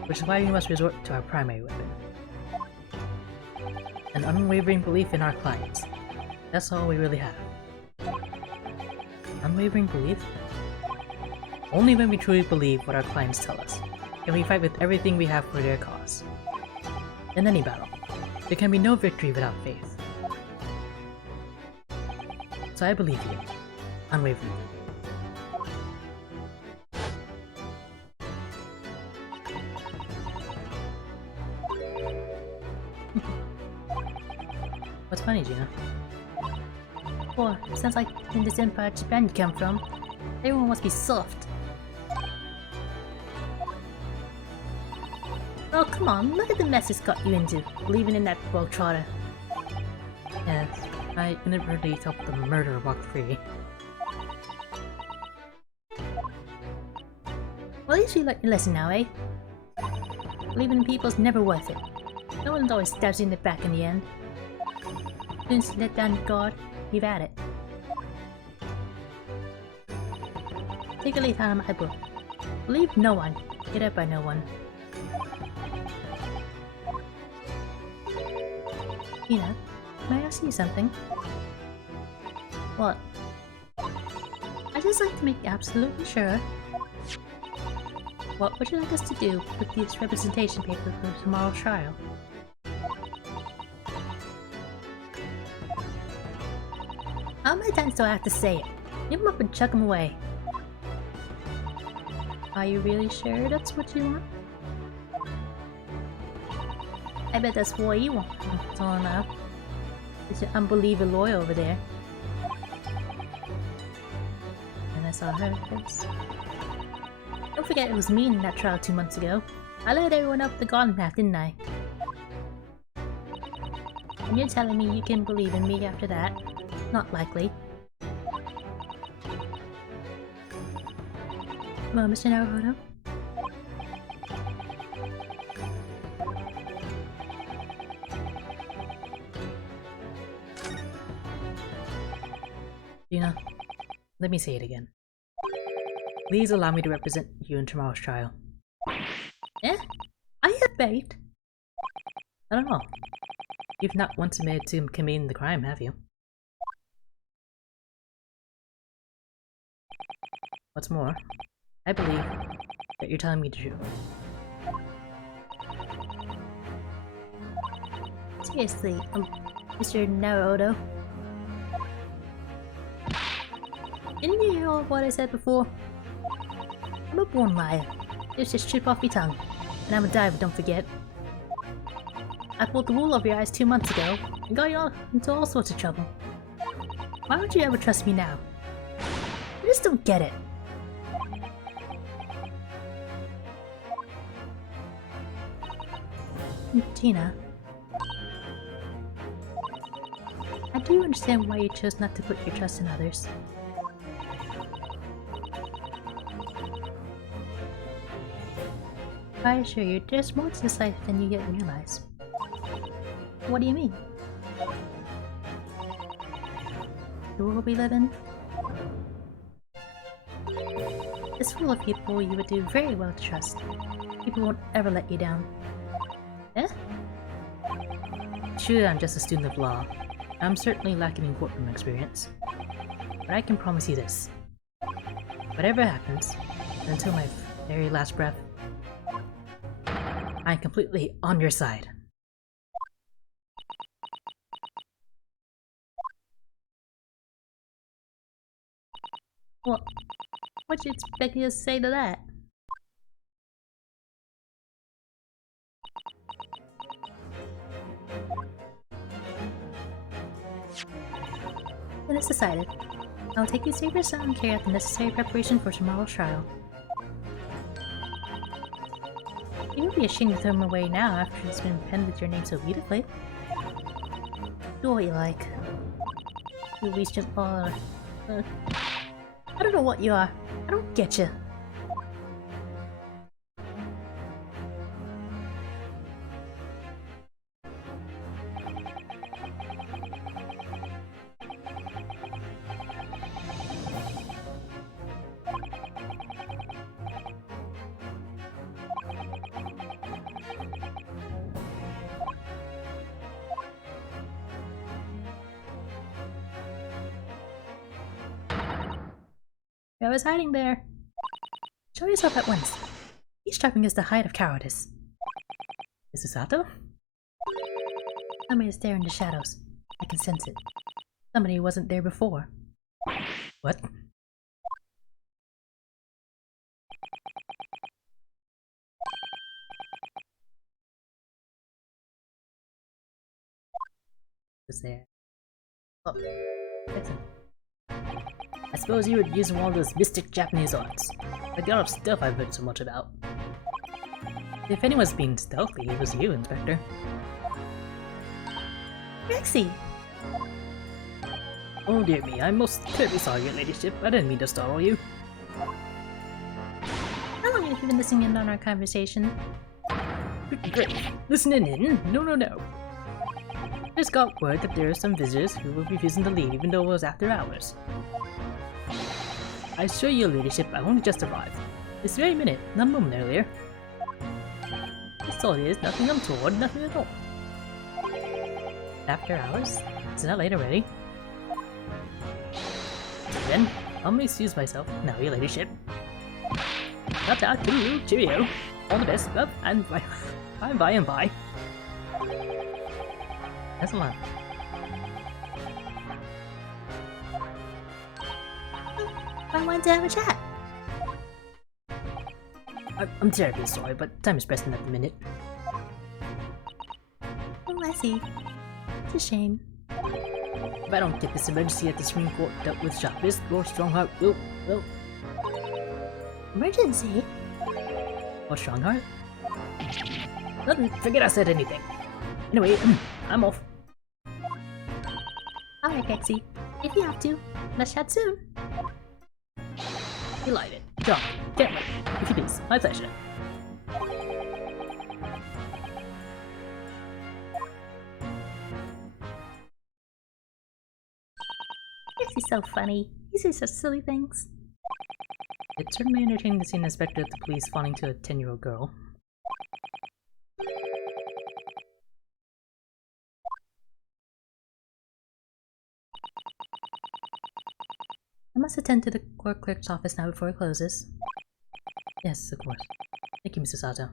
Which is why we must resort to our primary weapon. An unwavering belief in our clients. That's all we really have. Unwavering belief? Only when we truly believe what our clients tell us, can we fight with everything we have for their cause. In any battle, there can be no victory without faith. So I believe you, unwaveringly. What's funny, Gina? Well, sounds like in this empire Japan you come from, everyone must be soft. Oh, come on, look at the mess it's got you into, believing in that bog trotter. Yes, I inadvertently helped the murderer walk free. Well, at least you learned your lesson now, eh? Believing in people's never worth it. No one always stabs you in the back in the end. As soon as you let down your guard, you've had it. Take a leaf out of my book. Believe no one. Get up by no one. Tina, may I ask you something? What? I'd just like to make absolutely sure. What would you like us to do with this representation paper for tomorrow's trial? How many times do I have to say it? Nip them up and chuck them away. Are you really sure that's what you want? I bet that's what you want. That's all enough. It's an unbelievable lawyer over there. And I saw her face. Don't forget it was me in that trial 2 months ago. I led everyone up the garden path, didn't I? And you're telling me you can believe in me after that? Not likely. Well, Mr. Naruhodo? Gina, let me say it again. Please allow me to represent you in tomorrow's trial. Eh? I have begged. I don't know. You've not once admitted to committing the crime, have you? What's more, I believe that you're telling me the truth. Seriously, Mr. Naruhodo. Didn't you hear all what I said before? I'm a born liar. Just strip off your tongue. And I'm a diver, don't forget. I pulled the wool over your eyes 2 months ago and got you all into all sorts of trouble. Why would you ever trust me now? I just don't get it. Tina, I do understand why you chose not to put your trust in others. I assure you, there's more to this life than you yet realize. What do you mean? The world we live in? It's full of people you would do very well to trust. People won't ever let you down. Eh? Sure, I'm just a student of law. I'm certainly lacking in courtroom experience. But I can promise you this. Whatever happens, until my very last breath, I'm completely on your side. Well, what do you expect me to say to that? Then it's decided. I'll take you safe and sound and carry out the necessary preparation for tomorrow's trial. You would be ashamed to throw him away now after it's been penned with your name so beautifully. Do what you like. You recent I don't know what you are. I don't get you. I was hiding there. Show yourself at once. Eavesdropping is the height of cowardice. Mrs. Sato? Somebody is there in the shadows. I can sense it. Somebody who wasn't there before. What? Was there? Oh, listen. I suppose you would use one of those mystic Japanese arts. Like the art of stealth I've heard so much about. If anyone's being stealthy, it was you, Inspector. Rexy! Oh dear me, I'm most terribly sorry, your ladyship. I didn't mean to startle you. How long have you been listening in on our conversation? Great. Listening in? No. Just got word that there are some visitors who will be refusing to leave even though it was after hours. I assure you, your ladyship, I only just arrived. This very minute, not a moment earlier. That's all it is, nothing untoward, nothing at all. After hours? Is it not late already? Then, I'll excuse myself. Now, your ladyship. Ta-ta, toodaloo, cheerio. All the best, love, and bye. By and by. That's a lot. I wanted to have a chat. I'm terribly sorry, but time is pressing at the minute. Oh, I see. It's a shame. If I don't get this emergency at the Supreme Court dealt with sharpest, your Strongheart will... Emergency? Or Strongheart? Nothing, forget I said anything. Anyway, I'm off. Alright, Gexy. If you have to, let's chat soon. Delighted. John, can't wait. If you please, my pleasure. Gexy's so funny. He says such silly things. It's certainly entertaining to see an inspector of the police fawning to a 10-year-old girl. I must attend to the court clerk's office now before it closes. Yes, of course. Thank you, Mrs. Sato.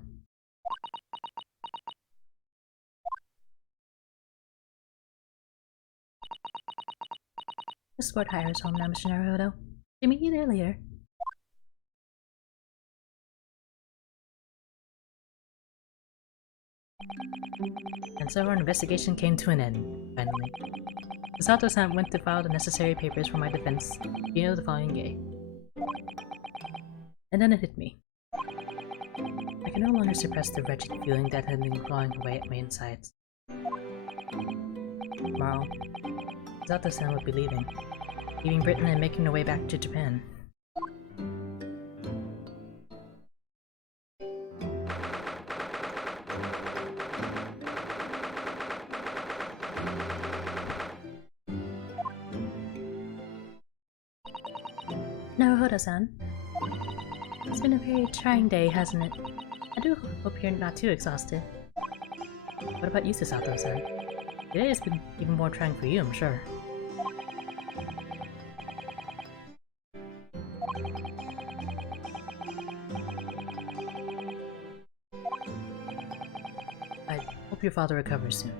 The sport hire is home now, Mr. Naruto. Did meet you there later. And so our investigation came to an end, finally. Sato-san went to file the necessary papers for my defense, beginning of the following day. And then it hit me. I can no longer suppress the wretched feeling that had been clawing away at my insides. Tomorrow, Sato-san would be leaving Britain and making her way back to Japan. Naruhodo-san. It's been a very trying day, hasn't it? I do hope you're not too exhausted. What about you, Sasato-san? Today has been even more trying for you, I'm sure. I hope your father recovers soon.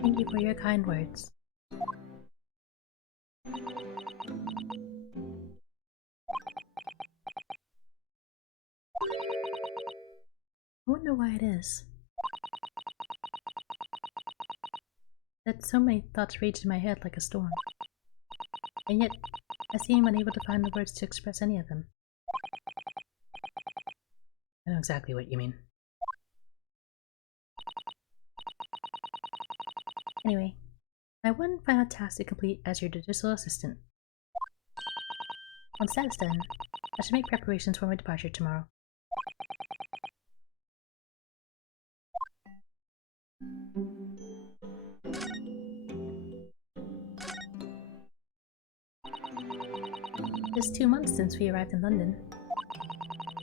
Thank you for your kind words. I wonder why it is that so many thoughts rage in my head like a storm, and yet I seem unable to find the words to express any of them. I know exactly what you mean. Anyway, I have one final task to complete as your judicial assistant. Once that is done, I should make preparations for my departure tomorrow. It's 2 months since we arrived in London.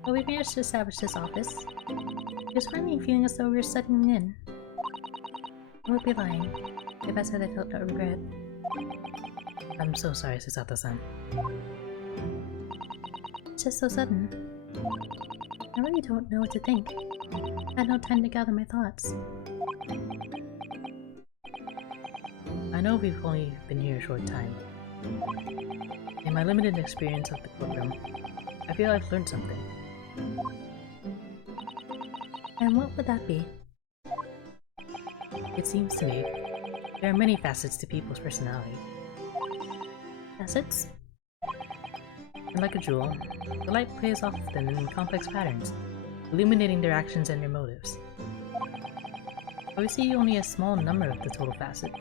But we managed to establish this office. It was finally feeling as though we were settling in. I would be lying if I said I felt no regret. I'm so sorry, Sasato-san. It's just so sudden. I really don't know what to think. I had no time to gather my thoughts. I know we've only been here a short time. In my limited experience of the courtroom, I feel I've learned something. And what would that be? It seems to me there are many facets to people's personality. Facets? And like a jewel, the light plays often in complex patterns, illuminating their actions and their motives. But we see only a small number of the total facet,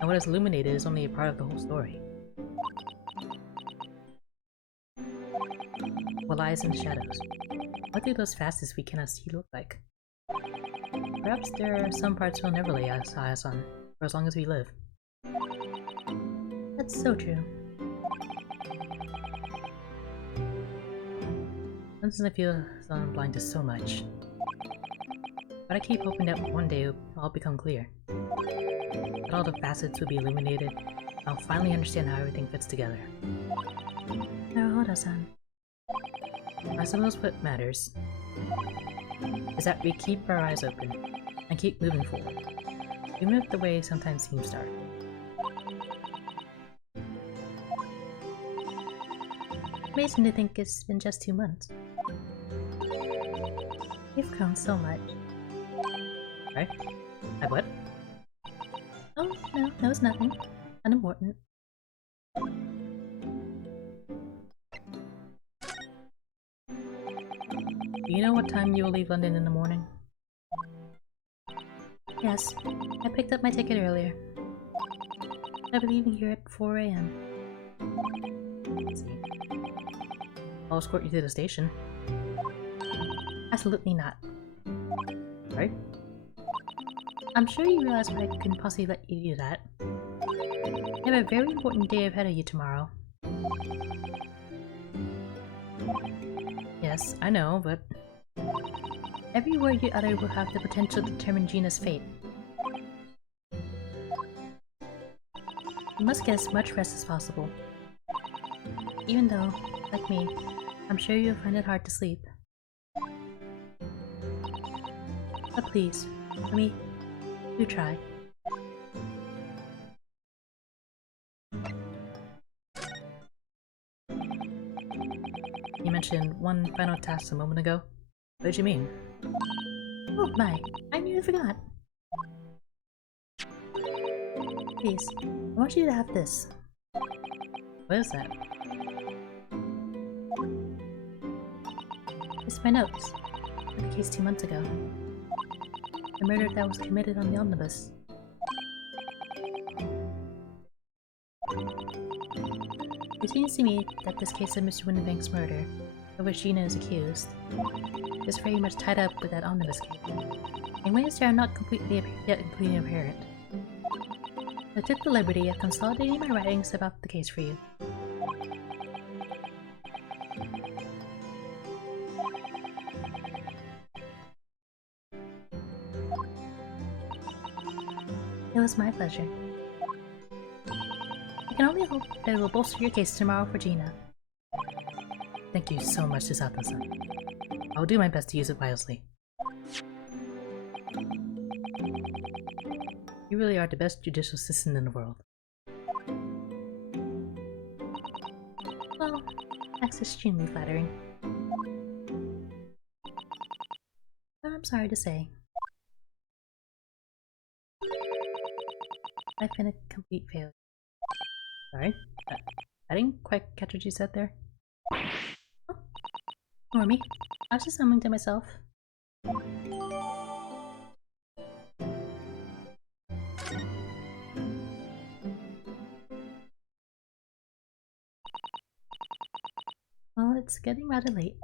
and what is illuminated is only a part of the whole story. What lies in the shadows? What do those facets we cannot see look like? Perhaps there are some parts we'll never lay eyes on, for as long as we live. That's so true. Sometimes I feel as though I'm blind to so much. But I keep hoping that one day it'll all become clear. That all the facets will be illuminated, and I'll finally understand how everything fits together. Naruhodo-san. I suppose what matters is that we keep our eyes open and keep moving forward, even if the way sometimes seems dark. Amazing to think it's been just 2 months. You've grown so much. Right? I what? Oh, no, it's nothing. Unimportant. Do you know what time you will leave London in the morning? Yes, I picked up my ticket earlier. I'll be leaving here at 4 AM. Let's see. I'll escort you to the station. Absolutely not. Right? I'm sure you realize why I couldn't possibly let you do that. I have a very important day ahead of you tomorrow. Yes, I know, but Every word you utter will have the potential to determine Gina's fate. You must get as much rest as possible. Even though, like me, I'm sure you'll find it hard to sleep. But please, for me, do try. you mentioned one final task a moment ago. What did you mean? Oh my, I nearly forgot. Please, I want you to have this. What is that? It's my notes. For the case 2 months ago. The murder that was committed on the omnibus. It seems to me that this case of Mr. Windibank's murder, of which Gina is accused, is very much tied up with that omnibus case, in ways that are not yet completely apparent. I took the liberty of consolidating my writings about the case for you. It was my pleasure. I can only hope that it will bolster your case tomorrow for Gina. Thank you so much, Chisato-san. I'll do my best to use it wisely. You really are the best judicial assistant in the world. Well, that's extremely flattering. But I'm sorry to say, I've been a complete failure. Sorry? I didn't quite catch what you said there. Oh, ignore me. I was just humming to myself. Well, it's getting rather late.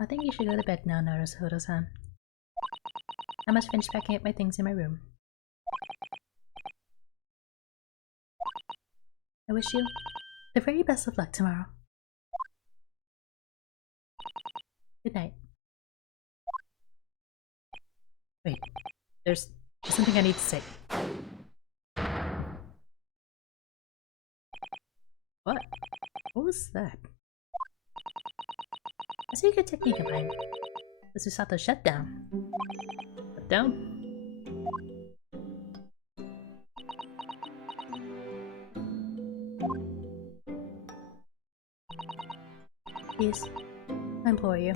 I think you should go to bed now, Naruto-san. I must finish packing up my things in my room. I wish you the very best of luck tomorrow. Good night. Wait, there's something I need to say. What? What was that? A secret technique of mine. The Susato shutdown. Shut down? Please, I implore you.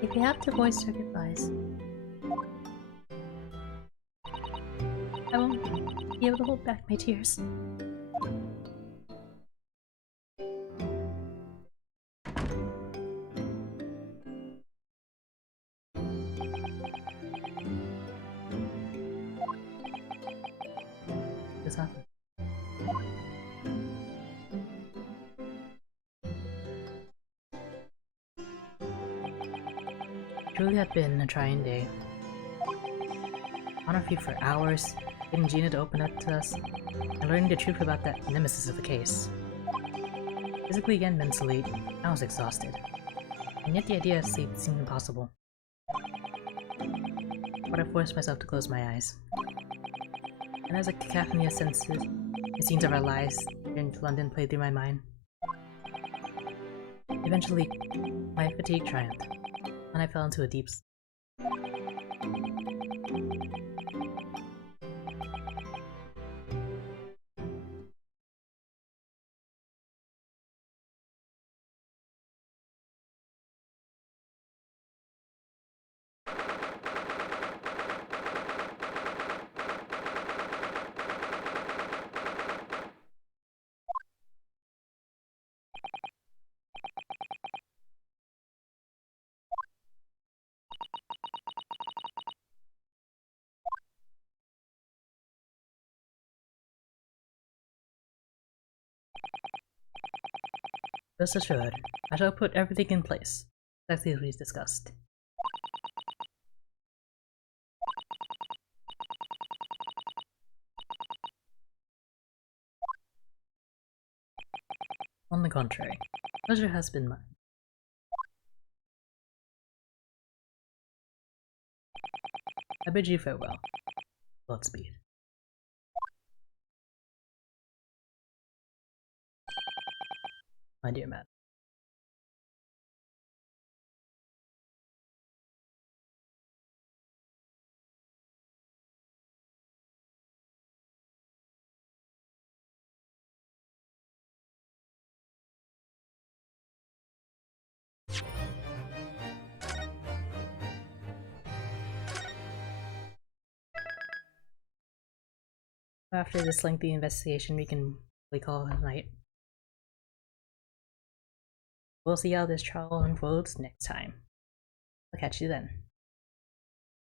If you have to voice your goodbyes, I won't be able to hold back my tears. Chisato. Truly had been a trying day. On our feet for hours, getting Gina to open up to us, and learning the truth about that nemesis of the case. Physically and mentally, I was exhausted, and yet the idea of sleep seemed impossible. But I forced myself to close my eyes. And as a cacophony of senses, the scenes of our lives in London played through my mind. Eventually, my fatigue triumphed, and I fell into a deep sleep. Rest assured, I shall put everything in place, exactly as we discussed. On the contrary, pleasure has been mine. I bid you farewell. Godspeed. My dear man. After this lengthy investigation, we can really call it a night. We'll see how this trial unfolds next time. I'll catch you then.